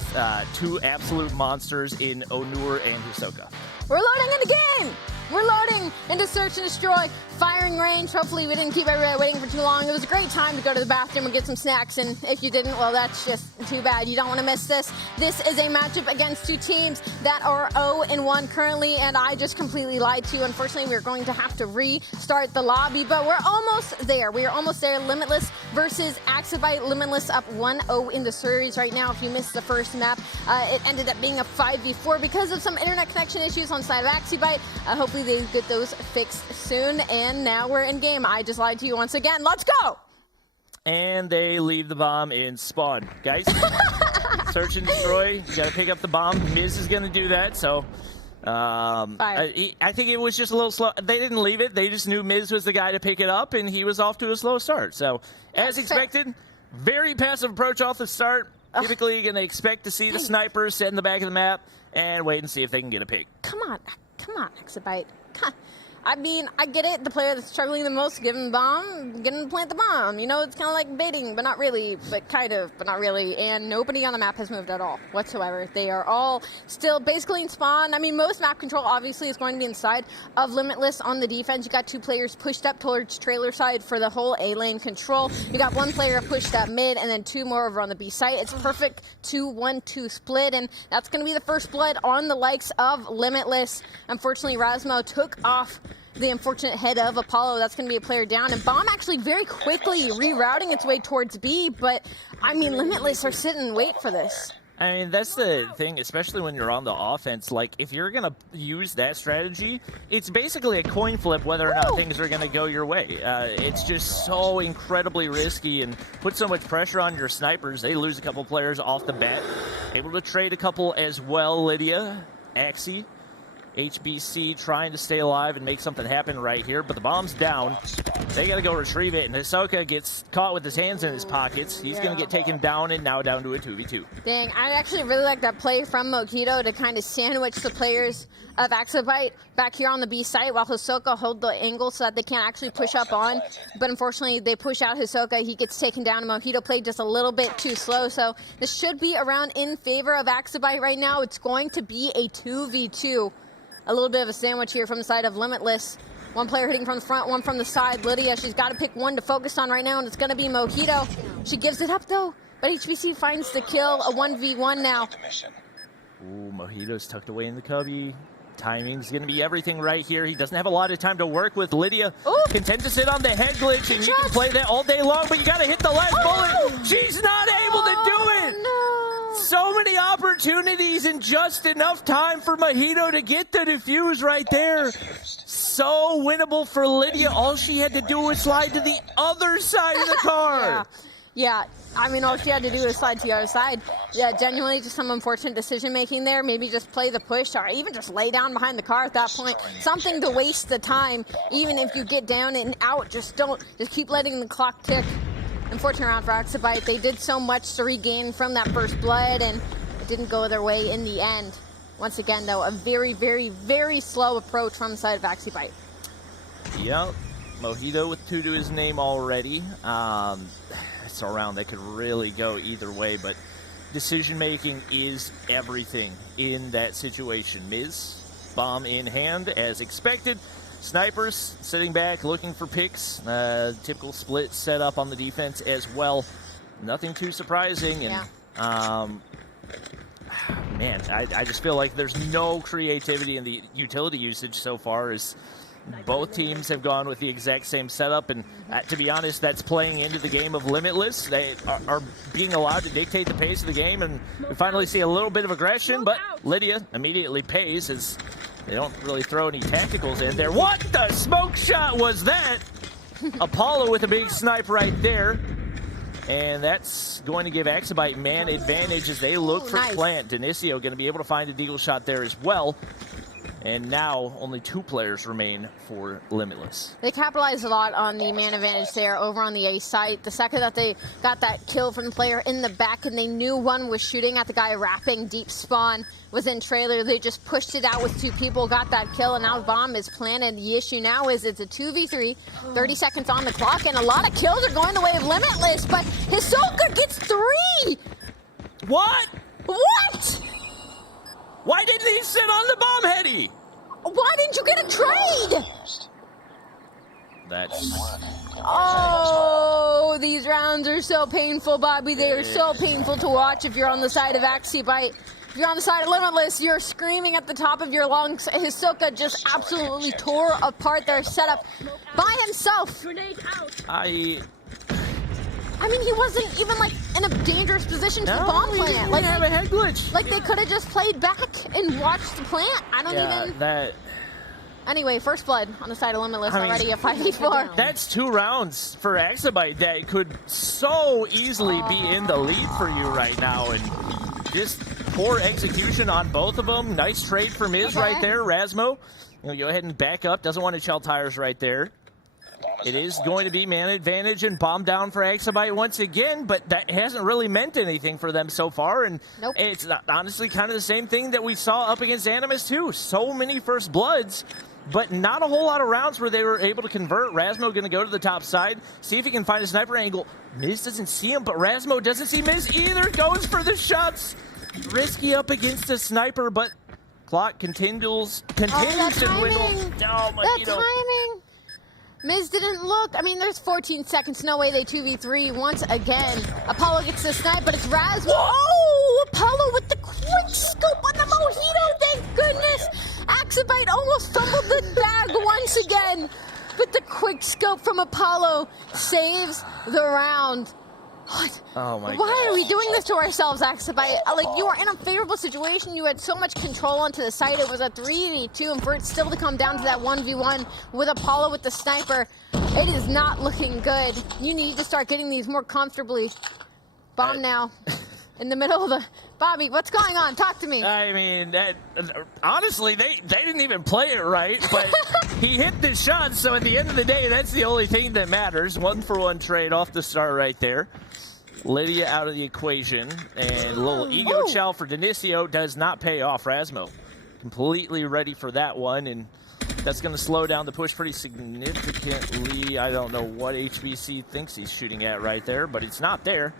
2 absolute monsters in Onur and Hisoka. We're loading into game! We're loading into search and destroy. Firing range. Hopefully we didn't keep everybody waiting for too long. It was a great time to go to the bathroom and get some snacks, and if you didn't, well, that's just too bad. You don't want to miss this. This is a matchup against 2 teams that are 0-1 currently, and I just completely lied to you. Unfortunately, we're going to have to restart the lobby, but we're almost there. We are almost there. Limitless versus Axibite. Limitless up 1-0 in the series right now. If you missed the first map, it ended up being a 5v4 because of some internet connection issues on the side of Axibite. Hopefully they get those fixed soon, and now we're in game. I just lied to you once again. Let's go! And they leave the bomb in spawn. Guys, search and destroy. You gotta pick up the bomb. Miz is gonna do that, so I think it was just a little slow. They didn't leave it. They just knew Miz was the guy to pick it up, and he was off to a slow start. So, as expected, very passive approach off the start. Typically, you're gonna expect to see the snipers sit in the back of the map and wait and see if they can get a pick. Come on, Axibite. I mean, I get it. The player that's struggling the most, give him the bomb, get him to plant the bomb. You know, it's kind of like baiting, but not really, but kind of, but not really. And nobody on the map has moved at all whatsoever. They are all still basically in spawn. I mean, most map control obviously is going to be inside of Limitless on the defense. You got 2 players pushed up towards trailer side for the whole A lane control. You got 1 player pushed up mid, and then 2 more over on the B site. It's perfect 2-1-2 split, and that's going to be the first blood on the likes of Limitless. Unfortunately, Rasmo took off the unfortunate head of Apollo. That's going to be a player down, and Bomb actually very quickly rerouting its way towards B, but I mean, Limitless are sitting and wait for this. I mean, that's the thing, especially when you're on the offense. Like, if you're going to use that strategy, it's basically a coin flip whether or not things are going to go your way. It's just so incredibly risky and put so much pressure on your snipers. They lose a couple players off the bat. Able to trade a couple as well, Lydia, Axie. HBC trying to stay alive and make something happen right here, but the bomb's down. They got to go retrieve it, and Hisoka gets caught with his hands in his pockets. He's going to get taken down, and now down to a 2v2. Dang, I actually really like that play from Mojito to kind of sandwich the players of Exabyte back here on the B site while Hisoka hold the angle so that they can't actually push up on. But unfortunately, they push out Hisoka. He gets taken down, and Mojito played just a little bit too slow. So this should be around in favor of Exabyte right now. It's going to be a 2v2. A little bit of a sandwich here from the side of Limitless. One player hitting from the front, one from the side. Lydia, she's got to pick one to focus on right now, and it's going to be Mojito. She gives it up, though, but HBC finds the kill, a 1v1 now. Ooh, Mojito's tucked away in the cubby. Timing's going to be everything right here. He doesn't have a lot of time to work with. Lydia content to sit on the head glitch, and you can play that all day long, but you got to hit the last bullet. She's not able to do it. So many opportunities and just enough time for Mojito to get the defuse right there. So winnable for Lydia. All she had to do was slide to the other side of the car. Yeah, I mean, all she had to do was slide to the other side. Yeah, genuinely just some unfortunate decision-making there. Maybe just play the push or even just lay down behind the car at that point. Something to waste the time. Even if you get down and out, just keep letting the clock tick. Unfortunate round for Exabyte. They did so much to regain from that first blood, and it didn't go their way in the end. Once again, though, a very, very, very slow approach from the side of Exabyte. Yep. Mojito with 2 to his name already. It's a round that could really go either way, but decision-making is everything in that situation. Miz, bomb in hand, as expected. Snipers sitting back, looking for picks. Typical split setup on the defense as well. Nothing too surprising. And man, I just feel like there's no creativity in the utility usage so far, as both teams have gone with the exact same setup. And to be honest, that's playing into the game of Limitless. They are being allowed to dictate the pace of the game, and we finally see a little bit of aggression, but Lydia immediately pays as they don't really throw any tacticals in there. What the smoke shot was that? Apollo with a big snipe right there. And that's going to give Exabyte man advantage as they look for plant. Denicio going to be able to find a deagle shot there as well. And now only 2 players remain for Limitless. They capitalized a lot on the man advantage there over on the A site. The second that they got that kill from the player in the back and they knew one was shooting at the guy wrapping deep spawn within trailer, they just pushed it out with 2 people, got that kill, and now the bomb is planted. The issue now is it's a 2v3, 30 seconds on the clock, and a lot of kills are going the way of Limitless, but Hisoka gets 3! What? What? Why didn't he sit on the bomb heady? Why didn't you get a trade? That's... Oh, these rounds are so painful, Bobby. They are so painful to watch if you're on the side of Exabyte. If you're on the side of Limitless, you're screaming at the top of your lungs. Hisoka just absolutely tore apart their setup by himself. I mean, he wasn't even, like, in a dangerous position to the bomb plant. Like, have a head glitch. Like, they could have just played back and watched the plant. I don't even... Anyway, first blood on the side of Limitless already, a 5v4. That's 2 rounds for Exabyte that could so easily be in the lead for you right now. And just poor execution on both of them. Nice trade for Miz right there. Rasmo, go ahead and back up. Doesn't want to shell tires right there. It is going to be man advantage and bomb down for Exabyte once again, but that hasn't really meant anything for them so far. And it's honestly kind of the same thing that we saw up against Animus too. So many first bloods, but not a whole lot of rounds where they were able to convert. Rasmo going to go to the top side, see if he can find a sniper angle. Miz doesn't see him, but Rasmo doesn't see Miz either. Goes for the shots. Risky up against a sniper, but clock continues to dwindle. That timing. Miz didn't look. I mean, there's 14 seconds. No way they 2v3 once again. Apollo gets the snipe, but it's Rasmo. Oh, Apollo with the quick scope on the Mojito. Thank goodness. Exabyte almost fumbled the bag once again. But the quick scope from Apollo saves the round. What? Oh my god. Why are we doing this to ourselves, Axabite? Like, you are in a favorable situation. You had so much control onto the site. It was a 3v2, and for it still to come down to that 1v1 with Apollo with the sniper, it is not looking good. You need to start getting these more comfortably. Bomb now. In the middle of the... Bobby, what's going on? Talk to me. I mean, honestly, they didn't even play it right, but he hit the shot, so at the end of the day, that's the only thing that matters. 1-for-1 trade off the start right there. Lydia out of the equation, and a little ego chow for Denicio does not pay off. Rasmo completely ready for that one, and that's going to slow down the push pretty significantly. I don't know what HBC thinks he's shooting at right there, but it's not there.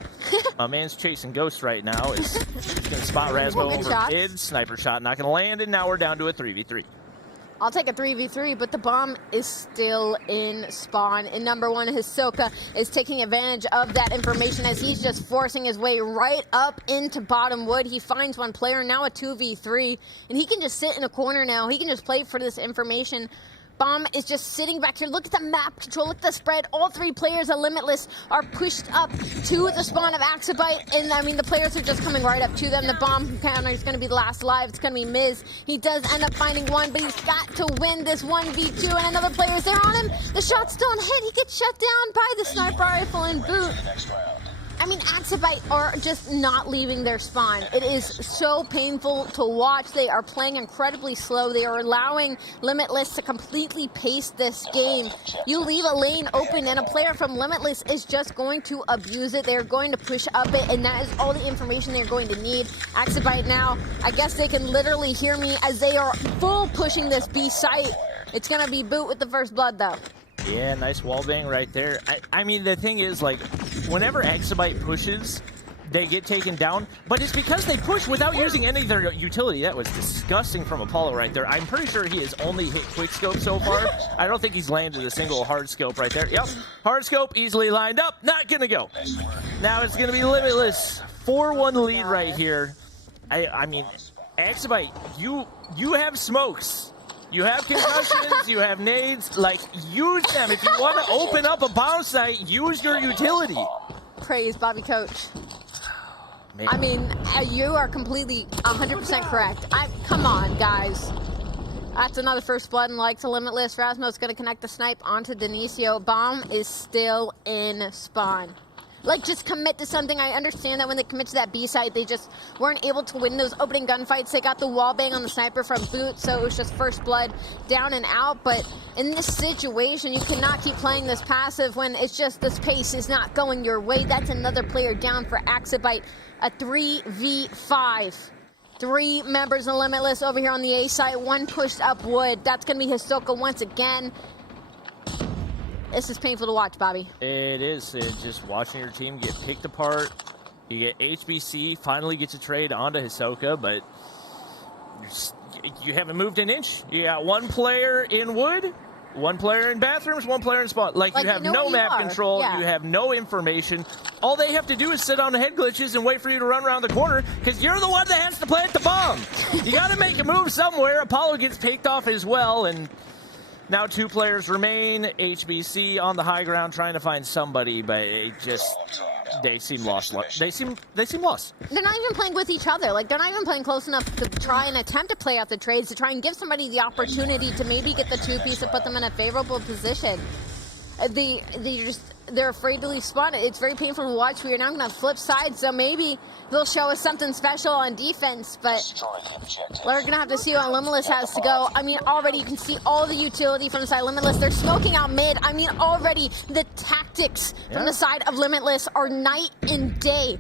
My man's chasing Ghost right now. He's going to spot Rasmo over mid. Sniper shot not going to land, and now we're down to a 3v3. I'll take a 3v3, but the bomb is still in spawn. And number one, Hisoka is taking advantage of that information as he's just forcing his way right up into bottom wood. He finds one player, now a 2v3, and he can just sit in a corner now. He can just play for this information. Bomb is just sitting back here. Look at the map control, look at the spread. All three players of Limitless are pushed up to the spawn of Axabite, and I mean, the players are just coming right up to them. The bomb counter is going to be the last alive. It's going to be Miz. He does end up finding one, but he's got to win this 1v2, and another player is there on him. The shots don't hit. He gets shut down by the sniper rifle and boot. I mean, Axabite are just not leaving their spawn. It is so painful to watch. They are playing incredibly slow. They are allowing Limitless to completely pace this game. You leave a lane open, and a player from Limitless is just going to abuse it. They're going to push up it, and that is all the information they're going to need. Axabite now, I guess they can literally hear me as they are full pushing this B site. It's going to be Boot with the first blood, though. Yeah, nice wallbang right there. I mean, the thing is, like, whenever Axabite pushes, they get taken down, but it's because they push without using any of their utility. That was disgusting from Apollo right there. I'm pretty sure he has only hit quickscope so far. I don't think he's landed a single hard scope right there. Yep, hard scope easily lined up, not gonna go. Now it's gonna be Limitless. 4-1 lead right here. I mean, Axabite, you have smokes. You have concussions, you have nades, like, use them. If you want to open up a bomb site, use your utility. Praise Bobby Coach. Man. I mean, you are completely 100% correct. Come on, guys. That's another first blood, and like to Limitless. Rasmo's going to connect the snipe onto Denicio. Bomb is still in spawn. Like, just commit to something. I understand that when they commit to that B site, they just weren't able to win those opening gunfights. They got the wall bang on the sniper from Boot, so it was just first blood down and out. But in this situation, you cannot keep playing this passive when it's just this pace is not going your way. That's another player down for Axabite. A 3v5. 3 members of Limitless over here on the A site. One pushed up wood. That's going to be Hisoka once again. This is painful to watch, Bobby. It is. It's just watching your team get picked apart. You get HBC, finally gets a trade onto Hisoka, but you haven't moved an inch. You got one player in wood, one player in bathrooms, one player in spawn. Like you have no map control. Yeah. You have no information. All they have to do is sit on the head glitches and wait for you to run around the corner because you're the one that has to plant the bomb. You got to make a move somewhere. Apollo gets picked off as well, and now 2 players remain. HBC on the high ground trying to find somebody, but it just, they seem lost. They seem lost. They're not even playing with each other. Like, they're not even playing close enough to try and attempt to play out the trades, to try and give somebody the opportunity to maybe get the 2-piece to put them in a favorable position. They're afraid to leave spawn. It's very painful to watch. We are now going to flip sides, so maybe they'll show us something special on defense, but we're going to have to see what Limitless has to go. I mean, already you can see all the utility from the side of Limitless. They're smoking out mid. I mean, already the tactics from the side of Limitless are night and day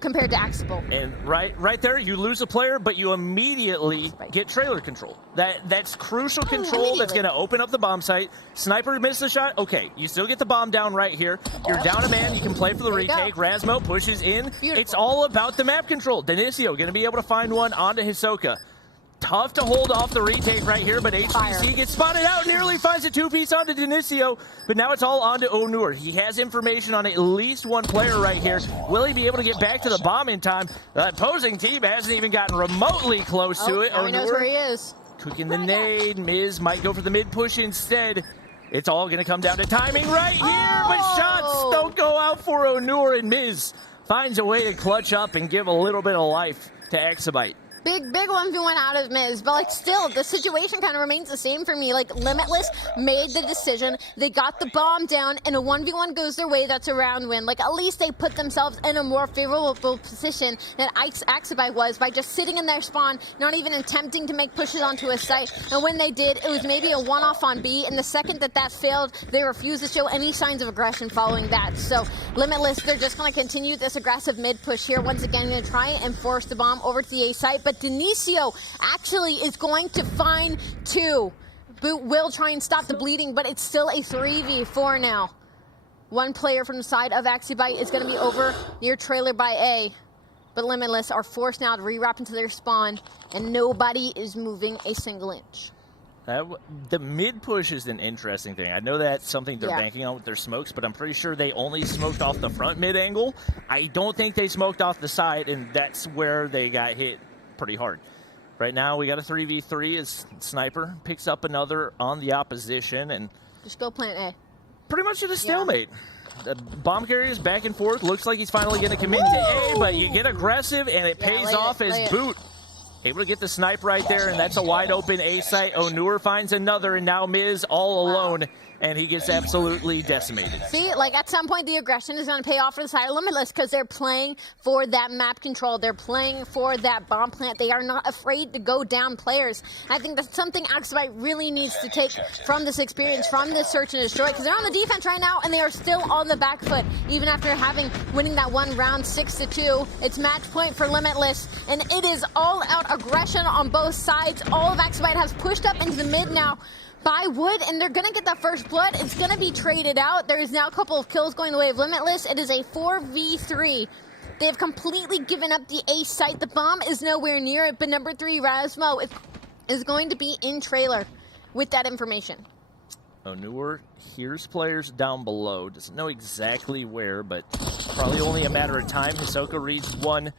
compared to Axable. And right there, you lose a player, but you immediately get trailer control. That's crucial control that's going to open up the bomb site. Sniper missed the shot. Okay, you still get the bomb down right here. You're down a man. You can play for the retake. Rasmo pushes in. Beautiful. It's all about the map control. Denicio going to be able to find one onto Hisoka. Tough to hold off the retake right here, but HBC gets spotted out, nearly finds a 2-piece onto Denicio, but now it's all onto Onur. He has information on at least one player right here. Will he be able to get back to the bomb in time? The opposing team hasn't even gotten remotely close to it. Now he knows where he is. Cooking the nade. Miz might go for the mid push instead. It's all going to come down to timing right here, but shots don't go out for Onur, and Miz finds a way to clutch up and give a little bit of life to Exabyte. Big 1v1 out of Miz, but like still, the situation kind of remains the same for me. Like Limitless made the decision, they got the bomb down, and a 1v1 goes their way, that's a round win. Like at least they put themselves in a more favorable position than Activision was by just sitting in their spawn, not even attempting to make pushes onto a site. And when they did, it was maybe a one-off on B, and the second that failed, they refused to show any signs of aggression following that. So Limitless, they're just going to continue this aggressive mid push here. Once again, going to try and force the bomb over to the A site, but Denicio actually is going to find 2. Boot will try and stop the bleeding, but it's still a 3v4 now. One player from the side of Activision is going to be over near trailer by A, but Limitless are forced now to re-wrap into their spawn, and nobody is moving a single inch. The mid push is an interesting thing. I know that's something they're banking on with their smokes, but I'm pretty sure they only smoked off the front mid angle. I don't think they smoked off the side, and that's where they got hit pretty hard. Right now we got a 3v3 as Sniper picks up another on the opposition, and just go plant A. Pretty much at a stalemate. The bomb carrier is back and forth. Looks like he's finally going to commit to A, but you get aggressive, and it pays off as Boot able to get the snipe right there, and that's a wide open A site. Onur finds another, and now Miz all alone, and he gets absolutely decimated. See, like at some point the aggression is going to pay off for the side of Limitless because they're playing for that map control. They're playing for that bomb plant. They are not afraid to go down players. I think that's something Activision really needs to take from this experience, from this search and destroy, because they're on the defense right now and they are still on the back foot, even after winning that one round 6-2. It's match point for Limitless, and it is all out aggression on both sides. All of Activision has pushed up into the mid now by Wood, and they're going to get that first blood. It's going to be traded out. There is now a couple of kills going the way of Limitless. It is a 4v3. They have completely given up the A site. The bomb is nowhere near it, but number 3, Rasmo, is going to be in trailer with that information. Onur hears players down below. Doesn't know exactly where, but probably only a matter of time. Hisoka reads 1.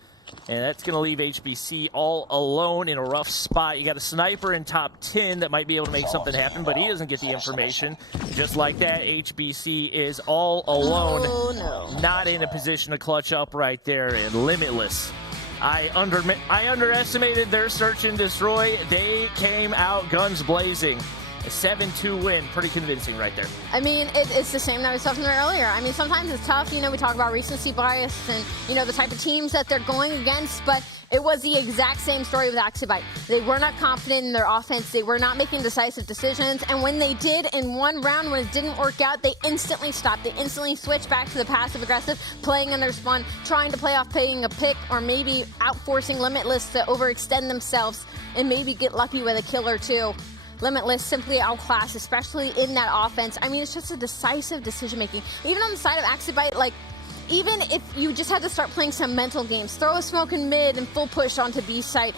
And that's going to leave HBC all alone in a rough spot. You got a sniper in top 10 that might be able to make something happen, but he doesn't get the information. Just like that, HBC is all alone. Oh, no. Not in a position to clutch up right there, and Limitless. I underestimated their search and destroy. They came out guns blazing. A 7-2 win, pretty convincing right there. I mean, it's the same that we saw from there earlier. I mean, sometimes it's tough. You know, we talk about recency bias and, you know, the type of teams that they're going against, but it was the exact same story with Activision. They were not confident in their offense. They were not making decisive decisions, and when they did in one round, when it didn't work out, they instantly stopped. They instantly switched back to the passive-aggressive, playing in their spawn, trying to play off paying a pick, or maybe outforcing Limitless to overextend themselves and maybe get lucky with a kill or two. Limitless simply outclassed, especially in that offense. I mean, it's just a decisive decision-making. Even on the side of Activision, like, even if you just had to start playing some mental games, throw a smoke in mid and full push onto B site,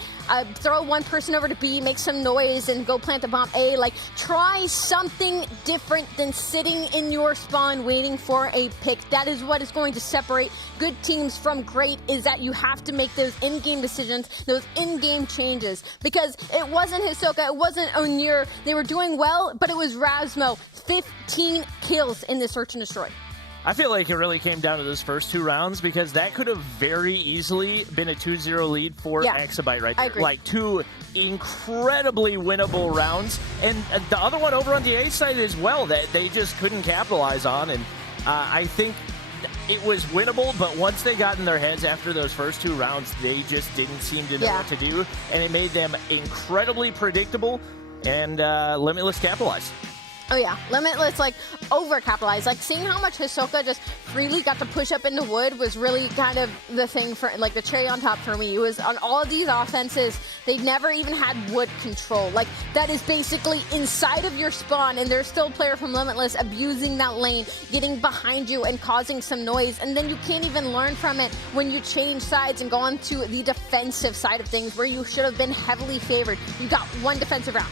throw one person over to B, make some noise, and go plant the bomb A. Like, try something different than sitting in your spawn waiting for a pick. That is what is going to separate good teams from great, is that you have to make those in-game decisions, those in-game changes. Because it wasn't Hisoka, it wasn't Onur. They were doing well, but it was Rasmo. 15 kills in the search and destroy. I feel like it really came down to those first 2 rounds, because that could have very easily been a 2-0 lead for Exabyte right there. Like 2 incredibly winnable rounds. And the other one over on the A side as well that they just couldn't capitalize on. And I think it was winnable, but once they got in their heads after those first 2 rounds, they just didn't seem to know what to do. And it made them incredibly predictable, and Limitless capitalized. Oh yeah, Limitless, like, overcapitalized. Like, seeing how much Hisoka just freely got to push up into Wood was really kind of the thing for, like, the cherry on top for me. It was on all of these offenses, they never even had Wood control. Like, that is basically inside of your spawn, and there's still a player from Limitless abusing that lane, getting behind you and causing some noise, and then you can't even learn from it when you change sides and go on to the defensive side of things, where you should have been heavily favored. You got one defensive round.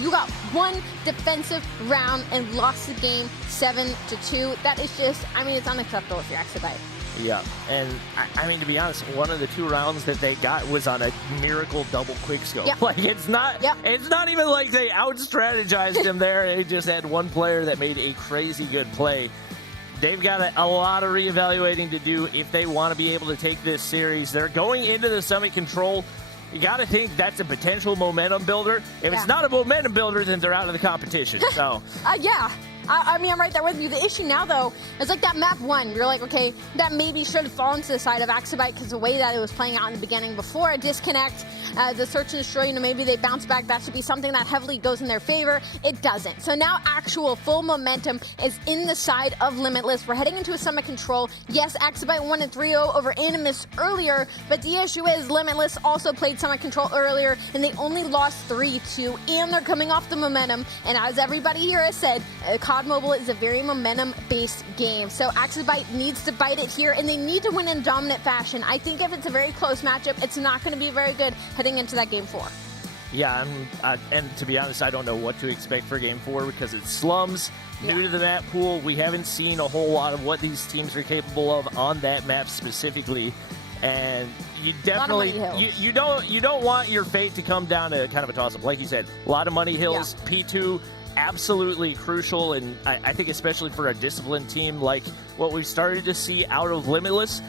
You got one defensive round and lost the game 7-2. That is just, I mean, it's unacceptable if you're Activision. Yeah, and I mean, to be honest, one of the 2 rounds that they got was on a miracle double quickscope. Yep. Like, it's not even like they out-strategized him there. They just had one player that made a crazy good play. They've got a lot of reevaluating to do if they want to be able to take this series. They're going into the Summit Control. You got to think that's a potential momentum builder. If it's not a momentum builder, then they're out of the competition. So, yeah. I mean, I'm right there with you. The issue now, though, is like that map 1. You're like, okay, that maybe should have fallen to the side of Axibite because the way that it was playing out in the beginning before a disconnect, the search and destroy, maybe they bounce back. That should be something that heavily goes in their favor. It doesn't. So now actual full momentum is in the side of Limitless. We're heading into a Summit Control. Yes, Axibite won at 3-0 over Animus earlier, but the issue is Limitless also played Summit Control earlier, and they only lost 3-2, and they're coming off the momentum. And as everybody here has said, COD Mobile is a very momentum-based game. So Axibite needs to bite it here, and they need to win in dominant fashion. I think if it's a very close matchup, it's not going to be very good heading into that Game 4. Yeah, and to be honest, I don't know what to expect for Game 4 because it's slums, new to the map pool. We haven't seen a whole lot of what these teams are capable of on that map specifically. And you definitely you don't want your fate to come down to kind of a toss-up. Like you said, a lot of money hills, P2, absolutely crucial, and I think especially for a disciplined team like what we've started to see out of Limitless,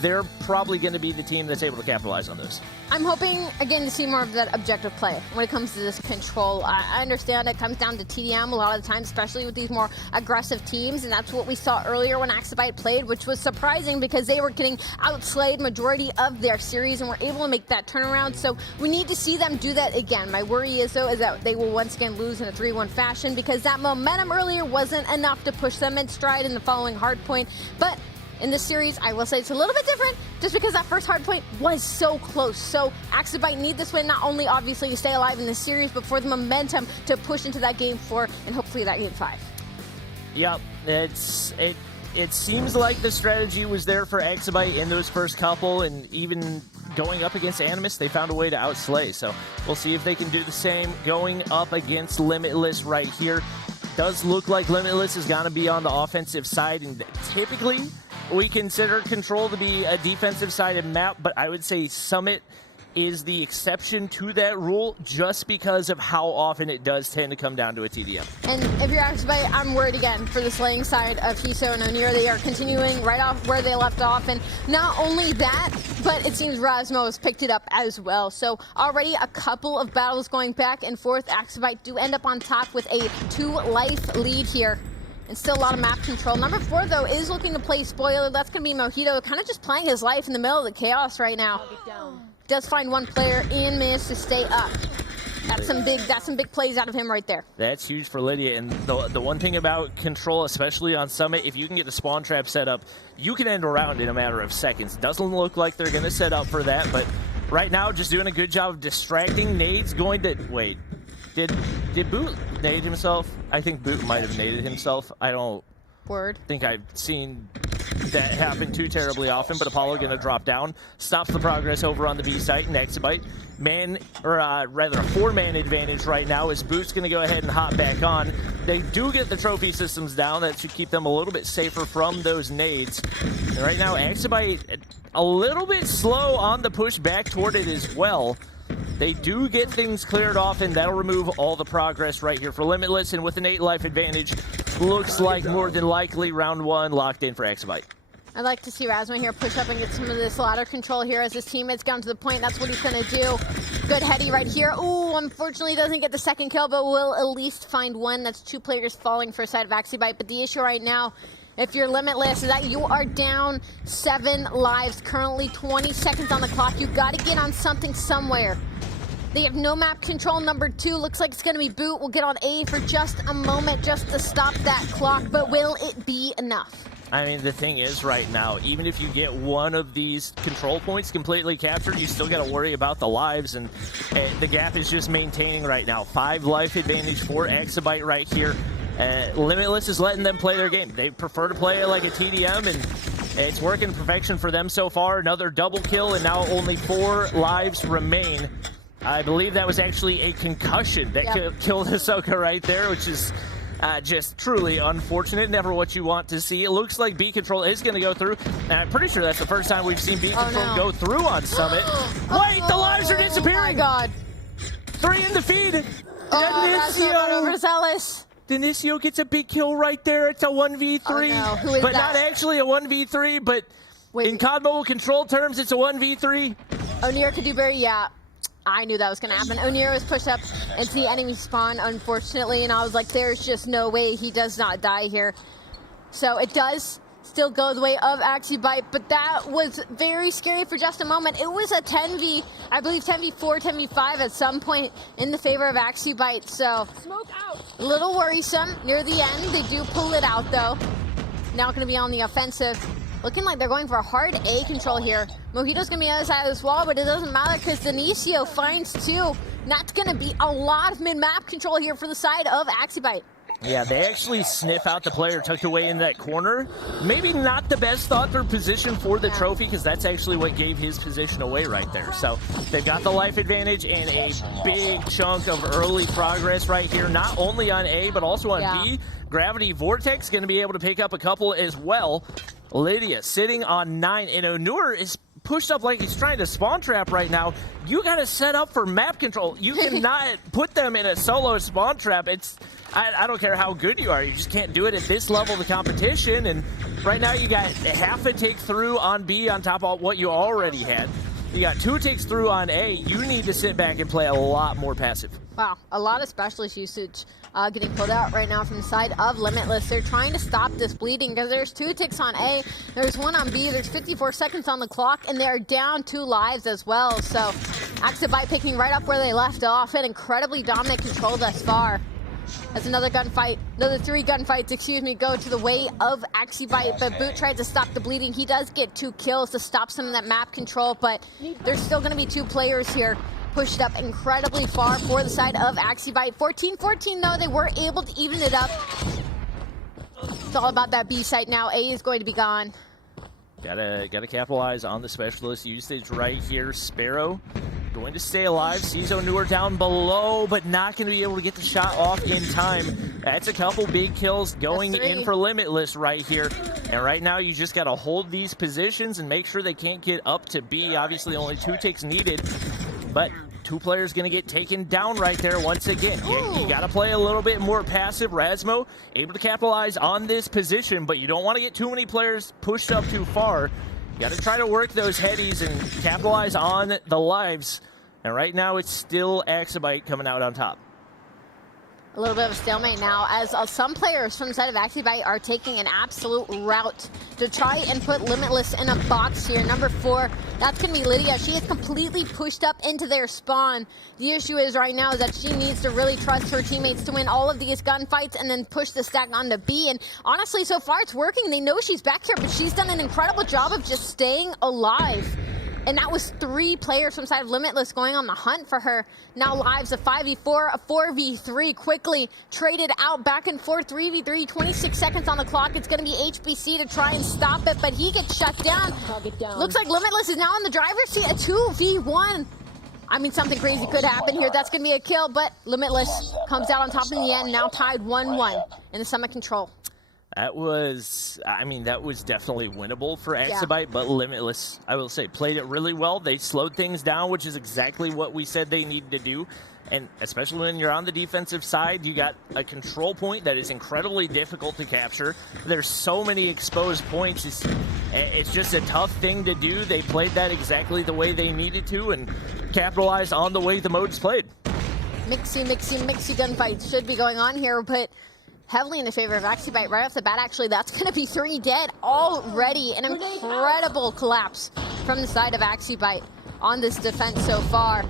they're probably going to be the team that's able to capitalize on this. I'm hoping, again, to see more of that objective play when it comes to this control. I understand it comes down to TDM a lot of the time, especially with these more aggressive teams, and that's what we saw earlier when Axibite played, which was surprising because they were getting outslayed majority of their series and were able to make that turnaround. So we need to see them do that again. My worry is, though, is that they will once again lose in a 3-1 fashion because that momentum earlier wasn't enough to push them in stride in the following Hardpoint. But in this series, I will say it's a little bit different just because that first Hardpoint was so close. So Axibite need this win not only obviously to stay alive in this series, but for the momentum to push into that Game 4 and hopefully that Game 5. Yep, it seems like the strategy was there for Axibite in those first couple, and even going up against Animus, they found a way to outslay. So we'll see if they can do the same going up against Limitless right here. Does look like Limitless is going to be on the offensive side, and typically we consider Control to be a defensive-sided map, but I would say Summit is the exception to that rule just because of how often it does tend to come down to a TDM. And if you're Axibite, I'm worried again for the slaying side of Hiso and Onir. They are continuing right off where they left off, and not only that, but it seems Rasmo has picked it up as well. So already a couple of battles going back and forth. Axibite do end up on top with a 2-life lead here. And still a lot of map control. Number 4, though, is looking to play spoiler. That's going to be Mojito, kind of just playing his life in the middle of the chaos right now. Does find one player and manage to stay up. That's some big plays out of him right there. That's huge for Lydia. And the one thing about Control, especially on Summit, if you can get the spawn trap set up, you can end a round in a matter of seconds. Doesn't look like they're going to set up for that, but right now just doing a good job of distracting. Nade's going to... Wait. Did Boot nade himself? I think Boot might have naded himself. I don't think I've seen that happen too terribly often, but Apollo going to drop down. Stops the progress over on the B site, and Axibite. Rather a 4-man advantage right now as Boot's going to go ahead and hop back on. They do get the trophy systems down. That should keep them a little bit safer from those nades. And right now, Axibite a little bit slow on the push back toward it as well. They do get things cleared off, and that'll remove all the progress right here for Limitless. And with an 8-life advantage, looks like more than likely round 1 locked in for Axibite. I'd like to see Rasma here push up and get some of this ladder control here as his teammates get to the point. That's what he's going to do. Good heady right here. Ooh, unfortunately doesn't get the second kill, but will at least find one. That's 2 players falling for a side of Axibite. But the issue right now, if you're Limitless, is that you are down 7 lives. Currently 20 seconds on the clock. You got to get on something somewhere. They have no map control. Number 2 looks like it's going to be Boot. We'll get on A for just a moment just to stop that clock, but will it be enough? I mean, the thing is right now, even if you get one of these control points completely captured, you still got to worry about the lives, and the gap is just maintaining right now. 5-life advantage for Axibite right here. Limitless is letting them play their game. They prefer to play it like a TDM, and it's working perfection for them so far. Another double kill, and now only 4 lives remain. I believe that was actually a concussion that killed Ahsoka right there, which is Just truly unfortunate. Never what you want to see. It looks like B Control is going to go through. And I'm pretty sure that's the first time we've seen B Control go through on Summit. Wait, the lives are disappearing. Oh my God. 3 in the feed. That's overzealous. Denicio gets a big kill right there. It's a 1v3. Oh, no. Who is but that? not actually a 1v3, but in COD Mobile control terms, it's a 1v3. O'Near could do very, yeah. I knew that was going to happen. O'Near was pushed up into the enemy spawn, unfortunately, and I was like, there's just no way he does not die here. So it does still go the way of Axibite, but that was very scary for just a moment. It was a 10v, I believe 10v4, 10v5 at some point in the favor of Axibite, so Smoke out. a little worrisome near the end. They do pull it out, though. Now going to be on the offensive. Looking like they're going for a hard A control here. Mojito's going to be on the other side of this wall, but it doesn't matter because Denicio finds 2. And that's going to be a lot of mid-map control here for the side of Axibite. Yeah, they actually sniff out the player tucked away in that corner. Maybe not the best thought through position for the trophy, because that's actually what gave his position away right there. So they've got the life advantage and a big chunk of early progress right here, not only on A, but also on B. Gravity Vortex going to be able to pick up a couple as well. Lydia sitting on 9, and Onur is pushed up like he's trying to spawn trap right now. You got to set up for map control. You cannot put them in a solo spawn trap. I don't care how good you are. You just can't do it at this level of the competition. And right now you got half a take through on B on top of what you already had. You got 2 takes through on A. You need to sit back and play a lot more passive. Wow, a lot of specialist usage getting pulled out right now from the side of Limitless. They're trying to stop this bleeding because there's 2 ticks on A, there's 1 on B, there's 54 seconds on the clock, and they're down 2 lives as well. So Axibite picking right up where they left off, and incredibly dominant control thus far. As another gunfight, another 3 gunfights, excuse me, go to the way of Axibite, but Boot tried to stop the bleeding. He does get 2 kills to stop some of that map control, but there's still going to be 2 players here pushed up incredibly far for the side of Axibite. 14-14 though, they were able to even it up. It's all about that B site now. A is going to be gone. Gotta capitalize on the specialist usage right here. Sparrow going to stay alive. Sees Onur down below, but not going to be able to get the shot off in time. That's a couple big kills going in for Limitless right here. And right now you just got to hold these positions and make sure they can't get up to B. Obviously only 2 takes needed, but 2 players going to get taken down right there once again. You got to play a little bit more passive. Rasmo able to capitalize on this position, but you don't want to get too many players pushed up too far. You got to try to work those headies and capitalize on the lives. And right now it's still Axibite coming out on top. A little bit of a stalemate now as some players from the side of Axibite are taking an absolute route to try and put Limitless in a box here. Number 4, that's going to be Lydia. She is completely pushed up into their spawn. The issue is right now is that she needs to really trust her teammates to win all of these gunfights and then push the stack onto B. And honestly, so far it's working. They know she's back here, but she's done an incredible job of just staying alive. And that was 3 players from side of Limitless going on the hunt for her. Now lives, a 5v4, a 4v3, quickly traded out back and forth, 3v3, 26 seconds on the clock. It's going to be HBC to try and stop it, but he gets shut down. Looks like Limitless is now in the driver's seat, a 2v1. I mean, something crazy could happen here. That's going to be a kill, but Limitless comes out on top in the end, now tied 1-1 in the Summit control. That was definitely winnable for Axibite, but Limitless, I will say, played it really well. They slowed things down, which is exactly what we said they needed to do. And especially when you're on the defensive side, you got a control point that is incredibly difficult to capture. There's so many exposed points. It's just a tough thing to do. They played that exactly the way they needed to and capitalized on the way the mode's played. Mixy gunfights should be going on here, but heavily in the favor of Axibite right off the bat. Actually, that's going to be 3 dead already. An incredible collapse from the side of Axibite on this defense so far.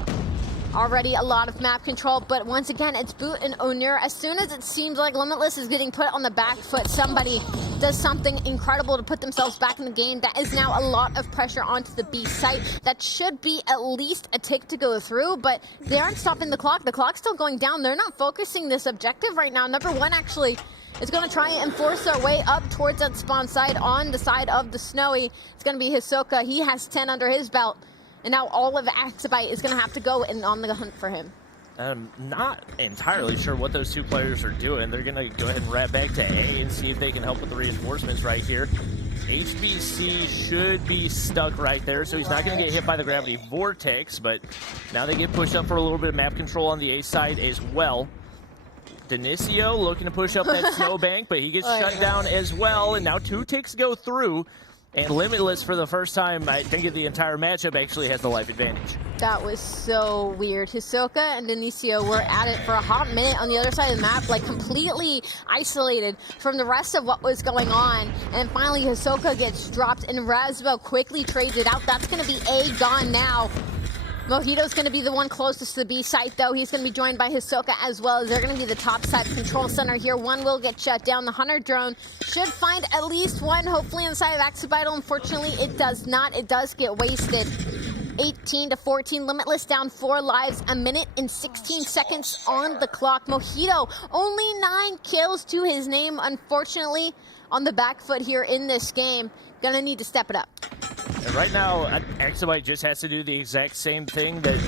Already a lot of map control, but once again, it's Boot and Onur. As soon as it seems like Limitless is getting put on the back foot, somebody does something incredible to put themselves back in the game. That is now a lot of pressure onto the B site. That should be at least a tick to go through, but they aren't stopping the clock. The clock's still going down. They're not focusing this objective right now. Number 1 actually is going to try and force their way up towards that spawn side on the side of the Snowy. It's going to be Hisoka. He has 10 under his belt. And now all of Axibite is going to have to go in on the hunt for him. I'm not entirely sure what those two players are doing. They're going to go ahead and wrap back to A and see if they can help with the reinforcements right here. HBC should be stuck right there, so he's not going to get hit by the gravity vortex, but now they get pushed up for a little bit of map control on the A side as well. Denicio looking to push up that snowbank, but he gets shut down as well, and now 2 ticks go through. And Limitless, for the first time, I think, in the entire matchup, actually has the life advantage. That was so weird. Hisoka and Denicio were at it for a hot minute on the other side of the map, like completely isolated from the rest of what was going on. And finally, Hisoka gets dropped, and Razbel quickly trades it out. That's going to be A gone now. Mojito's going to be the one closest to the B site, though. He's going to be joined by Hisoka as well. They're going to be the top side control center here. One will get shut down. The Hunter drone should find at least one, hopefully on the side of Activision. Unfortunately, it does not. It does get wasted. 18 to 14, Limitless down 4 lives, a minute and 16 seconds on the clock. Mojito, only 9 kills to his name, unfortunately, on the back foot here in this game. Gonna need to step it up. And right now, Activision just has to do the exact same thing that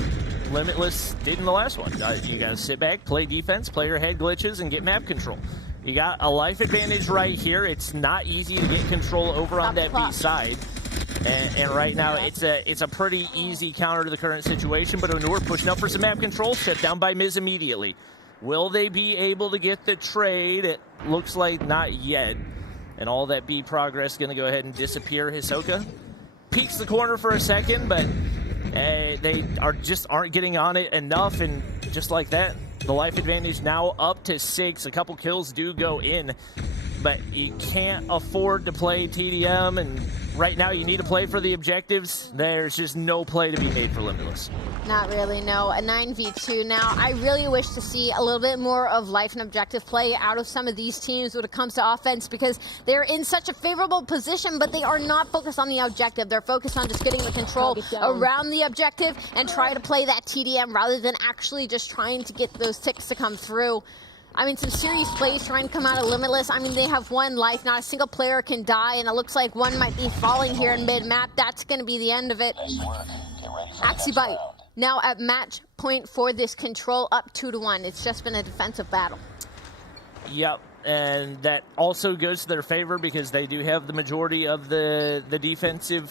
Limitless did in the last one. You gotta sit back, play defense, play your head glitches, and get map control. You got a life advantage right here. It's not easy to get control over on that B side. And right now, it's a pretty easy counter to the current situation, but Onur pushing up for some map control, shut down by Miz immediately. Will they be able to get the trade? It looks like not yet. And all that B progress going to go ahead and disappear. Hisoka peeks the corner for a second, but they aren't getting on it enough, and just like that, the life advantage now up to 6. A couple kills do go in, but you can't afford to play TDM, and right now you need to play for the objectives. There's just no play to be made for Limitless. Not really, no. A 9v2 now. I really wish to see a little bit more of life and objective play out of some of these teams when it comes to offense, because they're in such a favorable position, but they are not focused on the objective. They're focused on just getting the control around the objective and try to play that TDM rather than actually just trying to get those ticks to come through. I mean, some serious plays trying to come out of Limitless. I mean, they have 1 life. Not a single player can die, and it looks like one might be falling here in mid-map. That's going to be the end of it. Activision now at match point for this control, up 2-1. It's just been a defensive battle. Yep, and that also goes to their favor because they do have the majority of the defensive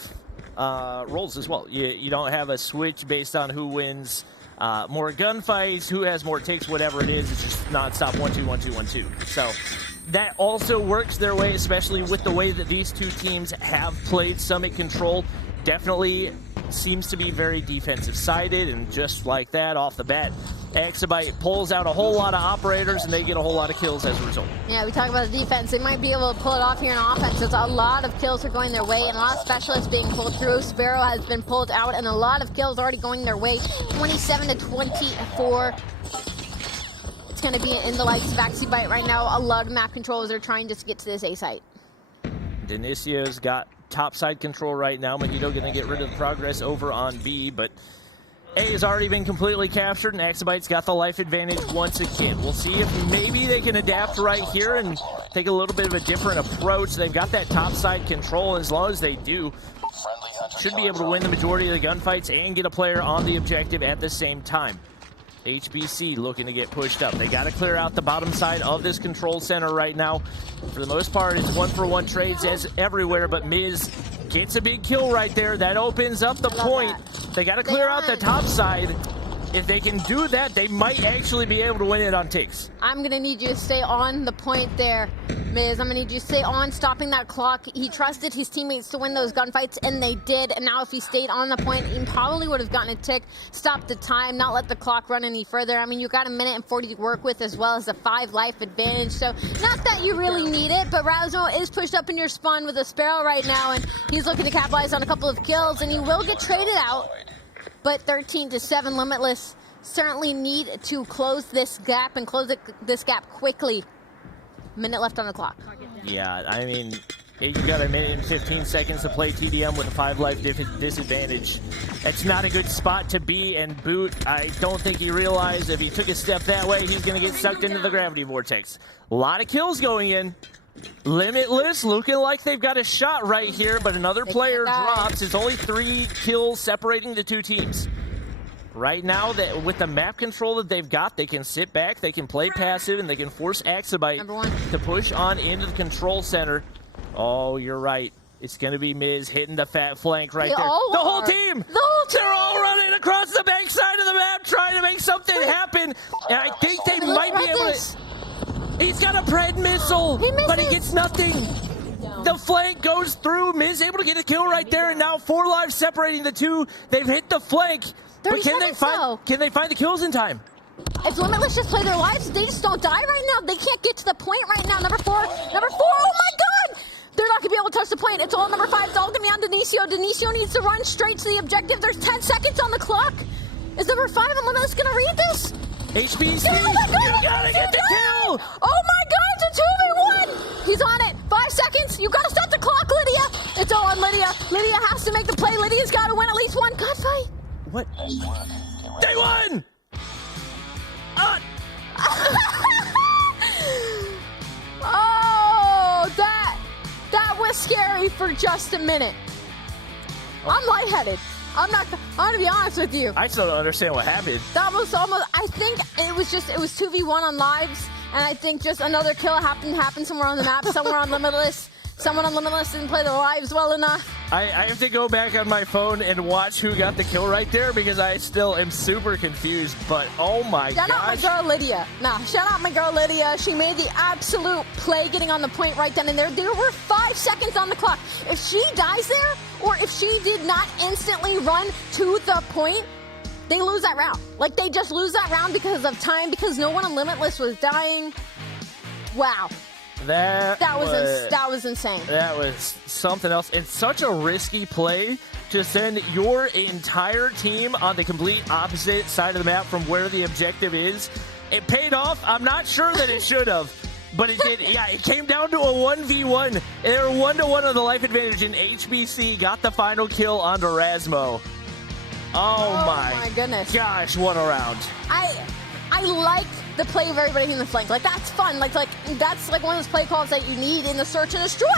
roles as well. You don't have a switch based on who wins more gunfights, who has more takes, whatever it is. It's just non-stop 1-2, 1-2, 1-2. So that also works their way, especially with the way that these two teams have played Summit Control. Definitely seems to be very defensive-sided, and just like that, off the bat, Exabyte pulls out a whole lot of operators, and they get a whole lot of kills as a result. Yeah, we talk about the defense. They might be able to pull it off here in offense. There's a lot of kills are going their way, and a lot of specialists being pulled through. Sparrow has been pulled out, and a lot of kills already going their way. 27 to 24. It's going to be in the likes of Activision right now. A lot of map controllers are trying just to get to this A site. Denicio's got top side control right now. Mojito going to get rid of the progress over on B, but A has already been completely captured, and Exabyte's got the life advantage once again. We'll see if maybe they can adapt right here and take a little bit of a different approach. They've got that top side control, and as long as they do, should be able to win the majority of the gunfights and get a player on the objective at the same time. HBC looking to get pushed up. They got to clear out the bottom side of this control center right now. For the most part, it's 1-for-1 trades as everywhere, but Miz gets a big kill right there. That opens up the point. They got to clear out the top side. If they can do that, they might actually be able to win it on ticks. I'm going to need you to stay on the point there, Miz. I'm going to need you to stay on, stopping that clock. He trusted his teammates to win those gunfights, and they did. And now if he stayed on the point, he probably would have gotten a tick, stopped the time, not let the clock run any further. I mean, you've got a minute and 40 to work with, as well as a 5 life advantage. So not that you really need it, but Razo is pushed up in your spawn with a Sparrow right now, and he's looking to capitalize on a couple of kills, and he will get traded out. But 13 to 7, Limitless certainly need to close this gap and close this gap quickly. Minute left on the clock. Yeah, I mean, you've got a minute and 15 seconds to play TDM with a 5 life disadvantage. That's not a good spot to be, and Boot, I don't think he realized if he took a step that way, he's going to get sucked into the gravity vortex. A lot of kills going in. Limitless looking like they've got a shot right here, but another player drops. It's only 3 kills separating the two teams. right now, that with the map control that they've got, they can sit back, they can play passive, and they can force Activision to push on into the control center. Oh, you're right. It's going to be Miz hitting the fat flank right there. The whole team! They're all running across the bank side of the map trying to make something happen. And I think they might be able to... He's got a Pred missile, but he gets nothing. The flank goes through. Miz able to get a kill right there, and now 4 lives separating the two. They've hit the flank, but can they find the kills in time? If Limitless just play their lives, they just don't die right now. They can't get to the point right now. Number four, oh my god! They're not going to be able to touch the point. It's all number 5. It's all going to be on Denicio. Denicio needs to run straight to the objective. There's 10 seconds on the clock. Is number 5 and Limitless going to read this? HBC, oh my god, you gotta get the kill! Oh my god, it's a 2v1! He's on it. 5 seconds. You gotta stop the clock, Lydia. It's all on Lydia. Lydia has to make the play. Lydia's got to win at least one gunfight. What? They won! Oh, that was scary for just a minute. I'm lightheaded. I'm gonna be honest with you. I still don't understand what happened. That was almost, I think it was 2v1 on lives, and I think just another kill happened somewhere on the map, somewhere on Limitless. Someone on Limitless didn't play the lives well enough. I have to go back on my phone and watch who got the kill right there because I still am super confused, but oh my gosh. Shout out my girl Lydia. Shout out my girl Lydia. She made the absolute play getting on the point right then and there. There were 5 seconds on the clock. If she dies there, or if she did not instantly run to the point, they lose that round. Like, they just lose that round because of time, because no one on Limitless was dying. Wow. That was insane. That was something else. It's such a risky play to send your entire team on the complete opposite side of the map from where the objective is. It paid off. I'm not sure that it should have, but it did. Yeah, it came down to a 1v1. They were 1-1 on the life advantage, and HBC got the final kill onto Rasmo. Oh my goodness. Gosh, what a round. I like the play of everybody in the flank. Like, that's fun. Like that's like one of those play calls that you need in the search and destroy.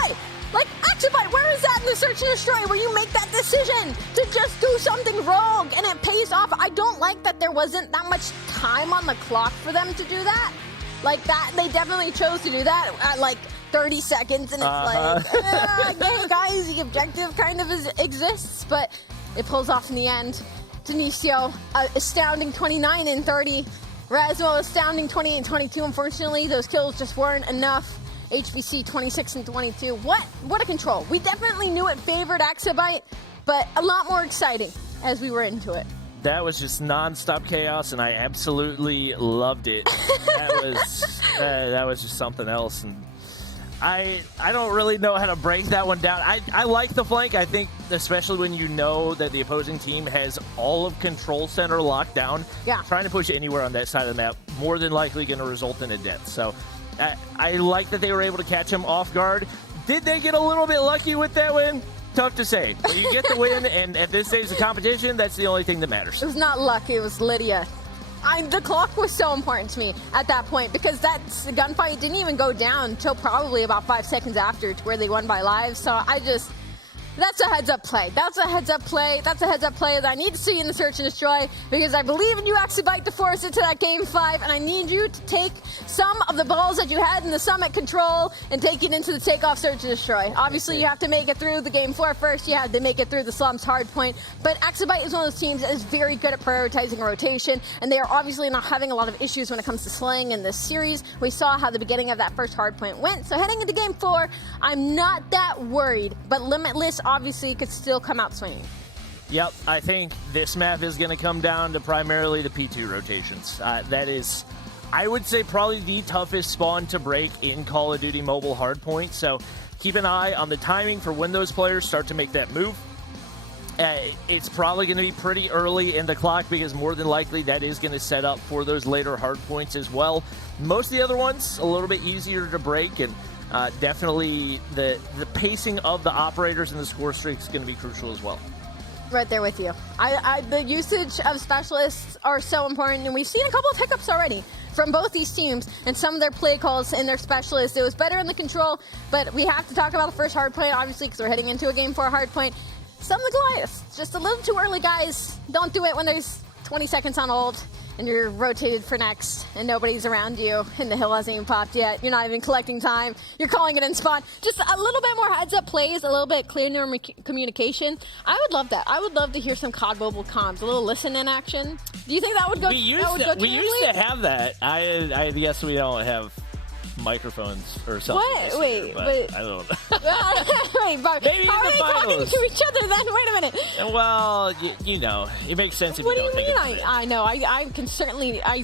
Like, Activision, where is that in the search and destroy where you make that decision to just do something rogue and it pays off? I don't like that there wasn't that much time on the clock for them to do that. Like, that, they definitely chose to do that at like 30 seconds, and it's again, guys, the objective kind of exists, but it pulls off in the end. Denicio, astounding 29 and 30. Rasmo, astounding 28 and 22. Unfortunately, those kills just weren't enough. HBC 26 and 22. What a control. We definitely knew it favored Activision, but a lot more exciting as we were into it. That was just non-stop chaos, and I absolutely loved it. That was just something else. And I don't really know how to break that one down. I like the flank. I think especially when you know that the opposing team has all of Control Center locked down, trying to push anywhere on that side of the map, more than likely going to result in a death. So I like that they were able to catch him off guard. Did they get a little bit lucky with that win? Tough to say. But you get the win, and at this stage of the competition, that's the only thing that matters. It was not luck. It was Lydia. The clock was so important to me at that point because that gunfight didn't even go down until probably about 5 seconds after, to where they won by lives. So that's a heads-up play. That's a heads-up play. That's a heads-up play that I need to see in the search and destroy, because I believe in you, Activision, to force it to that game 5, and I need you to take some of the balls that you had in the Summit Control and take it into the Takeoff search and destroy. Obviously, you have to make it through the game 4 first. You have to make it through the Slums Hardpoint, but Activision is one of those teams that is very good at prioritizing rotation, and they are obviously not having a lot of issues when it comes to slaying in this series. We saw how the beginning of that first Hardpoint went, so heading into game 4, I'm not that worried, but Limitless obviously could still come out swinging. Yep, I think this map is going to come down to primarily the P2 rotations. That is, I would say, probably the toughest spawn to break in Call of Duty Mobile Hardpoint, so keep an eye on the timing for when those players start to make that move. It's probably going to be pretty early in the clock, because more than likely that is going to set up for those later hardpoints as well. Most of the other ones, a little bit easier to break, and definitely the pacing of the operators and the score streak is going to be crucial as well. Right there with you. The usage of specialists are so important, and we've seen a couple of hiccups already from both these teams and some of their play calls and their specialists. It was better in the control, but we have to talk about the first hardpoint, obviously, because we're heading into a game 4 hardpoint. Some of the Goliaths, just a little too early, guys. Don't do it when there's 20 seconds on ult, and you're rotated for next, and nobody's around you, and the hill hasn't even popped yet. You're not even collecting time. You're calling it in spawn. Just a little bit more heads-up plays, a little bit clearer communication. I would love that. I would love to hear some COD Mobile comms, a little listen-in action. Do you think that would go? We used to have that. I guess we don't have microphones or something. Wait, I don't know. Wait, Bobby, Maybe how are they talking to each other then? Wait a minute. Well, you know, it makes sense if What you do don't you think mean? it's I know. I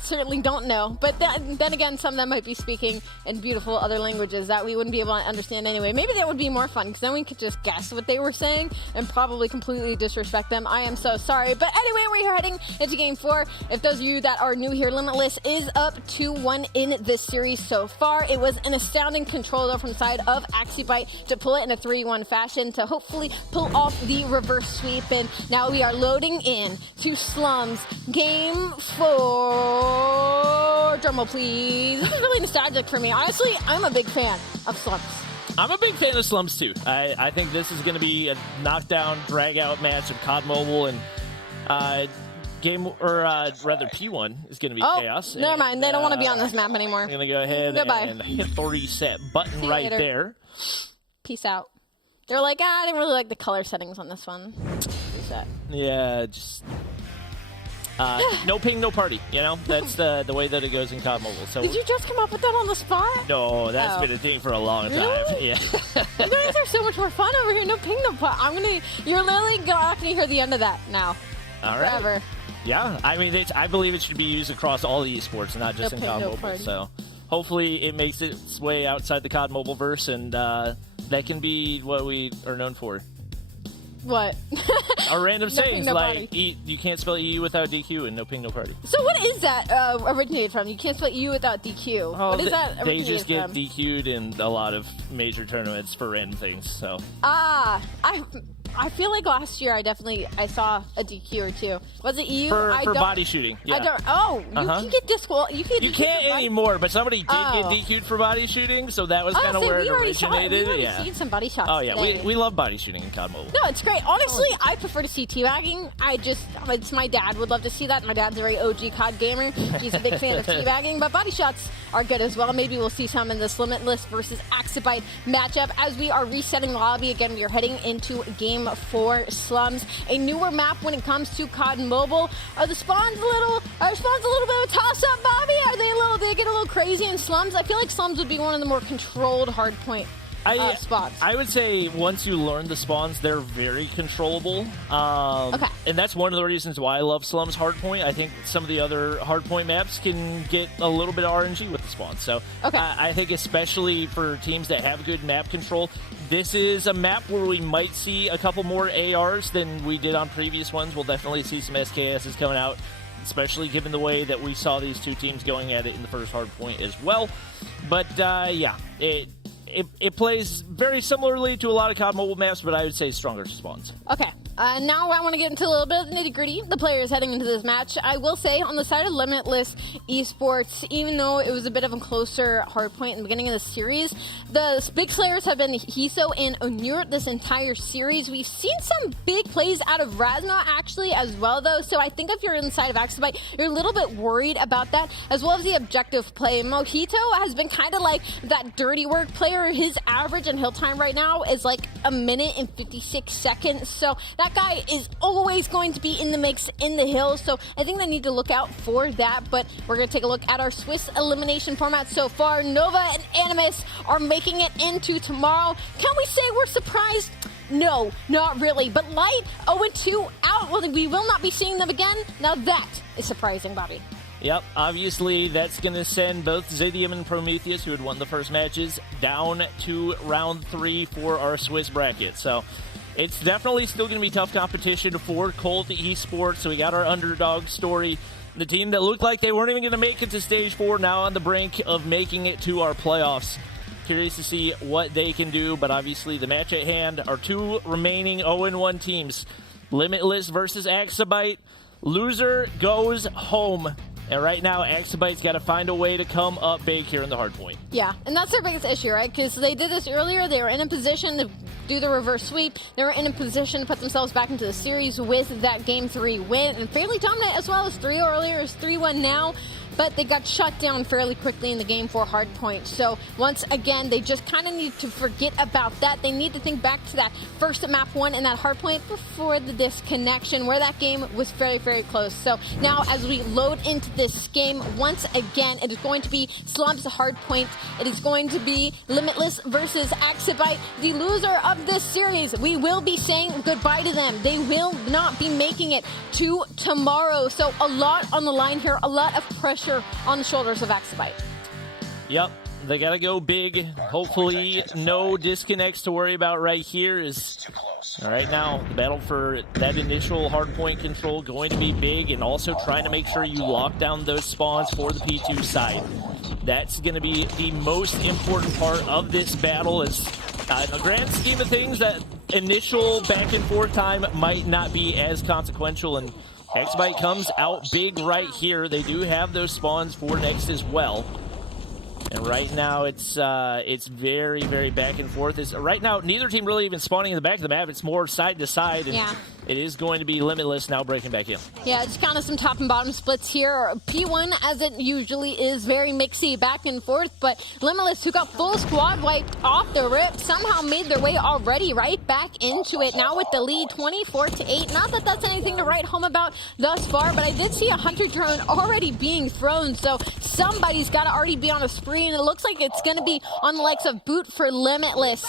certainly don't know. But then again, some of them might be speaking in beautiful other languages that we wouldn't be able to understand anyway. Maybe that would be more fun because then we could just guess what they were saying and probably completely disrespect them. I am so sorry. But anyway, we're heading into Game 4. If those of you that are new here, Limitless is up 2-1 in this series so far. It was an astounding control though from the side of Activision to pull it in a 3-1 fashion to hopefully pull off the reverse sweep. And now we are loading in to Slums Game 4. Drumroll, please. This is really nostalgic for me. Honestly, I'm a big fan of Slums. I'm a big fan of Slums too. I think this is going to be a knockdown, drag-out match of COD Mobile and rather P1 is going to be Chaos. Never mind. They don't want to be on this map anymore. I'm going to go ahead and hit the reset button right there. Peace out. They're like, I didn't really like the color settings on this one. Reset. Yeah, just no ping, no party. You know, that's the way that it goes in COD Mobile. So did you just come up with that on the spot? No, that's been a thing for a long time. Really? Yeah. You guys are so much more fun over here. No ping, no party. You're literally not gonna hear the end of that now. All right. Forever. Yeah, I mean, I believe it should be used across all the esports, not just in COD Mobile. So hopefully it makes its way outside the COD Mobile verse, and that can be what we are known for. What? Our random No sayings ping, no like you can't spell EU without DQ and no ping, no party. So what is that originated from? You can't spell EU without DQ. What is that They originated just get from? DQ'd in a lot of major tournaments for random things. So I feel like last year I saw a DQ or two. Was it EU? for body shooting. Yeah. I don't. Oh, you can get disqualified. You can't anymore, but somebody did get DQ'd for body shooting, so that was kind of where it originated. We already seen some body shots. Oh yeah, today. we love body shooting in COD Mobile. No, it's great. Honestly, I prefer to see teabagging. It's my dad would love to see that. My dad's a very OG COD gamer. He's a big fan of teabagging, but body shots are good as well. Maybe we'll see some in this Limitless versus Activision matchup. As we are resetting the lobby again, we are heading into Game 4 Slums, a newer map when it comes to COD Mobile. Are spawns a little bit of a toss-up, Bobby? They get a little crazy in Slums? I feel like Slums would be one of the more controlled hardpoint spots. I would say once you learn the spawns, they're very controllable. Okay. And that's one of the reasons why I love Slums Hardpoint. I think some of the other Hardpoint maps can get a little bit of RNG with the spawns. So I think especially for teams that have good map control, this is a map where we might see a couple more ARs than we did on previous ones. We'll definitely see some SKSs coming out, especially given the way that we saw these two teams going at it in the first Hardpoint as well. But yeah, it plays very similarly to a lot of COD Mobile maps, but I would say stronger spawns. Okay. Now I want to get into a little bit of the nitty-gritty. The players heading into this match. I will say, on the side of Limitless Esports, even though it was a bit of a closer hardpoint in the beginning of the series, the big slayers have been Hiso and Onur this entire series. We've seen some big plays out of Razma, actually, as well, though. So I think if you're inside of Activision, you're a little bit worried about that, as well as the objective play. Mojito has been kind of like that dirty work player. His average and hill time right now is like 1 minute and 56 seconds. So that guy is always going to be in the mix in the hills, so I think they need to look out for that. But we're going to take a look at our Swiss elimination format so far. Nova and Animus are making it into tomorrow. Can we say we're surprised? No, not really. But Light 0-2 out. Well, we will not be seeing them again. Now that is surprising, Bobby. Yep, obviously that's going to send both Zidium and Prometheus, who had won the first matches, down to round 3 for our Swiss bracket. So it's definitely still going to be tough competition for Colt Esports. So we got our underdog story. The team that looked like they weren't even going to make it to stage 4, now on the brink of making it to our playoffs. Curious to see what they can do, but obviously the match at hand are two remaining 0-1 teams. Limitless versus Activision. Loser goes home. And right now, Activision's got to find a way to come up big here in the hardpoint. Yeah, and that's their biggest issue, right? Because they did this earlier. They were in a position to do the reverse sweep. They were in a position to put themselves back into the series with that Game 3 win, and fairly dominant as well as 3 earlier, as 3-1 now. But they got shut down fairly quickly in the Game 4 Hardpoint. So once again, they just kind of need to forget about that. They need to think back to that first map 1 in that Hardpoint before the disconnection, where that game was very, very close. So now as we load into this game, once again, it is going to be Slum's Hardpoint. It is going to be Limitless versus Axibite. The loser of this series, we will be saying goodbye to them. They will not be making it to tomorrow. So a lot on the line here, a lot of pressure on the shoulders of Axibite. Yep, they gotta go big. Hopefully no disconnects to worry about right here. Is right now the battle for that initial hardpoint control going to be big, and also trying to make sure you lock down those spawns for the P2 side. That's going to be the most important part of this battle. Is in the grand scheme of things, that initial back and forth time might not be as consequential, and Axibite comes out big right here. They do have those spawns for next as well. And right now it's very, very back and forth. Right now, neither team really even spawning in the back of the map. It's more side to side. And yeah. It is going to be Limitless now breaking back in. Yeah, it's kind of some top and bottom splits here. P1, as it usually is, very mixy back and forth, but Limitless, who got full squad wiped off the rip, somehow made their way already right back into it. Now with the lead, 24-8. Not that that's anything to write home about thus far, but I did see a Hunter drone already being thrown, so somebody's got to already be on a spree, and it looks like it's going to be on the likes of Boot for Limitless.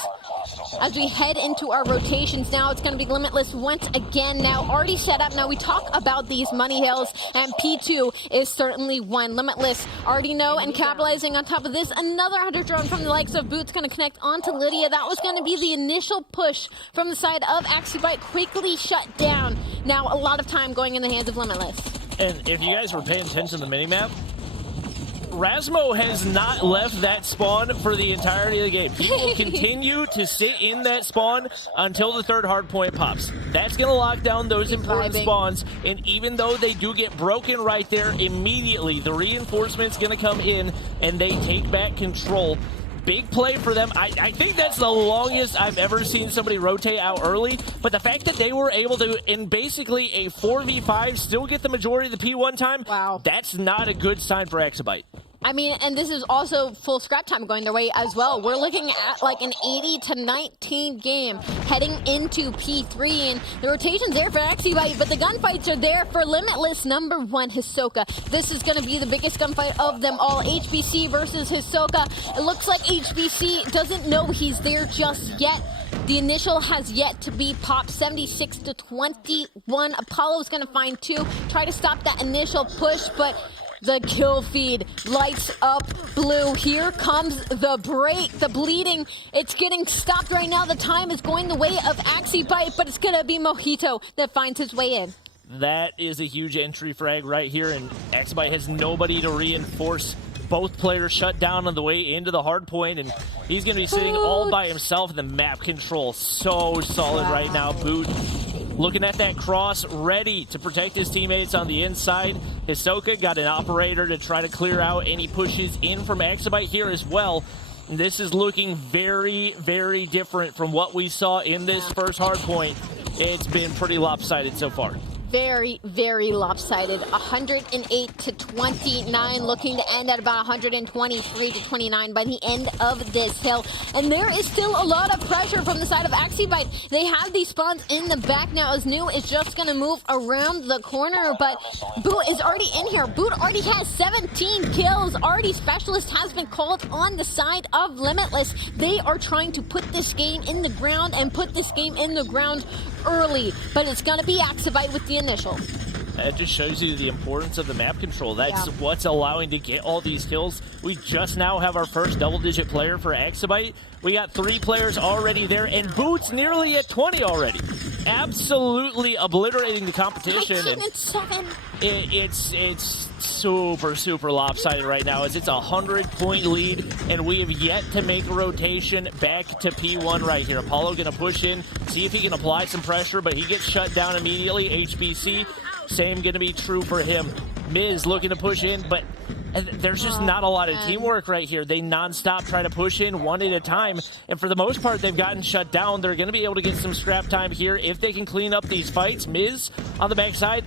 As we head into our rotations now, it's going to be Limitless once again now, already set up. Now we talk about these money hills, and P2 is certainly one. Limitless already know, and capitalizing on top of this, another Hunter drone from the likes of Boots going to connect onto Lydia. That was going to be the initial push from the side of Axibite, quickly shut down. Now a lot of time going in the hands of Limitless. And if you guys were paying attention to the minimap, Rasmo has not left that spawn for the entirety of the game. He will continue to sit in that spawn until the third hardpoint pops. That's going to lock down those important spawns, and even though they do get broken right there, immediately the reinforcement's going to come in, and they take back control. Big play for them. I think that's the longest I've ever seen somebody rotate out early, but the fact that they were able to, in basically a 4v5, still get the majority of the P1 time, wow, that's not a good sign for Axibite. I mean, and this is also full scrap time going their way as well. We're looking at like an 80-19 game heading into P3, and the rotation's there for Axibite, but the gunfights are there for Limitless number 1, Hisoka. This is going to be the biggest gunfight of them all. HBC versus Hisoka. It looks like HBC doesn't know he's there just yet. The initial has yet to be popped, 76-21. Apollo's going to find 2, try to stop that initial push, but the kill feed lights up blue. Here comes the break, the bleeding. It's getting stopped right now. The time is going the way of Axibite, but it's going to be Mojito that finds his way in. That is a huge entry frag right here, and Axibite has nobody to reinforce. Both players shut down on the way into the hard point, and he's going to be sitting all by himself in the map control. So solid right now. Boot looking at that cross, ready to protect his teammates on the inside. Hisoka got an operator to try to clear out any pushes in from Axibite here as well. And this is looking very, very different from what we saw in this first hard point. It's been pretty lopsided so far. Very, very lopsided. 108-29, looking to end at about 123-29 by the end of this hill. And there is still a lot of pressure from the side of Axibite. They have these spawns in the back now, as New is just going to move around the corner, but Boot is already in here. Boot already has 17 kills. Already Specialist has been called on the side of Limitless. They are trying to put this game in the ground and put this game in the ground early, but it's going to be Axibite with the initial. That just shows you the importance of the map control. That's what's allowing to get all these kills. We just now have our first double-digit player for Axibite. We got 3 players already there, and Boots nearly at 20 already. Absolutely obliterating the competition. And it's super, super lopsided right now, as it's a 100-point lead, and we have yet to make a rotation back to P1 right here. Apollo going to push in, see if he can apply some pressure, but he gets shut down immediately. HBC, same going to be true for him. Miz looking to push in, but And there's just not a lot of teamwork right here. They nonstop try to push in one at a time, and for the most part, they've gotten shut down. They're going to be able to get some scrap time here if they can clean up these fights. Miz on the backside,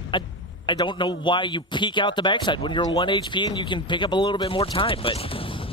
I don't know why you peek out the backside when you're 1 HP and you can pick up a little bit more time, but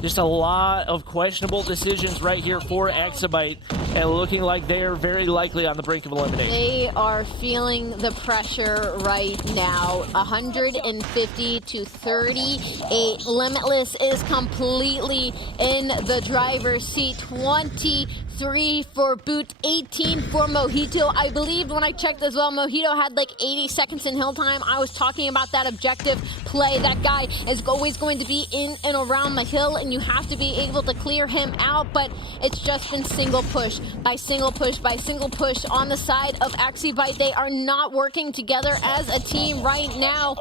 just a lot of questionable decisions right here for Axibite, and looking like they're very likely on the brink of elimination. They are feeling the pressure right now. 150 to 38. Limitless is completely in the driver's seat. 23 for Boot, 18 for Mojito. I believe when I checked as well, Mojito had like 80 seconds in hill time. I was talking about that objective play. That guy is always going to be in and around the hill, and you have to be able to clear him out, but it's just been single push by single push by single push on the side of Axibite. They are not working together as a team right now.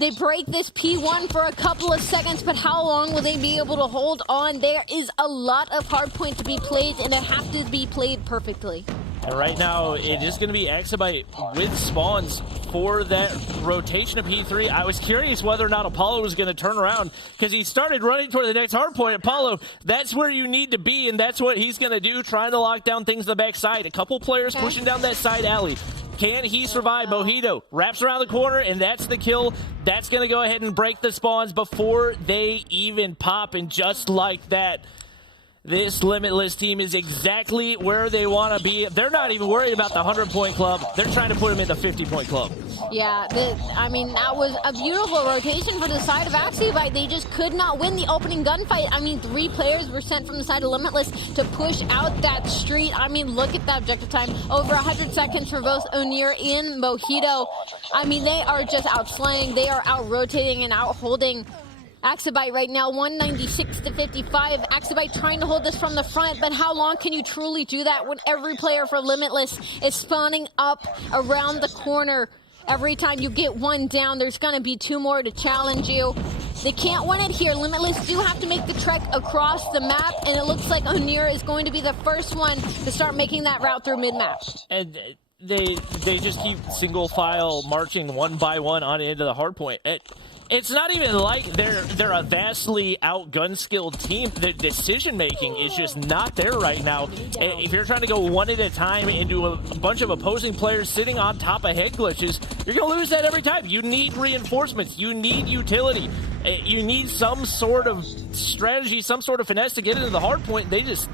They break this P1 for a couple of seconds, but how long will they be able to hold on? There is a lot of hardpoint to be played, and it has to be played perfectly. And right now, it is going to be Axibite with spawns for that rotation of P3. I was curious whether or not Apollo was going to turn around, because he started running toward the next hardpoint. Apollo, that's where you need to be, and that's what he's going to do, trying to lock down things on the backside. A couple players pushing down that side alley. Can he survive? Mojito wraps around the corner, and that's the kill. That's going to go ahead and break the spawns before they even pop, and just like that, this Limitless team is exactly where they want to be. They're not even worried about the 100-point club. They're trying to put them in the 50-point club. Yeah, I mean, that was a beautiful rotation for the side of Axibite. They just could not win the opening gunfight. I mean, 3 players were sent from the side of Limitless to push out that street. I mean, look at that objective time. Over 100 seconds for both Onir and Mojito. I mean, they are just outslaying. They are out-rotating and out-holding Axibite right now, 196 to 55. Axibite trying to hold this from the front, but how long can you truly do that when every player for Limitless is spawning up around the corner? Every time you get one down, there's going to be 2 more to challenge you. They can't win it here. Limitless do have to make the trek across the map, and it looks like Onir is going to be the first one to start making that route through mid-map. And they just keep single file marching one by one on into the hard point. It's not even like they're a vastly outgun skilled team. The decision making is just not there right now. If you're trying to go one at a time into a bunch of opposing players sitting on top of head glitches, you're gonna lose that every time. You need reinforcements. You need utility. You need some sort of strategy, some sort of finesse to get into the hard point. They just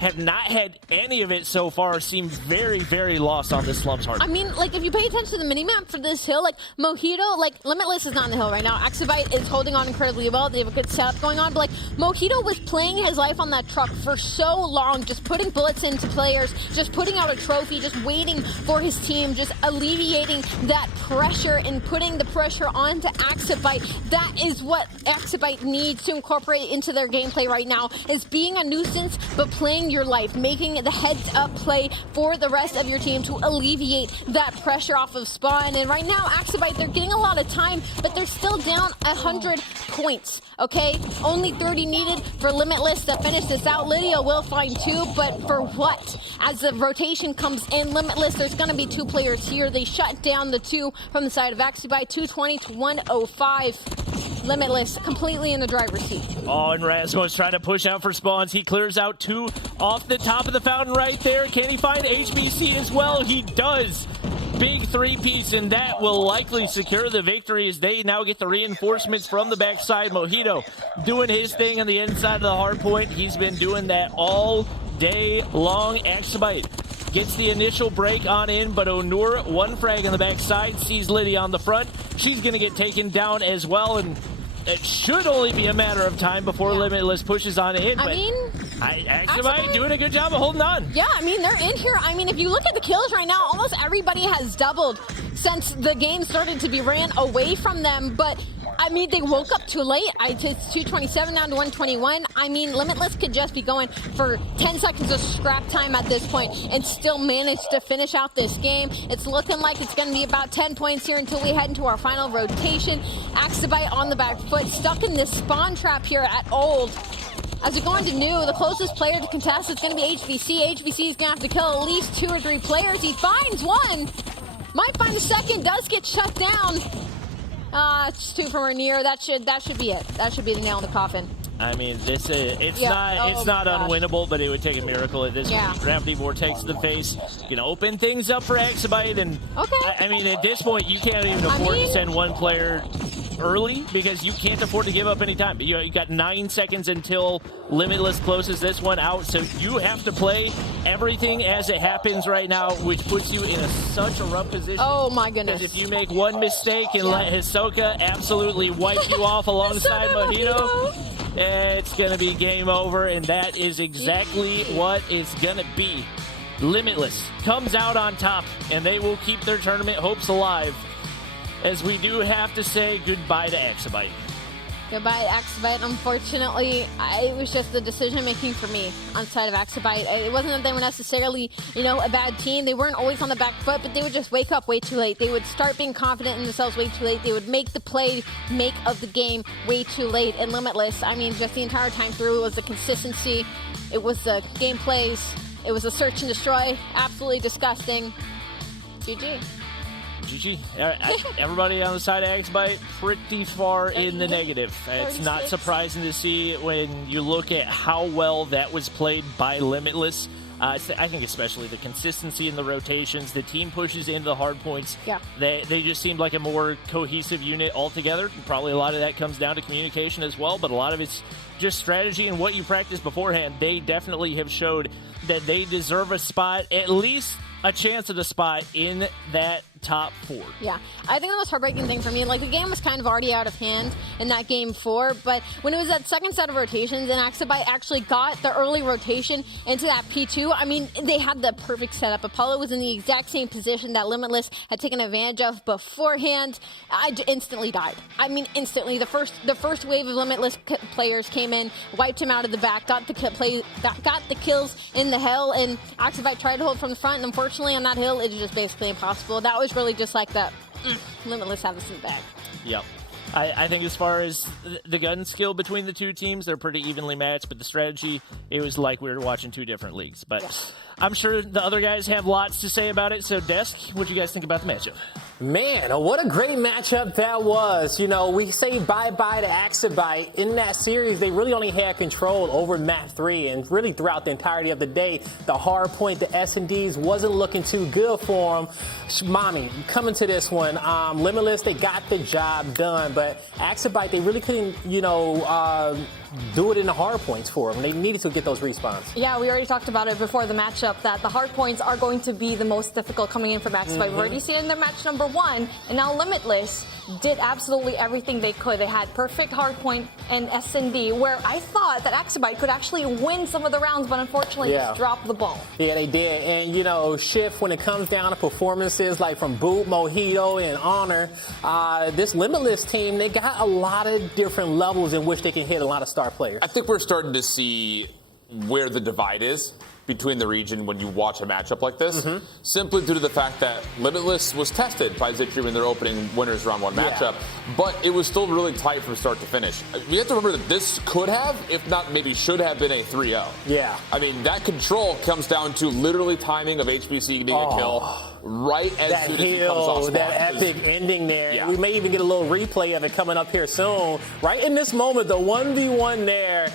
have not had any of it so far. Seem very, very lost on this Slums hard. I mean, like, if you pay attention to the minimap for this hill, like, Mojito, like, Limitless is not on the hill right now. Axibite is holding on incredibly well. They have a good setup going on, but, like, Mojito was playing his life on that truck for so long, just putting bullets into players, just putting out a trophy, just waiting for his team, just alleviating that pressure and putting the pressure onto Axibite. That is what Axibite needs to incorporate into their gameplay right now, is being a nuisance, but playing your life, making the heads-up play for the rest of your team to alleviate that pressure off of spawn. And right now, Axibite, they're getting a lot of time, but they're still down 100 points, okay? Only 30 needed for Limitless to finish this out. Lydia will find 2, but for what? As the rotation comes in, Limitless, there's going to be 2 players here. They shut down the 2 from the side of Axibite, 220 to 105. Limitless completely in the driver's seat. Oh, and Rasmo's trying to push out for spawns. He clears out 2 off the top of the fountain right there. Can he find HBC as well? He does. Big 3-piece, and that will likely secure the victory as they now get the reinforcements from the backside. Mojito doing his thing on the inside of the hard point. He's been doing that all day long. Axibite gets the initial break on in, but Onur, 1 frag on the backside, sees Lydia on the front. She's going to get taken down as well, and it should only be a matter of time before Limitless pushes on in. I mean, Axibite doing a good job of holding on. Yeah, I mean, they're in here. I mean, if you look at the kills right now, almost everybody has doubled since the game started to be ran away from them. But, I mean, they woke up too late. It's 227 down to 121. I mean, Limitless could just be going for 10 seconds of scrap time at this point and still manage to finish out this game. It's looking like it's going to be about 10 points here until we head into our final rotation. Axibite on the back foot, stuck in this spawn trap here at Old. As we go into new, the closest player to contest is going to be HBC. HBC is going to have to kill at least 2 or 3 players. He finds 1. Might find a second. Does get shut down. It's 2 from Rainier. That should be it. That should be the nail in the coffin. I mean, it's not unwinnable, but it would take a miracle at this point. Gravity Vortex to the face, you know, open things up for Exabyte, and I mean, at this point, you can't even afford to send one player early because you can't afford to give up any time. You got 9 seconds until Limitless closes this one out, so you have to play everything as it happens right now, which puts you in such a rough position. Oh my goodness! Because if you make one mistake and let Hisoka absolutely wipe you off alongside Mojito, it's going to be game over, and that is exactly what it's going to be. Limitless comes out on top, and they will keep their tournament hopes alive, as we do have to say goodbye to Exabyte. Goodbye to Exabyte. Unfortunately, it was just the decision-making for me on the side of Exabyte. It wasn't that they were necessarily, you know, a bad team. They weren't always on the back foot, but they would just wake up way too late. They would start being confident in themselves way too late. They would make the make of the game way too late. And Limitless, I mean, just the entire time through, it was the consistency. It was the game plays. It was the search and destroy. Absolutely disgusting. GG. GG. Everybody on the side of Exabyte pretty far in the negative. It's not surprising to see when you look at how well that was played by Limitless. I think especially the consistency in the rotations, the team pushes into the hard points. Yeah. They just seemed like a more cohesive unit altogether. Probably a lot of that comes down to communication as well, but a lot of it's just strategy and what you practice beforehand. They definitely have showed that they deserve a spot, at least a chance at a spot in that top 4. Yeah, I think the most heartbreaking thing for me, like the game was kind of already out of hand in that game 4, but when it was that second set of rotations and Exabyte actually got the early rotation into that P2, I mean, they had the perfect setup. Apollo was in the exact same position that Limitless had taken advantage of beforehand. I instantly died. I mean, instantly. The first wave of Limitless players came in, wiped him out of the back, got the kills in the hill, and Exabyte tried to hold from the front, and unfortunately on that hill, it's just basically impossible. That was really just like that. Limitless have this in the bag. Yep. I think as far as the gun skill between the two teams, they're pretty evenly matched, but the strategy, it was like we were watching 2 different leagues. But I'm sure the other guys have lots to say about it. So, Desk, what do you guys think about the matchup? Man, what a great matchup that was. You know, we say bye-bye to Exabyte. In that series, they really only had control over map 3, and really throughout the entirety of the day, the Hardpoint, the S&Ds wasn't looking too good for them. Mommy, coming to this one, Limitless, they got the job done, but Exabyte, they really couldn't, you know, do it in the hard points for them. They needed to get those respawns. Yeah, we already talked about it before the matchup that the hard points are going to be the most difficult coming in for Exabyte. We've already seen it in their match number 1, and now Limitless did absolutely everything they could. They had perfect hardpoint and S&D, where I thought that Exabyte could actually win some of the rounds, but unfortunately just dropped the ball. Yeah, they did. And, you know, Shift, when it comes down to performances like from Boot, Mojito, and Honor, this Limitless team, they got a lot of different levels in which they can hit a lot of star players. I think we're starting to see where the divide is between the region when you watch a matchup like this, simply due to the fact that Limitless was tested by Zidium in their opening winners round 1 matchup, but it was still really tight from start to finish. We have to remember that this could have, if not maybe should have, been a 3-0. Yeah. I mean, that control comes down to literally timing of HBC getting a kill right as soon as he comes off spawn. That epic ending there. Yeah. We may even get a little replay of it coming up here soon. Right in this moment, the 1v1 there.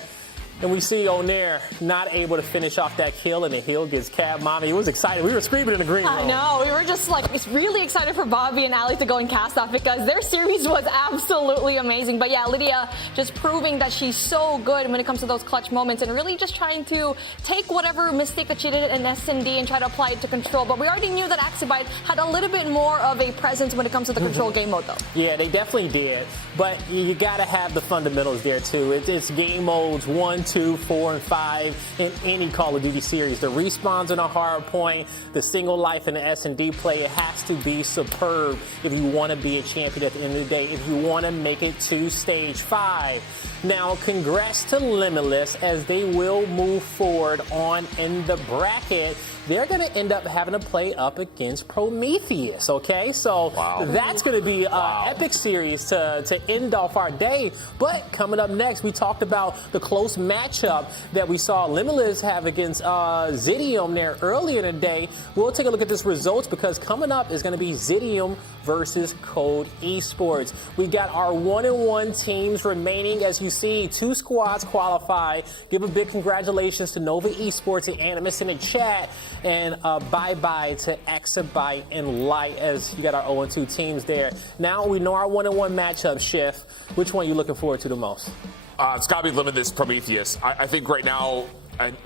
And we see Onair not able to finish off that kill, and the hill gets capped. Mommy, it was exciting. We were screaming in the green room. I know. We were just like really excited for Bobby and Ali to go and cast off because their series was absolutely amazing. But yeah, Lydia just proving that she's so good when it comes to those clutch moments and really just trying to take whatever mistake that she did in S&D and try to apply it to Control. But we already knew that Exabyte had a little bit more of a presence when it comes to the Control game mode, though. Yeah, they definitely did. But you got to have the fundamentals there, too. It's game modes 1, 2, 4, and 5 in any Call of Duty series. The respawns on a hard point, the single life in the S&D play, it has to be superb if you want to be a champion at the end of the day, if you want to make it to stage 5. Now, congrats to Limitless as they will move forward on in the bracket. They're going to end up having to play up against Prometheus, okay? So that's going to be an epic series to end off our day. But coming up next, we talked about the close match matchup that we saw Limitless have against Zidium there earlier in the day. We'll take a look at this results because coming up is going to be Zidium versus Code Esports. We got our 1-1 teams remaining. As you see, 2 squads qualify. Give a big congratulations to Nova Esports and Animus in the chat, and bye-bye to Exabyte and Light as you got our 0-2 teams there. Now we know our 1-1 matchup, Schiff. Which one are you looking forward to the most? It's got to be Limitless Prometheus. I think right now,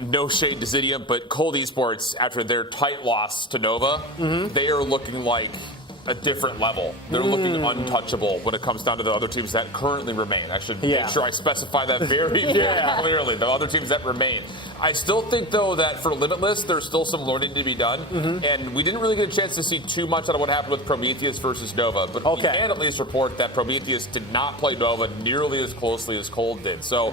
no shade to Zidium, but Cold Esports, after their tight loss to Nova, they are looking like a different level. They're looking untouchable when it comes down to the other teams that currently remain. I should make sure I specify that very clearly, the other teams that remain. I still think, though, that for Limitless, there's still some learning to be done, and we didn't really get a chance to see too much out of what happened with Prometheus versus Nova, but we can at least report that Prometheus did not play Nova nearly as closely as Cold did. So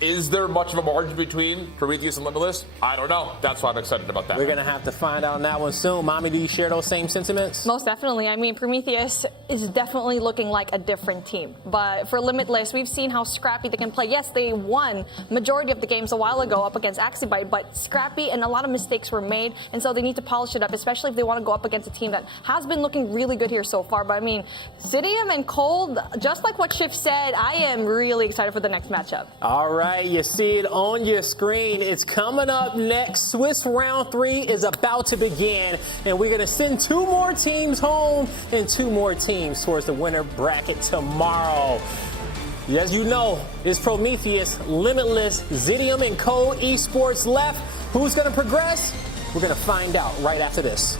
is there much of a margin between Prometheus and Limitless? I don't know. That's why I'm excited about that. We're going to have to find out on that one soon. Mommy, do you share those same sentiments? Most definitely. I mean, Prometheus is definitely looking like a different team. But for Limitless, we've seen how scrappy they can play. Yes, they won majority of the games a while ago up against Activision, but scrappy and a lot of mistakes were made. And so they need to polish it up, especially if they want to go up against a team that has been looking really good here so far. But I mean, Zidium and Cold, just like what Schiff said, I am really excited for the next matchup. All right, you see it on your screen. It's coming up next. Swiss round 3 is about to begin, and we're going to send 2 more teams home and 2 more teams towards the winner bracket tomorrow. As you know, it's Prometheus, Limitless, Zidium, and Code Esports left. Who's going to progress? We're going to find out right after this.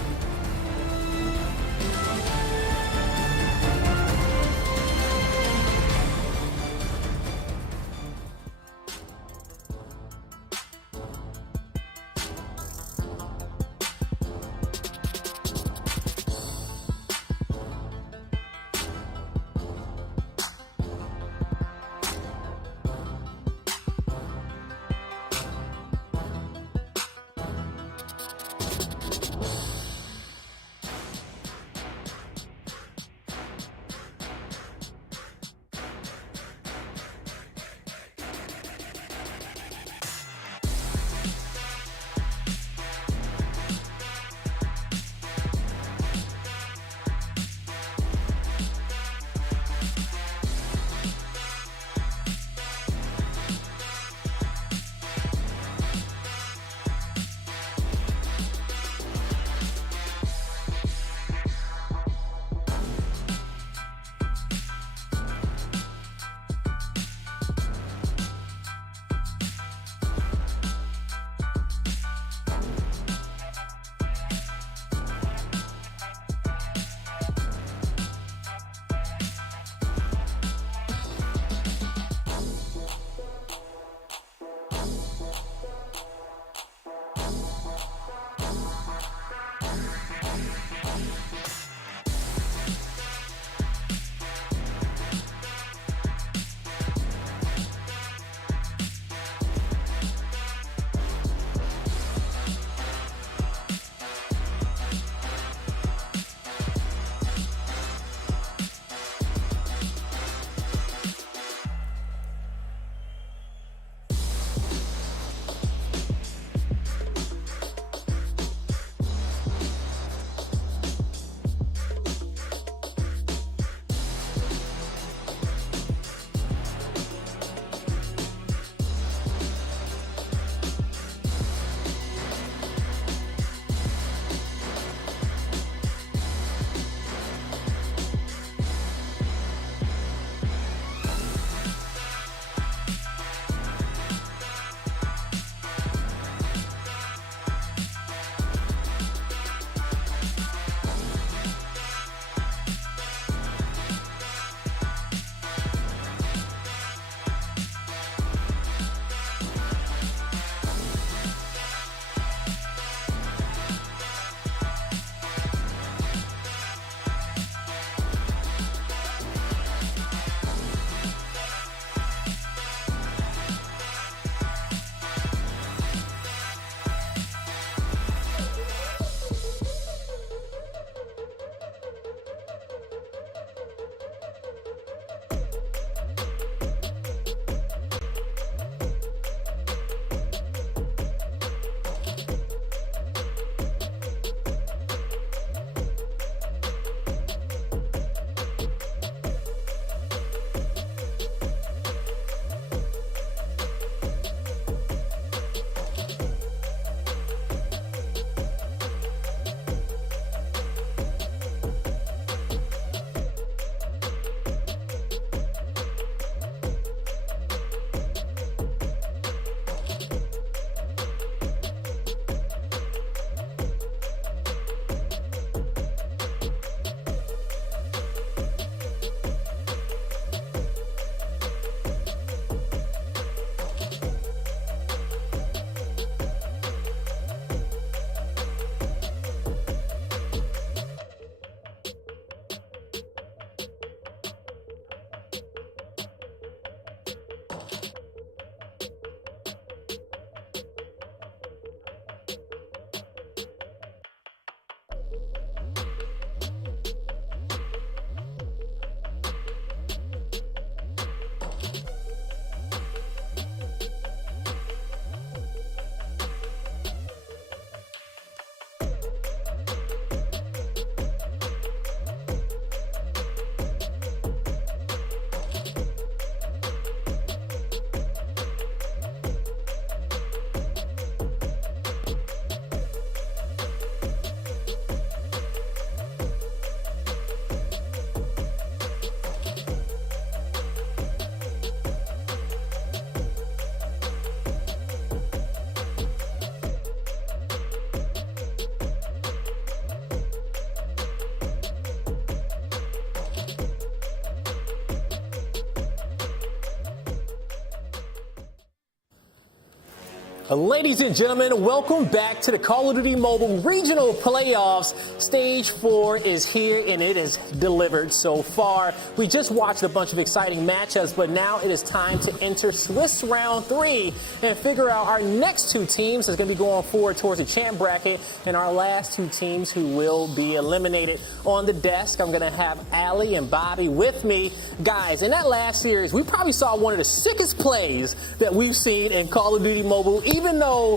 Ladies and gentlemen, welcome back to the Call of Duty Mobile Regional Playoffs. Stage 4 is here and it is delivered so far. We just watched a bunch of exciting matchups, but now it is time to enter Swiss Round 3 and figure out our next 2 teams that's going to be going forward towards the champ bracket and our last 2 teams who will be eliminated. On the desk, I'm going to have Ali and Bobby with me. Guys, in that last series, we probably saw one of the sickest plays that we've seen in Call of Duty Mobile. Even though,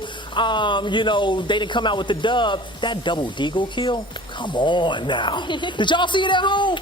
they didn't come out with the dub, that double deagle kill, come on now. Did y'all see it at home?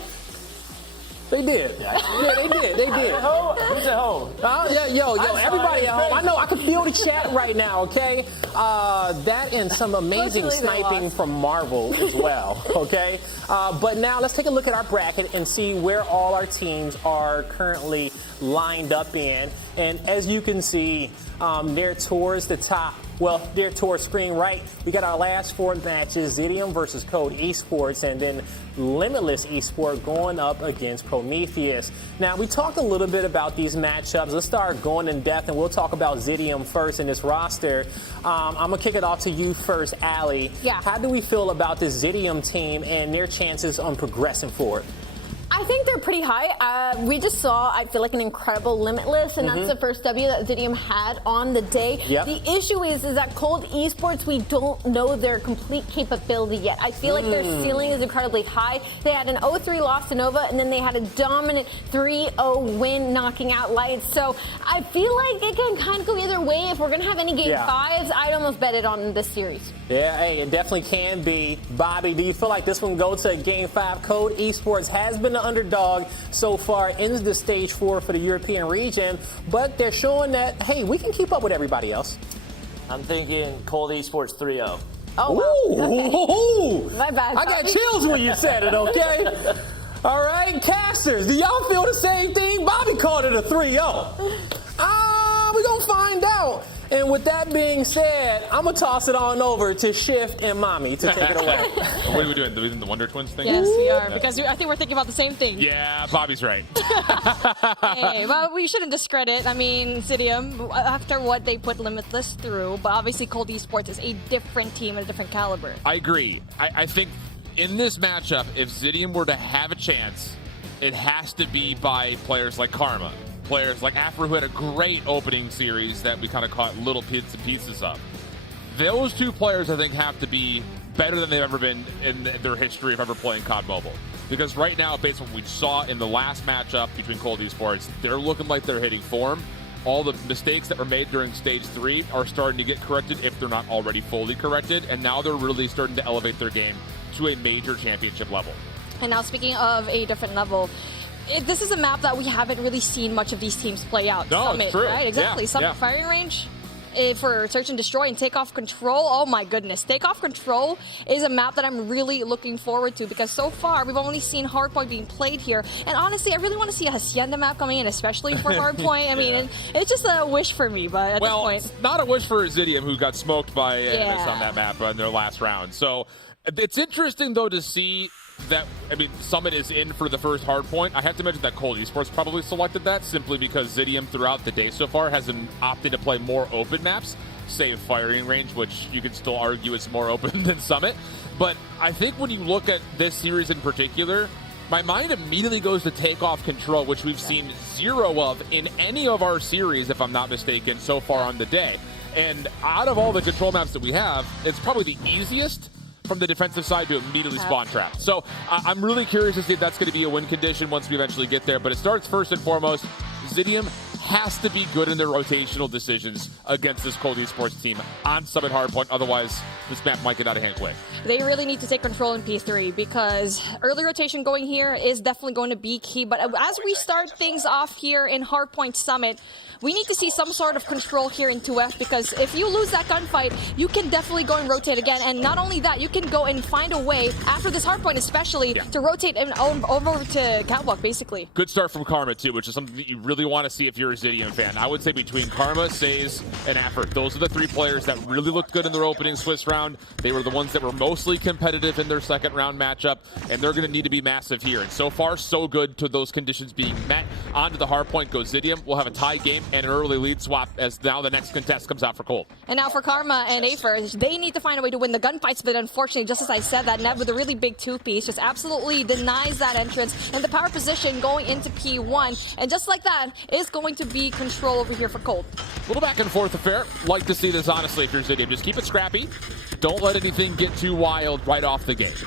They did. Yeah, they did. They did. Who's at home? Everybody at home. I know. I can feel the chat right now, okay? That and some amazing sniping from Marvel as well, okay? But now let's take a look at our bracket and see where all our teams are currently lined up in. And as you can see, they're towards the top. Well, they're towards screen right. We got our last 4 matches, Zidium versus Code Esports, and then Limitless Esports going up against Prometheus. Now, we talked a little bit about these matchups. Let's start going in depth, and we'll talk about Zidium first in this roster. I'm going to kick it off to you first, Ali. Yeah. How do we feel about this Zidium team and their chances on progressing forward? I think they're pretty high. We just saw, I feel like, an incredible Limitless, and that's the first W that Zidium had on the day. Yep. The issue is that Cold Esports, we don't know their complete capability yet. I feel like their ceiling is incredibly high. They had an 0-3 loss to Nova, and then they had a dominant 3-0 win knocking out Lights. So I feel like it can kind of go either way. If we're going to have any game 5s, I'd almost bet it on this series. Yeah, hey, it definitely can be. Bobby, do you feel like this one go to game 5? Code Esports has been the underdog so far in the stage 4 for the European region, but they're showing that, hey, we can keep up with everybody else. I'm thinking Cold Esports 3-0. Oh, wow. My bad, I got chills when you said it, okay? All right, casters, do y'all feel the same thing? Bobby called it a 3-0. We're going to find out. And with that being said, I'm going to toss it on over to Shift and Mommy to take it away. What are we doing? The Wonder Twins thing? Yes, we are, because I think we're thinking about the same thing. Yeah, Bobby's right. Hey, well, we shouldn't discredit, Zidium, after what they put Limitless through, but obviously Cold Esports is a different team and a different caliber. I agree. I think in this matchup, if Zidium were to have a chance, it has to be by players like Karma. Players like Afro, who had a great opening series that we kind of caught little bits and pieces of. Those 2 players, I think, have to be better than they've ever been in their history of ever playing COD Mobile. Because right now, based on what we saw in the last matchup between Cold Esports, they're looking like they're hitting form. All the mistakes that were made during Stage 3 are starting to get corrected if they're not already fully corrected, and now they're really starting to elevate their game to a major championship level. And now, speaking of a different level, this is a map that we haven't really seen much of these teams play out. No, Summit, it's true. Right? Exactly. Yeah, Summit firing range for Search and Destroy and Takeoff Control. Oh my goodness. Takeoff Control is a map that I'm really looking forward to because so far we've only seen Hardpoint being played here. And honestly, I really want to see a Hacienda map coming in, especially for Hardpoint. I mean, it's just a wish for me, but at this point. It's not a wish for Zidium, who got smoked by Animus on that map in their last round. So it's interesting, though, to see that, Summit is in for the first Hardpoint. I have to mention that Cold Esports probably selected that simply because Zidium throughout the day so far has been opting to play more open maps, save firing range, which you could still argue is more open than Summit. But I think when you look at this series in particular, my mind immediately goes to Takeoff Control, which we've seen 0 of in any of our series, if I'm not mistaken, so far on the day. And out of all the control maps that we have, it's probably the easiest from the defensive side to immediately spawn trap. So I'm really curious to see if that's going to be a win condition once we eventually get there. But it starts first and foremost, Zidium has to be good in their rotational decisions against this Cold Esports team on Summit Hardpoint. Otherwise, this map might get out of hand quick. They really need to take control in P3 because early rotation going here is definitely going to be key. But as we start things off here in Hardpoint Summit, we need to see some sort of control here in 2F because if you lose that gunfight, you can definitely go and rotate again. And not only that, you can go and find a way, after this Hardpoint especially, to rotate over to Catwalk, basically. Good start from Karma, too, which is something that you really want to see if you're a Zidium fan. I would say between Karma, Saze, and Effort, those are the 3 players that really looked good in their opening Swiss round. They were the ones that were mostly competitive in their second round matchup, and they're going to need to be massive here. And so far, so good to those conditions being met. Onto the hardpoint goes Zidium. We'll have a tie game and an early lead swap as now the next contest comes out for Colt. And now for Karma and Afer, they need to find a way to win the gunfights, but unfortunately, just as I said, that Nev with a really big 2-piece just absolutely denies that entrance and the power position going into P1. And just like that, is going to be control over here for Colt. A little back and forth affair. Like to see this, honestly, if you're Zidium. Just keep it scrappy. Don't let anything get too wild right off the gate.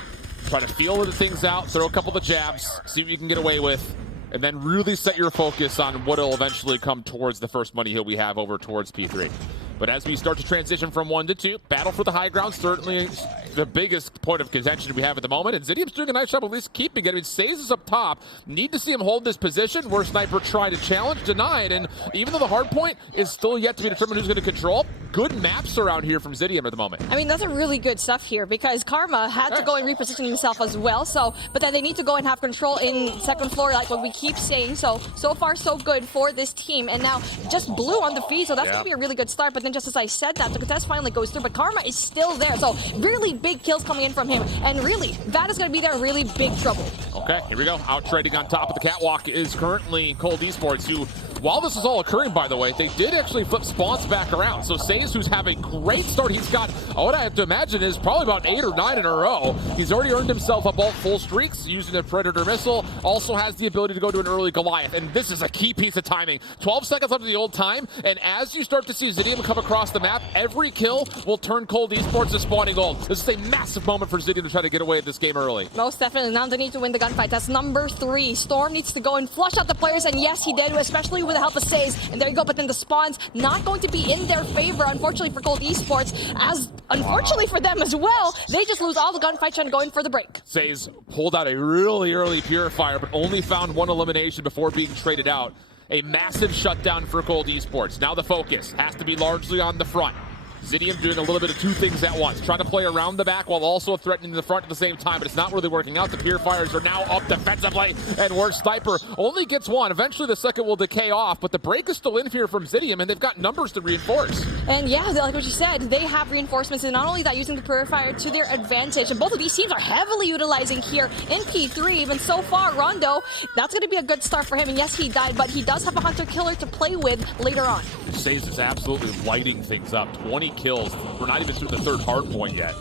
Try to feel the things out, throw a couple of jabs, see what you can get away with, and then really set your focus on what will eventually come towards the first money hill we have over towards P3. But as we start to transition from 1 to 2, battle for the high ground, certainly the biggest point of contention we have at the moment. And Zidium's doing a nice job at least keeping it. I mean, Saze is up top. Need to see him hold this position where Sniper tried to challenge, denied. And even though the hard point is still yet to be determined who's going to control, good maps around here from Zidium at the moment. I mean, that's a really good stuff here because Karma had to go and reposition himself as well. But then they need to go and have control in second floor, like what we keep saying. So far, so good for this team. And now just blue on the feed, so that's going to be a really good start. But then just as I said that, the contest finally goes through, but Karma is still there. So really big kills coming in from him. And really, that is going to be their really big trouble. Okay, here we go. Out trading on top of the catwalk is currently Cold Esports, who, while this is all occurring, by the way, they did actually flip spawns back around. So Saze, who's having a great start, he's got, what I have to imagine is probably about 8 or 9 in a row. He's already earned himself a bolt full streaks using the Predator missile. Also has the ability to go to an early Goliath. And this is a key piece of timing. 12 seconds left of the old time. And as you start to see Zidium come across the map, every kill will turn Cold Esports to spawning gold. This is a massive moment for Zidium to try to get away with this game early. Most definitely. Now they need to win the gunfight. That's number 3. Storm needs to go and flush out the players, and yes, he did, especially with the help of Saze. And there you go, but then the spawns not going to be in their favor, unfortunately, for Cold Esports, as unfortunately for them as well, they just lose all the gunfights trying to go in for the break. Saze pulled out a really early Purifier, but only found 1 elimination before being traded out. A massive shutdown for Cold Esports. Now the focus has to be largely on the front. Zidium doing a little bit of 2 things at once, trying to play around the back while also threatening the front at the same time, but it's not really working out. The Purifiers are now up defensively, and where Sniper only gets 1. Eventually the second will decay off, but the break is still in here from Zidium, and they've got numbers to reinforce. And yeah, like what you said, they have reinforcements, and not only that, using the Purifier to their advantage, and both of these teams are heavily utilizing here in P3. Even so far, Rondo, that's going to be a good start for him, and yes, he died, but he does have a Hunter-Killer to play with later on. Saze is absolutely lighting things up. 20 kills. We're not even through the 3rd hard point yet.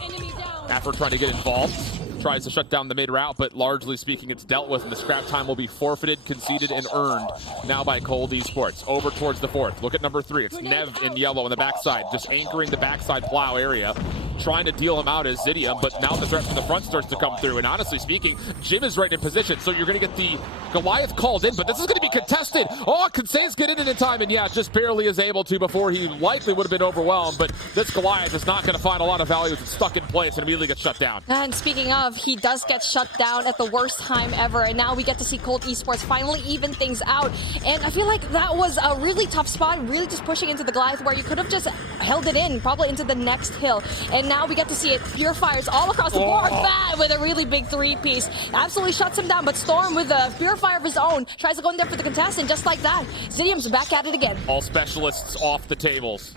After trying to get involved, tries to shut down the mid route, but largely speaking, it's dealt with, and the scrap time will be forfeited, conceded, and earned now by Cold Esports. Over towards the 4th. Look at number 3. It's Nev in yellow on the backside, just anchoring the backside plow area, trying to deal him out as Zidium, but now the threat from the front starts to come through, and honestly speaking, Jim is right in position, so you're going to get the Goliath called in, but this is going to be contested. Oh, can Saze get in time? And yeah, just barely is able to before he likely would have been overwhelmed, but this Goliath is not going to find a lot of value as it's stuck in place and immediately gets shut down. And speaking of, he does get shut down at the worst time ever, and now we get to see Cold Esports finally even things out. And I feel like that was a really tough spot, really just pushing into the Goliath where you could have just held it in, probably into the next hill. And now we get to see it. Purifiers all across the board. That with a really big 3-piece. Absolutely shuts him down, but Storm with a Purifier of his own tries to go in there for the contest, and just like that, Zidium's back at it again. All specialists off the tables.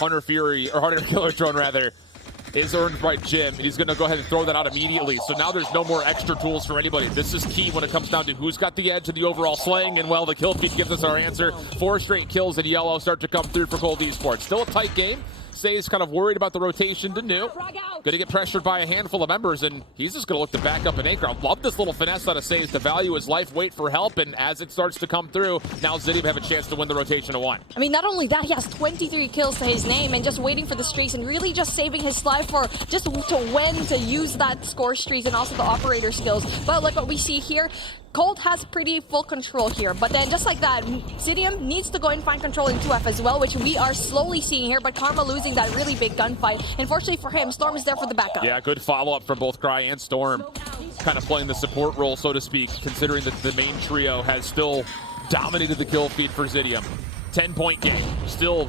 Hunter-Killer drone rather, is earned by Jim, and he's going to go ahead and throw that out immediately. So now there's no more extra tools for anybody. This is key when it comes down to who's got the edge in the overall slaying, and well, the kill feed gives us our answer. 4 straight kills in yellow start to come through for Cold Esports. Still a tight game. Saze kind of worried about the rotation to New. Going to get pressured by a handful of members, and he's just going to look to back up and anchor. I love this little finesse out of Saze to value his life, wait for help, and as it starts to come through, now Zidium have a chance to win the rotation to 1. I mean, not only that, he has 23 kills to his name and just waiting for the streaks and really just saving his life for just to when to use that score streaks and also the operator skills. But like what we see here, Colt has pretty full control here, but then just like that, Zidium needs to go and find control in 2F as well, which we are slowly seeing here, but Karma losing that really big gunfight. Unfortunately for him, Storm is there for the backup. Yeah, good follow-up from both Cry and Storm. Kind of playing the support role, so to speak, considering that the main trio has still dominated the kill feed for Zidium. 10-point game. Still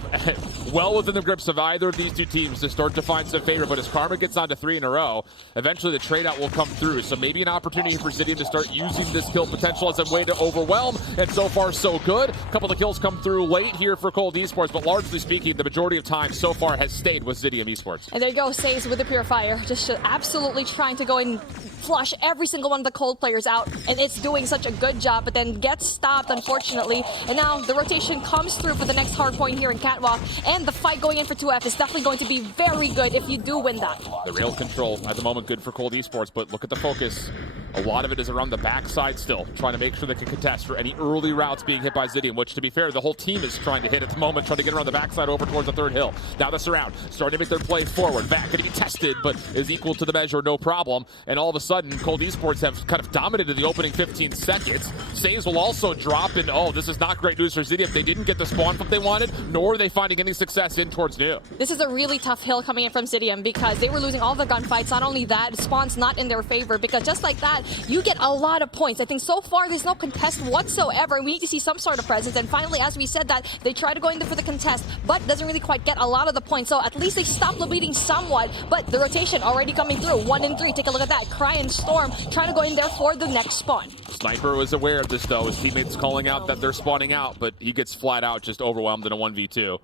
well within the grips of either of these two teams to start to find some favor, but as Karma gets on to 3 in a row, eventually the trade out will come through. So maybe an opportunity for Zidium to start using this kill potential as a way to overwhelm, and so far so good. A couple of kills come through late here for Cold Esports, but largely speaking, the majority of time so far has stayed with Zidium Esports. And there you go, Says with the Purifier, just absolutely trying to go and flush every single one of the Cold players out, and it's doing such a good job, but then gets stopped, unfortunately. And now the rotation comes through for the next hard point here in Catwalk, and the fight going in for 2F is definitely going to be very good if you do win that. The rail control at the moment good for Cold Esports, but look at the focus. A lot of it is around the backside still, trying to make sure they can contest for any early routes being hit by Zidium, which, to be fair, the whole team is trying to hit at the moment, trying to get around the backside over towards the third hill. Now the surround, starting to make their play forward. Vac going to be tested, but is equal to the measure, no problem. And all of a sudden, Cold Esports have kind of dominated the opening 15 seconds. Saves will also drop, and oh, this is not great news for Zidium. They didn't get the spawn pump they wanted, nor are they finding any success in towards New. This is a really tough hill coming in from Zidium because they were losing all the gunfights. Not only that, spawn's not in their favor, because just like that, you get a lot of points. I think so far there's no contest whatsoever, and we need to see some sort of presence. And finally, as we said that, they try to go in there for the contest, but doesn't really quite get a lot of the points. So at least they stop the bleeding somewhat, but the rotation already coming through. 1 and 3, take a look at that. Cry and Storm trying to go in there for the next spawn. Sniper was aware of this though, his teammates calling out that they're spawning out, but he gets flat out just overwhelmed in a 1v2.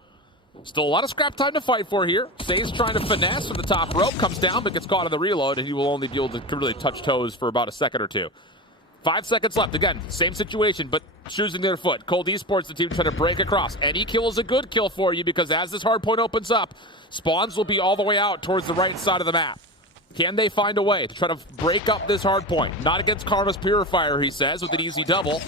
Still a lot of scrap time to fight for here. Says trying to finesse from the top rope, comes down but gets caught on the reload, and he will only be able to really touch toes for about a second or two. 5 seconds left. Again, same situation, but choosing their foot. Cold Esports, the team trying to break across. Any kill is a good kill for you, because as this hard point opens up, spawns will be all the way out towards the right side of the map. Can they find a way to try to break up this hard point? Not against Karma's Purifier, he says, with an easy double.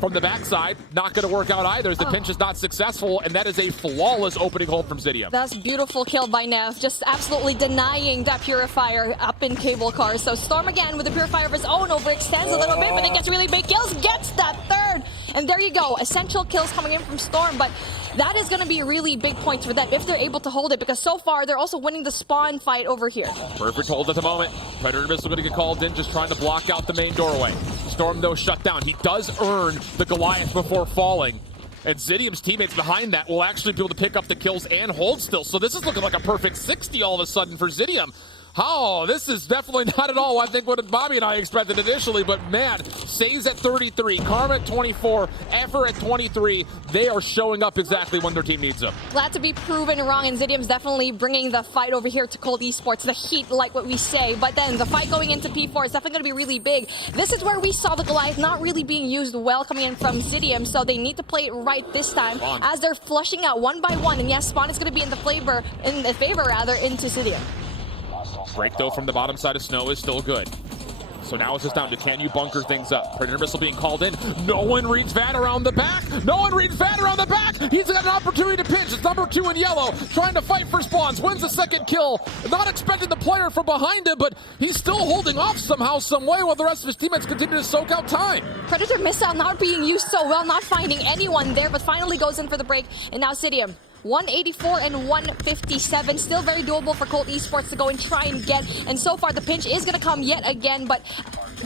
From the backside, not going to work out either, as the pinch is not successful, and that is a flawless opening hold from Zidium. That's a beautiful kill by Nev, just absolutely denying that Purifier up in cable cars. So Storm again with the Purifier of his own, overextends a little bit, but he gets really big kills, gets that third. And there you go, essential kills coming in from Storm, but that is going to be really big points for them if they're able to hold it, because so far they're also winning the spawn fight over here. Perfect hold at the moment. Predator Missile going to get called in, just trying to block out the main doorway. Storm, though, shut down. He does earn the Goliath before falling, and Zidium's teammates behind that will actually be able to pick up the kills and hold still. So this is looking like a perfect 60 all of a sudden for Zidium. Oh, this is definitely not at all, I think, what Bobby and I expected initially, but man, Says at 33, Karma at 24, Effer at 23, they are showing up exactly when their team needs them. Glad to be proven wrong, and Zidium's definitely bringing the fight over here to Cold Esports, the heat, like what we say, but then the fight going into P4 is definitely going to be really big. This is where we saw the Goliath not really being used well coming in from Zidium, so they need to play it right this time, as they're flushing out one by one, and yes, spawn is going to be in the favor into Zidium. Break, though, from the bottom side of Snow is still good. So now it's just down to, can you bunker things up? Predator Missile being called in. No one reads Vat around the back. No one reads Vat around the back. He's got an opportunity to pinch. It's number 2 in yellow, trying to fight for spawns. Wins the second kill. Not expecting the player from behind him, but he's still holding off somehow, some way, while the rest of his teammates continue to soak out time. Predator Missile not being used so well, not finding anyone there, but finally goes in for the break. And now Zidium, 184 and 157, still very doable for Cold Esports to go and try and get, and so far the pinch is going to come yet again, but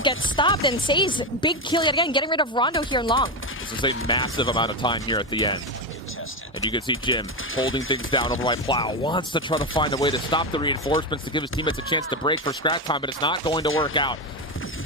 gets stopped, and Says big kill yet again, getting rid of Rondo here in long. This is a massive amount of time here at the end. And you can see Jim holding things down over by Plow. Wants to try to find a way to stop the reinforcements to give his teammates a chance to break for scratch time, but it's not going to work out.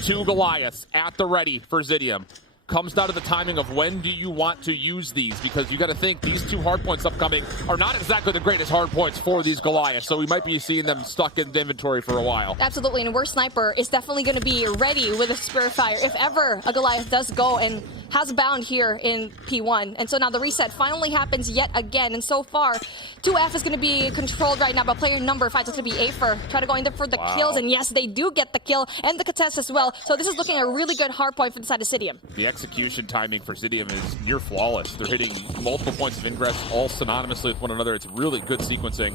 2 Goliaths at the ready for Zidium. Comes down to the timing of when do you want to use these, because you got to think these 2 hardpoints upcoming are not exactly the greatest hardpoints for these Goliaths, so we might be seeing them stuck in the inventory for a while. Absolutely, and Worst Sniper is definitely going to be ready with a Purifier if ever a Goliath does go and has bound here in P1. And so now the reset finally happens yet again, and so far 2F is going to be controlled right now by player number 5. It's going to be Afer, try to go in there for the kills, and yes, they do get the kill and the contest as well. So this is looking a really good hardpoint for the side of Zidium. The execution timing for Zidium is near flawless. They're hitting multiple points of ingress all synonymously with one another. It's really good sequencing.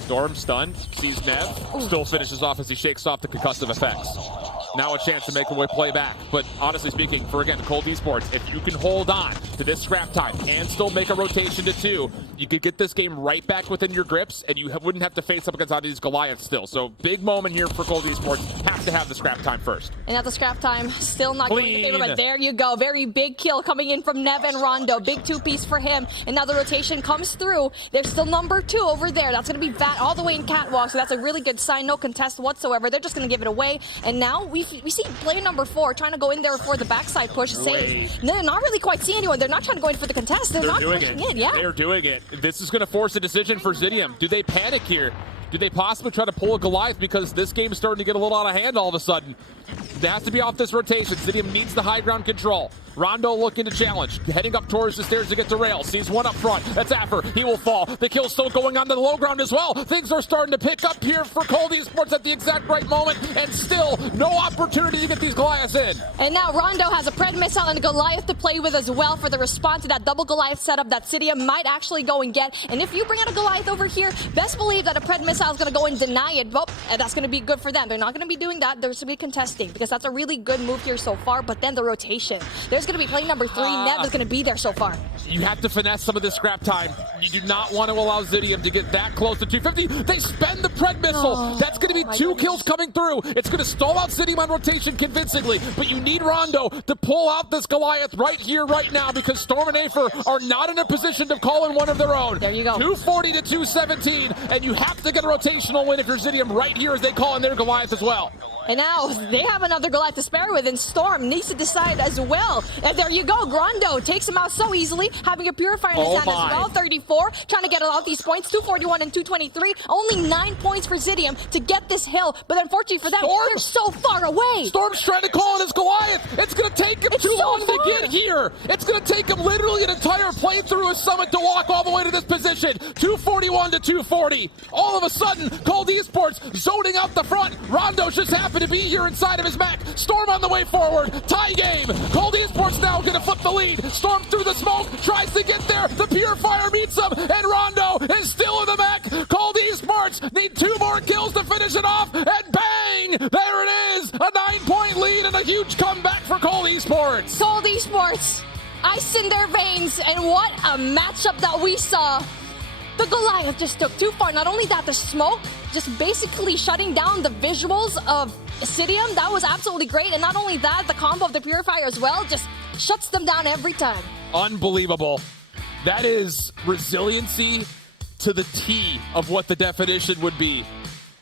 Storm stunned, sees Nev, still finishes off as he shakes off the concussive effects. Now a chance to make a play back. But honestly speaking, for again, Cold Esports, if you can hold on to this scrap time and still make a rotation to 2, you could get this game right back within your grips, and you wouldn't have to face up against all these Goliaths still. So big moment here for Cold Esports. Have to have the scrap time first. And at the scrap time, still not going in favor, Clean. but there you go. Very big kill coming in from Nev and Rondo. Big 2-piece for him. And now the rotation comes through. There's still number 2 over there. That's going to be Vat all the way in Catwalk, so that's a really good sign. No contest whatsoever. They're just going to give it away. And now we see player number 4 trying to go in there for the backside push. Saves. No, not really quite see anyone. They're not trying to go in for the contest. They're not pushing in. Yeah. They're doing it. This is going to force a decision for Zidium. Do they panic here? Do they possibly try to pull a Goliath because this game is starting to get a little out of hand all of a sudden? They have to be off this rotation. Zidium needs the high ground control. Rondo looking to challenge, heading up towards the stairs to get to rail. Sees one up front. That's Affer. He will fall. The kill's still going on to the low ground as well. Things are starting to pick up here for Cold Esports at the exact right moment, and still no opportunity to get these Goliaths in. And now Rondo has a Pred missile and a Goliath to play with as well for the response to that double Goliath setup that Zidium might actually go and get. And if you bring out a Goliath over here, best believe that a Pred missile is going to go and deny it. Well, and that's going to be good for them. They're not going to be doing that. There's going to be contesting because that's a really good move here so far. But then the rotation. There's going to be play number 3. Nev is going to be there so far. You have to finesse some of this scrap time. You do not want to allow Zidium to get that close to 250. They spend the Pred missile. That's going to be 2 kills coming through. It's going to stall out Zidium on rotation convincingly. But you need Rondo to pull out this Goliath right here, right now, because Storm and Afer are not in a position to call in one of their own. There you go. 240 to 217, and you have to get a rotational win if you're Zidium right here as they call in their Goliath as well. And now they have another Goliath to spare with, and Storm needs to decide as well. And there you go. Rondo takes him out so easily, having a Purifier in his hand as well. 34, trying to get out these points. 241 and 223. Only 9 points for Zidium to get this hill. But unfortunately for them, they're so far away. Storm's trying to call in his Goliath. It's going to take him too long to get here. It's going to take him literally an entire playthrough of Summit to walk all the way to this position. 241 to 240. All of a sudden, Cold Esports zoning out the front. Rondo's just happened to be here inside of his mech. Storm on the way forward. Tie game. Cold Esports now going to flip the lead. Storm through the smoke. Tries to get there. The Purifier meets him. And Rondo is still in the mech. Cold Esports need 2 more kills to finish it off. And bang! There it is. A 9-point lead and a huge comeback for Cold Esports. Cold Esports. Ice in their veins. And what a matchup that we saw. The Goliath just took too far. Not only that, the smoke just basically shutting down the visuals of Zidium. That was absolutely great. And not only that, the combo of the Purifier as well just shuts them down every time. Unbelievable. That is resiliency to the T of what the definition would be.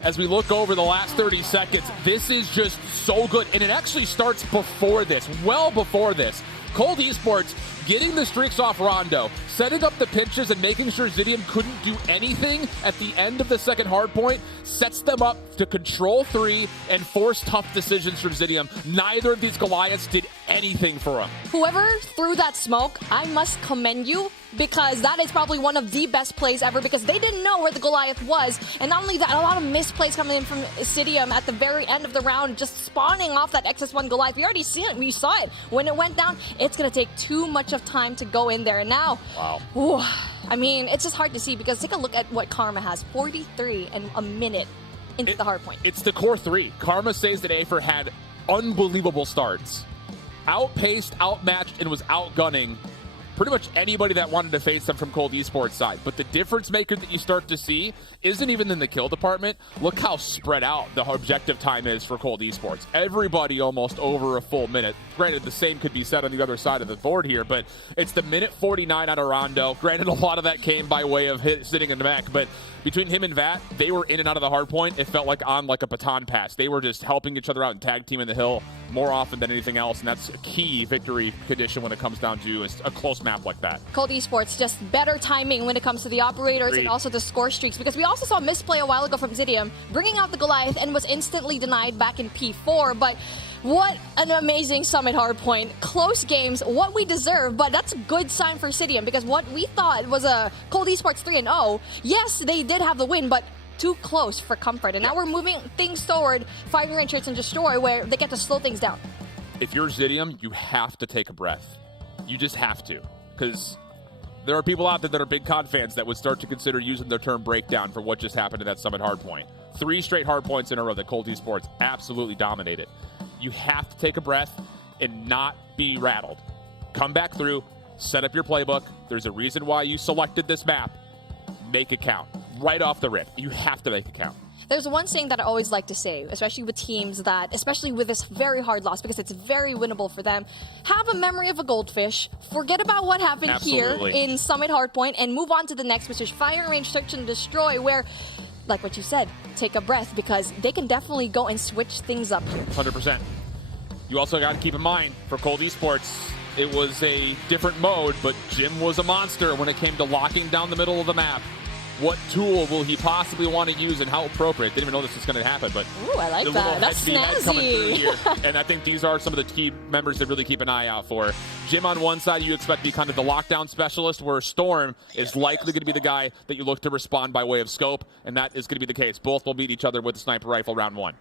As we look over the last 30 seconds, this is just so good. And it actually starts before this, well before this. Cold Esports getting the streaks off Rondo, setting up the pinches and making sure Zidium couldn't do anything at the end of the second hardpoint, sets them up to control 3 and force tough decisions from Zidium. Neither of these Goliaths did anything for him. Whoever threw that smoke, I must commend you, because that is probably one of the best plays ever, because they didn't know where the Goliath was. And not only that, a lot of missed plays coming in from Zidium at the very end of the round, just spawning off that XS1 Goliath. We already see it. We saw it. When it went down, it's going to take too much of time to go in there. And now, ooh, I mean, it's just hard to see, because take a look at what Karma has. 43 and a minute into the hardpoint. It's the core 3. Karma says that Afer had unbelievable starts. Outpaced, outmatched, and was outgunning pretty much anybody that wanted to face them from Cold Esports side. But the difference maker that you start to see isn't even in the kill department. Look how spread out the objective time is for Cold Esports. Everybody almost over a full minute. Granted, the same could be said on the other side of the board here, but it's the minute 49 out of Rondo. Granted, a lot of that came by way of sitting in the mech, but between him and Vat, they were in and out of the hard point. It felt like on like a baton pass. They were just helping each other out and tag team in the hill more often than anything else, and that's a key victory condition when it comes down to a close map like that. Cold Esports, just better timing when it comes to the operators and also the score streaks, because we also saw misplay a while ago from Zidium, bringing out the Goliath and was instantly denied back in P4, but what an amazing Summit Hardpoint. Close games, what we deserve, but that's a good sign for Zidium, because what we thought was a Cold Esports 3-0, yes, they did have the win, but too close for comfort. And now we're moving things toward Fire and Church and Destroy, where they get to slow things down. If you're Zidium, you have to take a breath. You just have to, because there are people out there that are big COD fans that would start to consider using the term breakdown for what just happened in that Summit Hardpoint. 3 straight hardpoints in a row that Cold Esports absolutely dominated. You have to take a breath and not be rattled. Come back through, set up your playbook. There's a reason why you selected this map. Make it count. Right off the rip. You have to make it count. There's one saying that I always like to say, especially with teams that, especially with this very hard loss, because it's very winnable for them, have a memory of a goldfish, forget about what happened here in Summit Hardpoint, and move on to the next, which is Fire Range Search and Destroy, where, like what you said, take a breath, because they can definitely go and switch things up here. 100%. You also got to keep in mind, for Cold Esports, it was a different mode, but Jim was a monster when it came to locking down the middle of the map. What tool will he possibly want to use and how appropriate? Didn't even know this was going to happen, but ooh, I like that. That's snazzy. Coming through here. And I think these are some of the key members to really keep an eye out for. Jim on one side, you expect to be kind of the lockdown specialist, where Storm is likely going to be the guy that you look to respond by way of scope, and that is going to be the case. Both will beat each other with the sniper rifle round one.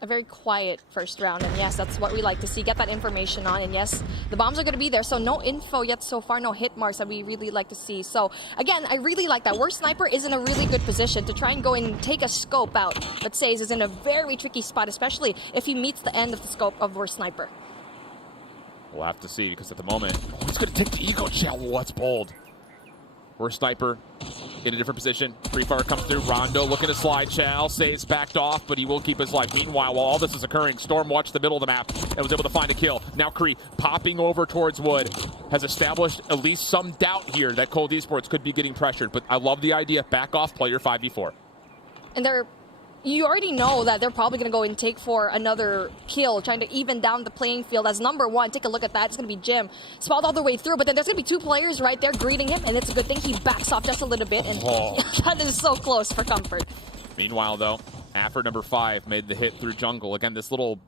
A very quiet first round, and yes, that's what we like to see. Get that information on, and yes, the bombs are going to be there, so no info yet so far, no hit marks that we really like to see. So again, I really like that. Where Sniper is in a really good position to try and go and take a scope out, but Says is in a very tricky spot, especially if he meets the end of the scope of Where Sniper. We'll have to see, because at the moment, he's going to take the Eco Shell. What's bold? Where Sniper in a different position. Free Fire comes through. Rondo looking to slide Chal. Saves backed off, but he will keep his life. Meanwhile, while all this is occurring, Storm watched the middle of the map and was able to find a kill. Now Kree popping over towards Wood has established at least some doubt here that Cold Esports could be getting pressured, but I love the idea. Back off player 5v4. And you already know that they're probably going to go and take for another kill, trying to even down the playing field as number one. Take a look at that. It's going to be Jim. Spalled all the way through, but then there's going to be two players right there greeting him, and it's a good thing he backs off just a little bit, and that is so close for comfort. Meanwhile, though, Affer number 5 made the hit through jungle. Again, this little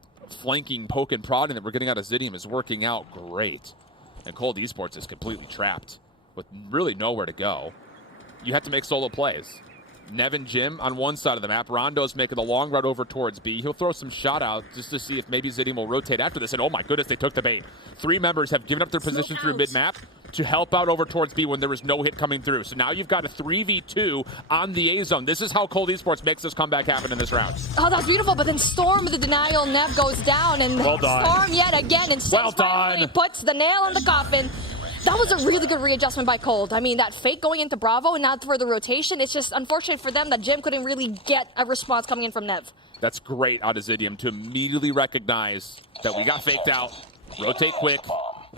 flanking poke and prodding that we're getting out of Zidium is working out great. And Cold Esports is completely trapped with really nowhere to go. You have to make solo plays. Nev and Jim on one side of the map. Rondo's making the long route over towards B. He'll throw some shot out just to see if maybe Zidium will rotate after this. And oh my goodness, they took the bait. 3 members have given up their position through mid-map to help out over towards B when there was no hit coming through. So now you've got a 3v2 on the A-zone. This is how Cold Esports makes this comeback happen in this round. Oh, that's beautiful, but then Storm with the denial. Nev goes down, and Storm yet again. And well done. He puts the nail in the coffin. That was a really good readjustment by Cold. I mean, that fake going into Bravo and not for the rotation, it's just unfortunate for them that Jim couldn't really get a response coming in from Nev. That's great out of Zidium to immediately recognize that we got faked out, rotate quick,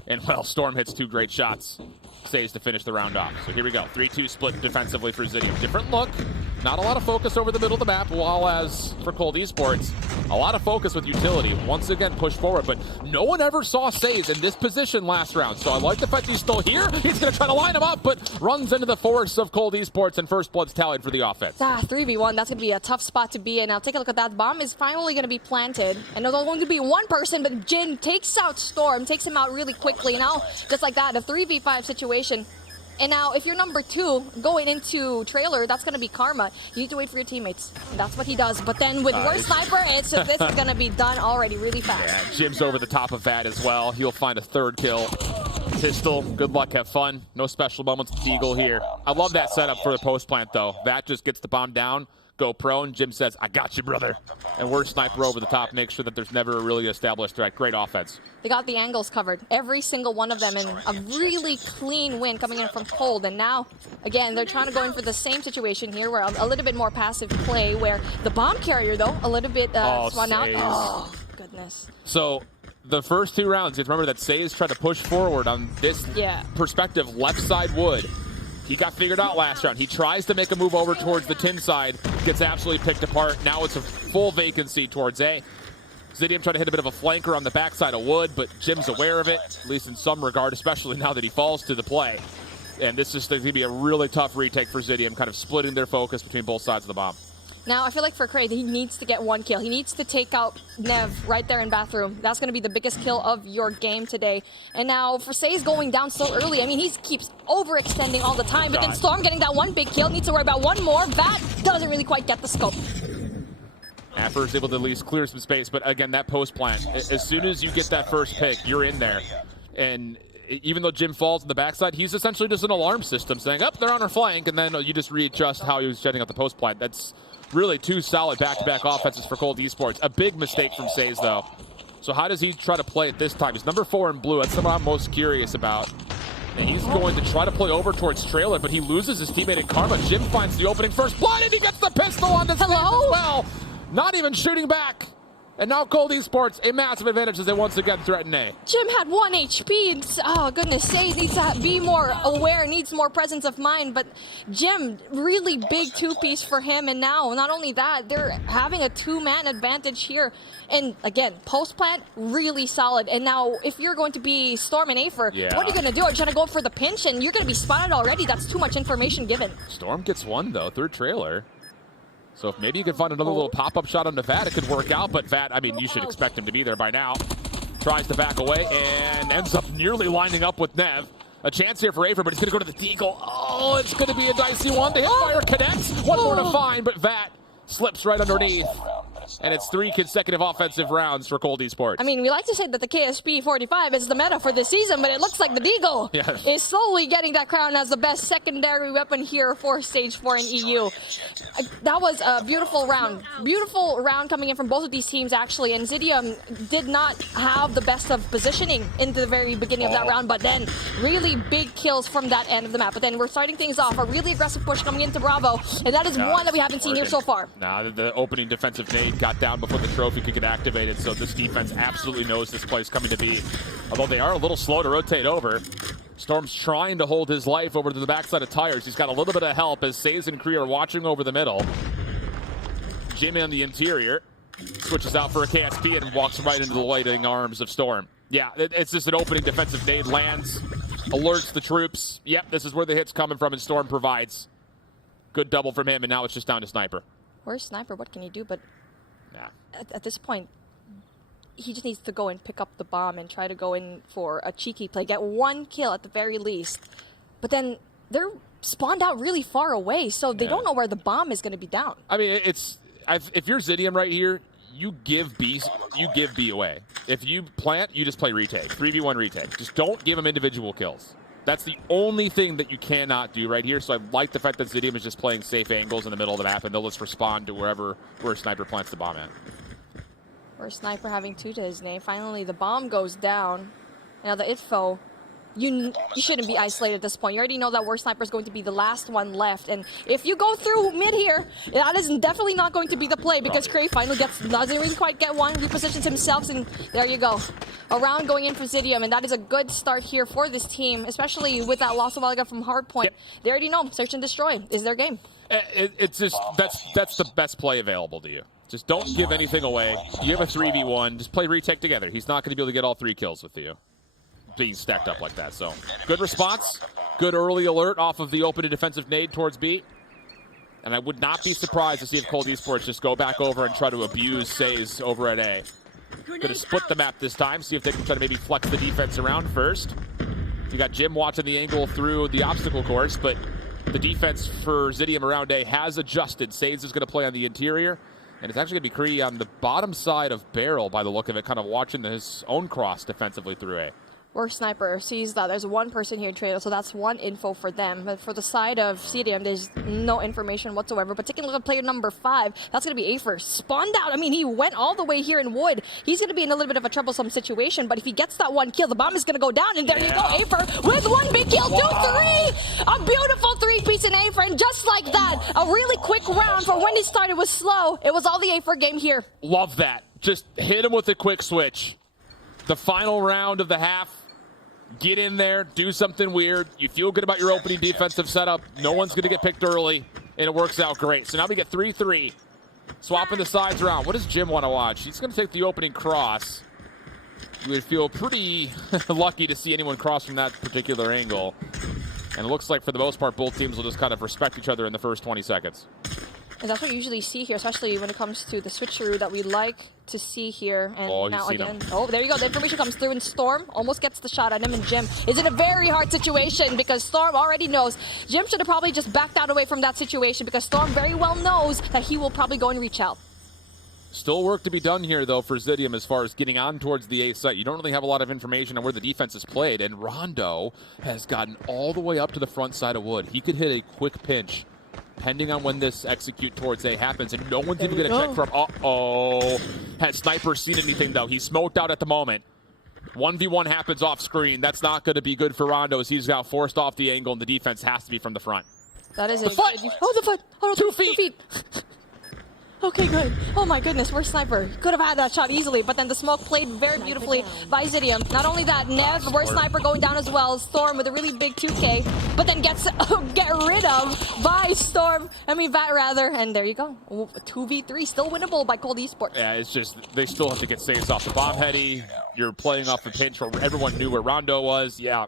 and well, Storm hits 2 great shots. Saves to finish the round off. So here we go. 3-2 split defensively for Zidium. Different look. Not a lot of focus over the middle of the map, while as for Cold Esports, a lot of focus with utility. Once again, push forward, but no one ever saw Says in this position last round. So I like the fact he's still here. He's going to try to line him up, but runs into the force of Cold Esports, and first blood's tallied for the offense. 3v1, that's going to be a tough spot to be in. Now take a look at that. Bomb is finally going to be planted. And there's only going to be one person, but Jin takes out Storm, takes him out really quickly. Now, just like that, a 3v5 situation. And now, if you're number 2 going into trailer, that's going to be Karma. You need to wait for your teammates. And that's what he does. But then with Where Sniper, this is going to be done already really fast. Yeah, Jim's over the top of that as well. He'll find a 3rd kill. Pistol, good luck, have fun. No special moments with Eagle here. I love that setup for the post plant, though. Vat just gets the bomb down, go prone. Jim says, I got you, brother. And Where Sniper over the top, make sure that there's never a really established threat. Great offense. They got the angles covered, every single one of them, and a really clean win coming in from Cold. And now, again, they're trying to go in for the same situation here, where a little bit more passive play, where the bomb carrier, though, a little bit spun out. Oh, goodness. So the first 2 rounds, you have to remember that Says tried to push forward on this perspective, left side Wood. He got figured out last round. He tries to make a move over towards the tin side, gets absolutely picked apart. Now it's a full vacancy towards A. Zidium tried to hit a bit of a flanker on the backside of Wood, but Jim's aware of it, at least in some regard, especially now that he falls to the play. And this is going to be a really tough retake for Zidium, kind of splitting their focus between both sides of the bomb. Now, I feel like for Kraid, he needs to get 1 kill. He needs to take out Nev right there in bathroom. That's going to be the biggest kill of your game today. And now, for Says going down so early, I mean, he keeps overextending all the time. But then Storm getting that 1 big kill, needs to worry about 1 more. Vat doesn't really quite get the scope. Affer is able to at least clear some space, but again, that post plant, as soon as you get that first pick, you're in there. And even though Jim falls in the backside, he's essentially just an alarm system saying, they're on our flank, and then you just readjust how he was jetting out the post plant. That's really 2 solid back-to-back offenses for Cold Esports. A big mistake from Says, though. So how does he try to play it this time? He's number 4 in blue. That's something I'm most curious about. And he's going to try to play over towards trailer, but he loses his teammate in Karma. Jim finds the opening first blood, and he gets the pistol on the stage as well. Not even shooting back. And now Cold Esports, a massive advantage as they once again threaten A. Jim had 1 HP. And, oh, goodness sake, needs to be more aware, needs more presence of mind. But Jim, really big 2-piece for him. And now, not only that, they're having a 2-man advantage here. And again, post-plant, really solid. And now, if you're going to be Storm and Afer, what are you going to do? Are you trying to go for the pinch? And you're going to be spotted already. That's too much information given. Storm gets 1, though, third trailer. So if maybe you can find another little pop-up shot on Vat, it could work out. But Vat, I mean, you should expect him to be there by now. Tries to back away and ends up nearly lining up with Nev. A chance here for Afer, but he's going to go to the Deagle. Oh, it's going to be a dicey one. The hipfire connects. One more to find, but Vat slips right underneath. And it's 3 consecutive offensive rounds for Cold Esports. I mean, we like to say that the KSP 45 is the meta for this season, but it looks like the Deagle is slowly getting that crown as the best secondary weapon here for Stage 4 in EU. That was a beautiful round. Beautiful round coming in from both of these teams, actually. And Zidium did not have the best of positioning into the very beginning of that round, but then really big kills from that end of the map. But then we're starting things off. A really aggressive push coming into Bravo, and that is one that we haven't seen here so far. Nah, the opening defensive nade got down before the trophy could get activated, so this defense absolutely knows this play's coming to be. Although they are a little slow to rotate over. Storm's trying to hold his life over to the backside of Tires. He's got a little bit of help as Saze and Kree are watching over the middle. Jim on the interior switches out for a KSP and walks right into the waiting arms of Storm. Yeah, it's just an opening defensive nade, lands, alerts the troops. Yep, this is where the hit's coming from, and Storm provides. Good double from him, and now it's just down to Sniper. Where's Sniper? What can he do? But at this point, he just needs to go and pick up the bomb and try to go in for a cheeky play. Get 1 kill at the very least. But then they're spawned out really far away, so they don't know where the bomb is going to be down. I mean, if you're Zidium right here, you give B away. If you plant, you just play retake. 3v1 retake. Just don't give them individual kills. That's the only thing that you cannot do right here. So I like the fact that Zidium is just playing safe angles in the middle of the map, and they'll just respond to where Sniper plants the bomb at. Where Sniper having 2 to his name. Finally, the bomb goes down. Now the Itfo, you shouldn't be isolated at this point. You already know that Worst Sniper is going to be the last one left. And if you go through mid here, that is definitely not going to be the play, because Cray finally doesn't really quite get one, repositions himself, and there you go. A round going in for Zidium, and that is a good start here for this team, especially with that loss of Alga from Hardpoint. They already know Search and Destroy is their game. It's just, that's the best play available to you. Just don't give anything away. You have a 3v1, just play retake together. He's not going to be able to get all 3 kills with you being stacked up like that. So good response, good early alert off of the open defensive nade towards B. And I would not be surprised to see if Cold Esports just go back over and try to abuse Saze over at A. Gonna split the map this time, see if they can try to maybe flex the defense around first. You got Jim watching the angle through the obstacle course, but the defense for Zidium around A has adjusted. Saze is gonna play on the interior, and it's actually gonna be Kree on the bottom side of Barrel by the look of it, kind of watching his own cross defensively through A. Worst Sniper sees that there's 1 person here in Trader, so that's 1 info for them. But for the side of CDM, there's no information whatsoever. But taking a look at player number 5, that's going to be Afer. Spawned out. I mean, he went all the way here in Wood. He's going to be in a little bit of a troublesome situation, but if he gets that 1 kill, the bomb is going to go down, and there you go, Afer with 1 big kill, 2-3! A beautiful 3-piece in Afer, and just like that, a really quick round for when he started was slow. It was all the Afer game here. Love that. Just hit him with a quick switch. The final round of the half. Get in there, do something weird. You feel good about your opening defensive setup. No one's going to get picked early, and it works out great. So now we get 3-3. Swapping the sides around. What does Jim want to watch? He's going to take the opening cross. You would feel pretty lucky to see anyone cross from that particular angle. And it looks like, for the most part, both teams will just kind of respect each other in the first 20 seconds. And that's what you usually see here, especially when it comes to the switcheroo that we like to see here. And now again, there you go. The information comes through, and Storm almost gets the shot on him, and Jim is in a very hard situation because Storm already knows. Jim should have probably just backed out away from that situation because Storm very well knows that he will probably go and reach out. Still work to be done here, though, for Zidium as far as getting on towards the A site. You don't really have a lot of information on where the defense is played, and Rondo has gotten all the way up to the front side of Wood. He could hit a quick pinch depending on when this execute towards A happens, and no one's even going to check from. Uh-oh. Has Sniper seen anything, though? He's smoked out at the moment. 1v1 happens off screen. That's not going to be good for Rondo, as he's now forced off the angle, and the defense has to be from the front. That is the foot! Oh, the foot! Oh, no, 2 feet! 2 feet! Okay, good. Oh my goodness, where's Sniper? Could have had that shot easily, but then the smoke played very beautifully by Zidium. Not only that, Nev, where's Sniper going down as well. Storm with a really big 2K, but then gets get rid of by Storm. I mean, Vat rather, and there you go. 2v3, still winnable by Cold Esports. Yeah, it's just, they still have to get saves off the bomb heady. You're playing off the pinch where everyone knew where Rondo was. Yeah.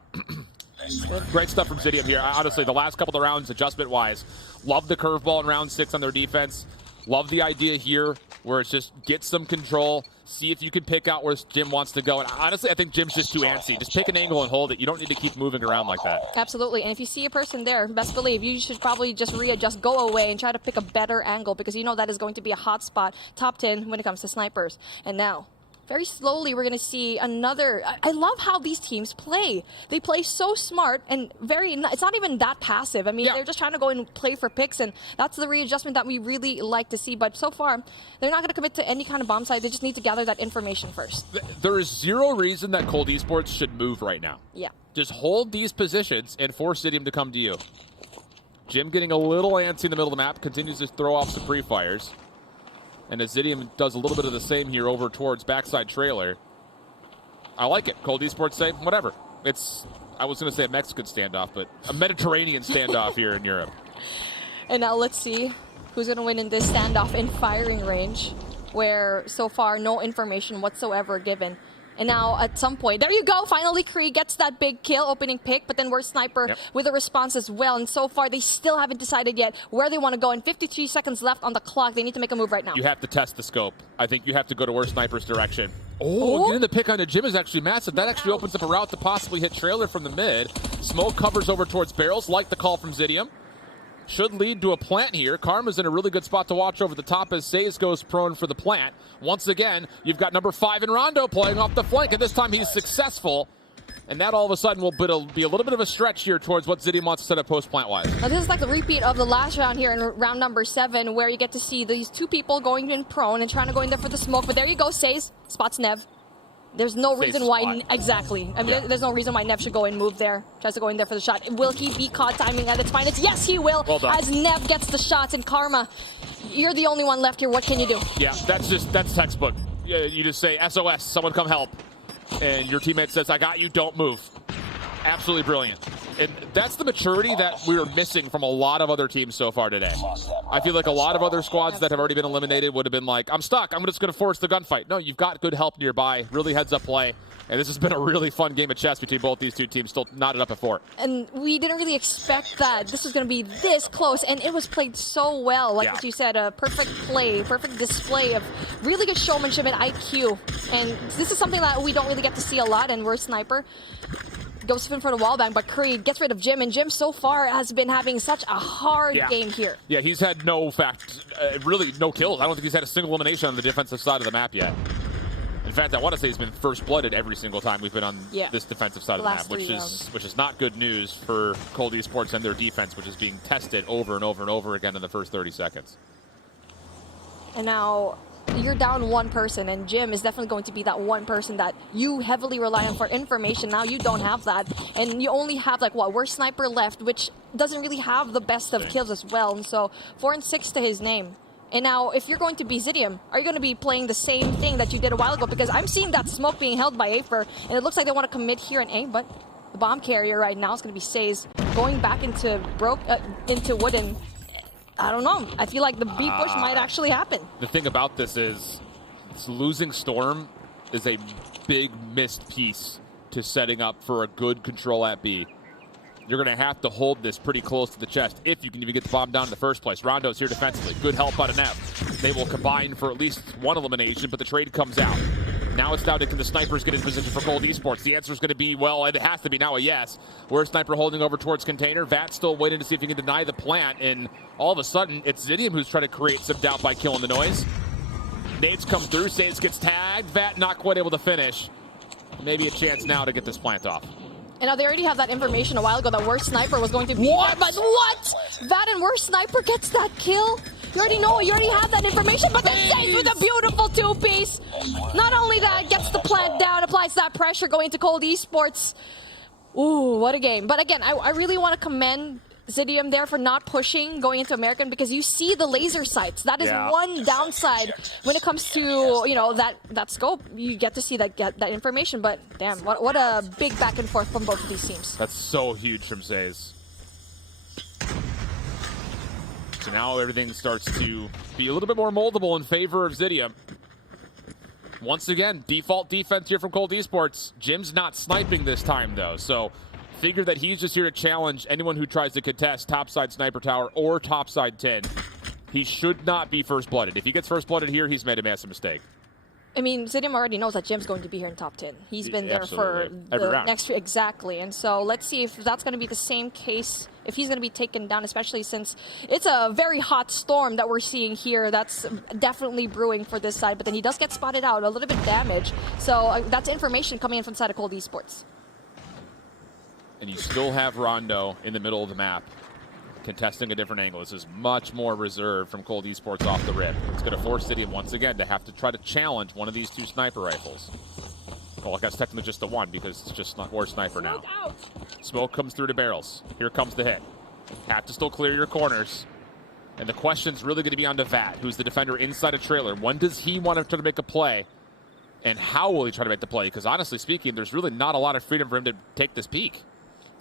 Great stuff from Zidium here. Honestly, the last couple of rounds, adjustment-wise, love the curveball in round 6 on their defense. Love the idea here where it's just get some control, see if you can pick out where Jim wants to go. And honestly, I think Jim's just too antsy. Just pick an angle and hold it. You don't need to keep moving around like that. Absolutely. And if you see a person there, best believe you should probably just readjust, go away, and try to pick a better angle, because you know that is going to be a hot spot, top 10 when it comes to snipers. And now, very slowly, we're going to see another. I love how these teams play. They play so smart and it's not even that passive. I mean, they're just trying to go and play for picks, and that's the readjustment that we really like to see. But so far, they're not going to commit to any kind of bomb site. They just need to gather that information first. There is zero reason that Cold Esports should move right now. Yeah. Just hold these positions and force Zidium to come to you. Jim getting a little antsy in the middle of the map, continues to throw off some pre-fires. And as Zidium does a little bit of the same here over towards backside trailer. I like it. Cold Esports say, whatever. It's, I was going to say a Mexican standoff, but a Mediterranean standoff here in Europe. And now let's see who's going to win in this standoff in firing range, where so far no information whatsoever given. And now at some point, there you go, finally Krieg gets that big kill, opening pick, but then where's Sniper with a response as well. And so far, they still haven't decided yet where they want to go. And 53 seconds left on the clock. They need to make a move right now. You have to test the scope. I think you have to go to where Sniper's direction. Oh, getting the pick on the Jim is actually massive. That actually opens up a route to possibly hit trailer from the mid. Smoke covers over towards barrels, like the call from Zidium. Should lead to a plant here. Karma's in a really good spot to watch over the top as Says goes prone for the plant. Once again, you've got number 5 in Rondo playing off the flank, and this time he's successful. And that all of a sudden will be a little bit of a stretch here towards what Zidium wants to set up post-plant-wise. Now this is like the repeat of the last round here in round number 7, where you get to see these 2 people going in prone and trying to go in there for the smoke. But there you go, Says. Spots Nev. There's no reason why, exactly. I mean, there's no reason why Nev should go and move there. Tries to go in there for the shot. Will he be caught timing at its finest? Yes, he will. Well done. As Nev gets the shots, and Karma, you're the only one left here. What can you do? Yeah, that's textbook. You just say, SOS, someone come help. And your teammate says, I got you, don't move. Absolutely brilliant. And that's the maturity that we were missing from a lot of other teams so far today. I feel like a lot of other squads that have already been eliminated would have been like, I'm stuck, I'm just going to force the gunfight. No, you've got good help nearby, really heads-up play. And this has been a really fun game of chess between both these two teams, still knotted up at 4. And we didn't really expect that this was going to be this close, and it was played so well. Like what you said, a perfect play, perfect display of really good showmanship and IQ. And this is something that we don't really get to see a lot, and we're Sniper. Goes in for the wall bang, but Creed gets rid of Jim, and Jim so far has been having such a hard game here. Yeah, he's had really no kills. I don't think he's had a single elimination on the defensive side of the map yet. In fact, I want to say he's been first blooded every single time we've been on this defensive side of the map, which is not good news for Cold Esports and their defense, which is being tested over and over and over again in the first 30 seconds. And now you're down one person, and Jim is definitely going to be that one person that you heavily rely on for information. Now you don't have that, and you only have we're Sniper left, which doesn't really have the best of kills as well. And so 4 and 6 to his name. And now, if you're going to be Zidium, are you going to be playing the same thing that you did a while ago? Because I'm seeing that smoke being held by Afer, and it looks like they want to commit here in A, but the bomb carrier right now is going to be Says going back into Wooden. I don't know. I feel like the B push might actually happen. The thing about this is losing Storm is a big missed piece to setting up for a good control at B. You're going to have to hold this pretty close to the chest if you can even get the bomb down in the first place. Rondo's here defensively. Good help out of Nev. They will combine for at least one elimination, but the trade comes out. Now it's down to, can the Snipers get in position for Cold Esports? The answer is going to be, well, it has to be now a yes. Where's Sniper holding over towards container? Vat's still waiting to see if he can deny the plant, and all of a sudden, it's Zidium who's trying to create some doubt by killing the noise. Nades come through, Saints gets tagged. Vat not quite able to finish. Maybe a chance now to get this plant off. And now they already have that information a while ago that Worst Sniper was going to be there. But what? That and Worst Sniper gets that kill? You already know it. You already have that information. But then Saves with a beautiful two-piece. Not only that, gets the plant down, applies that pressure going to Cold Esports. Ooh, what a game. But again, I really want to commend Zidium there for not pushing going into American, because you see the laser sights. That is one downside when it comes to, you know, that scope. You get to see that information, but damn, what a big back and forth from both of these teams. That's so huge from Zays. So now everything starts to be a little bit more moldable in favor of Zidium. Once again, default defense here from Cold Esports. Jim's not sniping this time though, so figure that he's just here to challenge anyone who tries to contest topside sniper tower or topside 10. He should not be first blooded. If he gets first blooded here, he's made a massive mistake. I mean, Zidium already knows that Jim's going to be here in top 10. He's been there for the next year. Exactly. And so let's see if that's going to be the same case, if he's going to be taken down, especially since it's a very hot storm that we're seeing here. That's definitely brewing for this side. But then he does get spotted out, a little bit damaged. So that's information coming in from the side of Cold Esports. And you still have Rondo in the middle of the map, contesting a different angle. This is much more reserved from Cold Esports off the rip. It's going to force Zidium once again to have to try to challenge one of these two sniper rifles. Well, I guess technically just the one, because it's just not War Sniper now. Smoke comes through to barrels. Here comes the hit. Have to still clear your corners. And the question's really going to be on to Vat, who's the defender inside a trailer. When does he want to try to make a play? And how will he try to make the play? Because honestly speaking, there's really not a lot of freedom for him to take this peek.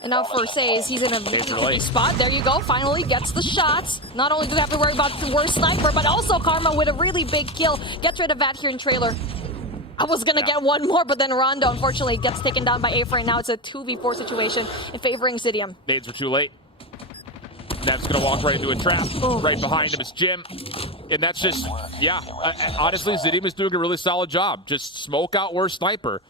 And now for Says, he's in a really spot. There you go. Finally gets the shots. Not only do we have to worry about the Worst Sniper, but also Karma with a really big kill. Gets rid of Vat here in trailer. I was going to get one more, but then Rondo, unfortunately, gets taken down by Afer. And now it's a 2v4 situation in favoring Zidium. Nades were too late. That's going to walk right into a trap. Right behind him is Jim. And that's just, yeah. Honestly, Zidium is doing a really solid job. Just smoke out Worst Sniper.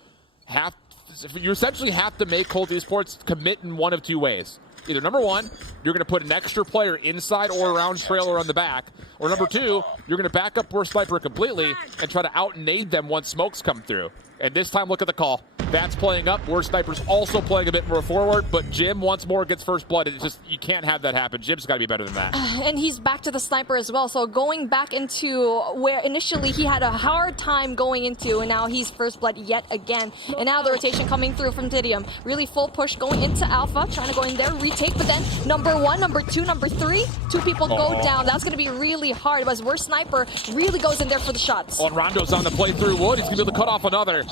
You essentially have to make Cold Esports commit in one of two ways. Either number one, you're going to put an extra player inside or around trailer on the back, or number two, you're going to back up Worst Sniper completely and try to out-nade them once smokes come through. And this time, look at the call. That's playing up. Worst Sniper's also playing a bit more forward, but Jim once more gets first blood. It's just, you can't have that happen. Jim's got to be better than that. And he's back to the sniper as well. So going back into where initially he had a hard time going into, and now he's first blood yet again. And now the rotation coming through from Zidium. Really full push going into Alpha, trying to go in there, retake, but then number one, number two, number three, two people go down. That's going to be really hard, but Worst Sniper really goes in there for the shots. Oh, and Rondo's on the play through wood. He's going to be able to cut off another.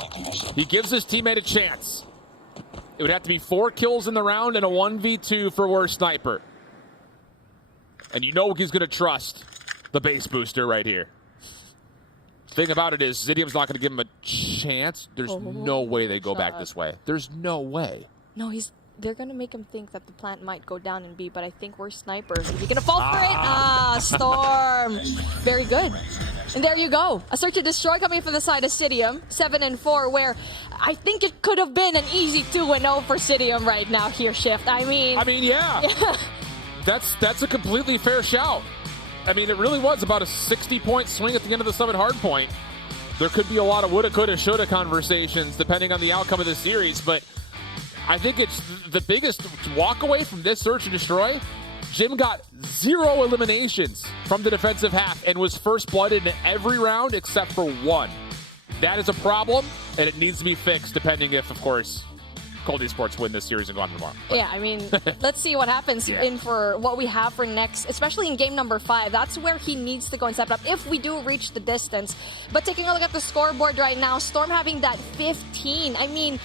He gives his teammate a chance. It would have to be 4 kills in the round and a 1v2 for Worst Sniper. And you know he's going to trust the base booster right here. Thing about it is, Zidium's not going to give him a chance. There's no way they go back this way. There's no way. No, they're going to make him think that the plant might go down in B, but I think Worst Sniper. Is he going to fall for it? Storm. Very good. And there you go. A search and destroy coming from the side of Zidium. 7-4, where I think it could have been an easy 2-0 for Zidium right now here, Shift. I mean, yeah. That's a completely fair shout. I mean, it really was about a 60-point swing at the end of the Summit Hardpoint. There could be a lot of woulda, coulda, shoulda conversations depending on the outcome of the series, but I think it's the biggest walk away from this search and destroy. Jim got 0 eliminations from the defensive half and was first blooded in every round except for 1. That is a problem, and it needs to be fixed depending if, of course, Cold Esports win this series and go on tomorrow. Yeah, I mean, let's see what happens in for what we have for next, especially in game number 5. That's where he needs to go and step it up if we do reach the distance. But taking a look at the scoreboard right now, Storm having that 15. I mean,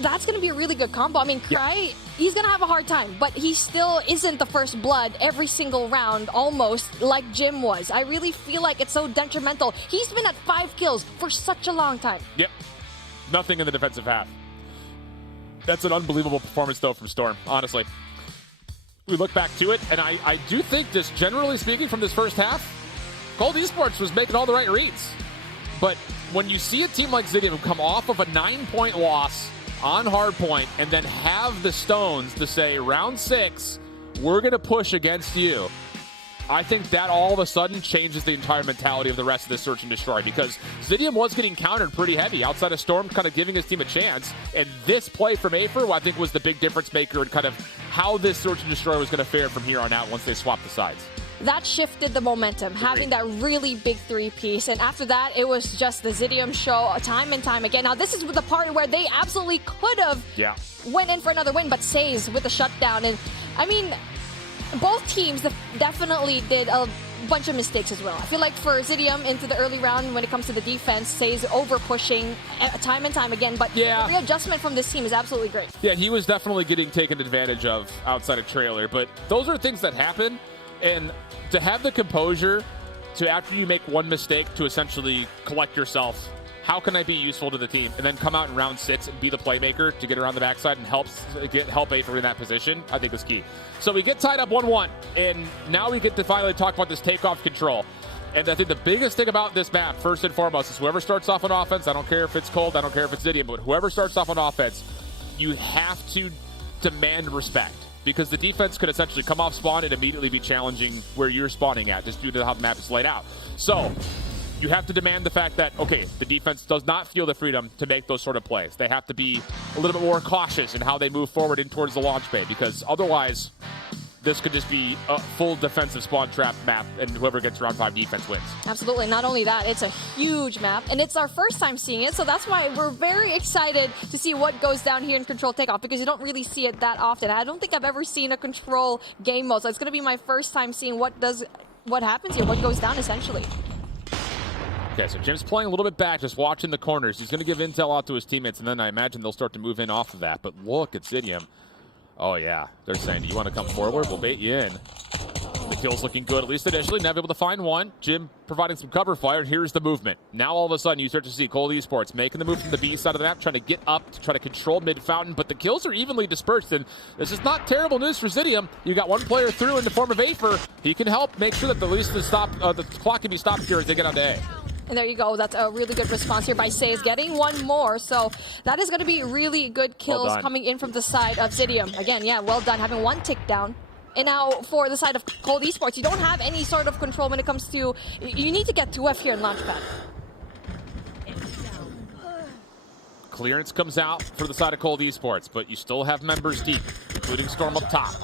that's going to be a really good combo. I mean, Cry, he's going to have a hard time, but he still isn't the first blood every single round, almost like Jim was. I really feel like it's so detrimental. He's been at 5 kills for such a long time. Yep. Nothing in the defensive half. That's an unbelievable performance, though, from Storm, honestly. We look back to it, and I do think, just generally speaking from this first half, Cold Esports was making all the right reads. But when you see a team like Zidium come off of a 9-point loss on Hardpoint and then have the stones to say, round 6, we're going to push against you, I think that all of a sudden changes the entire mentality of the rest of this Search and Destroy, because Zidium was getting countered pretty heavy outside of Storm, kind of giving his team a chance. And this play from Afer, I think, was the big difference maker in kind of how this Search and Destroy was going to fare from here on out once they swapped the sides. That shifted the momentum, having that really big 3-piece. And after that, it was just the Zidium show time and time again. Now, this is the part where they absolutely could have went in for another win, but Says with the shutdown. And, I mean, both teams definitely did a bunch of mistakes as well. I feel like for Zidium into the early round, when it comes to the defense, Says over-pushing time and time again. But the readjustment from this team is absolutely great. Yeah, he was definitely getting taken advantage of outside of trailer. But those are things that happen. And to have the composure to, after you make one mistake, to essentially collect yourself, how can I be useful to the team? And then come out in round 6 and be the playmaker to get around the backside and help Afer in that position, I think is key. So we get tied up 1-1, and now we get to finally talk about this Takeoff Control. And I think the biggest thing about this map, first and foremost, is whoever starts off on offense, I don't care if it's Cold, I don't care if it's Zidium, but whoever starts off on offense, you have to demand respect. Because the defense could essentially come off spawn and immediately be challenging where you're spawning at, just due to how the map is laid out. So you have to demand the fact that, okay, the defense does not feel the freedom to make those sort of plays. They have to be a little bit more cautious in how they move forward in towards the launch bay, because otherwise this could just be a full defensive spawn trap map, and whoever gets round 5 defense wins. Absolutely. Not only that, it's a huge map, and it's our first time seeing it, so that's why we're very excited to see what goes down here in Control Takeoff, because you don't really see it that often. I don't think I've ever seen a Control game mode, so it's going to be my first time seeing what happens here, what goes down essentially. Okay, so Jim's playing a little bit back, just watching the corners. He's going to give intel out to his teammates, and then I imagine they'll start to move in off of that. But look at Zidium. Oh, yeah. They're saying, do you want to come forward? We'll bait you in. The kill's looking good, at least initially. Nev able to find one. Jim providing some cover fire, and here's the movement. Now, all of a sudden, you start to see Cold Esports making the move from the B side of the map, trying to get up to try to control mid-fountain, but the kills are evenly dispersed, and this is not terrible news for Zidium. You got one player through in the form of Afer. He can help make sure that at least the clock can be stopped here as they get on to A. And there you go. That's a really good response here by Says, getting one more. So that is going to be really good kills coming in from the side of Zidium. Again, yeah, well done, having one tick down. And now for the side of Cold Esports, you don't have any sort of control when it comes to... You need to get 2F here in Launchpad. Clearance comes out for the side of Cold Esports, but you still have members deep, including Storm up top.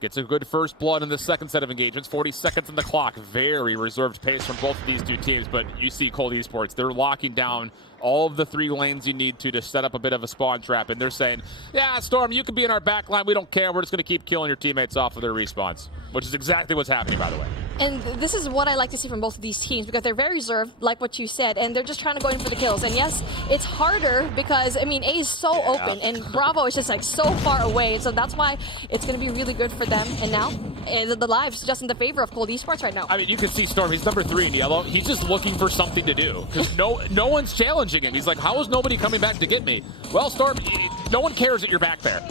Gets a good first blood in the second set of engagements. 40 seconds on the clock. Very reserved pace from both of these two teams, but you see Cold Esports. They're locking down all of the 3 lanes you need to set up a bit of a spawn trap, and they're saying, yeah, Storm, you can be in our back line. We don't care. We're just going to keep killing your teammates off of their respawns, which is exactly what's happening, by the way. And this is what I like to see from both of these teams, because they're very reserved, like what you said, and they're just trying to go in for the kills. And yes, it's harder because, I mean, A is so open, and Bravo is just like so far away. So that's why it's going to be really good for them. And now, the lives just in the favor of Cold Esports right now. I mean, you can see Storm. He's number 3 in yellow. He's just looking for something to do, because no one's challenging him. He's like, how is nobody coming back to get me? Well, Storm, no one cares that you're back there.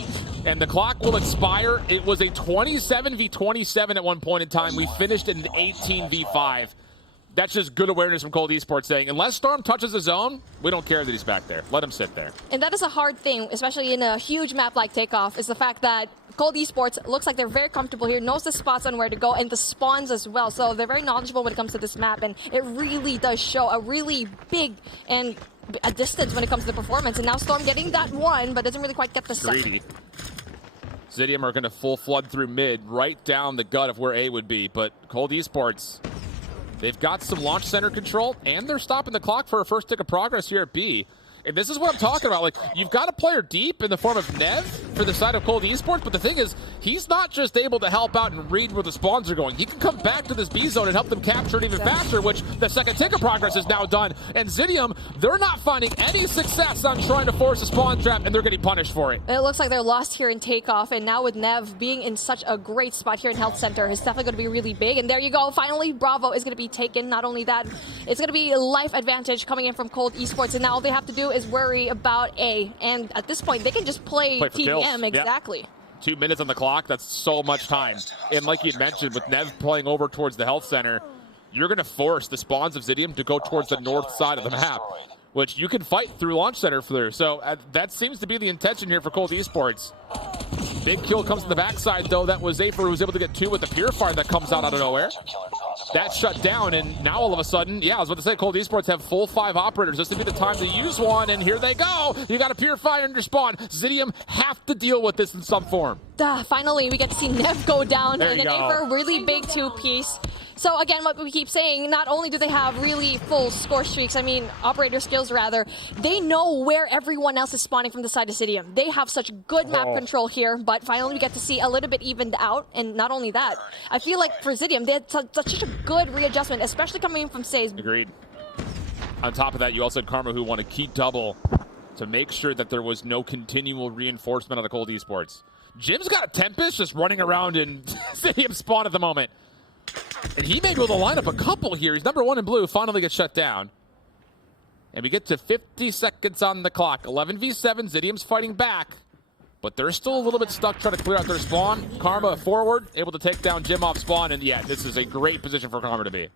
And the clock will expire. It was a 27v27 at one point in time. We finished in an 18v5. That's just good awareness from Cold Esports saying, unless Storm touches the zone, we don't care that he's back there. Let him sit there. And that is a hard thing, especially in a huge map like Takeoff, is the fact that Cold Esports looks like they're very comfortable here, knows the spots on where to go, and the spawns as well. So they're very knowledgeable when it comes to this map, and it really does show a really big and a distance when it comes to the performance. And now Storm getting that one, but doesn't really quite get the second. Zidium are going to full flood through mid, right down the gut of where A would be. But Cold Esports, they've got some launch center control, and they're stopping the clock for a first tick of progress here at B. And this is what I'm talking about. Like, you've got a player deep in the form of Nev for the side of Cold Esports, but the thing is, he's not just able to help out and read where the spawns are going. He can come back to this B zone and help them capture it even faster, which the second tick of progress is now done. And Zidium, they're not finding any success on trying to force a spawn trap, and they're getting punished for it. It looks like they're lost here in Takeoff, and now with Nev being in such a great spot here in Health Center, it's definitely going to be really big. And there you go. Finally, Bravo is going to be taken. Not only that, it's going to be a life advantage coming in from Cold Esports, and now all they have to do is worry about A, and at this point they can just play TDM. Exactly. Yep. 2 minutes on the clock, that's so much time. And like you mentioned, with Nev playing over towards the health center, you're going to force the spawns of Zidium to go towards the north side of the map, which you can fight through launch center through. So that seems to be the intention here for Cold Esports. Big kill comes to the backside, though. That was Afer who was able to get 2 with the Purifier that comes out of nowhere. That's shut down, and now all of a sudden, yeah, I was about to say, Cold Esports have full 5 operators. This would be the time to use one, and here they go. You got a Purifier in your spawn. Zidium have to deal with this in some form. Finally, we get to see Nev go down, There and you an go. Afer really big 2-piece. So again, what we keep saying, not only do they have really full score streaks, I mean, operator skills rather, they know where everyone else is spawning from the side of Zidium. They have such good map control here, but finally we get to see a little bit evened out, and not only that, I feel like for Zidium, they had such a good readjustment, especially coming in from Says. Agreed. On top of that, you also had Karma who won a key double to make sure that there was no continual reinforcement out of Cold Esports. Jim's got a Tempest just running around in Zidium spawn at the moment. And he may be able to line up a couple here. He's number 1 in blue, finally gets shut down. And we get to 50 seconds on the clock. 11v7, Zidium's fighting back. But they're still a little bit stuck trying to clear out their spawn. Karma forward, able to take down Jim off spawn. And yeah, this is a great position for Karma to be.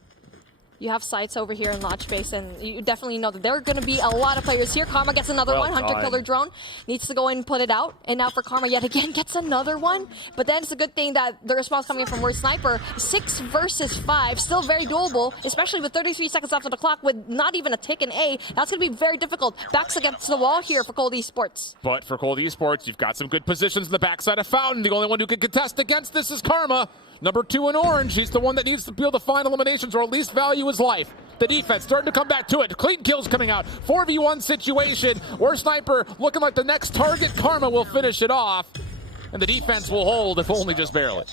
You have sights over here in launch base, and you definitely know that there are going to be a lot of players here. Karma gets another one. Hunter Killer Drone needs to go and put it out. And now for Karma yet again gets another one. But then it's a good thing that the response coming from Word Sniper, 6 versus 5, still very doable, especially with 33 seconds left on the clock with not even a tick in A. That's going to be very difficult. Backs against the wall here for Cold Esports. But for Cold Esports, you've got some good positions in the backside of Fountain. The only one who can contest against this is Karma. Number 2 in orange. He's the one that needs to be able to find eliminations or at least value his life. The defense starting to come back to it. Clean kills coming out. 4v1 situation. Or Sniper looking like the next target. Karma will finish it off. And the defense will hold, if only just barely.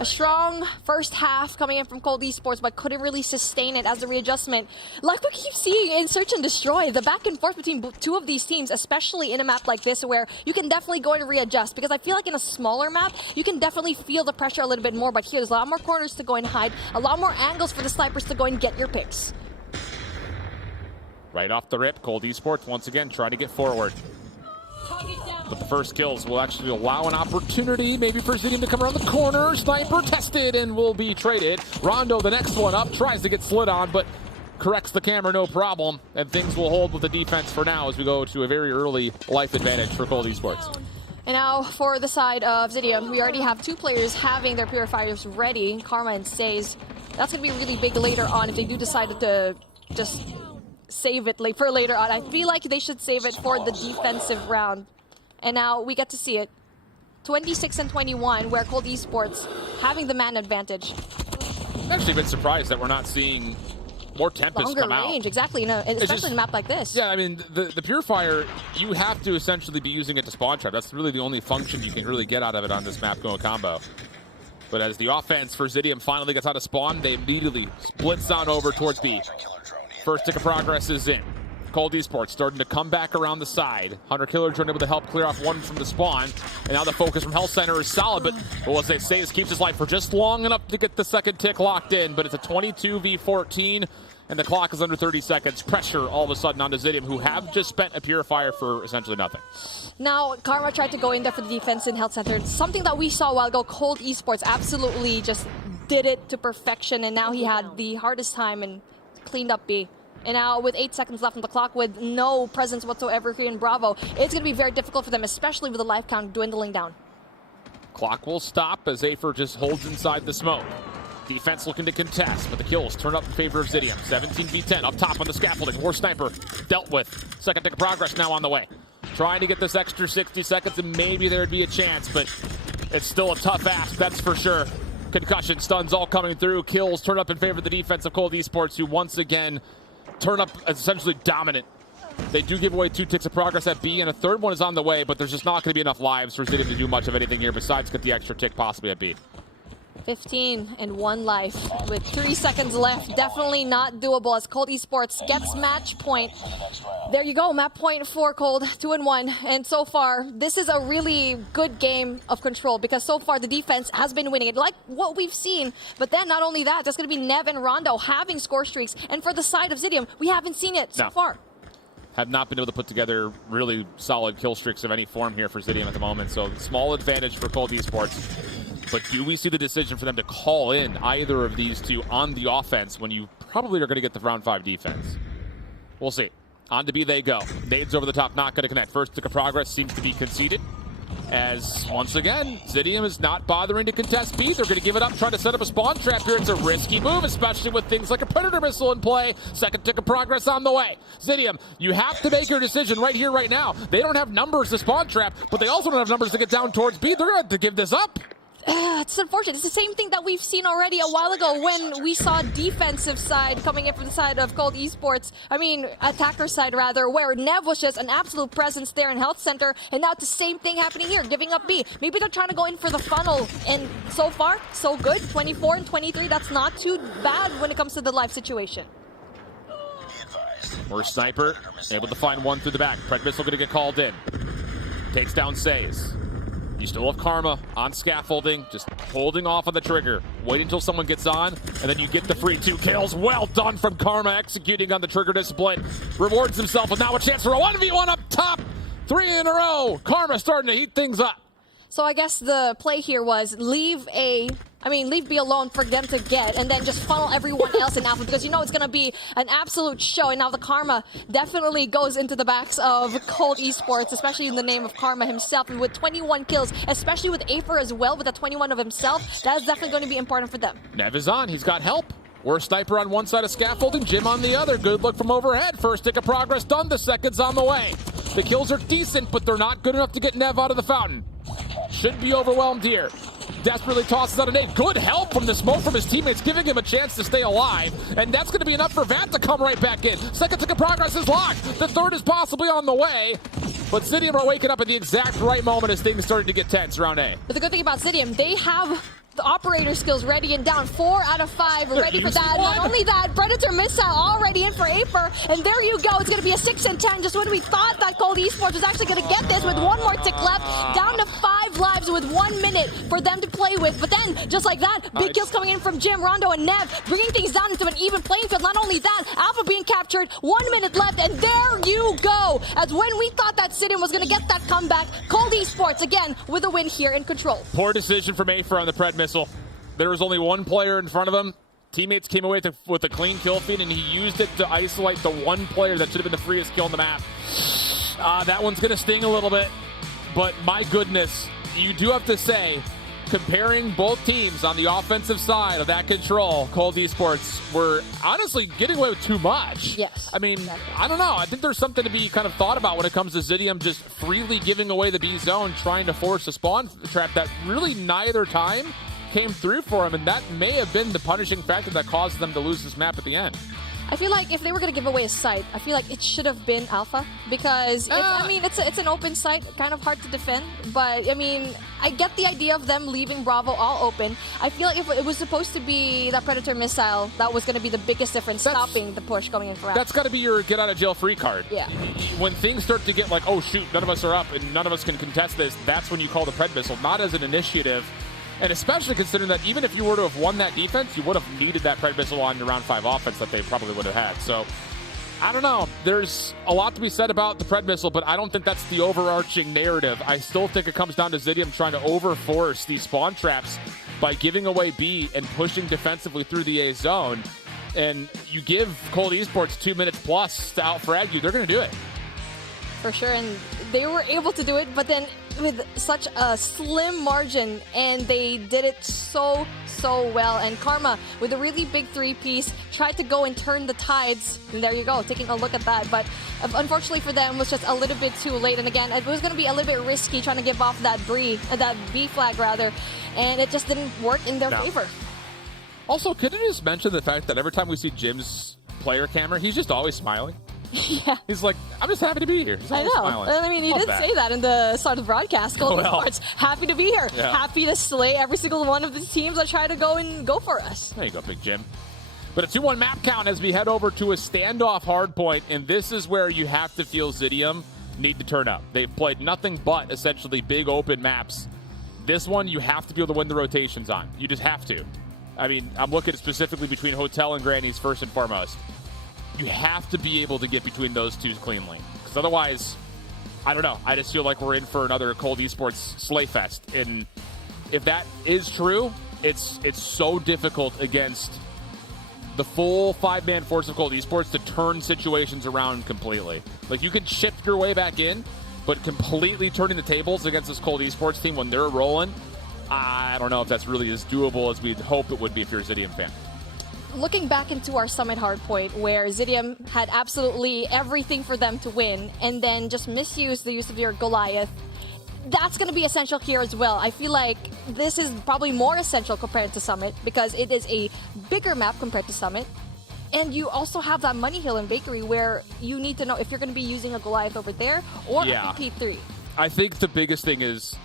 A strong first half coming in from Cold Esports, but couldn't really sustain it as a readjustment. Like we keep seeing in Search and Destroy, the back and forth between 2 of these teams, especially in a map like this where you can definitely go and readjust. Because I feel like in a smaller map, you can definitely feel the pressure a little bit more. But here, there's a lot more corners to go and hide, a lot more angles for the snipers to go and get your picks. Right off the rip, Cold Esports once again trying to get forward. But the first kills will actually allow an opportunity maybe for Zidium to come around the corner. Sniper tested and will be traded. Rondo, the next one up, tries to get slid on, but corrects the camera, no problem. And things will hold with the defense for now as we go to a very early life advantage for Cold Esports. And now for the side of Zidium, we already have 2 players having their purifiers ready, Karma and Says. That's going to be really big later on if they do decide to just save it for later on. I feel like they should save it for the defensive round. And now we get to see it. 26 and 21, where Cold Esports having the man advantage. I've actually been surprised that we're not seeing more Tempest come out. Longer range, exactly, especially in a map like this. Yeah, I mean, the Purifier, you have to essentially be using it to spawn trap. That's really the only function you can really get out of it on this map going combo. But as the offense for Zidium finally gets out of spawn, they immediately splits on over towards B. First tick of progress is in. Cold Esports starting to come back around the side. Hunter Killer Drone able to help clear off one from the spawn. And now the focus from Health Center is solid, but as they say, this keeps his life for just long enough to get the second tick locked in. But it's a 22v14, and the clock is under 30 seconds. Pressure all of a sudden onto Zidium, who have just spent a Purifier for essentially nothing. Now, Karma tried to go in there for the defense in Health Center. Something that we saw a while ago, Cold Esports absolutely just did it to perfection, and now he had the hardest time and cleaned up B. And now with 8 seconds left on the clock with no presence whatsoever here in Bravo, it's going to be very difficult for them, especially with the life count dwindling down. Clock will stop as Afer just holds inside the smoke. Defense looking to contest, but the kills turn up in favor of Zidium. 17v10 up top on the scaffolding. War Sniper dealt with. Second tick of progress now on the way. Trying to get this extra 60 seconds and maybe there would be a chance, but it's still a tough ask, that's for sure. Concussion, stuns all coming through. Kills turn up in favor of the defense of Cold Esports, who once again turn up essentially dominant. They do give away 2 ticks of progress at B, and a third one is on the way, but there's just not going to be enough lives for Zidium to do much of anything here besides get the extra tick possibly at B. 15 and 1 life with 3 seconds left. Definitely not doable as Cold Esports gets match point. There you go, map point for Cold, 2 and 1. And so far, this is a really good game of control because so far the defense has been winning it, like what we've seen. But then not only that, there's going to be Nev and Rondo having score streaks. And for the side of Zidium, we haven't seen it so far. Have not been able to put together really solid kill streaks of any form here for Zidium at the moment. So small advantage for Cold Esports. But do we see the decision for them to call in either of these 2 on the offense when you probably are going to get the round 5 defense? We'll see. On to B they go. Nades over the top, not going to connect. First tick of progress seems to be conceded. As, once again, Zidium is not bothering to contest B. They're going to give it up, try to set up a spawn trap here. It's a risky move, especially with things like a Predator missile in play. Second tick of progress on the way. Zidium, you have to make your decision right here, right now. They don't have numbers to spawn trap, but they also don't have numbers to get down towards B. They're going to have to give this up. It's unfortunate. It's the same thing that we've seen already a while ago when we saw defensive side coming in from the side of Cold Esports. I mean, attacker side rather, where Nev was just an absolute presence there in Health Center, and now it's the same thing happening here, giving up B. Maybe they're trying to go in for the funnel, and so far, so good. 24 and 23, that's not too bad when it comes to the live situation. More Sniper, able to find one through the back. Pred Missile going to get called in. Takes down Says. You still have Karma on scaffolding, just holding off on the trigger. Wait until someone gets on, and then you get the free 2 kills. Well done from Karma, executing on the trigger discipline. Rewards himself with now a chance for a 1v1 up top. 3 in a row. Karma starting to heat things up. So I guess the play here was leave B alone for them to get, and then just funnel everyone else in Alpha, because you know it's going to be an absolute show. And now the Karma definitely goes into the backs of Cold Esports, especially in the name of Karma himself. And with 21 kills, especially with Afer as well, with a 21 of himself, that is definitely going to be important for them. Nev is on. He's got help. We're Sniper on one side of scaffolding, Jim on the other. Good look from overhead. First tick of progress done. The second's on the way. The kills are decent, but they're not good enough to get Nev out of the fountain. Should be overwhelmed here. Desperately tosses out a nade. Good help from the smoke from his teammates, giving him a chance to stay alive. And that's going to be enough for Vat to come right back in. Second tick of progress is locked. The third is possibly on the way. But Zidium are waking up at the exact right moment as things started to get tense round A. But the good thing about Zidium, they have the operator skills ready and down. 4 out of 5 ready for that. Not only that, Predator missile already in for Aper. And there you go. It's going to be a 6 and 10. Just when we thought that Cold Esports was actually going to get this with one more tick left. Down to 5 lives with 1 minute for them to play with. But then, just like that, big kills coming in from Jim, Rondo, and Nev, bringing things down into an even playing field. Not only that, Alpha being captured, 1 minute left, and there you go. As when we thought that Zidium was going to get that comeback, Cold Esports, again, with a win here in Control. Poor decision from Afer on the Pred missile. There was only one player in front of him. Teammates came away with a clean kill feed, and he used it to isolate the one player that should have been the freest kill on the map. That one's going to sting a little bit, but my goodness, you do have to say, comparing both teams on the offensive side of that Control, Cold Esports were honestly getting away with too much. Yes. I mean, I don't know. I think there's something to be kind of thought about when it comes to Zidium just freely giving away the B zone, trying to force a spawn trap that really neither time came through for him, and that may have been the punishing factor that caused them to lose this map at the end. I feel like if they were going to give away a site, I feel like it should have been Alpha, because it's an open site, kind of hard to defend. But I mean, I get the idea of them leaving Bravo all open. I feel like if it was supposed to be that Predator missile, that was going to be the biggest difference, stopping the push going in for Alpha. That's got to be your get out of jail free card. Yeah. When things start to get like, oh shoot, none of us are up and none of us can contest this, that's when you call the Pred missile, not as an initiative. And especially considering that even if you were to have won that defense, you would have needed that Pred missile on your round 5 offense that they probably would have had. So, I don't know. There's a lot to be said about the Pred missile, but I don't think that's the overarching narrative. I still think it comes down to Zidium trying to overforce these spawn traps by giving away B and pushing defensively through the A zone. And you give Cold Esports 2 minutes plus to out-frag you, they're going to do it. For sure, and they were able to do it, but then with such a slim margin, and they did it so well. And Karma, with a really big 3-piece, tried to go and turn the tides, and there you go, taking a look at that. But unfortunately for them, it was just a little bit too late. And again, it was going to be a little bit risky trying to give off that B flag rather, and it just didn't work in their favor. Also, could you just mention the fact that every time we see Jim's player camera, he's just always smiling? Yeah. He's like, I'm just happy to be here. He's I know. Smiling. I mean, he did say that in the start of the broadcast. Cold Esports, happy to be here. Yeah. Happy to slay every single one of the teams that try to go for us. There you go, Big Jim. But a 2-1 map count as we head over to a standoff hardpoint, and this is where you have to feel Zidium need to turn up. They've played nothing but essentially big open maps. This one, you have to be able to win the rotations on. You just have to. I mean, I'm looking specifically between Hotel and Granny's first and foremost. You have to be able to get between those two cleanly. Because otherwise, I don't know. I just feel like we're in for another Cold Esports slay fest. And if that is true, it's so difficult against the full 5-man force of Cold Esports to turn situations around completely. Like, you can shift your way back in, but completely turning the tables against this Cold Esports team when they're rolling, I don't know if that's really as doable as we'd hope it would be if you're a Zidium fan. Looking back into our Summit Hardpoint, where Zidium had absolutely everything for them to win, and then just misused the use of your Goliath, that's going to be essential here as well. I feel like this is probably more essential compared to Summit, because it is a bigger map compared to Summit. And you also have that money hill in Bakery where you need to know if you're going to be using a Goliath over there or a P3. I think the biggest thing is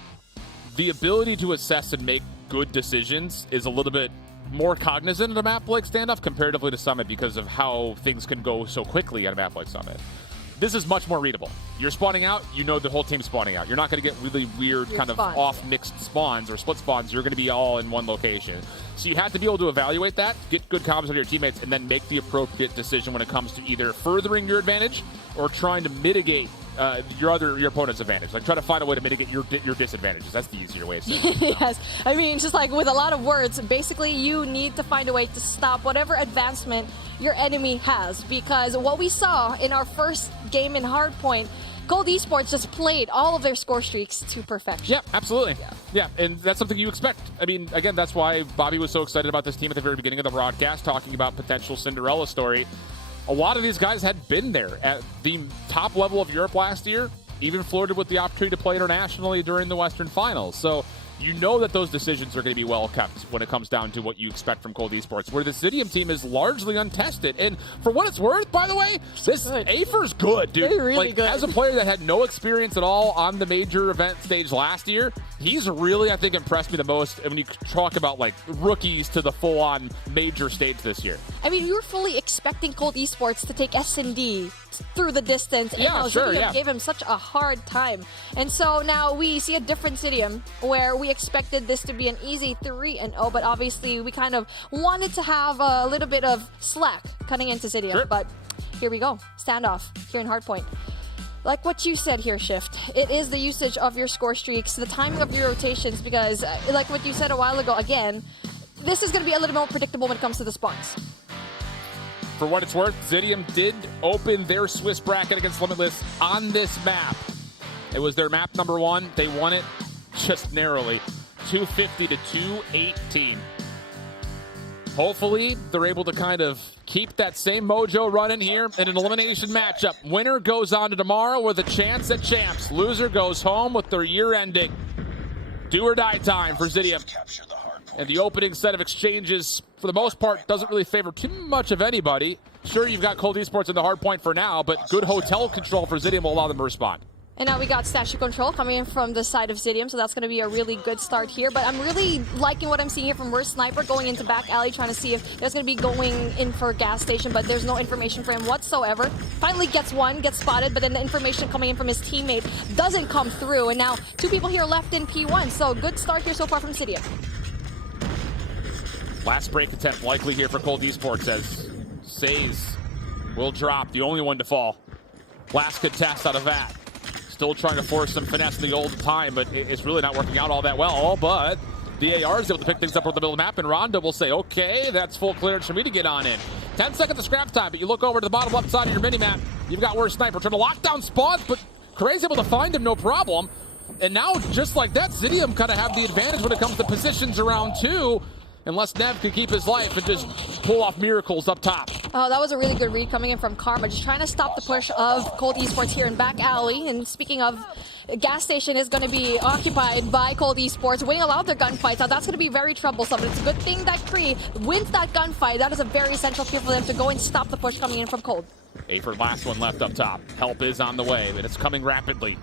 the ability to assess and make good decisions is a little bit more cognizant of a map like Standoff comparatively to Summit because of how things can go so quickly on a map like Summit. This is much more readable. You're spawning out, you know the whole team's spawning out. You're not going to get really weird off-mixed spawns or split spawns. You're going to be all in one location. So you have to be able to evaluate that, get good comms with your teammates, and then make the appropriate decision when it comes to either furthering your advantage or trying to mitigate your opponent's advantage. Like, try to find a way to mitigate your disadvantages. That's the easier way of saying it. Yes. I mean, just like with a lot of words, basically you need to find a way to stop whatever advancement your enemy has, because what we saw in our first game in Hardpoint, Cold Esports just played all of their score streaks to perfection. Yeah, absolutely. Yeah, and that's something you expect. I mean, again, that's why Bobby was so excited about this team at the very beginning of the broadcast, talking about potential Cinderella story. A lot of these guys had been there at the top level of Europe last year, even flirted with the opportunity to play internationally during the Western Finals. So you know that those decisions are going to be well kept when it comes down to what you expect from Cold Esports, where the Zidium team is largely untested. And for what it's worth, by the way, this Afer's good, dude. They're really good. As a player that had no experience at all on the major event stage last year, he's really, I think, impressed me the most when you talk about like rookies to the full-on major stage this year. I mean, you were fully expecting Cold Esports to take S&D through the distance, and Zidium gave him such a hard time. And so now we see a different Zidium where we expected this to be an easy 3-0, but obviously we kind of wanted to have a little bit of slack cutting into Zidium. But here we go, Standoff here in Hardpoint. Like what you said here, Shift, it is the usage of your score streaks, the timing of your rotations, because like what you said a while ago, again, this is going to be a little more predictable when it comes to the spawns. For what it's worth, Zidium did open their Swiss bracket against Limitless on this map. It was their map number 1. They won it just narrowly, 250 to 218. Hopefully, they're able to kind of keep that same mojo running here in an elimination matchup. Winner goes on to tomorrow with a chance at champs. Loser goes home with their year ending. Do or die time for Zidium. And the opening set of exchanges, for the most part, doesn't really favor too much of anybody. Sure, you've got Cold Esports in the hard point for now, but good hotel control for Zidium will allow them to respond. And now we got statue control coming in from the side of Zidium, so that's going to be a really good start here. But I'm really liking what I'm seeing here from Worst Sniper going into back alley, trying to see if there's going to be going in for a gas station, but there's no information for him whatsoever. Finally gets one, gets spotted, but then the information coming in from his teammate doesn't come through. And now 2 people here left in P1, so good start here so far from Zidium. Last break attempt likely here for Cold Esports as Says will drop, the only one to fall. Last good test out of that. Still trying to force some finesse in the old time, but it's really not working out all that well. But the AR is able to pick things up over the middle of the map, and Rondo will say, okay, that's full clearance for me to get on in. 10 seconds of scrap time, but you look over to the bottom left side of your mini-map, you've got Worst Sniper trying to lock down spawns, but Coray's able to find him, no problem. And now, just like that, Zidium kind of have the advantage when it comes to positions around 2. Unless Nev could keep his life and just pull off miracles up top. Oh, that was a really good read coming in from Karma, just trying to stop the push of Cold Esports here in back alley. And speaking of, gas station is going to be occupied by Cold Esports, winning a lot of their gunfights. Now that's going to be very troublesome, but it's a good thing that Cree wins that gunfight. That is a very essential kill for them to go and stop the push coming in from Cold. Afer, last one left up top. Help is on the way, but it's coming rapidly.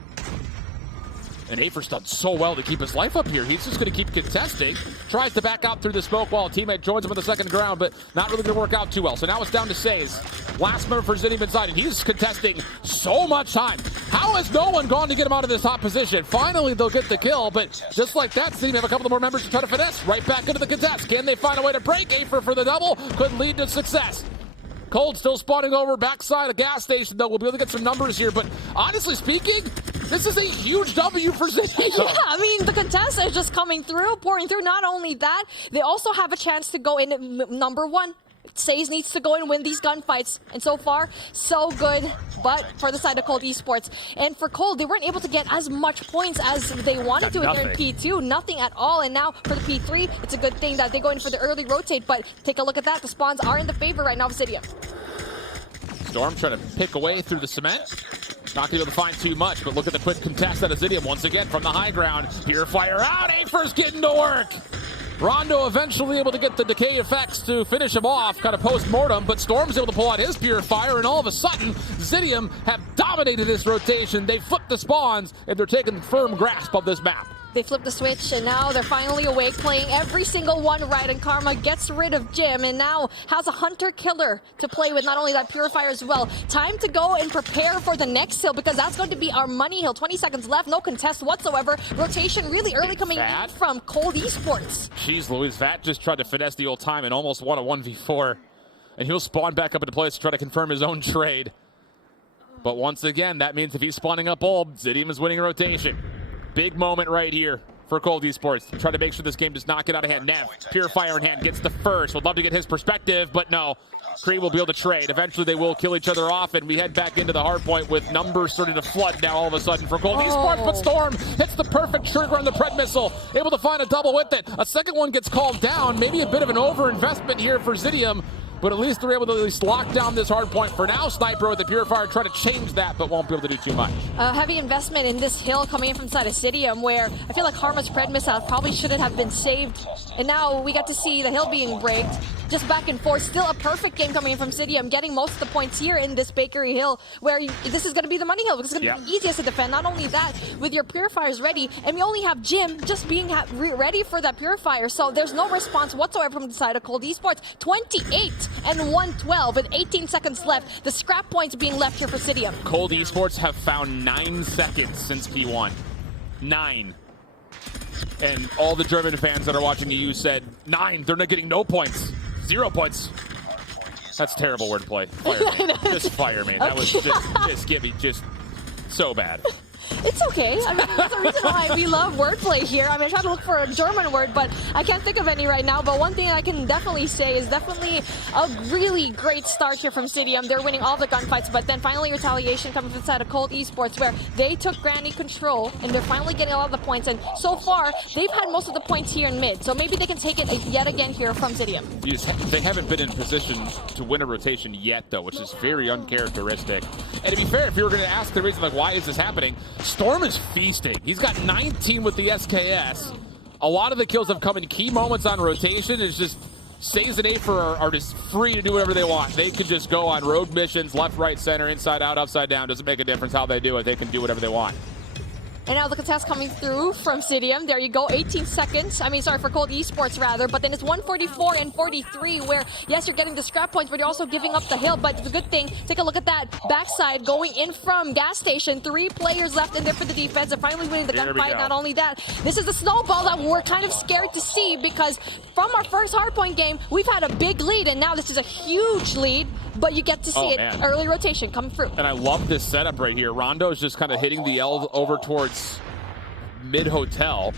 And Afer's done so well to keep his life up here. He's just going to keep contesting. Tries to back out through the smoke while a teammate joins him on the second ground, but not really going to work out too well. So now it's down to Says. Last member for Zidium inside, and he's contesting so much time. How has no one gone to get him out of this hot position? Finally, they'll get the kill, but just like that, Zidium have a couple of more members to try to finesse. Right back into the contest. Can they find a way to break? Afer for the double. Could lead to success. Cold still spawning over backside of gas station, though. We'll be able to get some numbers here, but honestly speaking, this is a huge W for Zidium. Yeah, I mean, the contest is just coming through, pouring through. Not only that, they also have a chance to go in at number 1. Says needs to go and win these gunfights, and so far, so good. But for the side of Cold Esports, and for Cold, they weren't able to get as much points as they wanted to in their P2, nothing at all. And now for the P3, it's a good thing that they go in for the early rotate, but take a look at that. The spawns are in the favor right now of Zidium. Storm trying to pick away through the cement. Not going to be able to find too much, but look at the quick contest out of Zidium once again from the high ground. Purifier out, Afer's getting to work. Rondo eventually able to get the decay effects to finish him off, kind of post-mortem, but Storm's able to pull out his Purifier, and all of a sudden, Zidium have dominated this rotation. They flipped the spawns, and they're taking firm grasp of this map. They flipped the switch, and now they're finally awake, playing every single one right, and Karma gets rid of Jim, and now has a Hunter-Killer to play with, not only that Purifier as well. Time to go and prepare for the next hill, because that's going to be our money hill. 20 seconds left, no contest whatsoever. Rotation really early coming in from Cold Esports. Jeez Louise, Vat just tried to finesse the old time and almost won a 1v4, and he'll spawn back up into place to try to confirm his own trade. But once again, that means if he's spawning up bulb, Zidium is winning a rotation. Big moment right here for Cold Esports. Try to make sure this game does not get out of hand. Nev, Purifier in hand, gets the first. Would love to get his perspective, but no. Kree will be able to trade. Eventually they will kill each other off, and we head back into the hardpoint with numbers starting to flood now all of a sudden for Cold Esports, but Storm hits the perfect trigger on the Pred missile. Able to find a double with it. A second one gets called down. Maybe a bit of an overinvestment here for Zidium, but at least they're able to at least lock down this hard point for now. Sniper with the Purifier trying to change that, but won't be able to do too much. Heavy investment in this hill coming in from side of Zidium, where I feel like Karma's Pred missile probably shouldn't have been saved. And now we got to see the hill being braked. Just back and forth. Still a perfect game coming in from Zidium, getting most of the points here in this Bakery Hill, where this is going to be the money hill, because it's going to be the easiest to defend. Not only that, with your Purifiers ready, and we only have Jim just being ready for that Purifier, so there's no response whatsoever from the side of Cold Esports. 28 and 112 with 18 seconds left. The scrap points being left here for Zidium. Cold Esports have found 9 seconds since P1. 9. And all the German fans that are watching EU said 9. They're not getting no points. 0 points. That's terrible wordplay. Fire me. Just fire me. That was just so bad. It's okay. I mean, that's the reason why we love wordplay here. I mean, I tried to look for a German word, but I can't think of any right now. But one thing I can definitely say is definitely a really great start here from Zidium. They're winning all the gunfights, but then finally retaliation coming from the side of Cold Esports, where they took granny control, and they're finally getting a lot of the points. And so far, they've had most of the points here in mid, so maybe they can take it yet again here from Zidium. They haven't been in position to win a rotation yet, though, which is very uncharacteristic. And to be fair, if you were going to ask the reason, like, why is this happening, Storm is feasting. He's got 19 with the SKS. A lot of the kills have come in key moments on rotation. It's just Says and Afer are just free to do whatever they want. They could just go on rogue missions, left, right, center, inside out, upside down. Doesn't make a difference how they do it. They can do whatever they want. And now the contest coming through from Zidium. There you go, 18 seconds. I mean, sorry, for Cold Esports rather. But then it's 144 and 43 where, yes, you're getting the scrap points, but you're also giving up the hill. But the good thing, take a look at that backside going in from gas station. 3 players left in there for the defense and finally winning the gunfight. Not only that, this is the snowball that we're kind of scared to see, because from our first hardpoint game, we've had a big lead, and now this is a huge lead. But you get to see early rotation coming through. And I love this setup right here. Rondo is just kind of hitting the L over towards mid-hotel.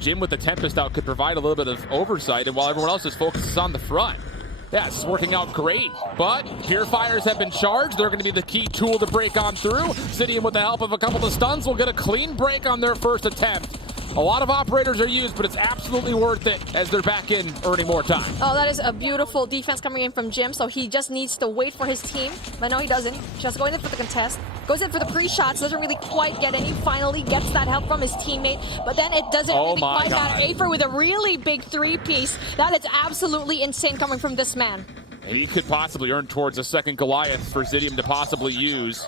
Jim with the Tempest out could provide a little bit of oversight, and while everyone else is focused on the front. Yeah, it's working out great, but Purifiers have been charged. They're going to be the key tool to break on through. Zidium, with the help of a couple of stuns, will get a clean break on their first attempt. A lot of operators are used, but it's absolutely worth it as they're back in earning more time. Oh, that is a beautiful defense coming in from Jim, so he just needs to wait for his team. But no, he doesn't. Just going in for the contest. Goes in for the pre-shots, doesn't really quite get any. Finally gets that help from his teammate, but then it doesn't really quite matter. Afer with a really big 3-piece. That is absolutely insane coming from this man. And he could possibly earn towards a second Goliath for Zidium to possibly use.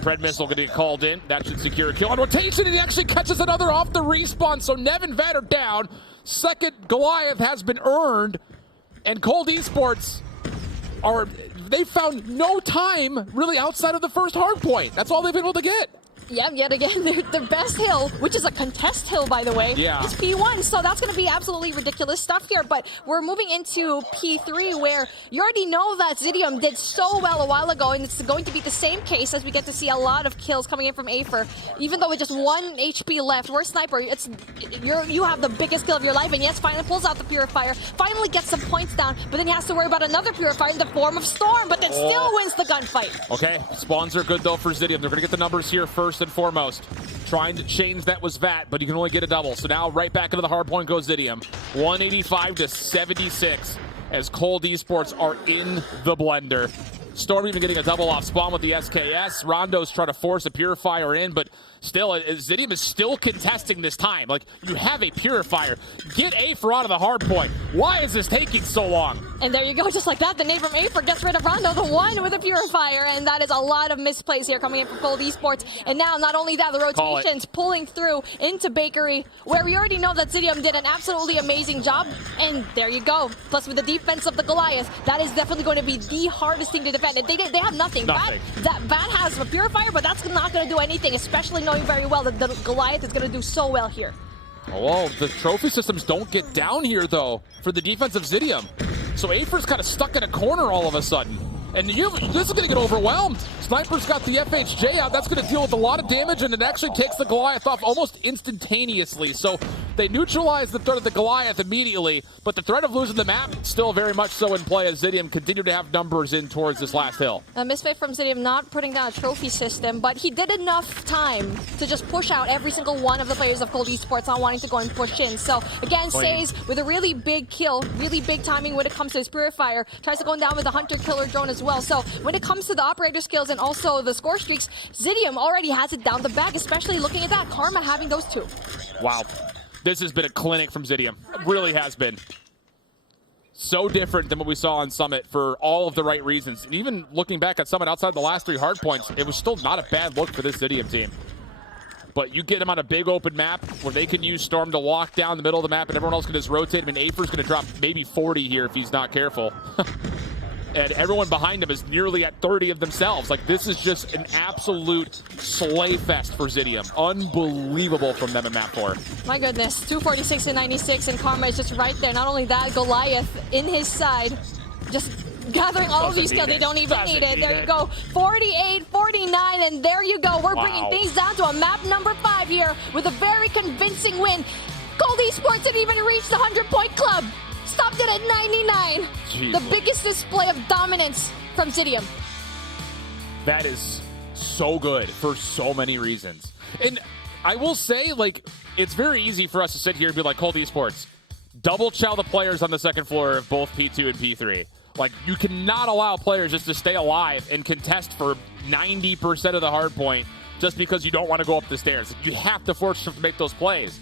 Pred missile going to get called in. That should secure a kill on rotation, and he actually catches another off the respawn. So Nev and Vat are down. Second Goliath has been earned, and Cold Esports they found no time really outside of the first hard point. That's all they've been able to get. Yeah, yet again, the best hill, which is a contest hill, by the way, is P1. So that's going to be absolutely ridiculous stuff here. But we're moving into P3, where you already know that Zidium did so well a while ago, and it's going to be the same case as we get to see a lot of kills coming in from Afer. Even though with just 1 HP left, we're Sniper. You have the biggest kill of your life, and yes, finally pulls out the Purifier, finally gets some points down, but then he has to worry about another Purifier in the form of Storm, but then still wins the gunfight. Okay, spawns are good though for Zidium. They're going to get the numbers here first and foremost. Trying to change that was VAT, but you can only get a double. So now right back into the hardpoint goes Zidium. 185 to 76 as Cold Esports are in the blender. Storm even getting a double off spawn with the SKS. Rondo's trying to force a Purifier in, but still, Zidium is still contesting this time. Like, you have a Purifier. Get Afer out of the hardpoint. Why is this taking so long? And there you go, just like that, the nade from Afer gets rid of Rondo, the one with a Purifier, and that is a lot of misplays here coming in from Cold Esports. And now, not only that, the rotations pulling through into Bakery, where we already know that Zidium did an absolutely amazing job, and there you go. Plus, with the defense of the Goliath, that is definitely going to be the hardest thing to defend. They have nothing. Bat has a Purifier, but that's not going to do anything, especially knowing very well that the Goliath is going to do so well here. Oh, the trophy systems don't get down here, though, for the defense of Zidium. So Afer's kind of stuck in a corner all of a sudden. And this is going to get overwhelmed. Sniper's got the FHJ out. That's going to deal with a lot of damage, and it actually takes the Goliath off almost instantaneously. So they neutralize the threat of the Goliath immediately, but the threat of losing the map still very much so in play as Zidium continue to have numbers in towards this last hill. A misfit from Zidium not putting down a trophy system, but he did enough time to just push out every single one of the players of Cold Esports not wanting to go and push in. So again, Says with a really big kill, really big timing when it comes to his Purifier, tries to go down with the Hunter Killer drone as well. So when it comes to the operator skills and also the score streaks, Zidium already has it down the bag, especially looking at that, Karma having those two. Wow. This has been a clinic from Zidium. It really has been. So different than what we saw on Summit for all of the right reasons. And even looking back at Summit outside the last 3 hardpoints, it was still not a bad look for this Zidium team. But you get them on a big open map where they can use Storm to walk down the middle of the map and everyone else can just rotate him, and Afer's going to drop maybe 40 here if he's not careful. And everyone behind him is nearly at 30 of themselves. Like, this is just an absolute slay fest for Zidium. Unbelievable from them in map 4. My goodness, 246 and 96, and Karma is just right there. Not only that, Goliath in his side, just gathering all of these kills. They don't even need it. There you go, 48, 49, and there you go. We're bringing things down to a map number 5 here with a very convincing win. Cold Esports didn't even reach the 100-point club. Stopped it at 99. Jeez. The biggest display of dominance from Zidium. That is so good for so many reasons. And I will say, like, it's very easy for us to sit here and be like, Cold Esports, double chow the players on the second floor of both P2 and P3. Like, you cannot allow players just to stay alive and contest for 90% of the hard point just because you don't want to go up the stairs. You have to force them to make those plays.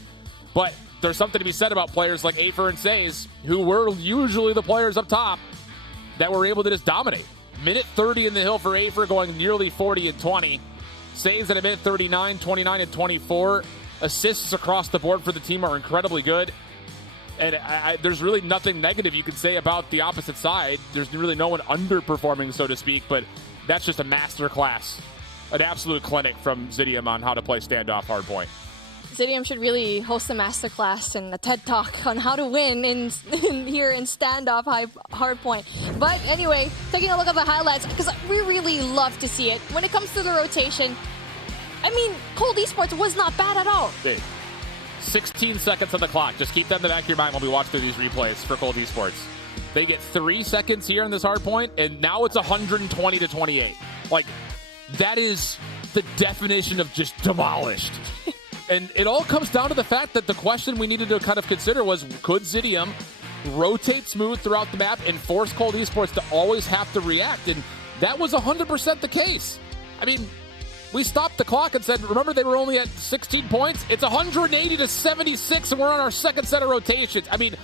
But there's something to be said about players like Afer and Says, who were usually the players up top that were able to just dominate. Minute 30 in the hill for Afer, going nearly 40 and 20. Saves at a minute 39, 29, and 24. Assists across the board for the team are incredibly good. And there's really nothing negative you can say about the opposite side. There's really no one underperforming, so to speak, but that's just a master class. An absolute clinic from Zidium on how to play standoff hardpoint. Zidium should really host a masterclass and a TED Talk on how to win here in standoff hardpoint. But anyway, taking a look at the highlights, because we really love to see it. When it comes to the rotation, I mean, Cold Esports was not bad at all. 16 seconds on the clock. Just keep that in the back of your mind while we watch through these replays for Cold Esports. They get 3 seconds here in this hardpoint, and now it's 120 to 28. Like, that is the definition of just demolished. And it all comes down to the fact that the question we needed to kind of consider was, could Zidium rotate smooth throughout the map and force Cold Esports to always have to react? And that was 100% the case. I mean, we stopped the clock and said, remember, they were only at 16 points? It's 180 to 76, and we're on our second set of rotations. I mean,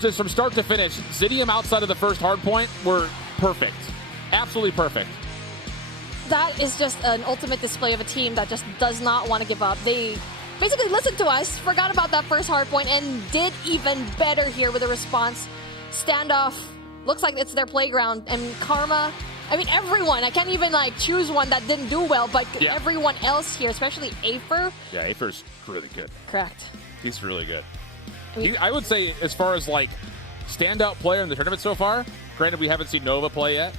just from start to finish, Zidium outside of the first hardpoint were perfect. Absolutely perfect. That is just an ultimate display of a team that just does not want to give up. They basically listened to us, forgot about that first hardpoint, and did even better here with a response. Standoff looks like it's their playground, and Karma I mean, everyone. I can't even like choose one that didn't do well, but everyone else here, especially Afer. Yeah, Afer's really good. Correct. He's really good. I would say, as far as like standout player in the tournament so far, granted we haven't seen Nova play yet,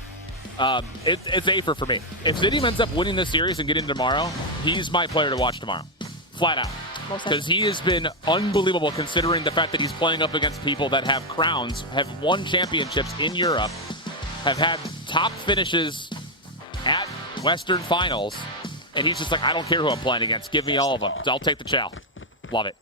it's Afer for me. If Zidium ends up winning this series and getting tomorrow, he's my player to watch tomorrow. Flat out. Because he has been unbelievable considering the fact that he's playing up against people that have crowns, have won championships in Europe, have had top finishes at Western finals, and he's just like, I don't care who I'm playing against. Give me all of them. I'll take the chow. Love it.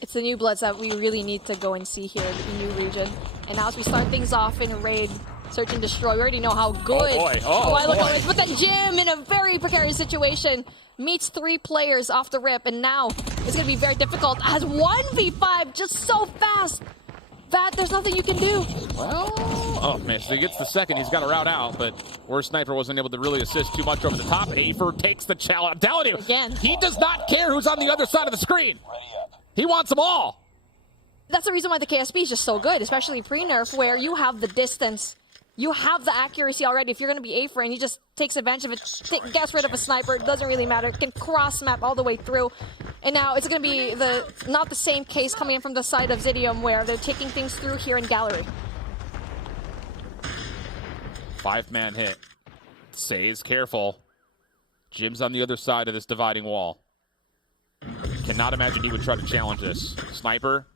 It's the new bloods that we really need to go and see here in the new region. And now as we start things off in Raid, Search and Destroy, we already know how good Look is. But then Jim, in a very precarious situation, meets 3 players off the rip, and now it's going to be very difficult. As 1v5, just so fast. Vat, there's nothing you can do. Well, oh man, so he gets the second. He's got to route out, but where Sniper wasn't able to really assist too much over the top. Afer takes the challenge. I'm telling you, again, he does not care who's on the other side of the screen. He wants them all. That's the reason why the KSP is just so good, especially pre-nerf, where you have the distance. You have the accuracy already. If you're going to be Afer and he just takes advantage of it, gets rid of a sniper, it doesn't really matter. It can cross-map all the way through. And now it's going to be not the same case coming in from the side of Zidium, where they're taking things through here in Gallery. 5-man hit. Say's careful. Jim's on the other side of this dividing wall. Cannot imagine he would try to challenge this. Sniper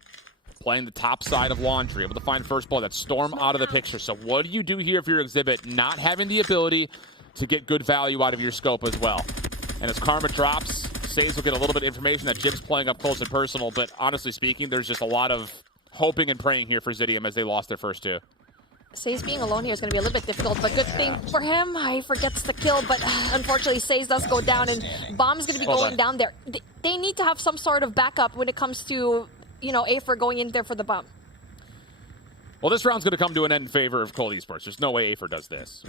playing the top side of Laundry, able to find first blood. That's Storm out of the picture. So what do you do here if you're Exhibit? Not having the ability to get good value out of your scope as well. And as Karma drops, Says will get a little bit of information that Jim's playing up close and personal, but honestly speaking, there's just a lot of hoping and praying here for Zidium as they lost their first 2. Says being alone here is going to be a little bit difficult, but good thing for him, he forgets the kill, but unfortunately Says does go down, and Bomb's going to be going down there. They need to have some sort of backup when it comes to, Afer going in there for the bomb. Well, this round's going to come to an end in favor of Cold Esports. There's no way Afer does this.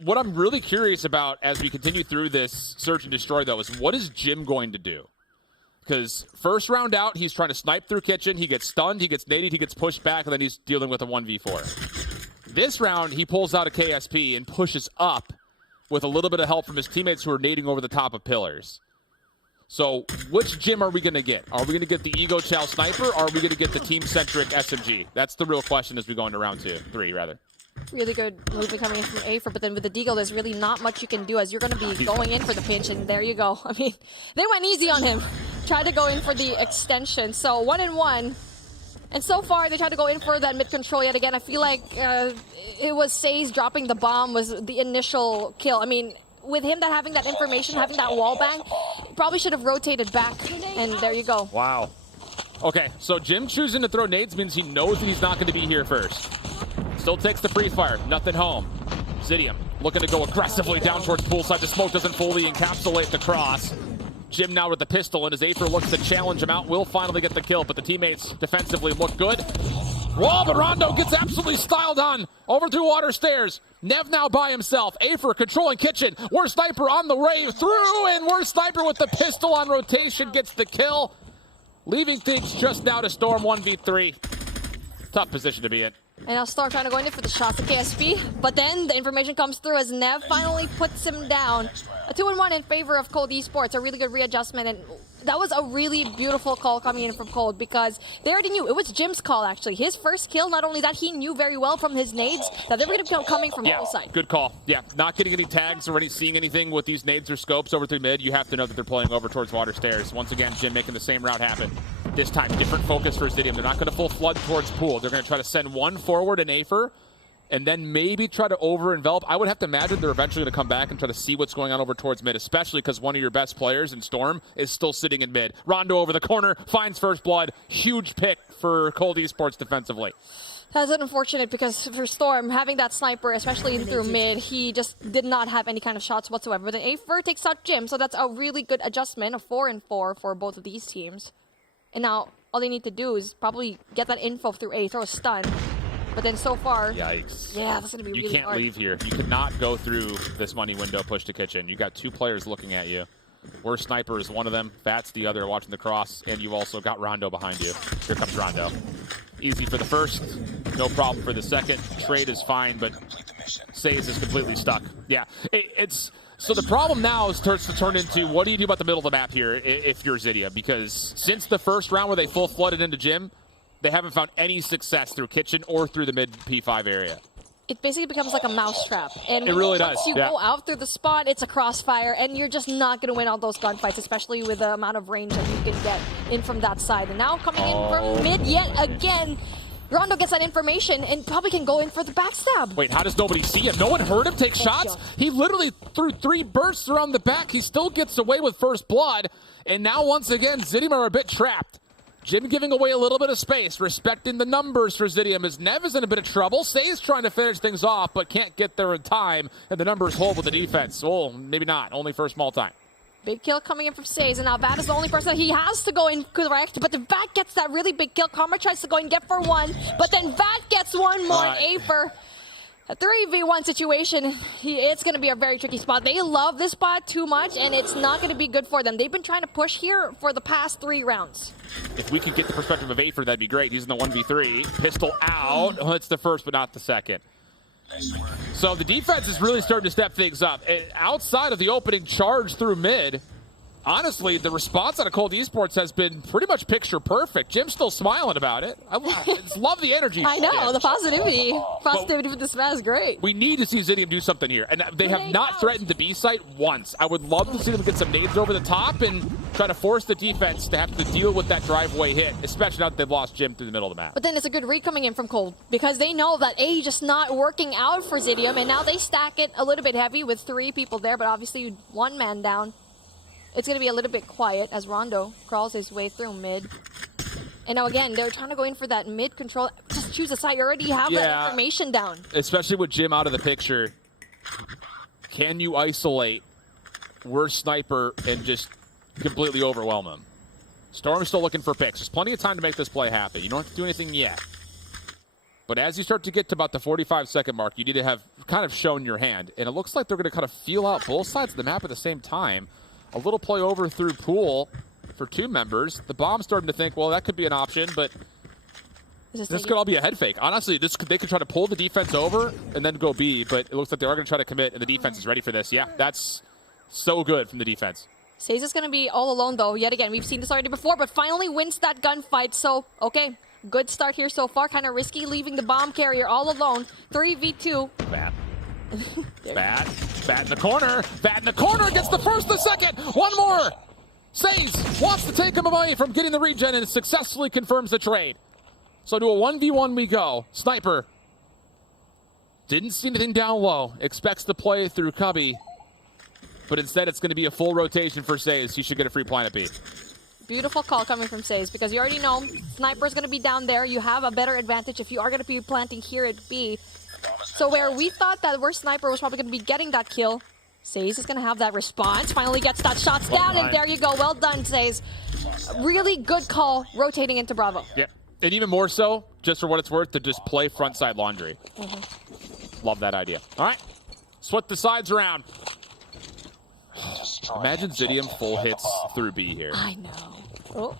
What I'm really curious about as we continue through this Search and Destroy, though, is what is Jim going to do? Because first round out, he's trying to snipe through Kitchen. He gets stunned, he gets naded, he gets pushed back, and then he's dealing with a 1v4. This round, he pulls out a KSP and pushes up with a little bit of help from his teammates who are nading over the top of pillars. So which Jim are we going to get? Are we going to get the Ego Chow Sniper, or are we going to get the team-centric SMG? That's the real question as we go into round 3, rather. Really good movement coming in from Afer, but then with the Deagle, there's really not much you can do as you're going to be going in for the pinch, and there you go. I mean, they went easy on him. Tried to go in for the extension, so 1-1. And so far, they tried to go in for that mid-control yet again. I feel like it was Says dropping the bomb was the initial kill. I mean, with him having that information, having that wall bang, probably should have rotated back, and there you go. Wow. Okay, so Jim choosing to throw nades means he knows that he's not going to be here first. Still takes the pre-fire, nothing home. Zidium looking to go aggressively down towards poolside. The smoke doesn't fully encapsulate the cross. Jim now with the pistol, and as Afer looks to challenge him out, will finally get the kill, but the teammates defensively look good. Whoa, but Rondo gets absolutely styled on over through water stairs. Nev now by himself. Afer controlling Kitchen. Worst Sniper on the way through, and Worst Sniper with the pistol on rotation gets the kill. Leaving things just now to Storm 1v3. Tough position to be in. And now Storm trying to go in for the shots of KSP, but then the information comes through as Nev finally puts him down. A 2-1 in favor of Cold Esports, a really good readjustment, and that was a really beautiful call coming in from Cold because they already knew. It was Jim's call, actually. His first kill, not only that, he knew very well from his nades that they were going to be coming from all sides. Good call. Yeah, not getting any tags or seeing anything with these nades or scopes over through mid. You have to know that they're playing over towards water stairs. Once again, Jim making the same route happen. This time, different focus for Zidium. They're not going to full flood towards pool. They're going to try to send one forward in Afer, and then maybe try to over-envelop. I would have to imagine they're eventually going to come back and try to see what's going on over towards mid, especially because one of your best players in Storm is still sitting in mid. Rondo over the corner, finds first blood. Huge pick for Cold Esports defensively. That's unfortunate because for Storm, having that sniper, especially through mid, he just did not have any kind of shots whatsoever. But then Afer takes out Jim, so that's a really good adjustment, a 4-4 for both of these teams. And now all they need to do is probably get that info through A, throw a stun. But then so far, yikes. Yeah, that's going to be really hard. You can't leave here. You cannot go through this money window, push to Kitchen. You got 2 players looking at you. Worst Sniper is one of them. Fat's the other, watching the cross. And you also got Rondo behind you. Here comes Rondo. Easy for the first. No problem for the second. Trade is fine, but Says is completely stuck. Yeah, it's so the problem now starts to turn into what do you do about the middle of the map here if you're Zidium? Because since the first round where they full flooded into Gym, they haven't found any success through Kitchen or through the mid P5 area. It basically becomes like a mousetrap. And it really does. Once you go out through the spot, it's a crossfire, and you're just not going to win all those gunfights, especially with the amount of range that you can get in from that side. And now coming in from mid yet again, Rondo gets that information and probably can go in for the backstab. Wait, how does nobody see him? No one heard him take shots? He literally threw 3 bursts around the back. He still gets away with first blood. And now, once again, Zidium are a bit trapped. Jim giving away a little bit of space, respecting the numbers for Zidium as Nev is in a bit of trouble. Say's trying to finish things off, but can't get there in time, and the numbers hold with the defense. Oh, maybe not. Only for a small time. Big kill coming in from Says, and now Vat is the only person that he has to go in correct, but the Vat gets that really big kill. Karma tries to go and get for 1, but then Vat gets 1 more, and Afer. A 3v1 situation, it's going to be a very tricky spot. They love this spot too much, and it's not going to be good for them. They've been trying to push here for the past 3 rounds. If we could get the perspective of Afer, that'd be great. He's in the 1v3. Pistol out. Oh, it's the first, but not the second. So the defense is really starting to step things up. And outside of the opening charge through mid, honestly, the response out of Cold Esports has been pretty much picture perfect. Jim's still smiling about it. I love the energy. I know, the positivity. Positivity for this match is great. We need to see Zidium do something here. And they have not threatened the B site once. I would love to see them get some nades over the top and try to force the defense to have to deal with that driveway hit, especially now that they've lost Jim through the middle of the map. But then it's a good read coming in from Cold because they know that A just not working out for Zidium, and now they stack it a little bit heavy with 3 people there, but obviously 1 man down. It's going to be a little bit quiet as Rondo crawls his way through mid. And now again, they're trying to go in for that mid control. Just choose a side. You already have that information down. Especially with Jim out of the picture. Can you isolate worst sniper and just completely overwhelm him? Storm's still looking for picks. There's plenty of time to make this play happen. You don't have to do anything yet. But as you start to get to about the 45-second mark, you need to have kind of shown your hand. And it looks like they're going to kind of feel out both sides of the map at the same time. A little play over through pool for 2 members. The bomb's starting to think, well, that could be an option, but this could all be a head fake. Honestly, they could try to pull the defense over and then go B, but it looks like they are going to try to commit, and the defense is ready for this. Yeah, that's so good from the defense. Says is going to be all alone, though. Yet again, we've seen this already before, but finally wins that gunfight. So, okay, good start here so far. Kind of risky leaving the bomb carrier all alone. 3v2. Bad. Bat in the corner. Bat in the corner gets the first, the second. 1 more. Says wants to take him away from getting the regen and successfully confirms the trade. So to a 1v1 we go. Sniper didn't see anything down low. Expects the play through Cubby. But instead it's going to be a full rotation for Says. He should get a free planet B. Beautiful call coming from Says because you already know Sniper's going to be down there. You have a better advantage if you are going to be planting here at B. So where we thought that our Sniper was probably going to be getting that kill, Says is going to have that response. Finally gets that shots down, and there you go. Well done, Says. Really good call rotating into Bravo. Yep. And even more so, just for what it's worth, to just play frontside laundry. Love that idea. All right. Split the sides around. Imagine Zidium full hits through B here. I know. Oh.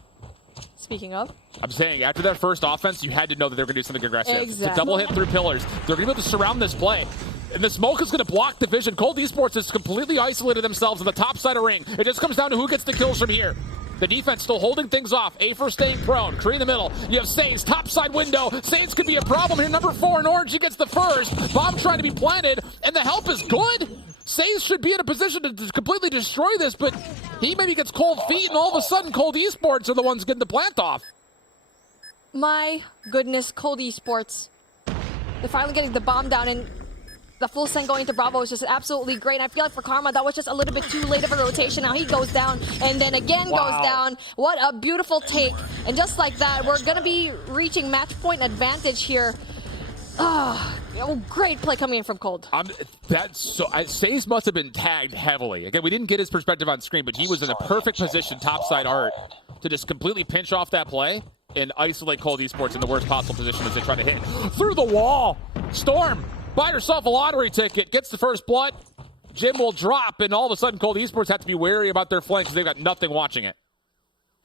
Speaking of. I'm saying, after that first offense, you had to know that they were going to do something aggressive. Exactly. It's a double hit through pillars. They're going to be able to surround this play. And the smoke is going to block the vision. Cold Esports has completely isolated themselves on the top side of ring. It just comes down to who gets the kills from here. The defense still holding things off. Afer staying prone. Tree in the middle. You have Saints, top side window. Saints could be a problem here. Number 4 in orange. He gets the first. Bomb trying to be planted. And the help is good. Saints should be in a position to completely destroy this, but he maybe gets cold feet, and all of a sudden Cold Esports are the ones getting the plant off. My goodness, Cold Esports. They're finally getting the bomb down, and the full send going to Bravo is just absolutely great. And I feel like for Karma, that was just a little bit too late of a rotation. Now he goes down, and then again goes down. What a beautiful take. And just like that, we're going to be reaching match point advantage here. Oh, great play coming in from Cold. Says must have been tagged heavily. Again, we didn't get his perspective on screen, but he was in a perfect position, topside art, to just completely pinch off that play and isolate Cold Esports in the worst possible position as they try to hit through the wall. Storm, buy yourself a lottery ticket, gets the first blood. Jim will drop, and all of a sudden Cold Esports have to be wary about their flank because they've got nothing watching it.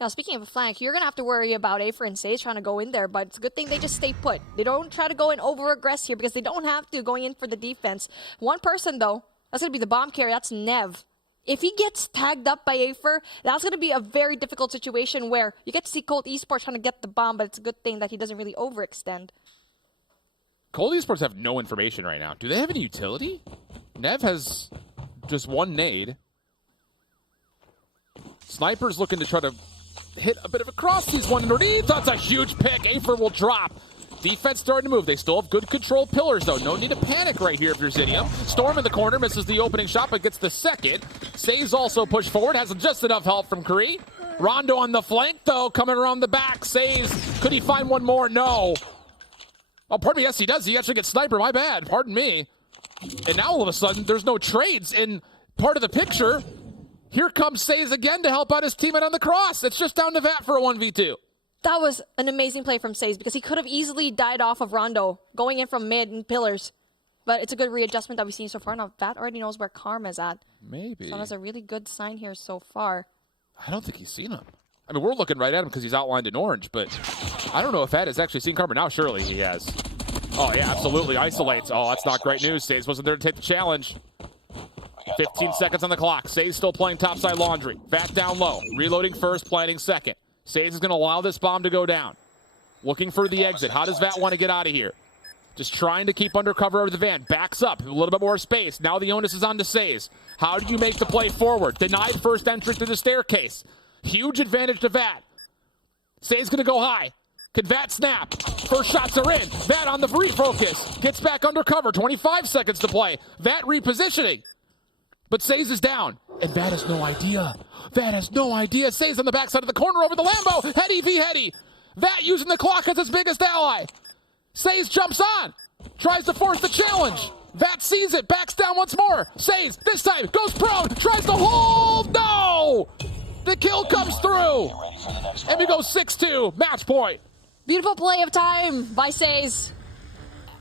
Now, speaking of a flank, you're going to have to worry about Afer and Sage trying to go in there, but it's a good thing they just stay put. They don't try to go and over-aggress here because they don't have to going in for the defense. One person, though, that's going to be the bomb carrier. That's Nev. If he gets tagged up by Afer, that's going to be a very difficult situation where you get to see Cold Esports trying to get the bomb, but it's a good thing that he doesn't really overextend. Cold Esports have no information right now. Do they have any utility? Nev has just one nade. Sniper's looking to try to hit a bit of a cross. He's one underneath. That's a huge pick. Afer will drop. Defense starting to move. They still have good control pillars, though. No need to panic right here if you're Zidium. Storm in the corner, misses the opening shot, but gets the second. Says also pushed forward, has just enough help from Kree. Rondo on the flank, though, coming around the back. Says, could he find one more? No. Oh, pardon me. Yes, he does. He actually gets Sniper. My bad. Pardon me. And now all of a sudden, there's no trades in part of the picture. Here comes Says again to help out his teammate on the cross. It's just down to Vat for a 1v2. That was an amazing play from Says because he could have easily died off of Rondo going in from mid and pillars. But it's a good readjustment that we've seen so far. Now, Vat already knows where Karma's at. Maybe. So that's a really good sign here so far. I don't think he's seen him. I mean, we're looking right at him because he's outlined in orange, but I don't know if Vat has actually seen Karma. Now, surely he has. Oh, yeah, absolutely. Isolates. Oh, that's not great news. Says wasn't there to take the challenge. 15 seconds on the clock. Says still playing topside laundry. Vat down low. Reloading first, planting second. Says is going to allow this bomb to go down. Looking for the exit. How does Vat want to get out of here? Just trying to keep under cover of the van. Backs up. A little bit more space. Now the onus is on to Says. How do you make the play forward? Denied first entry through the staircase. Huge advantage to Vat. Says going to go high. Can Vat snap? First shots are in. Vat on the refocus. Gets back under cover. 25 seconds to play. Vat repositioning. But Says is down. And Vat has no idea. Vat has no idea. Says on the backside of the corner over the Lambo. Heady v Heady. Vat using the clock as his biggest ally. Says jumps on. Tries to force the challenge. Vat sees it. Backs down once more. Says this time goes prone. Tries to hold. No! The kill comes through. And we go 6-2. Match point. Beautiful play of time by Says.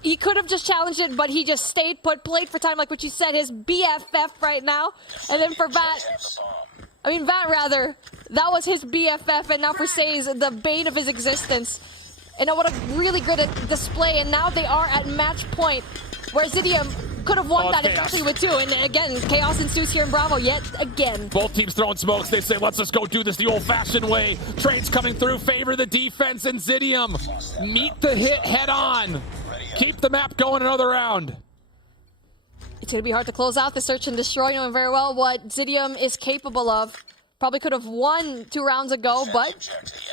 He could have just challenged it, but he just stayed put, played for time, like what you said, his BFF right now. And then for Vat, that was his BFF, and now for Says, the bane of his existence. And now what a really good display, and now they are at match point, where Zidium could have won that, especially with two. And again, chaos ensues here in Bravo yet again. Both teams throwing smokes. They say, let's just go do this the old-fashioned way. Trades coming through, favor the defense, and Zidium meet the hit head on. Keep the map going another round. It's going to be hard to close out the search and destroy, knowing very well what Zidium is capable of. Probably could have won 2 rounds ago, but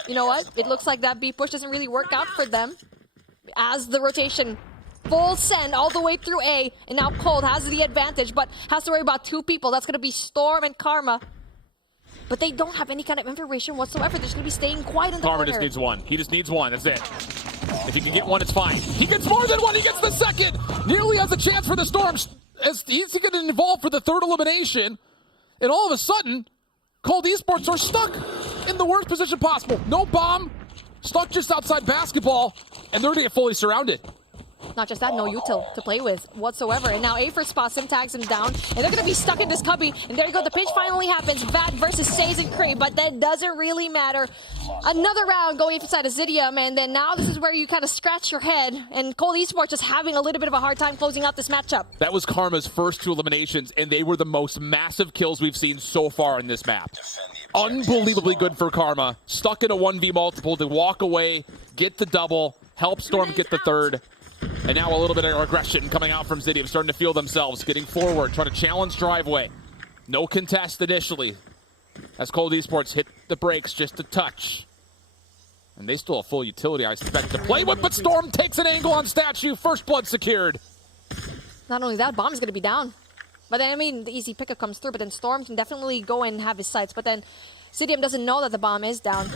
you know what? It looks like that B push doesn't really work out for them. As the rotation full send all the way through A, and now Cold has the advantage, but has to worry about 2 people. That's going to be Storm and Karma. But they don't have any kind of information whatsoever. They're just going to be staying quiet in the corner. Karma just needs 1. He just needs 1. That's it. If he can get 1, it's fine. He gets more than 1. He gets the second. Nearly has a chance for the Storms. As he's getting involved for the 3rd elimination. And all of a sudden, Cold Esports are stuck in the worst position possible. No bomb. Stuck just outside basketball. And they're going to get fully surrounded. Not just that, no util to play with whatsoever. And now Afer spots him, tags him down, and they're going to be stuck in this cubby. And there you go, the pitch finally happens. Vat versus Says and Kree, but that doesn't really matter. Another round going inside of Zidium, and then now this is where you kind of scratch your head. And Cold Esports just having a little bit of a hard time closing out this matchup. That was Karma's first 2 eliminations, and they were the most massive kills we've seen so far in this map. Unbelievably good for Karma. Stuck in a 1v multiple to walk away, get the double, help Storm get the 3rd. And now a little bit of aggression coming out from Zidium, starting to feel themselves, getting forward, trying to challenge driveway. No contest initially, as Cold Esports hit the brakes just a touch. And they still have full utility, I expect, to play with, but Storm takes an angle on Statue. First blood secured. Not only that, Bomb is going to be down. But then, I mean, the easy pickup comes through, but then Storm can definitely go and have his sights. But then Zidium doesn't know that the bomb is down.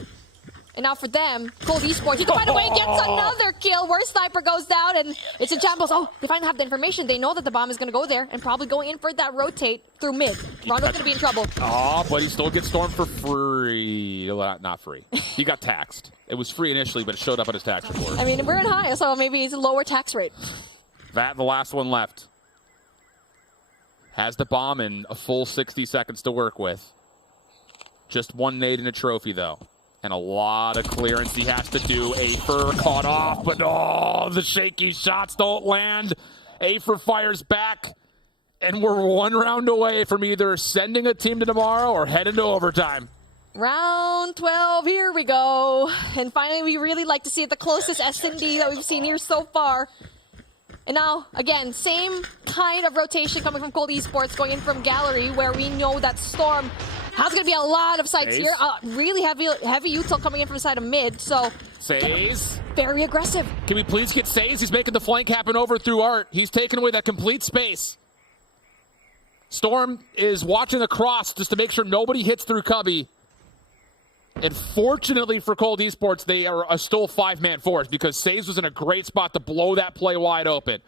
And now for them, Cold Esports, he can find a way, gets another kill where Sniper goes down, and it's in shambles. Oh, they finally have the information. They know that the bomb is going to go there, and probably going in for that rotate through mid. Rondo's going to be in trouble. Oh, but he still gets Stormed for free. Not free. He got taxed. It was free initially, but it showed up on his tax report. I mean, we're in high, so maybe it's a lower tax rate. That, the last one left. Has the bomb and a full 60 seconds to work with. Just 1 nade and a trophy, though. And a lot of clearance he has to do. Afer caught off, but oh, the shaky shots don't land. Afer fires back, and we're one round away from either sending a team to tomorrow or heading to overtime. Round 12, here we go. And finally, we really like to see it, the closest S&D that we've seen here so far. And now, again, same kind of rotation coming from Cold Esports, going in from Gallery, where we know that Storm has going to be a lot of sites here. Really heavy util coming in from the side of mid, so Says. Very aggressive. Can we please get Says? He's making the flank happen over through Art. He's taking away that complete space. Storm is watching across just to make sure nobody hits through Cubby. And fortunately for Cold Esports, they are a still 5-man force because Saves was in a great spot to blow that play wide open.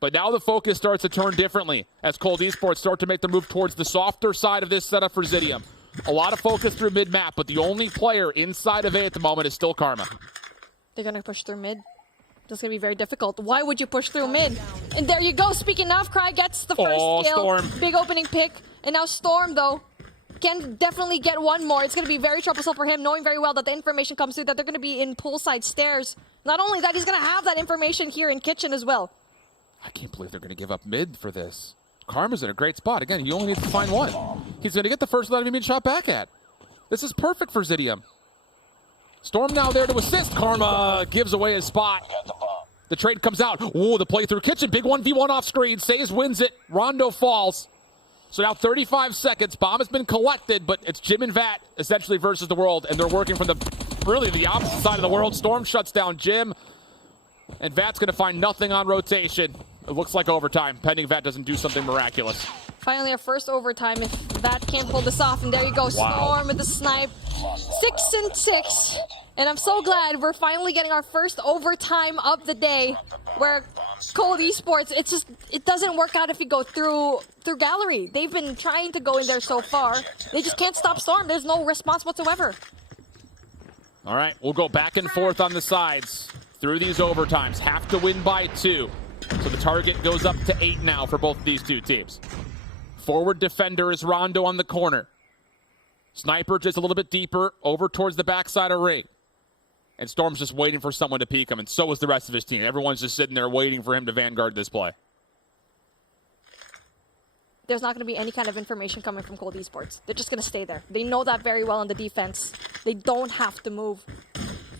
But now the focus starts to turn differently as Cold Esports start to make the move towards the softer side of this setup for Zidium. A lot of focus through mid-map, but the only player inside of A at the moment is still Karma. They're going to push through mid. That's going to be very difficult. Why would you push through mid? And there you go. Speaking of, Cry gets the first kill. Storm. Big opening pick. And now Storm, though, can definitely get one more. It's going to be very troublesome for him, knowing very well that the information comes through that they're going to be in poolside stairs. Not only that, he's going to have that information here in kitchen as well. I can't believe they're going to give up mid for this. Karma's in a great spot. Again, he only needs to find one. He's going to get the first without even being shot back at. This is perfect for Zidium. Storm now there to assist. Karma gives away his spot. The trade comes out. Ooh, the play through kitchen. Big 1v1 off screen. Says wins it. Rondo falls. So now 35 seconds. Bomb has been collected, but it's Jim and Vat essentially versus the world, and they're working from the opposite side of the world. Storm shuts down Jim, and Vat's going to find nothing on rotation. It looks like overtime, pending Vat doesn't do something miraculous. Finally, our first overtime if Vat can't pull this off, and there you go. Storm with the snipe. 6-6. And I'm so glad we're finally getting our first overtime of the day, where Cold Esports, it doesn't work out if you go through Gallery. They've been trying to go in there so far. They just can't stop Storm. There's no response whatsoever. All right, we'll go back and forth on the sides through these overtimes. Have to win by 2. So the target goes up to 8 now for both of these two teams. Forward defender is Rondo on the corner. Sniper just a little bit deeper over towards the backside of Ring. And Storm's just waiting for someone to peek him, and so is the rest of his team. Everyone's just sitting there waiting for him to vanguard this play. There's not going to be any kind of information coming from Cold Esports. They're just going to stay there. They know that very well on the defense. They don't have to move.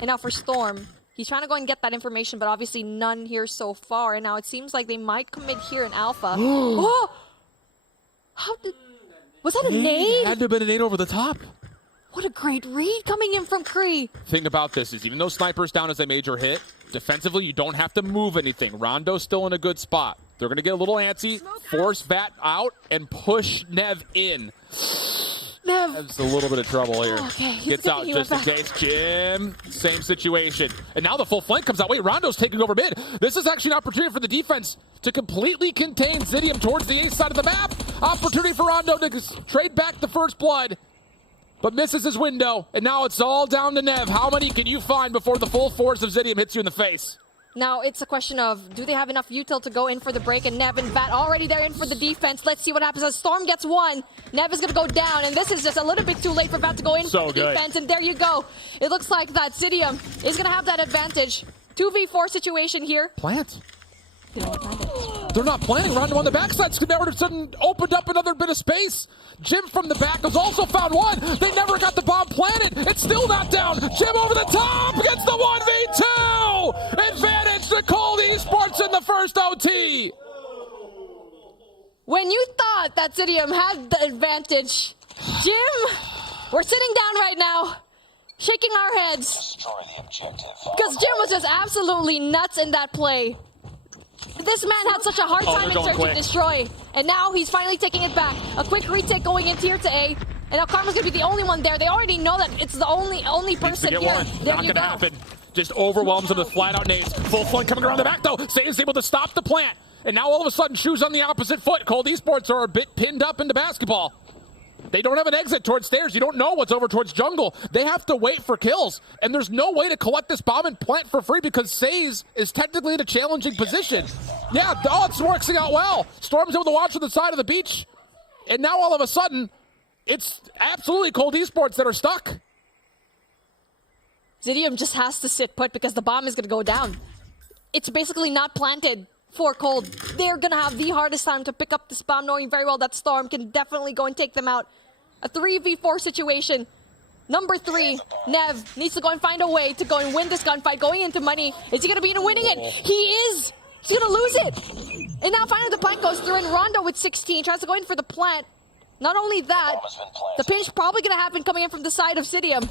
And now for Storm, he's trying to go and get that information, but obviously none here so far. And now it seems like they might commit here in Alpha. Oh! Was that a nade? Had to have been a nade over the top. What a great read coming in from Kree. Thing about this is, even though Sniper's down as a major hit, defensively you don't have to move anything. Rondo's still in a good spot. They're going to get a little antsy, force Vat out, and push Nev in. Nev. That's a little bit of trouble here. Okay, gets out just in case. Jim, same situation. And now the full flank comes out. Wait, Rondo's taking over mid. This is actually an opportunity for the defense to completely contain Zidium towards the A side of the map. Opportunity for Rondo to trade back the first blood, but misses his window. And now it's all down to Nev. How many can you find before the full force of Zidium hits you in the face? Now it's a question of, do they have enough util to go in for the break? And Nev and Vat already there in for the defense. Let's see what happens as Storm gets one. Nev is going to go down, and this is just a little bit too late for Vat to go in for the defense. And there you go. It looks like that Zidium is going to have that advantage. 2v4 situation here. Plant. They're not planning. Rondo on the backside. Now all of a sudden opened up another bit of space. Jim from the back has also found one. They never got the bomb planted. It's still not down. Jim over the top gets the 1v2. Advantage to Cold Esports in the first OT. When you thought that Zidium had the advantage, Jim, we're sitting down right now, shaking our heads. Because Jim was just absolutely nuts in that play. This man had such a hard time in search and destroy, and now he's finally taking it back. A quick retake going into here to A, and now Karma's gonna be the only one there. They already know that it's the only person here. There not gonna happen. Just overwhelms him with flat-out nades. Full flank coming around the back though. Say is able to stop the plant, and now all of a sudden shoes on the opposite foot. Cold Esports are a bit pinned up into basketball. They don't have an exit towards stairs. You don't know what's over towards jungle. They have to wait for kills. And there's no way to collect this bomb and plant for free because Says is technically in a challenging position. Yeah, it's working out well. Storm's able to watch to the side of the beach. And now all of a sudden, it's absolutely Cold Esports that are stuck. Zidium just has to sit put because the bomb is going to go down. It's basically not planted for Cold. They're going to have the hardest time to pick up this bomb, knowing very well that Storm can definitely go and take them out. A 3v4 situation. Number 3, Nev needs to go and find a way to go and win this gunfight. Going into money. Is he going to be winning it? He is. He's going to lose it. And now finally the plant goes through, and Rondo with 16 tries to go in for the plant. Not only that, the pinch probably going to happen coming in from the side of Zidium.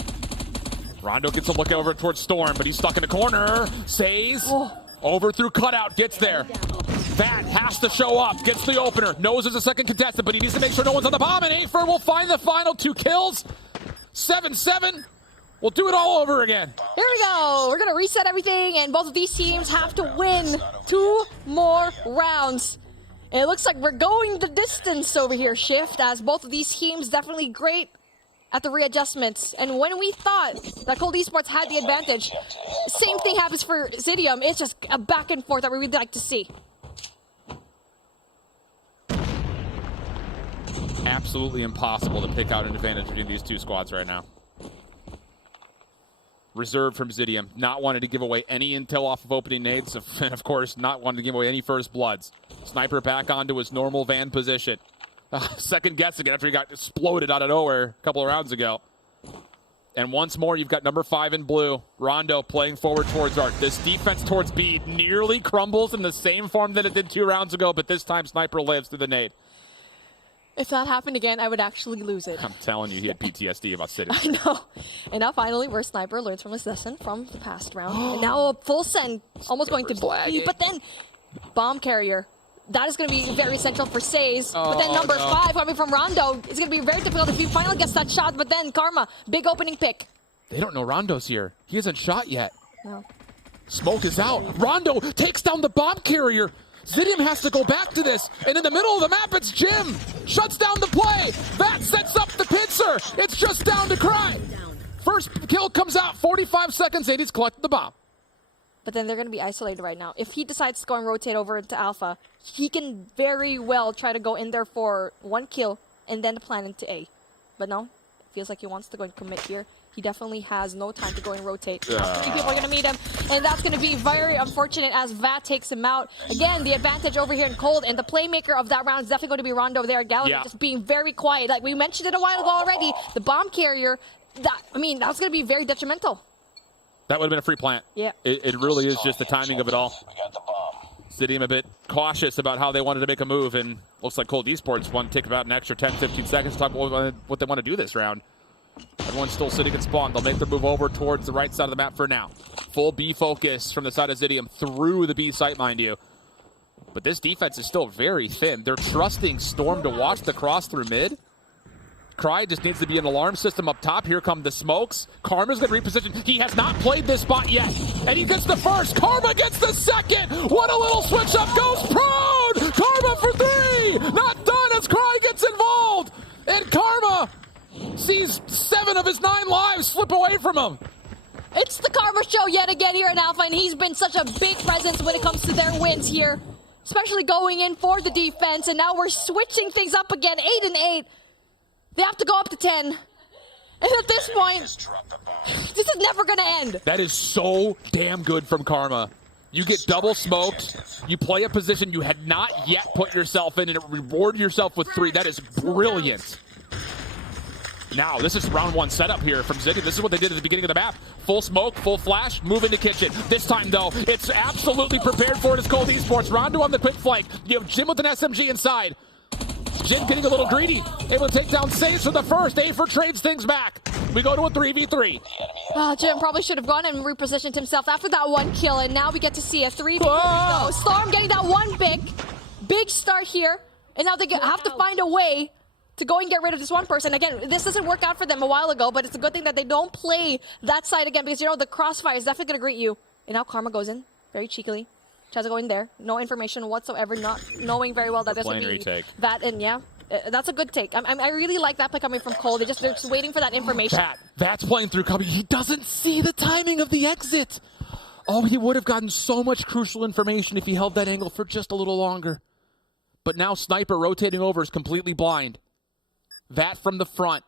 Rondo gets a look over towards Storm, but he's stuck in the corner. Says over through cutout, gets there. That has to show up, gets the opener, knows there's a second contestant, but he needs to make sure no one's on the bomb, and Afer will find the final 2 kills. 7-7. We'll do it all over again. Here we go. We're going to reset everything, and both of these teams have to win 2 more rounds. And it looks like we're going the distance over here, Shift, as both of these teams definitely great at the readjustments. And when we thought that Cold Esports had the advantage, same thing happens for Zidium. It's just a back and forth that we really like to see. Absolutely impossible to pick out an advantage between these 2 squads right now. Reserved from Zidium, not wanting to give away any intel off of opening nades, and of course not wanting to give away any first bloods. Sniper back onto his normal van position. Second guessing after he got exploded out of nowhere a couple of rounds ago. And once more, you've got number 5 in blue. Rondo playing forward towards Art. This defense towards B nearly crumbles in the same form that it did 2 rounds ago, but this time Sniper lives through the nade. If that happened again, I would actually lose it. I'm telling you, he had PTSD about sitting. I know. And now finally, where Sniper learns from his lesson from the past round. And now a full send, almost going to B, but then bomb carrier. That is going to be very essential for Says. But then number 5 coming from Rondo is going to be very difficult if he finally gets that shot. But then Karma, big opening pick. They don't know Rondo's here. He hasn't shot yet. No. Smoke is out. Rondo takes down the bomb carrier. Zidium has to go back to this. And in the middle of the map, it's Jim. Shuts down the play. That sets up the pincer. It's just down to Cry. First kill comes out. 45 seconds. 80's collected the bomb. But then they're going to be isolated right now. If he decides to go and rotate over into Alpha, he can very well try to go in there for 1 kill and then plan into A. But no, it feels like he wants to go and commit here. He definitely has no time to go and rotate. 3 people are going to meet him, and that's going to be very unfortunate as VAT takes him out. Again, the advantage over here in Cold, and the playmaker of that round is definitely going to be Rondo there. Gallagher just being very quiet. Like we mentioned it a while ago already, the bomb carrier, that's going to be very detrimental. That would have been a free plant. Yeah. It really is just the timing of it all. Zidium a bit cautious about how they wanted to make a move, and looks like Cold Esports want to take about an extra 10-15 seconds to talk about what they want to do this round. Everyone's still sitting in spawn. They'll make their move over towards the right side of the map for now. Full B focus from the side of Zidium through the B site, mind you. But this defense is still very thin. They're trusting Storm to watch the cross through mid. Cry just needs to be an alarm system up top. Here come the smokes. Karma's going to reposition. He has not played this spot yet. And he gets the first. Karma gets the second. What a little switch up. Goes prone. Karma for 3. Not done as Cry gets involved. And Karma sees 7 of his 9 lives slip away from him. It's the Karma show yet again here in Alpha, and he's been such a big presence when it comes to their wins here. Especially going in for the defense, and now we're switching things up again. 8 and 8. They have to go up to 10. And at this point, this is never going to end. That is so damn good from Karma. You get double smoked. You play a position you had not yet put yourself in and reward yourself with 3. That is brilliant. Now, this is round 1 setup here from Zidium. This is what they did at the beginning of the map. Full smoke, full flash, move into kitchen. This time, though, it's absolutely prepared for it as Cold Esports. Rondo on the quick flank. You have Jim with an SMG inside. Jim getting a little greedy. Able to take down Saves for the first. Afer trades things back. We go to a 3v3. Jim probably should have gone and repositioned himself after that 1 kill, and now we get to see a 3v3. Storm getting that 1 pick. Big start here. And now they have to find a way to go and get rid of this one person. Again, this doesn't work out for them a while ago, but it's a good thing that they don't play that side again, because, the crossfire is definitely going to greet you. And now Karma goes in very cheekily. Tries to go in there. No information whatsoever, not knowing very well that this would be retake. that. And yeah, that's a good take. I really like that play coming from Cole. They're just waiting for that information. That's playing through cover. He doesn't see the timing of the exit. Oh, he would have gotten so much crucial information if he held that angle for just a little longer. But now Sniper rotating over is completely blind. That from the front.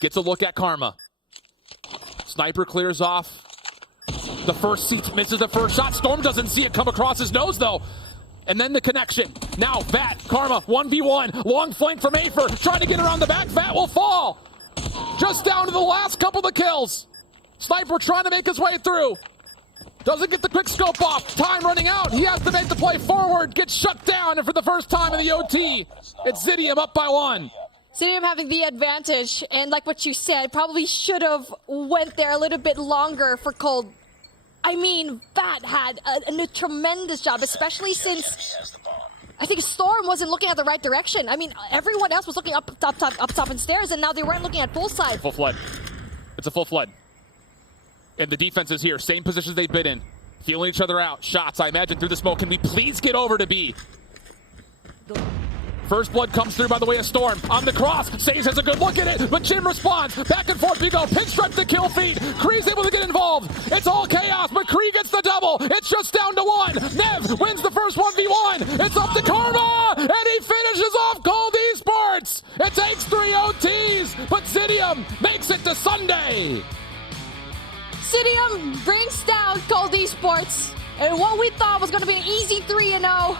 Gets a look at Karma. Sniper clears off. The first seat misses the first shot. Storm doesn't see it come across his nose, though. And then the connection. Now, Vat, Karma, 1v1. Long flank from Afer. Trying to get around the back. Vat will fall. Just down to the last couple of kills. Sniper trying to make his way through. Doesn't get the quick scope off. Time running out. He has to make the play forward. Gets shut down. And for the first time in the OT, it's Zidium up by 1. Zidium having the advantage. And like what you said, probably should have went there a little bit longer for Cold. I mean, Vat had a tremendous job, especially since I think Storm wasn't looking at the right direction. I mean, everyone else was looking up top and stairs, and now they weren't looking at full side. Full flood. It's a full flood. And the defense is here. Same positions they've been in. Feeling each other out. Shots, I imagine, through the smoke. Can we please get over to B? First blood comes through by the way of Storm. On the cross. Saves has a good look at it, but Jim responds. Back and forth we go. Pinstripe to kill feed. Kree's able to get involved. It's all chaos, but Kree gets the double. It's just down to 1. Nev wins the first 1v1. It's up to Karma, and he finishes off Cold Esports. It takes 3 OTs, but Zidium makes it to Sunday. Zidium brings down Cold Esports, and what we thought was going to be an easy 3-0.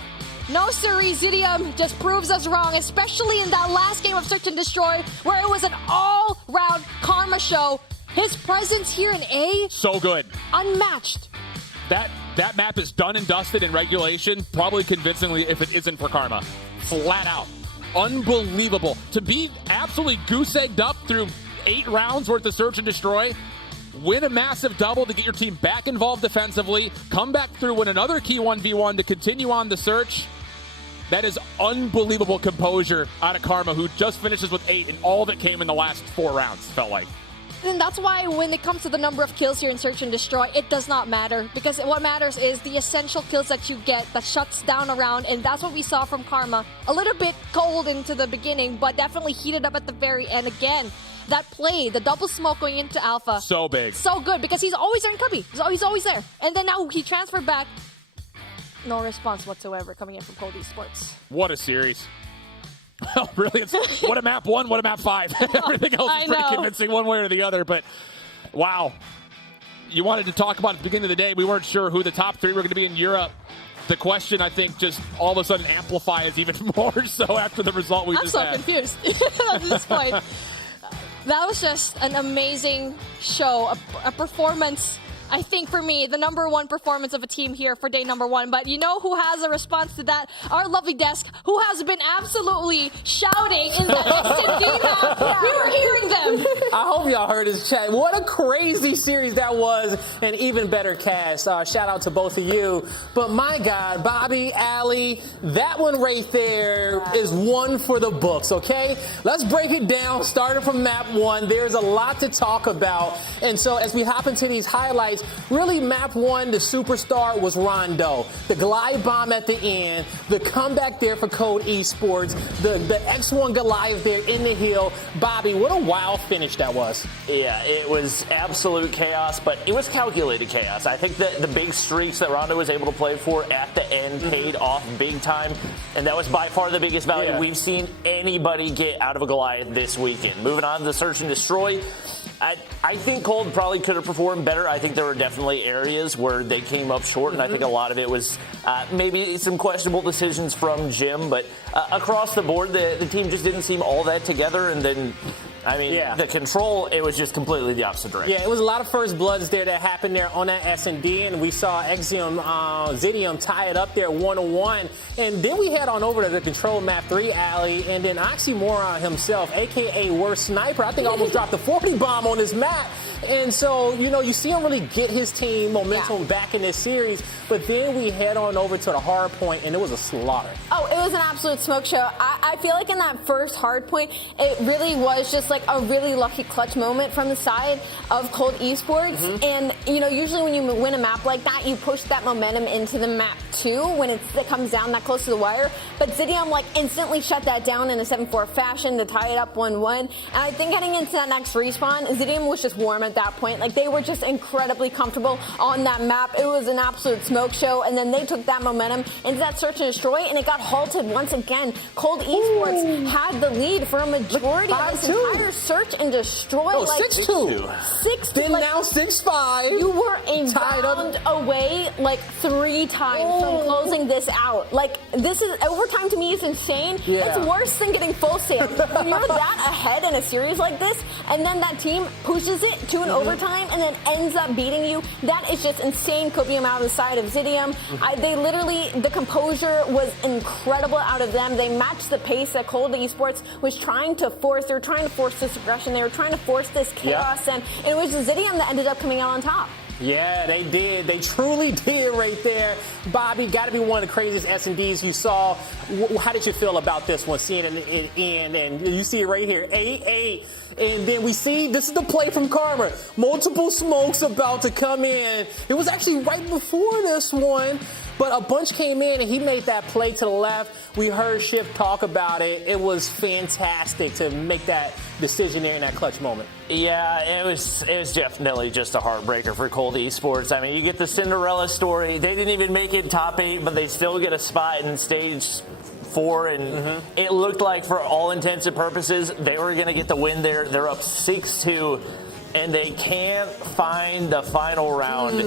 No siree, Zidium just proves us wrong, especially in that last game of Search and Destroy, where it was an all-round Karma show. His presence here in A, so good, unmatched. That map is done and dusted in regulation, probably convincingly if it isn't for Karma. Flat out. Unbelievable. To be absolutely goose-egged up through 8 rounds worth of Search and Destroy, win a massive double to get your team back involved defensively, come back through, win another key 1v1 to continue on the search. That is unbelievable composure out of Karma, who just finishes with 8, and all of it came in the last 4 rounds, felt like. And that's why when it comes to the number of kills here in Search and Destroy, it does not matter. Because what matters is the essential kills that you get that shuts down a round, and that's what we saw from Karma. A little bit cold into the beginning, but definitely heated up at the very end again. That play, the double smoke going into Alpha. So big. So good, because he's always there in Cubby. He's always there. And then now he transferred back. No response whatsoever coming in from Cold Esports. What a series. Well, really, it's what a map 1, what a map 5. Everything else is pretty convincing one way or the other, but wow. You wanted to talk about at the beginning of the day, we weren't sure who the top 3 were going to be in Europe. The question, I think, just all of a sudden amplifies even more so after the result we just had. I'm so confused at this point. That was just an amazing show, a performance. I think for me, the #1 performance of a team here for day #1. But you know who has a response to that? Our lovely desk, who has been absolutely shouting in that S&D map. We were hearing them. I hope y'all heard his chat. What a crazy series that was, and even better cast. Shout out to both of you. But my God, Bobby, Ali, that one right there is one for the books, okay? Let's break it down, starting from map 1. There's a lot to talk about. And so as we hop into these highlights, really, map 1, the superstar was Rondo. The glide bomb at the end, the comeback there for Code Esports, the X1 Goliath there in the hill. Bobby, what a wild finish that was. Yeah, it was absolute chaos, but it was calculated chaos. I think that the big streaks that Rondo was able to play for at the end paid off big time, and that was by far the biggest value we've seen anybody get out of a Goliath this weekend. Moving on to the Search and Destroy, I think Cold probably could have performed better. I think there were definitely areas where they came up short, and I think a lot of it was maybe some questionable decisions from Jim, but across the board, the team just didn't seem all that together, and then I mean, the control, it was just completely the opposite direction. Yeah, it was a lot of first bloods there that happened there on that S&D, and we saw Zidium tie it up there 1-1. And then we head on over to the control map 3 alley, and then Oxymoron himself, a.k.a. Worst Sniper, I think almost dropped a 40 bomb on this map. And so, you know, you see him really get his team momentum back in this series, but then we head on over to the Hardpoint, and it was a slaughter. Oh, it was an absolute smoke show. I feel like in that first Hardpoint, it really was just like a really lucky clutch moment from the side of Cold Esports. And, you know, usually when you win a map like that, you push that momentum into the map too when it comes down that close to the wire. But Zidium, like, instantly shut that down in a 7-4 fashion to tie it up 1-1. And I think heading into that next respawn, Zidium was just warm at that point. Like, they were just incredibly comfortable on that map. It was an absolute smoke show, and then they took that momentum into that Search and Destroy, and it got halted once again. Cold Esports Esports had the lead for a majority of this entire search and destroy. Oh, like 6-2. 6-2. Then like, now 6-5. You were a round away like 3 times from closing this out. Like, this is overtime to me is insane. Yeah. It's worse than getting full save. When you're that ahead in a series like this, and then that team pushes it to an overtime and then ends up beating you, that is just insane copium out of the side of Zidium. They literally, the composure was incredible out of them. They matched the pace that Cold Esports was trying to force. They were trying to force this aggression. They were trying to force this chaos, and it was Zidium that ended up coming out on top. Yeah, they did. They truly did right there. Bobby, got to be one of the craziest S&Ds you saw. How did you feel about this one, seeing it end? And you see it right here, 8-8. And then we see, this is the play from Karma. Multiple smokes about to come in. It was actually right before this one, but a bunch came in and he made that play to the left. We heard Shift talk about it. It was fantastic to make that decision there in that clutch moment. Yeah, it was definitely just a heartbreaker for Cold Esports. I mean, you get the Cinderella story. They didn't even make it top 8, but they still get a spot in stage 4, and it looked like, for all intents and purposes, they were going to get the win there. They're up 6-2. And they can't find the final round.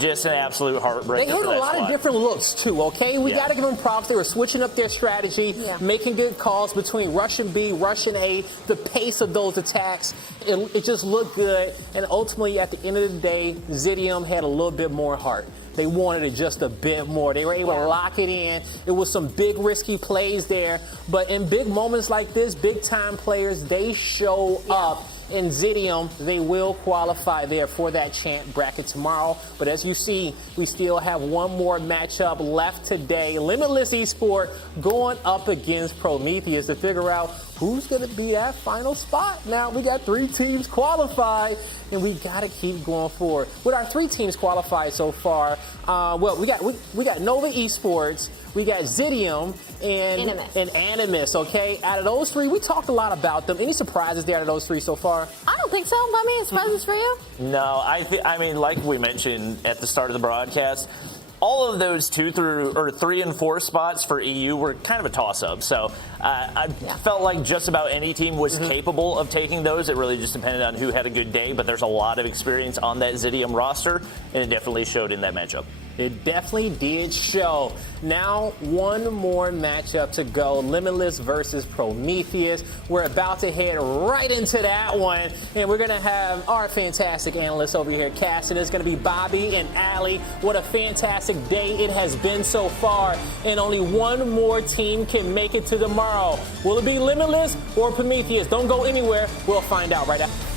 Just an absolute heartbreaker. They had a lot of different looks, too, okay? We got to give them props. They were switching up their strategy, making good calls between Russian B, Russian A, the pace of those attacks. It just looked good. And ultimately, at the end of the day, Zidium had a little bit more heart. They wanted it just a bit more. They were able to lock it in. It was some big, risky plays there. But in big moments like this, big-time players, they show up. In Zidium, they will qualify there for that champ bracket tomorrow. But as you see, we still have one more matchup left today. Limitless Esports going up against Prometheus to figure out who's going to be that final spot. Now, we got 3 teams qualified, and we got to keep going forward. With our 3 teams qualified so far, well, we got Nova Esports, we got Zidium, and Animus, okay? Out of those 3, we talked a lot about them. Any surprises there out of those 3 so far? I don't think so. I mean, surprises for you? No, I mean, like we mentioned at the start of the broadcast, all of those 3 and 4 spots for EU were kind of a toss-up. So I felt like just about any team was capable of taking those. It really just depended on who had a good day, but there's a lot of experience on that Zidium roster, and it definitely showed in that matchup. It definitely did show. Now, one more matchup to go. Limitless versus Prometheus. We're about to head right into that one. And we're going to have our fantastic analysts over here casting. It's going to be Bobby and Allie. What a fantastic day it has been so far. And only one more team can make it to tomorrow. Will it be Limitless or Prometheus? Don't go anywhere. We'll find out right after.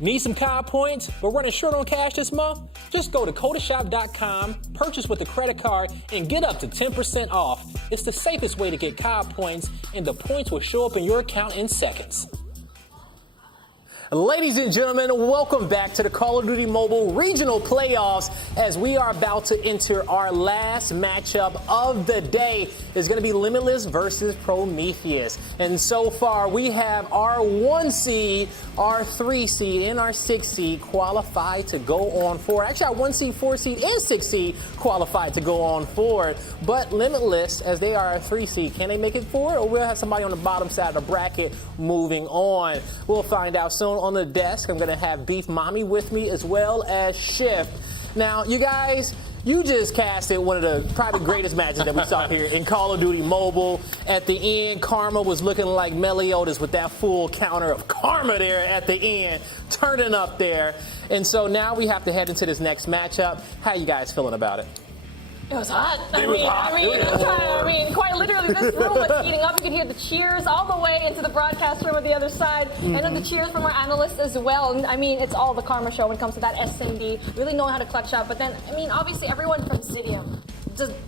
Need some COD points, but running short on cash this month? Just go to codashop.com, purchase with a credit card, and get up to 10% off. It's the safest way to get COD points, and the points will show up in your account in seconds. Ladies and gentlemen, welcome back to the Call of Duty Mobile Regional Playoffs as we are about to enter our last matchup of the day. It's going to be Limitless versus Prometheus. And so far, we have our 1 seed, our 3 seed, and our 6 seed qualified to go on forward. Actually, our 1 seed, 4 seed, and 6 seed qualified to go on forward. But Limitless, as they are a 3 seed, can they make it forward? Or we'll have somebody on the bottom side of the bracket moving on. We'll find out soon. On the desk, I'm going to have Beef Mommy with me as well as Shift. Now, you guys, you just casted one of the probably greatest matches that we saw here in Call of Duty Mobile. At the end, Karma was looking like Meliodas with that full counter of Karma there at the end, turning up there. And so now we have to head into this next matchup. How you guys feeling about it? It was hot. I mean, quite literally, this room was heating up. You could hear the cheers all the way into the broadcast room on the other side, and then the cheers from our analysts as well. And, I mean, it's all the Karma show when it comes to that S&D, really knowing how to clutch up. But then, I mean, obviously, everyone from Zidium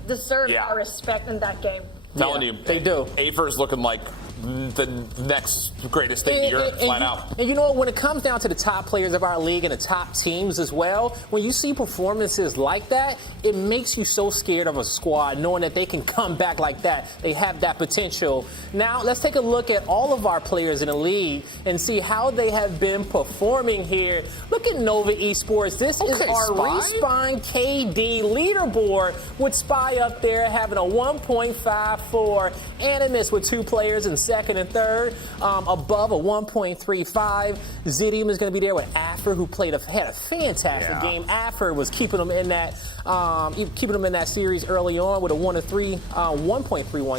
deserves our respect in that game. Telling you, they do. Aver's looking like the next greatest thing in Europe, flat out. And you know what? When it comes down to the top players of our league and the top teams as well, when you see performances like that, it makes you so scared of a squad, knowing that they can come back like that. They have that potential. Now, let's take a look at all of our players in the league and see how they have been performing here. Look at Nova Esports. This is our Respawn KD leaderboard with Spy up there having a 1.54. Animus with 2 players in second and third, above a 1.35. Zidium is going to be there with Affer, who had a fantastic game. Affer was keeping them in that series early on with a 1.31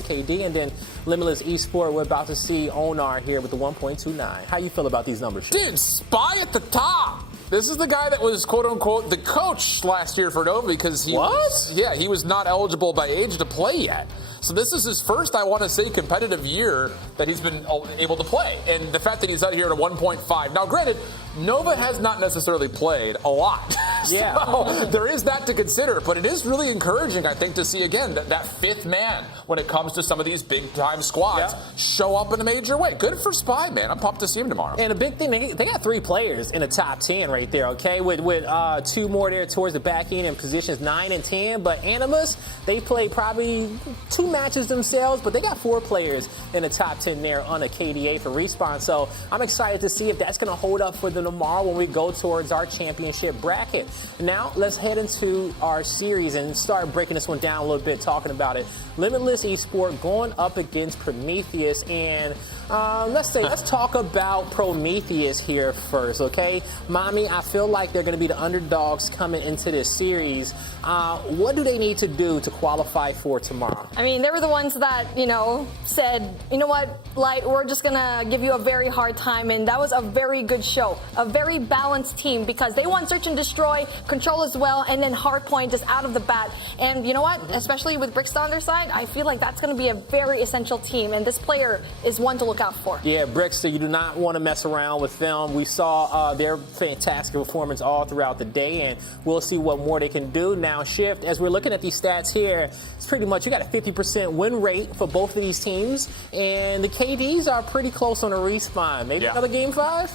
KD, and then Limitless Esports, we're about to see Onar here with the 1.29. How you feel about these numbers? Dude, Spy at the top. This is the guy that was, quote-unquote, the coach last year for Nova because he was not eligible by age to play yet. So this is his first, I want to say, competitive year that he's been able to play. And the fact that he's out here at a 1.5. Now, granted, Nova has not necessarily played a lot. So there is that to consider. But it is really encouraging, I think, to see, again, that fifth man when it comes to some of these big-time squads show up in a major way. Good for Spy, man. I'm pumped to see him tomorrow. And a big thing, they got 3 players in the top 10 right there, okay, with 2 more there towards the back end in positions 9 and 10. But Animus, they played probably 2 matches themselves, but they got 4 players in the top 10 there on a KDA for Respawn. So I'm excited to see if that's going to hold up for them tomorrow when we go towards our championship bracket. Now let's head into our series and start breaking this one down a little bit, talking about it. Limitless Esports going up against Prometheus, and let's talk about Prometheus here first, okay? Mommy, I feel like they're going to be the underdogs coming into this series. What do they need to do to qualify for tomorrow? I mean, they were the ones that, said, you know what, Light, we're just going to give you a very hard time. And that was a very good show, a very balanced team, because they won Search and Destroy, Control as well, and then Hardpoint just out of the bat. And you know what, especially with Brickster on their side, I feel like that's going to be a very essential team. And this player is one to look out for. Yeah, Brickster, you do not want to mess around with them. We saw their fantastic performance all throughout the day, and we'll see what more they can do. Now, Shift, as we're looking at these stats here, it's pretty much you got a 50% win rate for both of these teams, and the KDs are pretty close on a Respawn. Maybe another Game 5?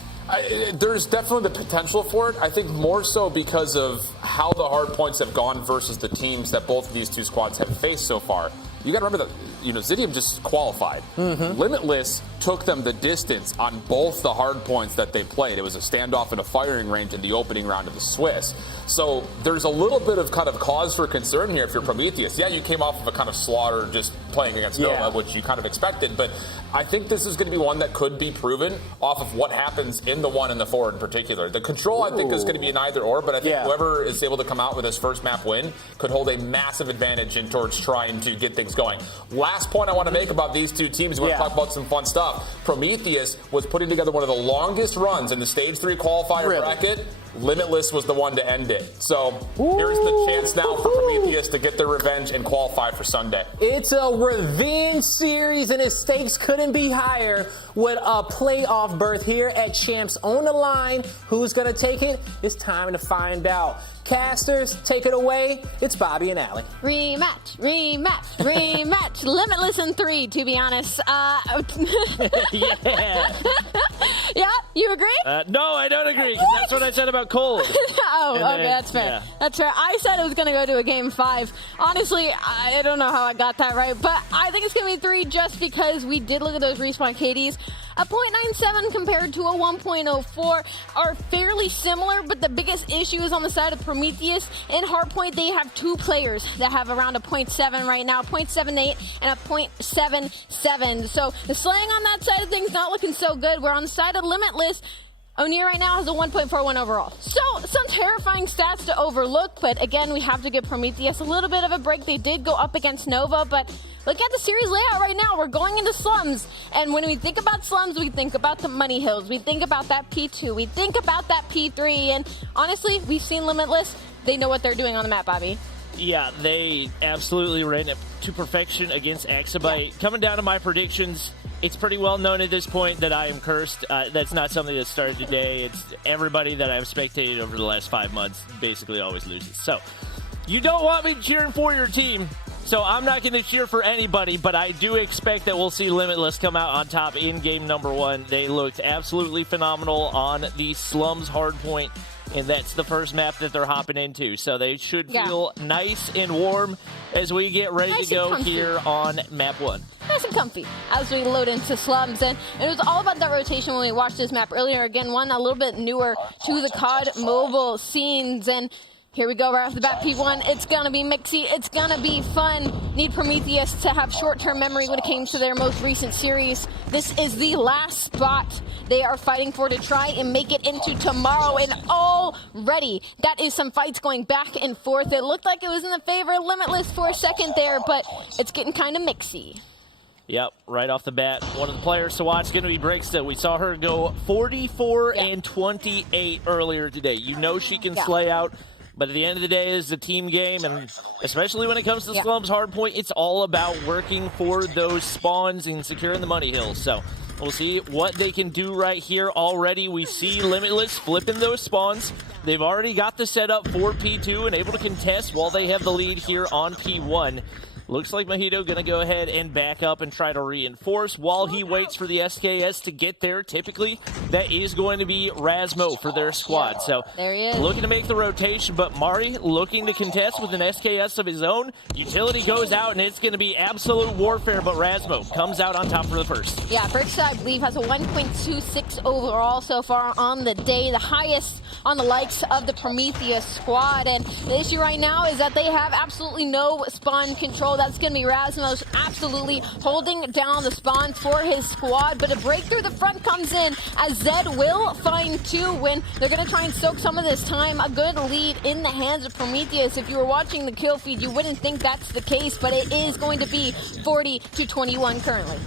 There's definitely the potential for it. I think more so because of how the hard points have gone versus the teams that both of these 2 squads have faced so far. You got to remember that, Zidium just qualified. Limitless took them the distance on both the hard points that they played. It was a standoff and a firing range in the opening round of the Swiss. So there's a little bit of kind of cause for concern here if you're Prometheus. Yeah, you came off of a kind of slaughter just playing against Nova, which you kind of expected, but I think this is going to be one that could be proven off of what happens in the 1 and the 4 in particular. The Control, I think, is going to be an either-or, but I think whoever is able to come out with his first map win could hold a massive advantage in towards trying to get things going. Last point I want to make about these 2 teams, we want to talk about some fun stuff. Prometheus was putting together one of the longest runs in the Stage 3 qualifier bracket Limitless was the one to end it. So here's the chance now for Prometheus to get their revenge and qualify for Sunday. It's a revenge series, and its stakes couldn't be higher with a playoff berth here at Champs on the line. Who's going to take it? It's time to find out. Casters, take it away. It's Bobby and Allie. Rematch, rematch, rematch. Limitless in 3, to be honest. Yeah. Yeah, you agree? No, I don't agree, because that's what I said about Cole. Oh, And okay, then, that's fair. yeah. That's fair. I said it was going to go to a game 5. Honestly, I don't know how I got that right, but I think it's going to be 3 just because we did look at those respawn KDs. A 0.97 compared to a 1.04 are fairly similar, but the biggest issue is on the side of Prometheus. In Hardpoint, they have 2 players that have around a 0.7 right now, 0.78 and a 0.77. So the slaying on that side of things not looking so good. We're on the side of Limitless. O'Neal right now has a 1.41 overall. So some terrifying stats to overlook, but again, we have to give Prometheus a little bit of a break. They did go up against Nova, but look at the series layout right now. We're going into slums, and when we think about slums, we think about the money hills. We think about that P2. We think about that P3, and honestly, we've seen Limitless. They know what they're doing on the map, Bobby. Yeah, they absolutely ran it to perfection against Exabyte. Coming down to my predictions, it's pretty well known at this point that I am cursed. That's not something that started today. It's everybody that I've spectated over the last 5 months basically always loses. So you don't want me cheering for your team, so I'm not going to cheer for anybody, but I do expect that we'll see Limitless come out on top in game number 1. They looked absolutely phenomenal on the Slums Hardpoint, and that's the first map that they're hopping into. So they should feel nice and warm as we get ready to go here on map 1. Nice and comfy as we load into slums, and it was all about that rotation when we watched this map earlier. Again, one a little bit newer to the COD mobile scenes, and here we go right off the bat. P1, it's gonna be mixy, it's gonna be fun. Need Prometheus to have short-term memory when it came to their most recent series. This is the last spot they are fighting for to try and make it into tomorrow, and already that is some fights going back and forth. It looked like it was in the favor of Limitless for a second there, but it's getting kind of mixy. Yep, right off the bat, one of the players to watch is going to be Breakstill. We saw her go 44 and 28 earlier today. You know she can slay out, but at the end of the day, it's a team game, and especially when it comes to Slums Hardpoint, it's all about working for those spawns and securing the money hills. So we'll see what they can do right here. Already we see Limitless flipping those spawns. They've already got the setup for P2 and able to contest while they have the lead here on P1. Looks like Mojito going to go ahead and back up and try to reinforce while he waits for the SKS to get there. Typically, that is going to be Razmo for their squad. So there he is. Looking to make the rotation, but Mari looking to contest with an SKS of his own. Utility goes out, and it's going to be absolute warfare, but Razmo comes out on top for the first. Yeah, Brickstyle, I believe, has a 1.26 overall so far on the day, the highest on the likes of the Prometheus squad. And the issue right now is that they have absolutely no spawn control. That's going to be Rasmus absolutely holding down the spawns for his squad, but a break through the front comes in as Zed will find 2 when they're going to try and soak some of this time. A good lead in the hands of Prometheus. If you were watching the kill feed, you wouldn't think that's the case, but it is going to be 40-21 currently.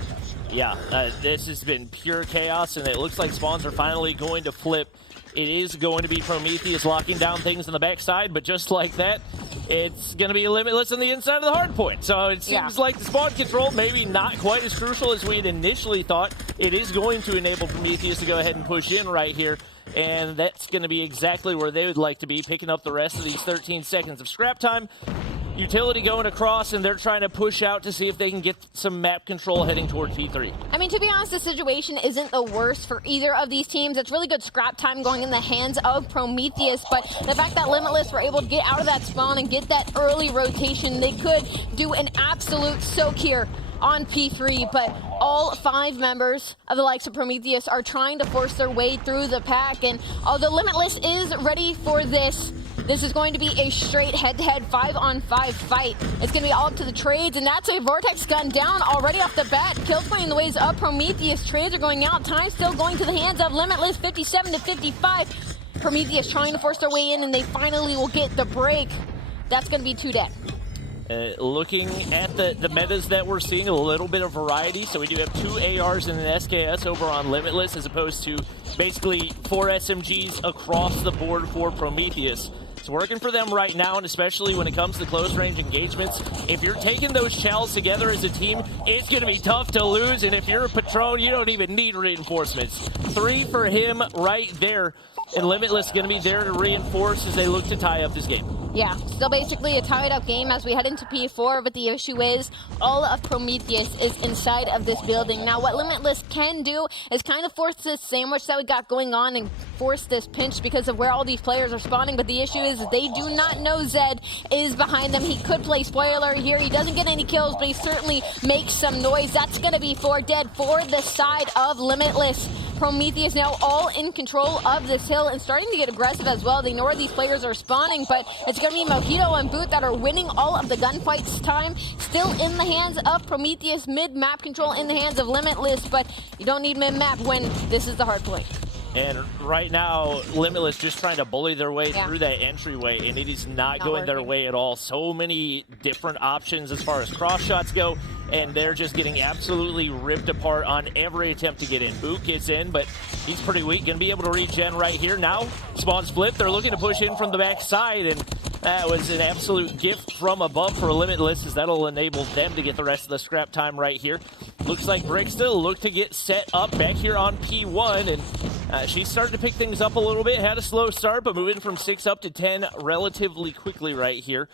Yeah, this has been pure chaos, and it looks like spawns are finally going to flip. It is going to be Prometheus locking down things on the backside, but just like that, it's going to be Limitless on the inside of the hardpoint. So it seems like the spawn control maybe not quite as crucial as we had initially thought. It is going to enable Prometheus to go ahead and push in right here, and that's going to be exactly where they would like to be, picking up the rest of these 13 seconds of scrap time. Utility going across, and they're trying to push out to see if they can get some map control heading toward P3. I mean, to be honest, the situation isn't the worst for either of these teams. It's really good scrap time going in the hands of Prometheus, but the fact that Limitless were able to get out of that spawn and get that early rotation, they could do an absolute soak here on P3, but all 5 members of the likes of Prometheus are trying to force their way through the pack, and although Limitless is ready for this, this is going to be a straight head-to-head 5-on-5 fight. It's going to be all up to the trades, and that's a Vortex gun down already off the bat. Kills going in the ways of Prometheus. Trades are going out. Time still going to the hands of Limitless, 57-55. Prometheus trying to force their way in, and they finally will get the break. That's going to be 2 dead. Looking at the metas that we're seeing, a little bit of variety. So we do have 2 ARs and an SKS over on Limitless, as opposed to basically 4 SMGs across the board for Prometheus. It's working for them right now, and especially when it comes to close-range engagements. If you're taking those shells together as a team, it's going to be tough to lose, and if you're a Patron, you don't even need reinforcements. 3 for him right there, and Limitless going to be there to reinforce as they look to tie up this game. Yeah, still basically a tied-up game as we head into P4, but the issue is all of Prometheus is inside of this building. Now, what Limitless can do is kind of force this sandwich that we got going on and force this pinch because of where all these players are spawning, but the issue is they do not know Zed is behind them. He could play spoiler here. He doesn't get any kills, but he certainly makes some noise. That's going to be 4 dead for the side of Limitless. Prometheus now all in control of this hill and starting to get aggressive as well. They know where these players are spawning, but it's going to be Mojito and Boot that are winning all of the gunfights time. Still in the hands of Prometheus, mid-map control in the hands of Limitless, but you don't need mid-map when this is the Hardpoint. And right now, Limitless just trying to bully their way through that entryway, and it is not going their way at all. So many different options as far as cross shots go, and they're just getting absolutely ripped apart on every attempt to get in. Boot gets in, but he's pretty weak. Going to be able to regen right here. Now, spawns flip. They're looking to push in from the backside, and that was an absolute gift from above for Limitless, as that'll enable them to get the rest of the scrap time right here. Looks like Bricksta look to get set up back here on P1, and she started to pick things up a little bit. Had a slow start, but moving from 6 up to 10 relatively quickly right here.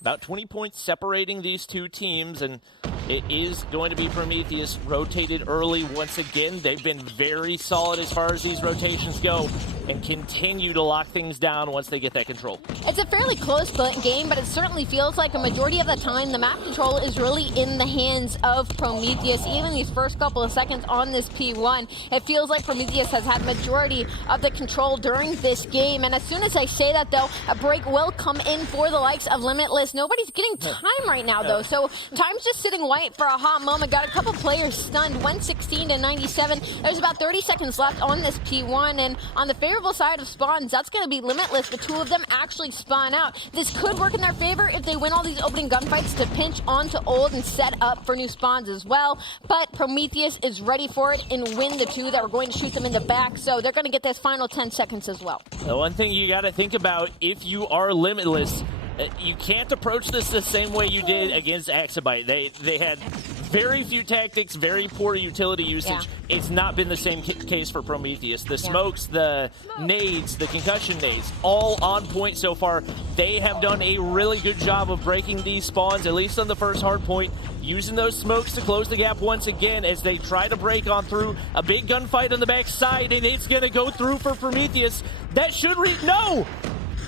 About 20 points separating these two teams, and it is going to be Prometheus rotated early once again. They've been very solid as far as these rotations go and continue to lock things down once they get that control. It's a fairly close game, but it certainly feels like a majority of the time the map control is really in the hands of Prometheus. Even these first couple of seconds on this P1, it feels like Prometheus has had majority of the control during this game. And as soon as I say that, though, a break will come in for the likes of Limitless. Nobody's getting time right now, though, so time's just sitting white for a hot moment. Got a couple players stunned, 116 to 97. There's about 30 seconds left on this P1, and on the favorable side of spawns, that's going to be Limitless. The 2 of them actually spawn out. This could work in their favor if they win all these opening gunfights to pinch onto old and set up for new spawns as well, but Prometheus is ready for it and win the 2 that were going to shoot them in the back, so they're going to get this final 10 seconds as well. The one thing you got to think about if you are Limitless, you can't approach this the same way you did against Axabite. They had very few tactics, very poor utility usage. Yeah. It's not been the same case for Prometheus. The smokes, the nades, the concussion nades, all on point so far. They have done a really good job of breaking these spawns, at least on the first hard point, using those smokes to close the gap once again as they try to break on through. A big gunfight on the backside, and it's going to go through for Prometheus. That should no!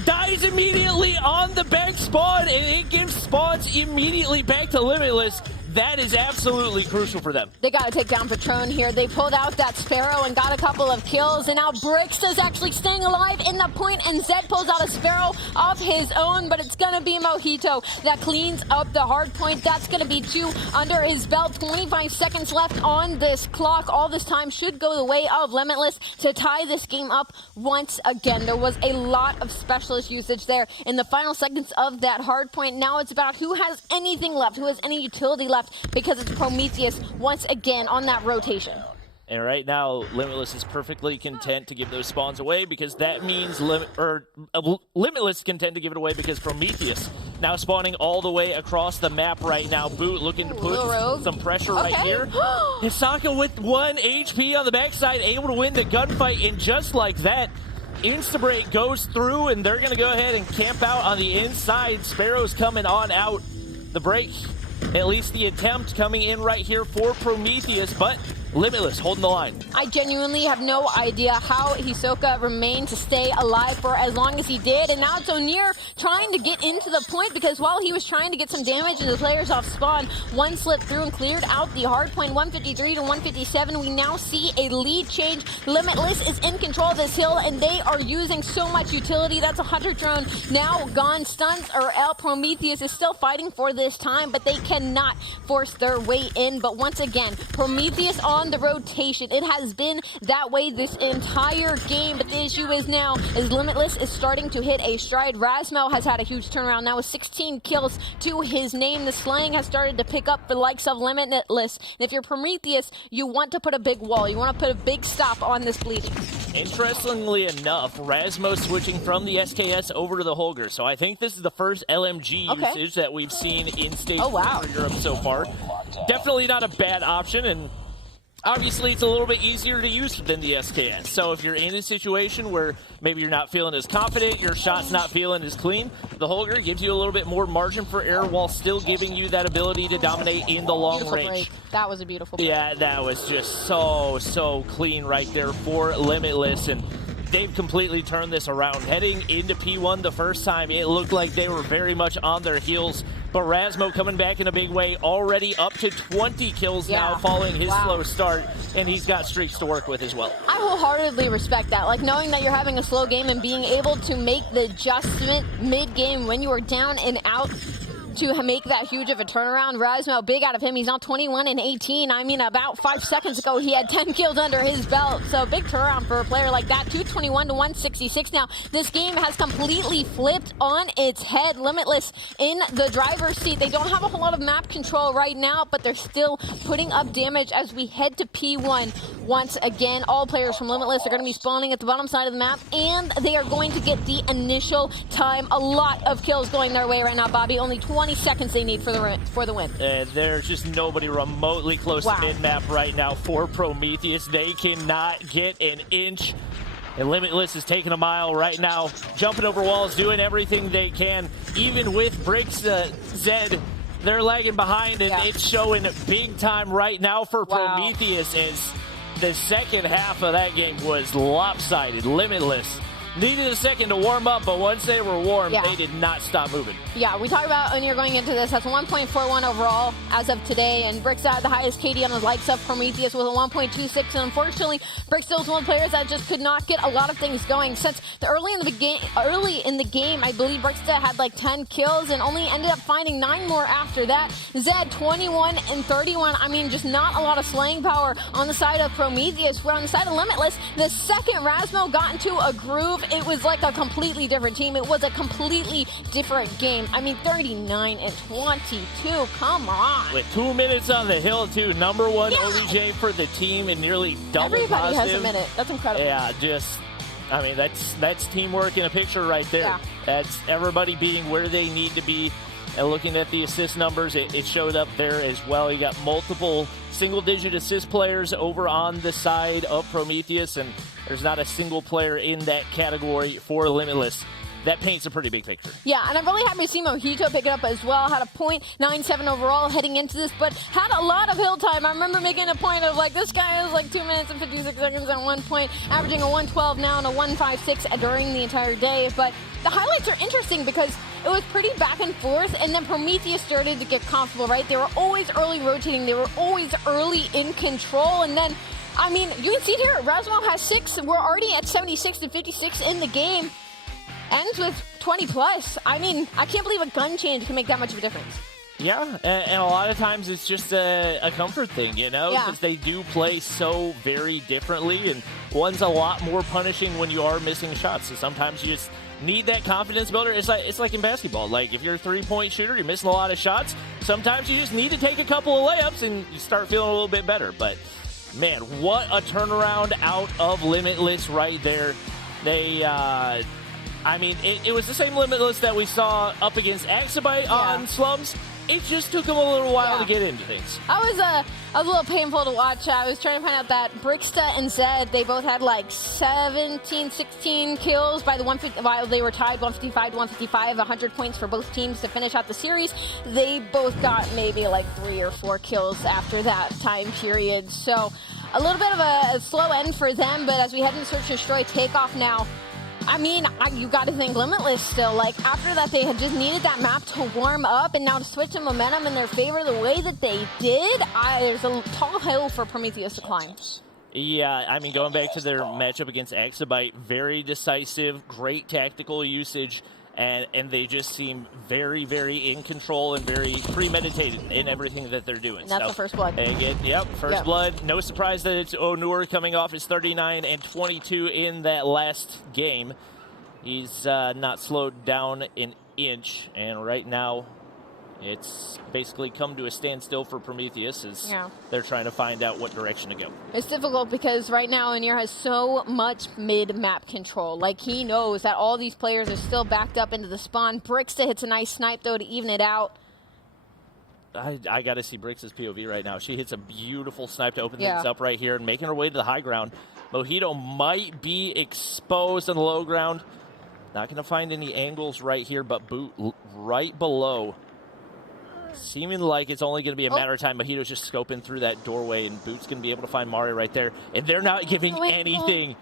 Dies immediately on the back spawn, and it gives spawns immediately back to Limitless. That is absolutely crucial for them. They got to take down Patron here. They pulled out that Sparrow and got a couple of kills, and now Bricksta's actually staying alive in the point, and Zed pulls out a Sparrow of his own, but it's going to be Mojito that cleans up the hard point. That's going to be 2 under his belt. 25 seconds left on this clock. All this time should go the way of Limitless to tie this game up once again. There was a lot of specialist usage there in the final seconds of that hard point. Now it's about who has anything left, who has any utility left, because it's Prometheus once again on that rotation. And right now, Limitless is perfectly content to give those spawns away because that means Limitless content to give it away because Prometheus now spawning all the way across the map right now. Boot looking to put some pressure right here. Hisaka with 1 HP on the backside, able to win the gunfight, and just like that, Instabreak goes through, and they're going to go ahead and camp out on the inside. Sparrow's coming on out. The break, at least the attempt, coming in right here for Prometheus, but Limitless holding the line. I genuinely have no idea how Hisoka remained to stay alive for as long as he did, and now it's O'Near trying to get into the point because while he was trying to get some damage and the players off spawn, 1 slipped through and cleared out the hard point. 153 to 157. We now see a lead change. Limitless is in control of this hill, and they are using so much utility. That's a hunter drone now gone. Stuns are out. Prometheus is still fighting for this time, but they cannot force their way in. But once again, Prometheus on on the rotation. It has been that way this entire game, but the issue is now is Limitless is starting to hit a stride. Razmo has had a huge turnaround now with 16 kills to his name. The slaying has started to pick up the likes of Limitless. And if you're Prometheus, you want to put a big wall. You want to put a big stop on this bleeding. Interestingly enough, Razmo switching from the SKS over to the Holger. So I think this is the first LMG usage that we've seen in Stage 4 for Europe so far. Definitely not a bad option, and obviously it's a little bit easier to use than the SKS. So if you're in a situation where maybe you're not feeling as confident, your shot's not feeling as clean, the Holger gives you a little bit more margin for error while still giving you that ability to dominate in the long Beautiful range. break. That was a beautiful break. Yeah, that was just so clean right there for Limitless, and they've completely turned this around. Heading into P1 the first time, it looked like they were very much on their heels, but Razmo coming back in a big way, already up to 20 kills now following his slow start, and he's got streaks to work with as well. I wholeheartedly respect that. Like, knowing that you're having a slow game and being able to make the adjustment mid-game when you are down and out to make that huge of a turnaround. Razmo, big out of him. He's now 21 and 18. I mean, about 5 seconds ago, he had 10 kills under his belt. So big turnaround for a player like that. 221 to 166. Now, this game has completely flipped on its head. Limitless in the driver's seat. They don't have a whole lot of map control right now, but they're still putting up damage as we head to P1. Once again, all players from Limitless are going to be spawning at the bottom side of the map, and they are going to get the initial time. A lot of kills going their way right now, Bobby. Only 20 seconds they need for the win. There's just nobody remotely close to mid-map right now for Prometheus. They cannot get an inch. And Limitless is taking a mile right now, jumping over walls, doing everything they can. Even with Bricks, Zed, they're lagging behind, and it's showing big time right now for Prometheus, as the second half of that game was lopsided. Limitless needed a second to warm up, but once they were warm, they did not stop moving. Yeah, we talked about when you're going into this, that's 1.41 overall as of today, and Bricksta had the highest KD on the likes of Prometheus with a 1.26, and unfortunately, Bricksta was one of the players that just could not get a lot of things going. Since early in the game, I believe Bricksta had like 10 kills and only ended up finding 9 more after that. Zed, 21 and 31. I mean, just not a lot of slaying power on the side of Prometheus. Where on the side of Limitless, the second Razmo got into a groove, it was like a completely different team. It was a completely different game. I mean, 39 and 22. Come on. With 2 minutes on the hill, too. Number one OBJ for the team and nearly double Everybody positive. has a minute. That's incredible. Yeah, just, I mean, that's teamwork in a picture right there. Yeah. That's everybody being where they need to be. And looking at the assist numbers, it showed up there as well. You got multiple single-digit assist players over on the side of Prometheus, and there's not a single player in that category for Limitless. That paints a pretty big picture. Yeah, and I'm really happy to see Mojito pick it up as well. Had a .97 overall heading into this, but had a lot of hill time. I remember making a point of, like, this guy is like 2 minutes and 56 seconds at 1 point, averaging a 112 now and a 156 during the entire day. But the highlights are interesting because it was pretty back and forth, and then Prometheus started to get comfortable, right? They were always early rotating. They were always early in control, and then, I mean, you can see here, Razmo has 6. We're already at 76 to 56 in the game. Ends with 20 plus. I mean, I can't believe a gun change can make that much of a difference. Yeah, and a lot of times it's just a comfort thing, you know, because they do play so very differently, and one's a lot more punishing when you are missing shots. So sometimes you just need that confidence builder. It's like in basketball. Like, if you're a three-point shooter, you're missing a lot of shots. Sometimes you just need to take a couple of layups and you start feeling a little bit better. But, man, what a turnaround out of Limitless right there. They, I mean, it was the same Limitless that we saw up against Axabite on Slums. It just took them a little while to get into things. I was a little painful to watch. I was trying to find out that Bricksta and Zed, they both had like 17, 16 kills by the 150, while they were tied 155 to 155, 100 points for both teams to finish out the series. They both got maybe like 3 or 4 kills after that time period. So a little bit of a slow end for them, but as we head into Search and Destroy Takeoff now, I mean, you got to think Limitless still. Like, after that, they had just needed that map to warm up, and now to switch the momentum in their favor the way that they did, there's a tall hill for Prometheus to climb. Yeah, I mean, going back to their matchup against Axabite, very decisive, great tactical usage and they just seem very, very in control and very premeditated in everything that they're doing. And that's the first blood. Again, first blood. No surprise that it's Onur coming off his 39 and 22 in that last game. He's not slowed down an inch, and right now it's basically come to a standstill for Prometheus as they're trying to find out what direction to go. It's difficult because right now Onur has so much mid-map control. Like, he knows that all these players are still backed up into the spawn. Brixta hits a nice snipe, though, to even it out. I got to see Brix's POV right now. She hits a beautiful snipe to open things up right here and making her way to the high ground. Mojito might be exposed on the low ground. Not going to find any angles right here, but Boot right below. Seeming like it's only going to be a matter of time. Mojito's just scoping through that doorway, and Boot's going to be able to find Mari right there. And they're not giving anything.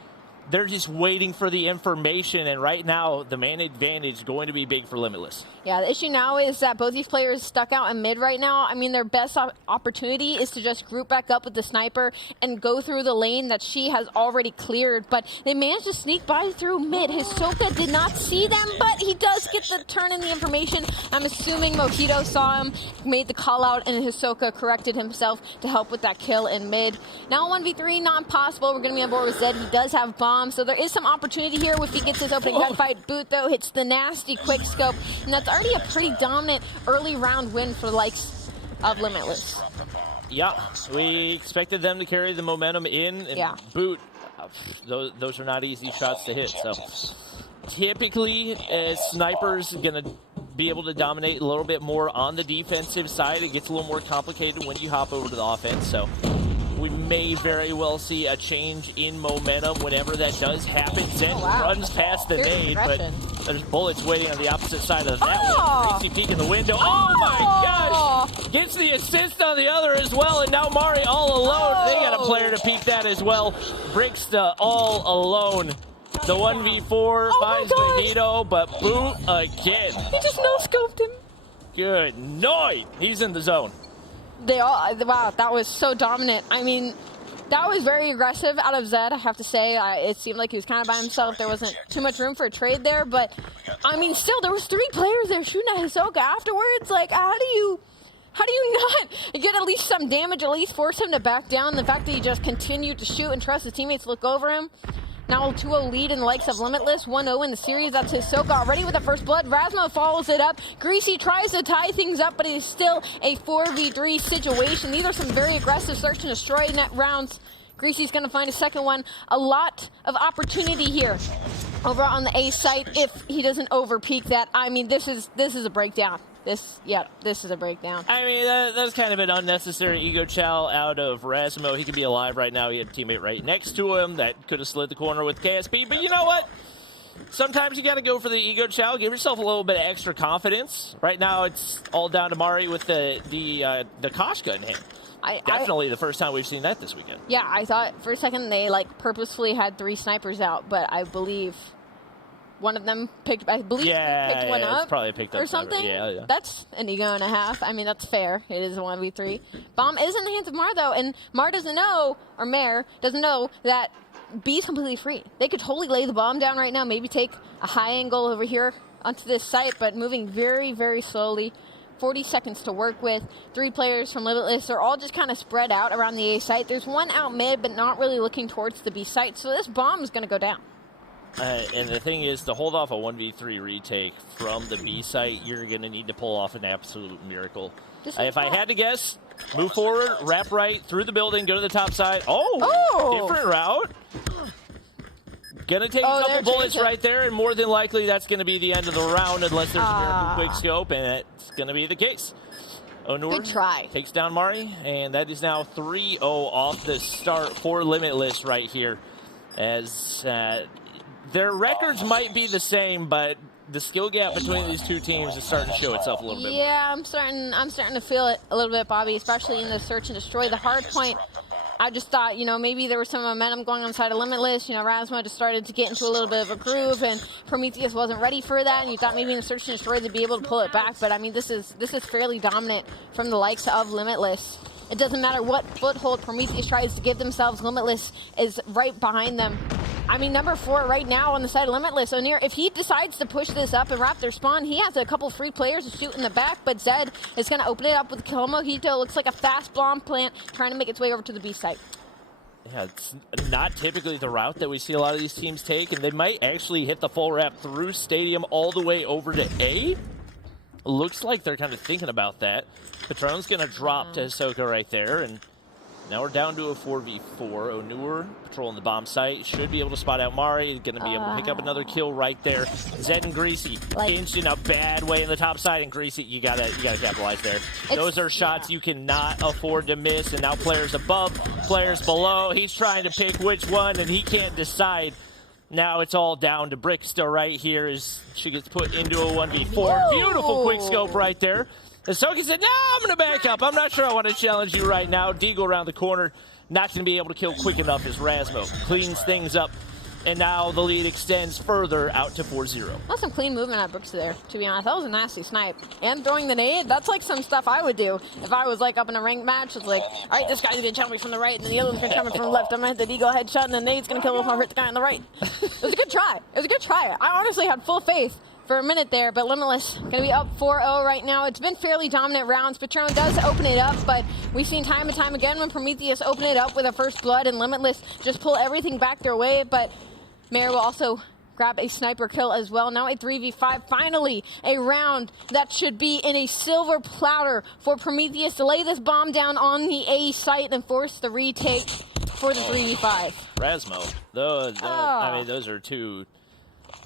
They're just waiting for the information, and right now, the man advantage is going to be big for Limitless. Yeah, the issue now is that both these players stuck out in mid right now. I mean, their best opportunity is to just group back up with the sniper and go through the lane that she has already cleared, but they managed to sneak by through mid. Hisoka did not see them, but he does get the turn in the information. I'm assuming Mojito saw him, made the call out, and Hisoka corrected himself to help with that kill in mid. Now 1v3, not impossible. We're going to be on board with Zed. He does have bomb. So there is some opportunity here if he gets his opening gunfight. Boot, though, hits the nasty quick scope, and that's already a pretty dominant early round win for the likes of Limitless. Yeah, we expected them to carry the momentum in, and Boot, those are not easy shots to hit. So typically, snipers going to be able to dominate a little bit more on the defensive side. It gets a little more complicated when you hop over to the offense. So we may very well see a change in momentum whenever that does happen. Zed runs past the nade, but there's bullets waiting on the opposite side of that one. Greasy peek in the window. Oh my gosh! Gets the assist on the other as well, and now Mari all alone. They got a player to peek that as well. Brixta all alone. The 1v4 finds Veto, but Boot again. He just no-scoped him. Good night. He's in the zone. Wow, that was so dominant. I mean, that was very aggressive out of Zed, I have to say. It seemed like he was kind of by himself. There wasn't too much room for a trade there, but I mean, still, there was 3 players there shooting at Hisoka afterwards. Like, how do you not get at least some damage, at least force him to back down? The fact that he just continued to shoot and trust his teammates to look over him. Now 2-0 lead in the likes of Limitless, 1-0 in the series. That's Hisoka already with the first blood. Rasmo follows it up. Greasy tries to tie things up, but it is still a 4v3 situation. These are some very aggressive search and destroy net rounds. Greasy's going to find a second one. A lot of opportunity here over on the A site if he doesn't over-peak that. I mean, this is a breakdown. This is a breakdown. I mean, that's kind of an unnecessary ego chow out of Rasmo. He could be alive right now. He had a teammate right next to him that could have slid the corner with KSP. But you know what? Sometimes you got to go for the ego chow. Give yourself a little bit of extra confidence. Right now, it's all down to Mari with the Kosh gun hit. Definitely the first time we've seen that this weekend. Yeah, I thought for a second they purposefully had 3 snipers out, but I believe one of them picked one up. It's probably picked up or something. Yeah. That's an ego and a half. I mean, that's fair. It is a 1v3. Bomb is in the hands of Mar, though, and Mar doesn't know, or Mare doesn't know that B's completely free. They could totally lay the bomb down right now, maybe take a high angle over here onto this site, but moving very, very slowly. 40 seconds to work with. 3 players from Limitless are all just kind of spread out around the A site. There's one out mid, but not really looking towards the B site, so this bomb is going to go down. And the thing is, to hold off a 1v3 retake from the B site, you're going to need to pull off an absolute miracle. If I had to guess, move forward, wrap right, through the building, go to the top side. Different route. Going to take a couple bullets right there, and more than likely that's going to be the end of the round unless there's a miracle quick scope, and it's going to be the case. Onur takes down Mari, and that is now 3-0 off the start for Limitless right here. As their records might be the same, but the skill gap between these two teams is starting to show itself a little bit more. Yeah, I'm starting to feel it a little bit, Bobby, especially in the search and destroy. The hard point, I just thought, maybe there was some momentum going on the side of Limitless. Rasmo just started to get into a little bit of a groove, and Prometheus wasn't ready for that, and you thought maybe in the search and destroy they'd be able to pull it back. But, I mean, this is fairly dominant from the likes of Limitless. It doesn't matter what foothold Prometheus tries to give themselves. Limitless is right behind them. I mean, number 4 right now on the side of Limitless. O'Near, if he decides to push this up and wrap their spawn, he has a couple free players to shoot in the back, but Zed is going to open it up with Kill Mojito. Looks like a fast bomb plant trying to make its way over to the B site. Yeah, it's not typically the route that we see a lot of these teams take, and they might actually hit the full wrap through Stadium all the way over to A. Looks like they're kind of thinking about that. Patron's going to drop to Hisoka right there, and now we're down to a 4v4. Onur patrolling the bomb site. Should be able to spot out Mari. Going to be able to pick up another kill right there. Zed and Greasy pinched in a bad way in the top side, and Greasy, you gotta capitalize there. Those are shots you cannot afford to miss, and now players above, players below. He's trying to pick which one, and he can't decide. Now it's all down to Brick still right here as she gets put into a 1v4. Whoa. Beautiful quick scope right there. Hisoka said, no, I'm going to back up. I'm not sure I want to challenge you right now. Deagle around the corner, not going to be able to kill quick enough as Razmo cleans things up. And now the lead extends further out to 4-0. That's some clean movement at Brooks there, to be honest. That was a nasty snipe. And throwing the nade, that's like some stuff I would do if I was like up in a ranked match. It's like, all right, this guy's going to challenge me from the right, and then the other one's going to challenge me from the left. I'm going to hit the Deagle headshot, and the nade's going to kill him if I hurt the guy on the right. It was a good try. It was a good try. I honestly had full faith for a minute there, but Limitless going to be up 4-0 right now. It's been fairly dominant rounds. Patron does open it up, but we've seen time and time again when Prometheus open it up with a first blood and Limitless just pull everything back their way, but Mayor will also grab a sniper kill as well. Now a 3v5, finally a round that should be in a silver platter for Prometheus to lay this bomb down on the A site and force the retake for the 3v5. Razmo, I mean, those are two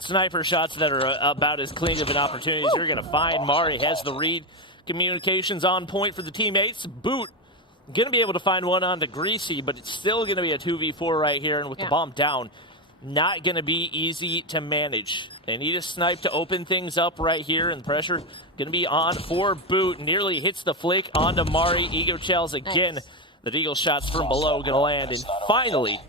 sniper shots that are about as clean of an opportunity as you're going to find. Mari has the read. Communications on point for the teammates. Boot going to be able to find one onto Greasy, but it's still going to be a 2v4 right here, and with the bomb down, not going to be easy to manage. They need a snipe to open things up right here, and pressure going to be on for Boot. Nearly hits the flick onto Mari. Ego Chels again. The Deagle shots from below going to land, and finally,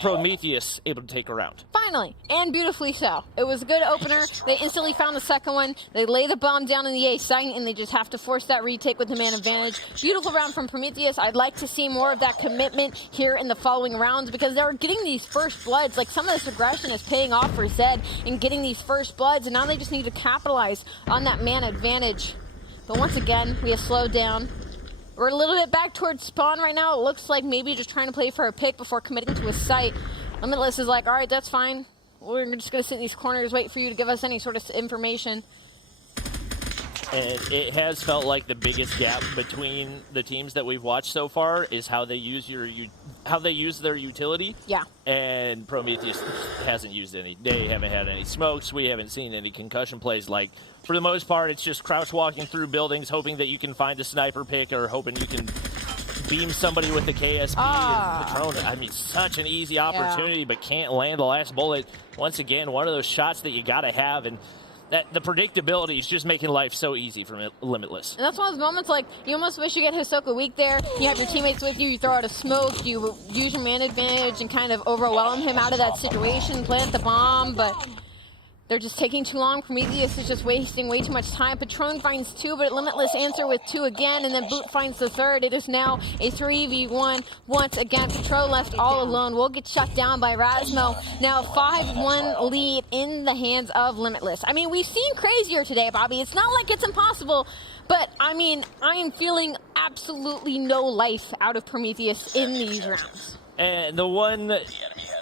Prometheus able to take a round. Finally, and beautifully so. It was a good opener. They instantly found the second one. They lay the bomb down in the A site, and they just have to force that retake with the man advantage. Beautiful round from Prometheus. I'd like to see more of that commitment here in the following rounds because they're getting these first bloods. Like, some of this aggression is paying off for Zed in getting these first bloods, and now they just need to capitalize on that man advantage. But once again, we have slowed down. We're a little bit back towards spawn right now. It looks like maybe just trying to play for a pick before committing to a site. Limitless is like, all right, that's fine. We're just going to sit in these corners, wait for you to give us any sort of information. And it has felt like the biggest gap between the teams that we've watched so far is how they use their utility. Yeah. And Prometheus hasn't used any. They haven't had any smokes. We haven't seen any concussion plays. Like, for the most part, it's just crouch walking through buildings, hoping that you can find a sniper pick or hoping you can beam somebody with the KSP and Patron. I mean, such an easy opportunity, but can't land the last bullet. Once again, one of those shots that you got to have, and that the predictability is just making life so easy for Limitless. And that's one of those moments, like, you almost wish you get Hisoka weak there. You have your teammates with you, you throw out a smoke, you use your man advantage and kind of overwhelm him out of that situation, plant the bomb, but they're just taking too long. Prometheus is just wasting way too much time. Patron finds 2, but Limitless answer with 2 again, and then Boot finds the 3rd. It is now a 3v1. Once again, Patron left all alone. Will get shut down by Razmo. Now 5-1 lead in the hands of Limitless. I mean, we've seen crazier today, Bobby. It's not like it's impossible, but I mean, I am feeling absolutely no life out of Prometheus in these rounds. And the one,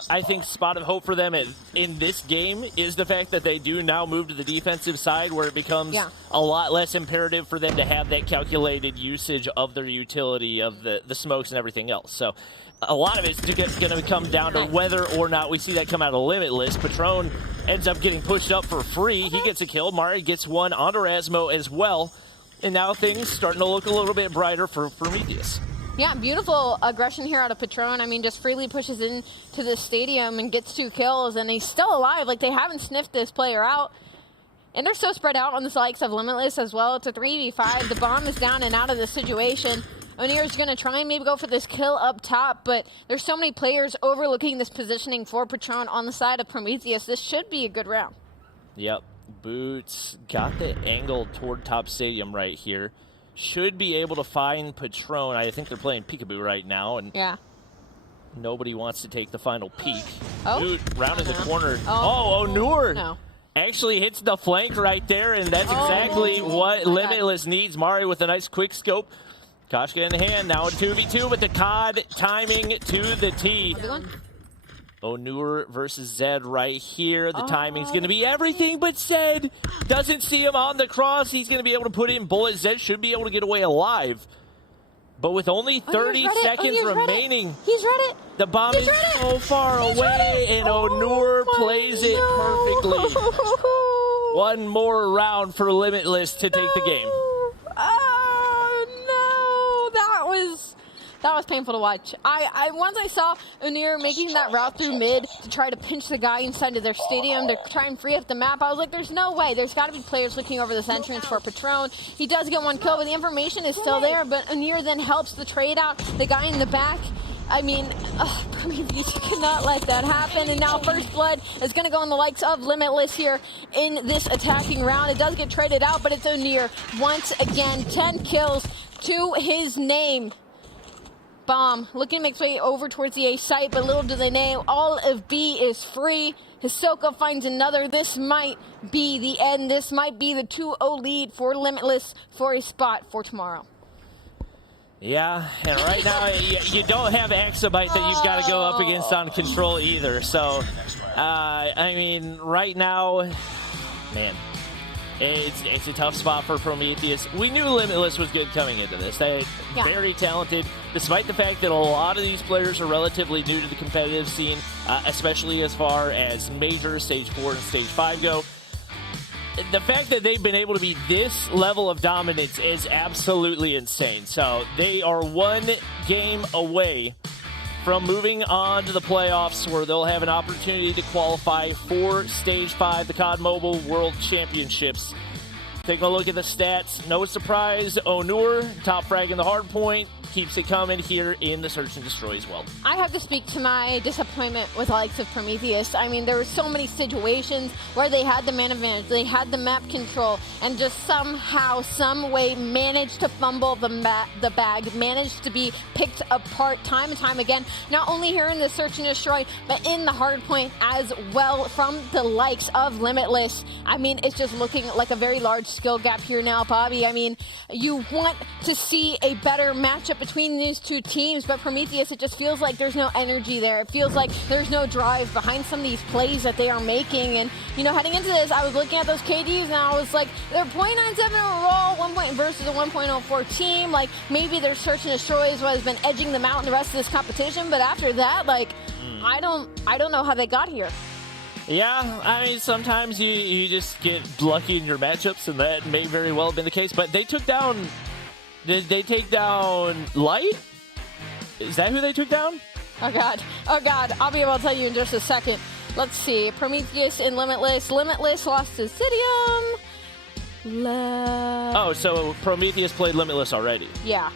I think, spot of hope for them in this game is the fact that they do now move to the defensive side, where it becomes a lot less imperative for them to have that calculated usage of their utility, of the smokes and everything else. So a lot of it's going to come down to whether or not we see that come out of Limitless. Patron ends up getting pushed up for free. He gets a kill. Mari gets one onto Razmo as well. And now things starting to look a little bit brighter for Prometheus. Yeah, beautiful aggression here out of Patron. I mean, just freely pushes into the stadium and gets 2 kills, and he's still alive. Like, they haven't sniffed this player out. And they're so spread out on the likes of Limitless as well. It's a 3v5. The bomb is down and out of the situation. O'Near's going to try and maybe go for this kill up top, but there's so many players overlooking this positioning for Patron on the side of Prometheus. This should be a good round. Yep. Boots got the angle toward top stadium right here. Should be able to find Patron. I think they're playing peekaboo right now, and Nobody wants to take the final peek. Oh. Dude, round in the corner. Oh. Onur. No. Actually hits the flank right there, and that's exactly what Limitless needs. Mari with a nice quick scope. Koshka in the hand, now a 2v2, but the COD timing to the T. Onur versus Zed right here. The timing's going to be everything, but Zed doesn't see him on the cross. He's going to be able to put in bullets. Zed should be able to get away alive. But with only 30 seconds remaining, he's read it. The bomb is so far away, and Onur plays it perfectly. One more round for Limitless to take the game. Oh no, that was painful to watch. Once I saw Onur making that route through mid to try to pinch the guy inside of their stadium to try and free up the map, I was like, there's no way. There's got to be players looking over this entrance for Patron. He does get one kill, but the information is still there. But Onur then helps the trade out. The guy in the back. I mean, Prometheus, you cannot let that happen. And now First Blood is going to go on the likes of Limitless here in this attacking round. It does get traded out, but it's Onur once again. 10 kills to his name. Bomb looking to make its way over towards the A site, but little do they know, all of B is free. Hisoka finds another. This might be the end. This might be the 2-0 lead for Limitless for a spot for tomorrow. Yeah, and right now you don't have Exabyte that you've got to go up against on Control either. So, I mean, right now, man, it's a tough spot for Prometheus. We knew Limitless was good coming into this. They're very talented, despite the fact that a lot of these players are relatively new to the competitive scene, especially as far as Major, Stage 4, and Stage 5 go. The fact that they've been able to be this level of dominance is absolutely insane. So they are one game away from moving on to the playoffs, where they'll have an opportunity to qualify for Stage 5, the COD Mobile World Championships. Taking a look at the stats, no surprise, Onur, top frag in the Hardpoint, keeps it coming here in the Search and Destroy as well. I have to speak to my disappointment with the likes of Prometheus. I mean, there were so many situations where they had the man advantage, they had the map control, and just somehow, some way managed to fumble the bag, managed to be picked apart time and time again, not only here in the Search and Destroy, but in the Hardpoint as well from the likes of Limitless. I mean, it's just looking like a very large skill gap here now, Bobby. I mean, you want to see a better matchup between these two teams, but Prometheus, it just feels like there's no energy there. It feels like there's no drive behind some of these plays that they are making. And, you know, heading into this, I was looking at those KDs and I was like, they're 0.97 overall, 1 point versus a 1.04 team. Like, maybe their Search and Destroy is what has been edging them out in the rest of this competition. But after that, like, I don't know how they got here. Yeah, I mean, sometimes you just get lucky in your matchups, and that may very well have been the case. But they took down... Did they take down Light? Is that who they took down? Oh, God. Oh, God. I'll be able to tell you in just a second. Let's see. Prometheus and Limitless. Limitless lost to Zidium. Oh, so Prometheus played Limitless already. Yeah.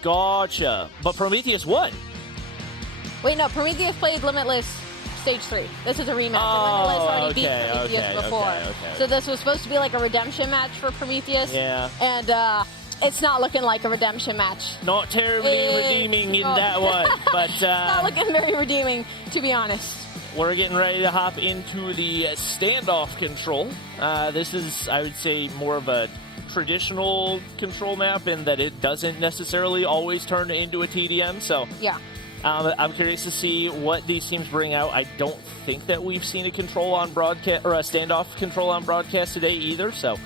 Gotcha. But Prometheus won. Wait, no. Prometheus played Limitless Stage 3. This is a rematch. Limitless already beat Prometheus before. So this was supposed to be like a redemption match for Prometheus. Yeah. And, it's not looking like a redemption match. Not terribly redeeming in that one, but it's not looking very redeeming, to be honest. We're getting ready to hop into the standoff control. This is, I would say, more of a traditional control map in that it doesn't necessarily always turn into a TDM. So yeah, I'm curious to see what these teams bring out. I don't think that we've seen a control on broadcast or a standoff control on broadcast today either. So.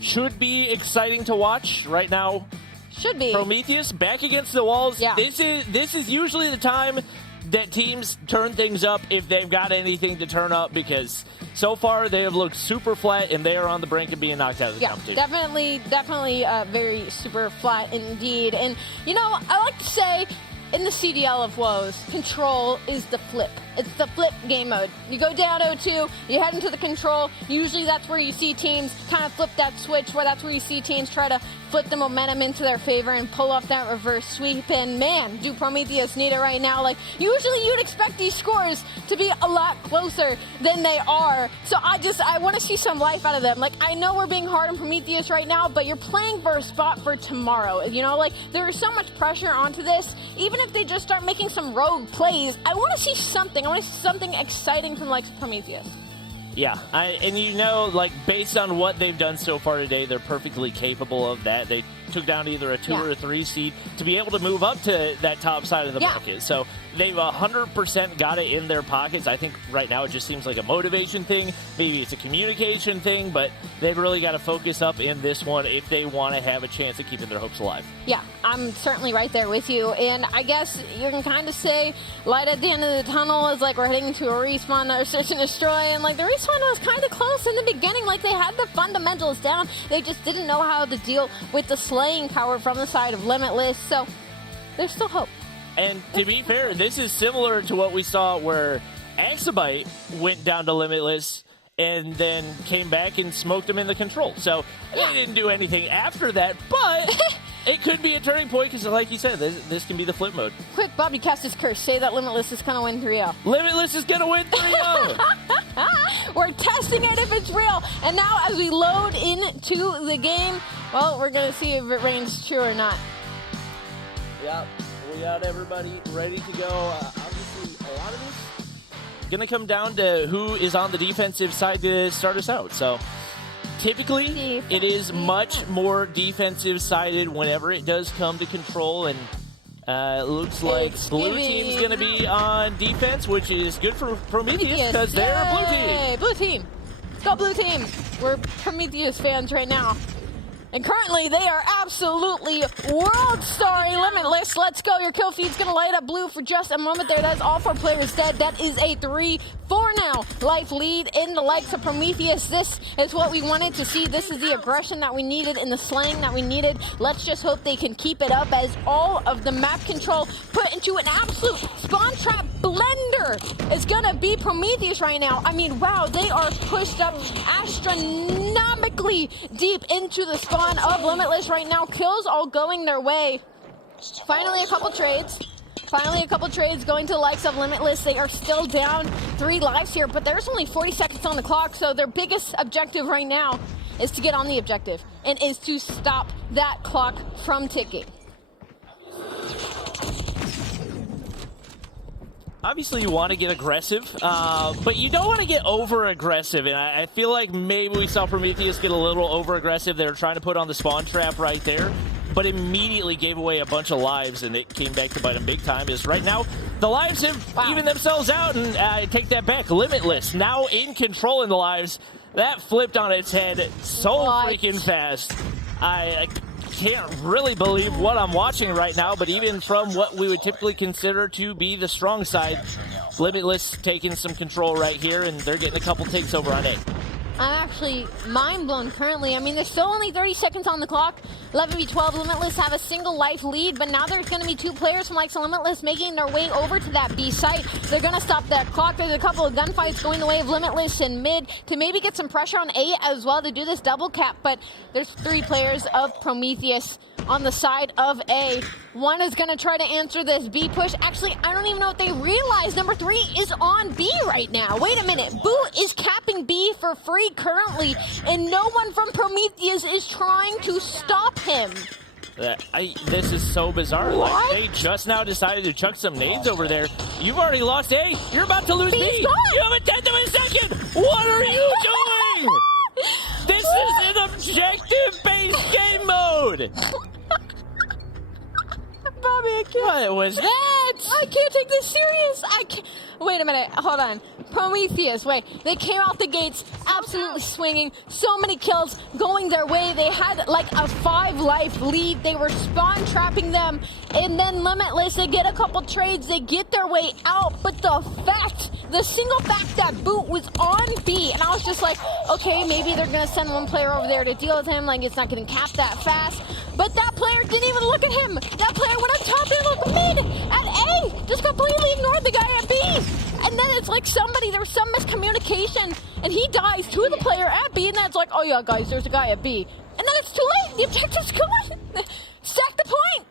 Should be exciting to watch right now. Should be. Prometheus back against the walls. Yeah. This is usually the time that teams turn things up if they've got anything to turn up, because so far they have looked super flat and they are on the brink of being knocked out of the competition. Definitely very super flat indeed. And, you know, I like to say in the CDL of woes, control is the flip. It's the flip game mode. You go down 0-2, you head into the control. Usually that's where you see teams kind of flip that switch, where that's where you see teams try to flip the momentum into their favor and pull off that reverse sweep. And man, do Prometheus need it right now. Like, usually you'd expect these scores to be a lot closer than they are. So I want to see some life out of them. Like, I know we're being hard on Prometheus right now, but you're playing for a spot for tomorrow. You know, like, there is so much pressure onto this. Even if they just start making some rogue plays, I want to see something. I want to see something exciting from, like, Prometheus. Yeah, and you know, like, based on what they've done so far today, they're perfectly capable of that. They took down either a 2 or a 3 seed to be able to move up to that top side of the bracket. So they've 100% got it in their pockets. I think right now it just seems like a motivation thing. Maybe it's a communication thing, but they've really got to focus up in this one if they want to have a chance at keeping their hopes alive. Yeah, I'm certainly right there with you. And I guess you can kind of say light at the end of the tunnel is like we're heading to a respawn or search and destroy. And like the respawn was kind of close in the beginning. Like they had the fundamentals down. They just didn't know how to deal with the slaying power from the side of Limitless. So there's still hope. And to be fair, this is similar to what we saw where Exabyte went down to Limitless and then came back and smoked him in the control. So they didn't do anything after that, but it could be a turning point because, like you said, this can be the flip mode. Quick, Bobby, cast his curse. Say that Limitless is going to win 3-0. Limitless is going to win 3-0. We're testing it if it's real. And now as we load into the game, well, we're going to see if it reigns true or not. Yep, we got everybody ready to go. Obviously, a lot of this going to come down to who is on the defensive side to start us out. So typically, it is much more defensive-sided whenever it does come to control, and it looks like blue team's going to be on defense, which is good for Prometheus because they're blue team. Blue team. Let's go, blue team. We're Prometheus fans right now. And currently, they are absolutely world-starring Limitless. Let's go. Your kill feed's going to light up blue for just a moment there. That's all 4 players dead. That is a 3-4 now life lead in the likes of Prometheus. This is what we wanted to see. This is the aggression that we needed and the slaying that we needed. Let's just hope they can keep it up as all of the map control put into an absolute spawn trap blender is going to be Prometheus right now. I mean, wow, they are pushed up astronomically deep into the spawn of Limitless right now. Kills all going their way. Finally, a couple trades. Finally, a couple trades going to the likes of Limitless. They are still down 3 lives here, but there's only 40 seconds on the clock, so their biggest objective right now is to get on the objective and is to stop that clock from ticking. Obviously, you want to get aggressive, but you don't want to get over-aggressive, and I feel like maybe we saw Prometheus get a little over-aggressive. They were trying to put on the spawn trap right there, but immediately gave away a bunch of lives, and it came back to bite them big time. Is right now, the lives have evened themselves out, and I take that back. Limitless, now in control in the lives. That flipped on its head so freaking fast. I can't really believe what I'm watching right now, but even from what we would typically consider to be the strong side, Limitless taking some control right here, and they're getting a couple takes over on A. I'm actually mind-blown currently. I mean, there's still only 30 seconds on the clock. 11v12, Limitless have a single life lead, but now there's going to be 2 players from likes of Limitless making their way over to that B site. They're going to stop that clock. There's a couple of gunfights going the way of Limitless in mid to maybe get some pressure on A as well to do this double cap, but there's 3 players of Prometheus on the side of A. One is going to try to answer this B push. Actually, I don't even know if they realize number 3 is on B right now. Wait a minute. Boo is capping B for free currently, and no one from Prometheus is trying to stop him. This is so bizarre. Like, they just now decided to chuck some nades over there. You've already lost A. You're about to lose B. You have a tenth of a second. What are you doing? This is an objective-based game mode. Bobby, I can't. What was that? I can't take this serious. I can't. Wait a minute. Hold on. Prometheus, wait. They came out the gates absolutely swinging. So many kills going their way. They had like a 5 life lead. They were spawn trapping them. And then Limitless, they get a couple trades. They get their way out. But the single fact that Boot was on B. And I was just like, okay, maybe they're going to send one player over there to deal with him. Like, it's not getting capped that fast. But that player didn't even look at him. That player went up top and looked mid at A. Just completely ignored the guy at B. And then it's like there was some miscommunication, and he dies to the player at B, and then it's like, oh yeah, guys, there's a guy at B. And then it's too late. The objective's gone. Stack the point.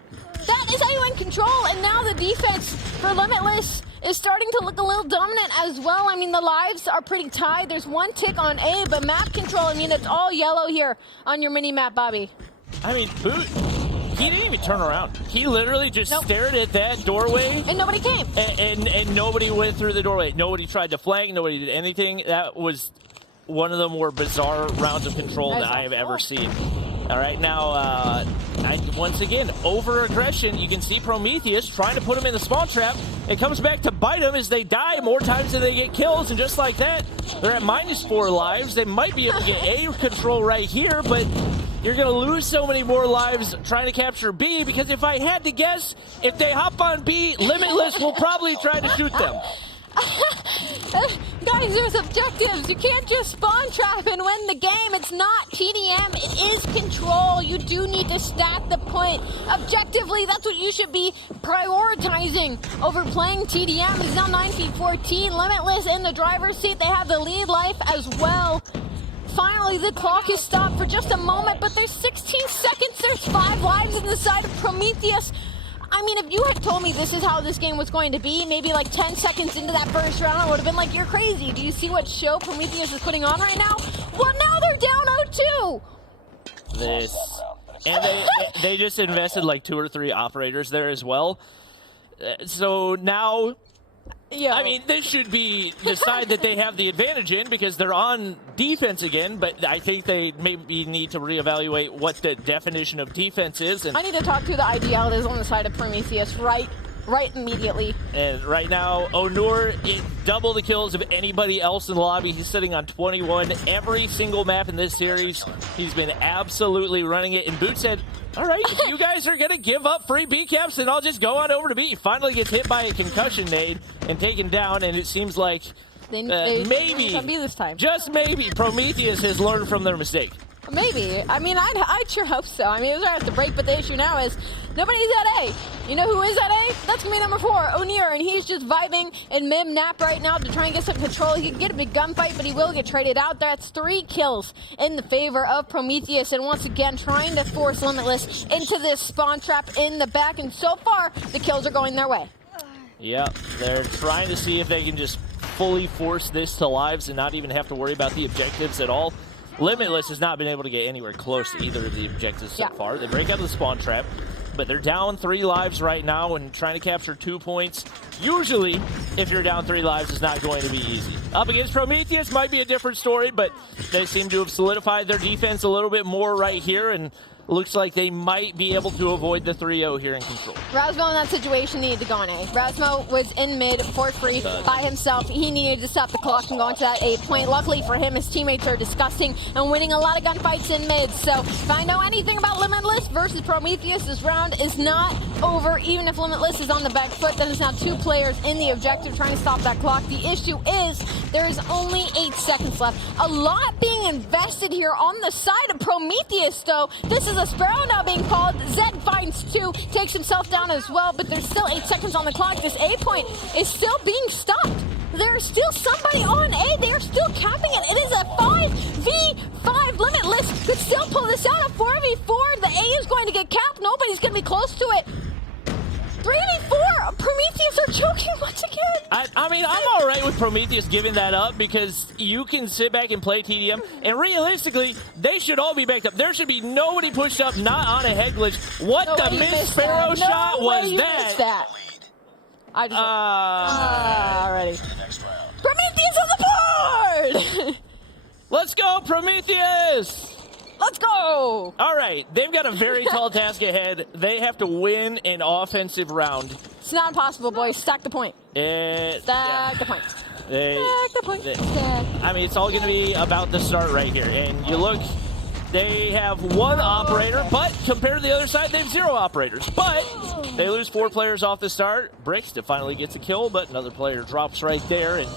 That is how you end control. And now the defense for Limitless is starting to look a little dominant as well. I mean, the lives are pretty tied. There's one tick on A, but map control, I mean, it's all yellow here on your mini-map, Bobby. I mean, Boot, he didn't even turn around. He literally just stared at that doorway. And nobody came. And nobody went through the doorway. Nobody tried to flank. Nobody did anything. That was one of the more bizarre rounds of control that I have ever seen. All right, now, once again, over-aggression. You can see Prometheus trying to put him in the spawn trap. It comes back to bite him as they die more times than they get kills, and just like that, they're at -4 lives. They might be able to get A control right here, but you're going to lose so many more lives trying to capture B, because if I had to guess, if they hop on B, Limitless will probably try to shoot them. Guys, there's objectives. You can't just spawn trap and win the game. It's not TDM. It is control. You do need to stack the point. Objectively, that's what you should be prioritizing over playing TDM. It's now 9v14. Limitless in the driver's seat. They have the lead life as well. Finally, the clock is stopped for just a moment, but there's 16 seconds. There's 5 lives in the side of Prometheus. I mean, if you had told me this is how this game was going to be, maybe like 10 seconds into that first round, I would have been like, you're crazy. Do you see what show Prometheus is putting on right now? Well, now they're down 0-2. And they just invested like 2 or 3 operators there as well. So now, I mean, this should be the side that they have the advantage in because they're on defense again, but I think they maybe need to reevaluate what the definition of defense is. And I need to talk to the IDL that is on the side of Prometheus right immediately. And right now, Onur is double the kills of anybody else in the lobby. He's sitting on 21 every single map in this series. He's been absolutely running it. And Boot said, all right, if you guys are going to give up free B caps, then I'll just go on over to B. He finally gets hit by a concussion nade and taken down, and it seems like maybe, this time. Just maybe, Prometheus has learned from their mistake. Maybe. I mean, I'd sure hope so. I mean, it was right at the break, but the issue now is nobody's at A. You know who is at A? That's going to be number 4, Onir, and he's just vibing in Mim Nap right now to try and get some control. He can get a big gunfight, but he will get traded out. That's 3 kills in the favor of Prometheus, and once again, trying to force Limitless into this spawn trap in the back, and so far, the kills are going their way. Yep, they're trying to see if they can just fully force this to lives and not even have to worry about the objectives at all. Limitless has not been able to get anywhere close to either of the objectives so far. They break out of the spawn trap, but they're down 3 lives right now and trying to capture 2 points. Usually, if you're down 3 lives, it's not going to be easy. Up against Prometheus might be a different story, but they seem to have solidified their defense a little bit more right here, and looks like they might be able to avoid the 3-0 here in control. Rasmo in that situation needed to go on A. Rasmo was in mid for free by himself. He needed to stop the clock and go into that A point. Luckily for him, his teammates are disgusting and winning a lot of gunfights in mid. So if I know anything about Limitless versus Prometheus, this round is not over. Even if Limitless is on the back foot, then it's now 2 players in the objective trying to stop that clock. The issue is there is only 8 seconds left. A lot being invested here on the side of Prometheus, though. This is a Sparrow now being called. Zed finds 2, takes himself down as well, but there's still 8 seconds on the clock. This A point is still being stopped. There's still somebody on A. They are still capping it. It is a 5v5. Limitless could still pull this out. A 4v4. The A is going to get capped. Nobody's going to be close to it. 3v4. Prometheus are choking once again. I mean, I'm all right with Prometheus giving that up because you can sit back and play TDM, and realistically, they should all be backed up. There should be nobody pushed up, not on a head glitch. What the Miss Sparrow shot was that? I just already. Prometheus on the board. Let's go, Prometheus. Let's go! All right, they've got a very tall task ahead. They have to win an offensive round. It's not impossible, boys. Stack the point. Stack the point. Stack the point. I mean, it's all going to be about the start right here. And you look, they have 1 operator, but compared to the other side, they have 0 operators. But they lose 4 players off the start. Brixton finally gets a kill, but another player drops right there. And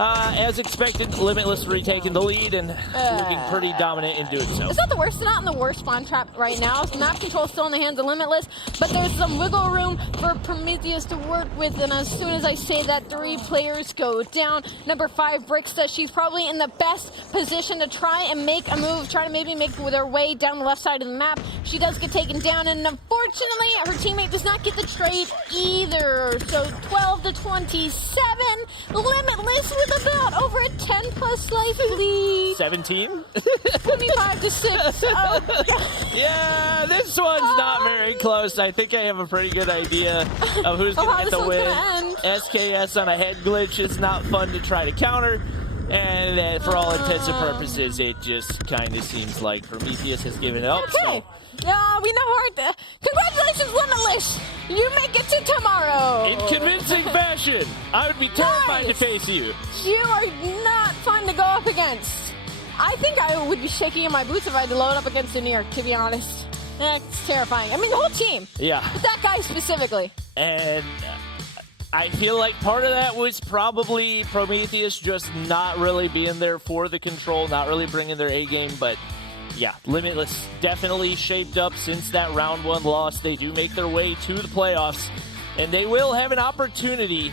As expected, Limitless retaking the lead and looking pretty dominant in doing so. It's not the worst. It's not in the worst spawn trap right now. Map control still in the hands of Limitless, but there's some wiggle room for Prometheus to work with. And as soon as I say that, 3 players go down. Number 5, Bricksta, she's probably in the best position to try and make a move, try to maybe make their way down the left side of the map. She does get taken down, and unfortunately, her teammate does not get the trade either. So 12-27, Limitless with about over a 10+ life lead. 17? 25-6. Oh. Yeah, this one's not very close. I think I have a pretty good idea of who's going to get the win. SKS on a head glitch is not fun to try to counter. And for all intents and purposes, it just kind of seems like Prometheus has given up. Okay. Yeah, we know her. Congratulations, Limitless. You make it to tomorrow. In convincing fashion. I would be terrified to face you. You are not fun to go up against. I think I would be shaking in my boots if I had to load up against New York, to be honest. That's terrifying. I mean, the whole team. Yeah. But that guy specifically. And I feel like part of that was probably Prometheus just not really being there for the control, not really bringing their A game. But yeah, Limitless definitely shaped up since that round 1 loss. They do make their way to the playoffs, and they will have an opportunity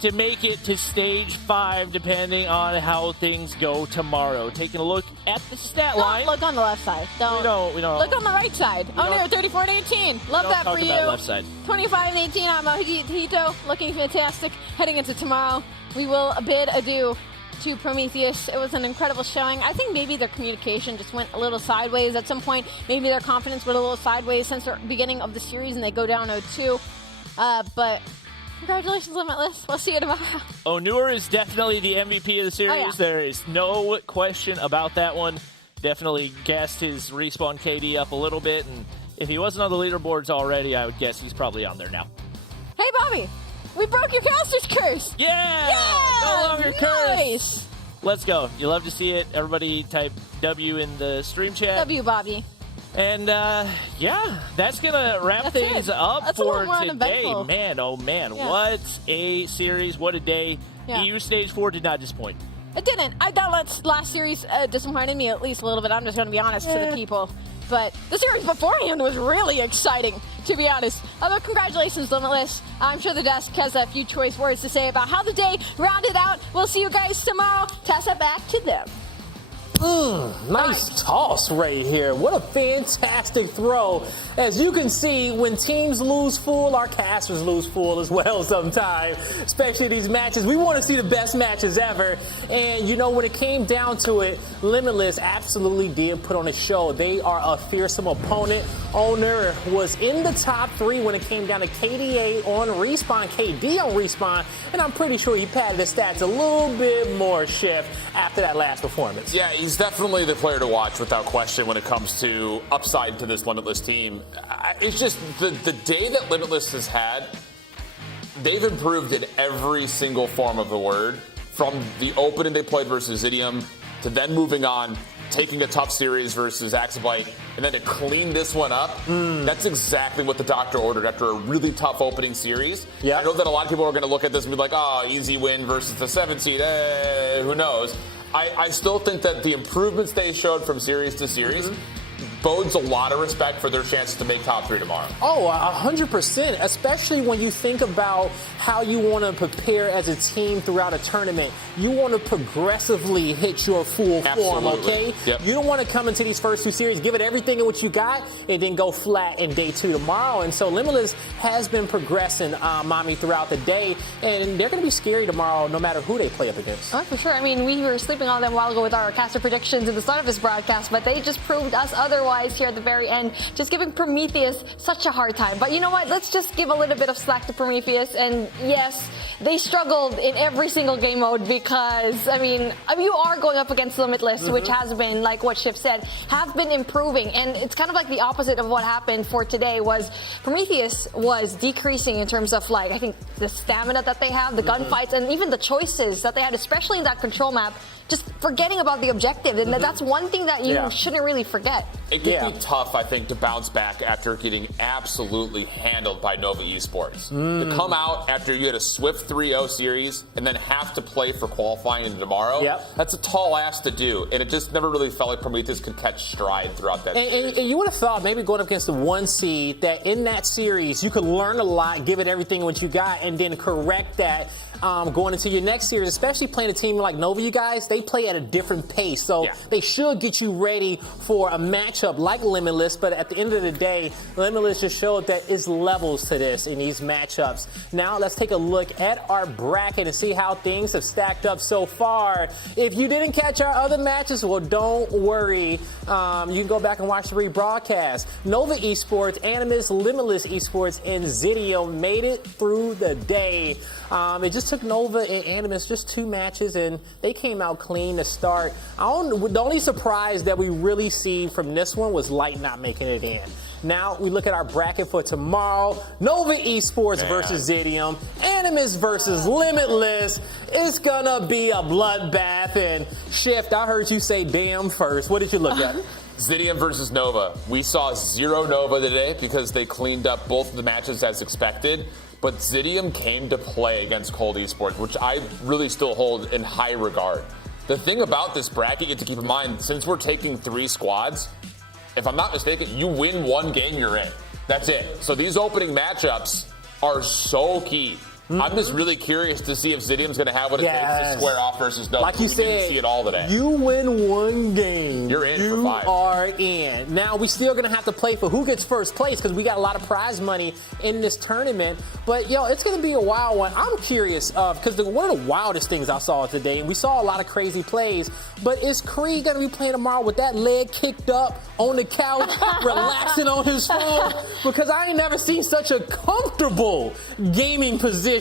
to make it to stage 5 depending on how things go tomorrow. Taking a look at the stat line. Look on the left side. We don't. Look on the right side. Oh no, 34-18. Love that for you. Left side. 25-18. I'm Mojito, looking fantastic. Heading into tomorrow, we will bid adieu to Prometheus. It was an incredible showing. I think maybe their communication just went a little sideways at some point. Maybe their confidence went a little sideways since the beginning of the series, and they go down 0-2. But congratulations, Limitless. We'll see you tomorrow. Onur is definitely the MVP of the series. Oh, yeah. There is no question about that one. Definitely gassed his respawn KD up a little bit, and if he wasn't on the leaderboards already, I would guess he's probably on there now. Hey, Bobby. We broke your caster's curse. Yeah! No longer cursed. Let's go. You love to see it. Everybody type W in the stream chat. W, Bobby. And yeah, that's gonna wrap things up for today. Man, oh man, what a series, what a day. EU Stage 4 did not disappoint. It didn't. I thought last series disappointed me at least a little bit. I'm just going to be honest to the people. But the series beforehand was really exciting, to be honest. But congratulations, Limitless. I'm sure the desk has a few choice words to say about how the day rounded out. We'll see you guys tomorrow. Pass it back to them. Nice toss right here. What a fantastic throw. As you can see, when teams lose full, our casters lose full as well sometimes, especially these matches. We want to see the best matches ever. And, you know, when it came down to it, Limitless absolutely did put on a show. They are a fearsome opponent. Owner was in the top 3 when it came down to KDA on Respawn, KD on Respawn, and I'm pretty sure he padded his stats a little bit more, Chef, after that last performance. Yeah, he's definitely the player to watch without question when it comes to upside to this Limitless team. It's just the day that Limitless has had, they've improved in every single form of the word. From the opening they played versus Zidium, to then moving on, taking a tough series versus Axibite, and then to clean this one up. That's exactly what the doctor ordered after a really tough opening series. I know that a lot of people are going to look at this and be like, oh, easy win versus the 7th seed. Who knows? I still think that the improvements they showed from series to series bodes a lot of respect for their chances to make top 3 tomorrow. Oh, 100%, especially when you think about how you want to prepare as a team throughout a tournament. You want to progressively hit your full form, okay? Yep. You don't want to come into these first 2 series, give it everything in what you got, and then go flat in day 2 tomorrow. And so Limitless has been progressing, Mommy, throughout the day, and they're going to be scary tomorrow no matter who they play up against. Oh, for sure. I mean, we were sleeping on them a while ago with our caster predictions at the start of this broadcast, but they just proved us otherwise here at the very end, just giving Prometheus such a hard time. But you know what? Let's just give a little bit of slack to Prometheus. And yes, they struggled in every single game mode because, I mean, you are going up against Limitless, which has been, like what Shiv said, have been improving. And it's kind of like the opposite of what happened for today was Prometheus was decreasing in terms of, like, I think the stamina that they have, the gunfights, and even the choices that they had, especially in that control map. just forgetting about the objective. And that's one thing that you shouldn't really forget. It can be tough, I think, to bounce back after getting absolutely handled by Nova Esports. To come out after you had a swift 3-0 series and then have to play for qualifying into tomorrow, that's a tall ask to do. And it just never really felt like Prometheus could catch stride throughout that series. And you would have thought maybe going up against the 1 seed that in that series you could learn a lot, give it everything what you got, and then correct that going into your next series, especially playing a team like Nova. You guys, they play at a different pace, so they should get you ready for a matchup like Limitless. But at the end of the day, Limitless just showed that it's levels to this in these matchups. Now let's take a look at our bracket and see how things have stacked up so far. If you didn't catch our other matches, well, don't worry. You can go back and watch the rebroadcast. Nova Esports, Animus, Limitless Esports, and Zidium made it through the day. It just took Nova and Animus just 2 matches, and they came out clean to start. The only surprise that we really see from this one was Light not making it in. Now we look at our bracket for tomorrow. Nova Esports versus Zidium, Animus versus Limitless. It's gonna be a bloodbath. And Shift, I heard you say damn first. What did you look at? Zidium versus Nova. We saw 0 Nova today because they cleaned up both of the matches as expected. But Zidium came to play against Cold Esports, which I really still hold in high regard. The thing about this bracket you have to keep in mind, since we're taking 3 squads, if I'm not mistaken, you win 1 game, you're in. That's it. So these opening matchups are so key. I'm just really curious to see if Zidium's going to have what it takes to square off versus Nova. Like you said, didn't see it all today. You win 1 game, you're in for 5. You are in. Now, we still going to have to play for who gets first place because we got a lot of prize money in this tournament. But, yo, it's going to be a wild one. I'm curious because one of the wildest things I saw today, and we saw a lot of crazy plays, but is Creed going to be playing tomorrow with that leg kicked up on the couch, relaxing on his phone? Because I ain't never seen such a comfortable gaming position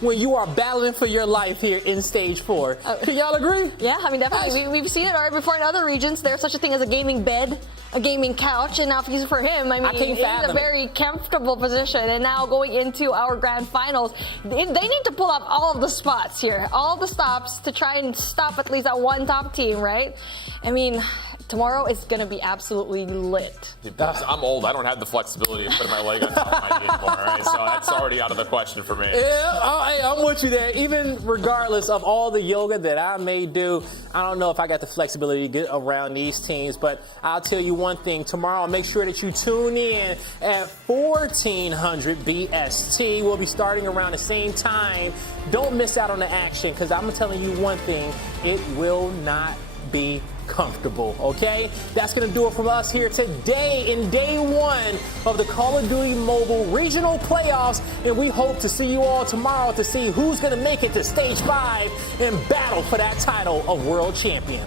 when you are battling for your life here in Stage 4. Can y'all agree? Yeah, I mean, definitely. We've seen it already before in other regions. There's such a thing as a gaming bed, a gaming couch, and now for him, I mean, it's a very comfortable position. And now going into our grand finals, they need to pull up all of the spots here, all the stops to try and stop at least that one top team, right? I mean, tomorrow is going to be absolutely lit. I'm old. I don't have the flexibility of putting my leg on top of my knee anymore, right? So that's already out of the question for me. Yeah, I'm with you there. Even regardless of all the yoga that I may do, I don't know if I got the flexibility to get around these teams. But I'll tell you one thing. Tomorrow, make sure that you tune in at 1400 BST. We'll be starting around the same time. Don't miss out on the action because I'm telling you one thing. It will not be comfortable, okay? That's going to do it from us here today in day 1 of the Call of Duty Mobile Regional Playoffs, and we hope to see you all tomorrow to see who's going to make it to Stage 5 and battle for that title of World Champion.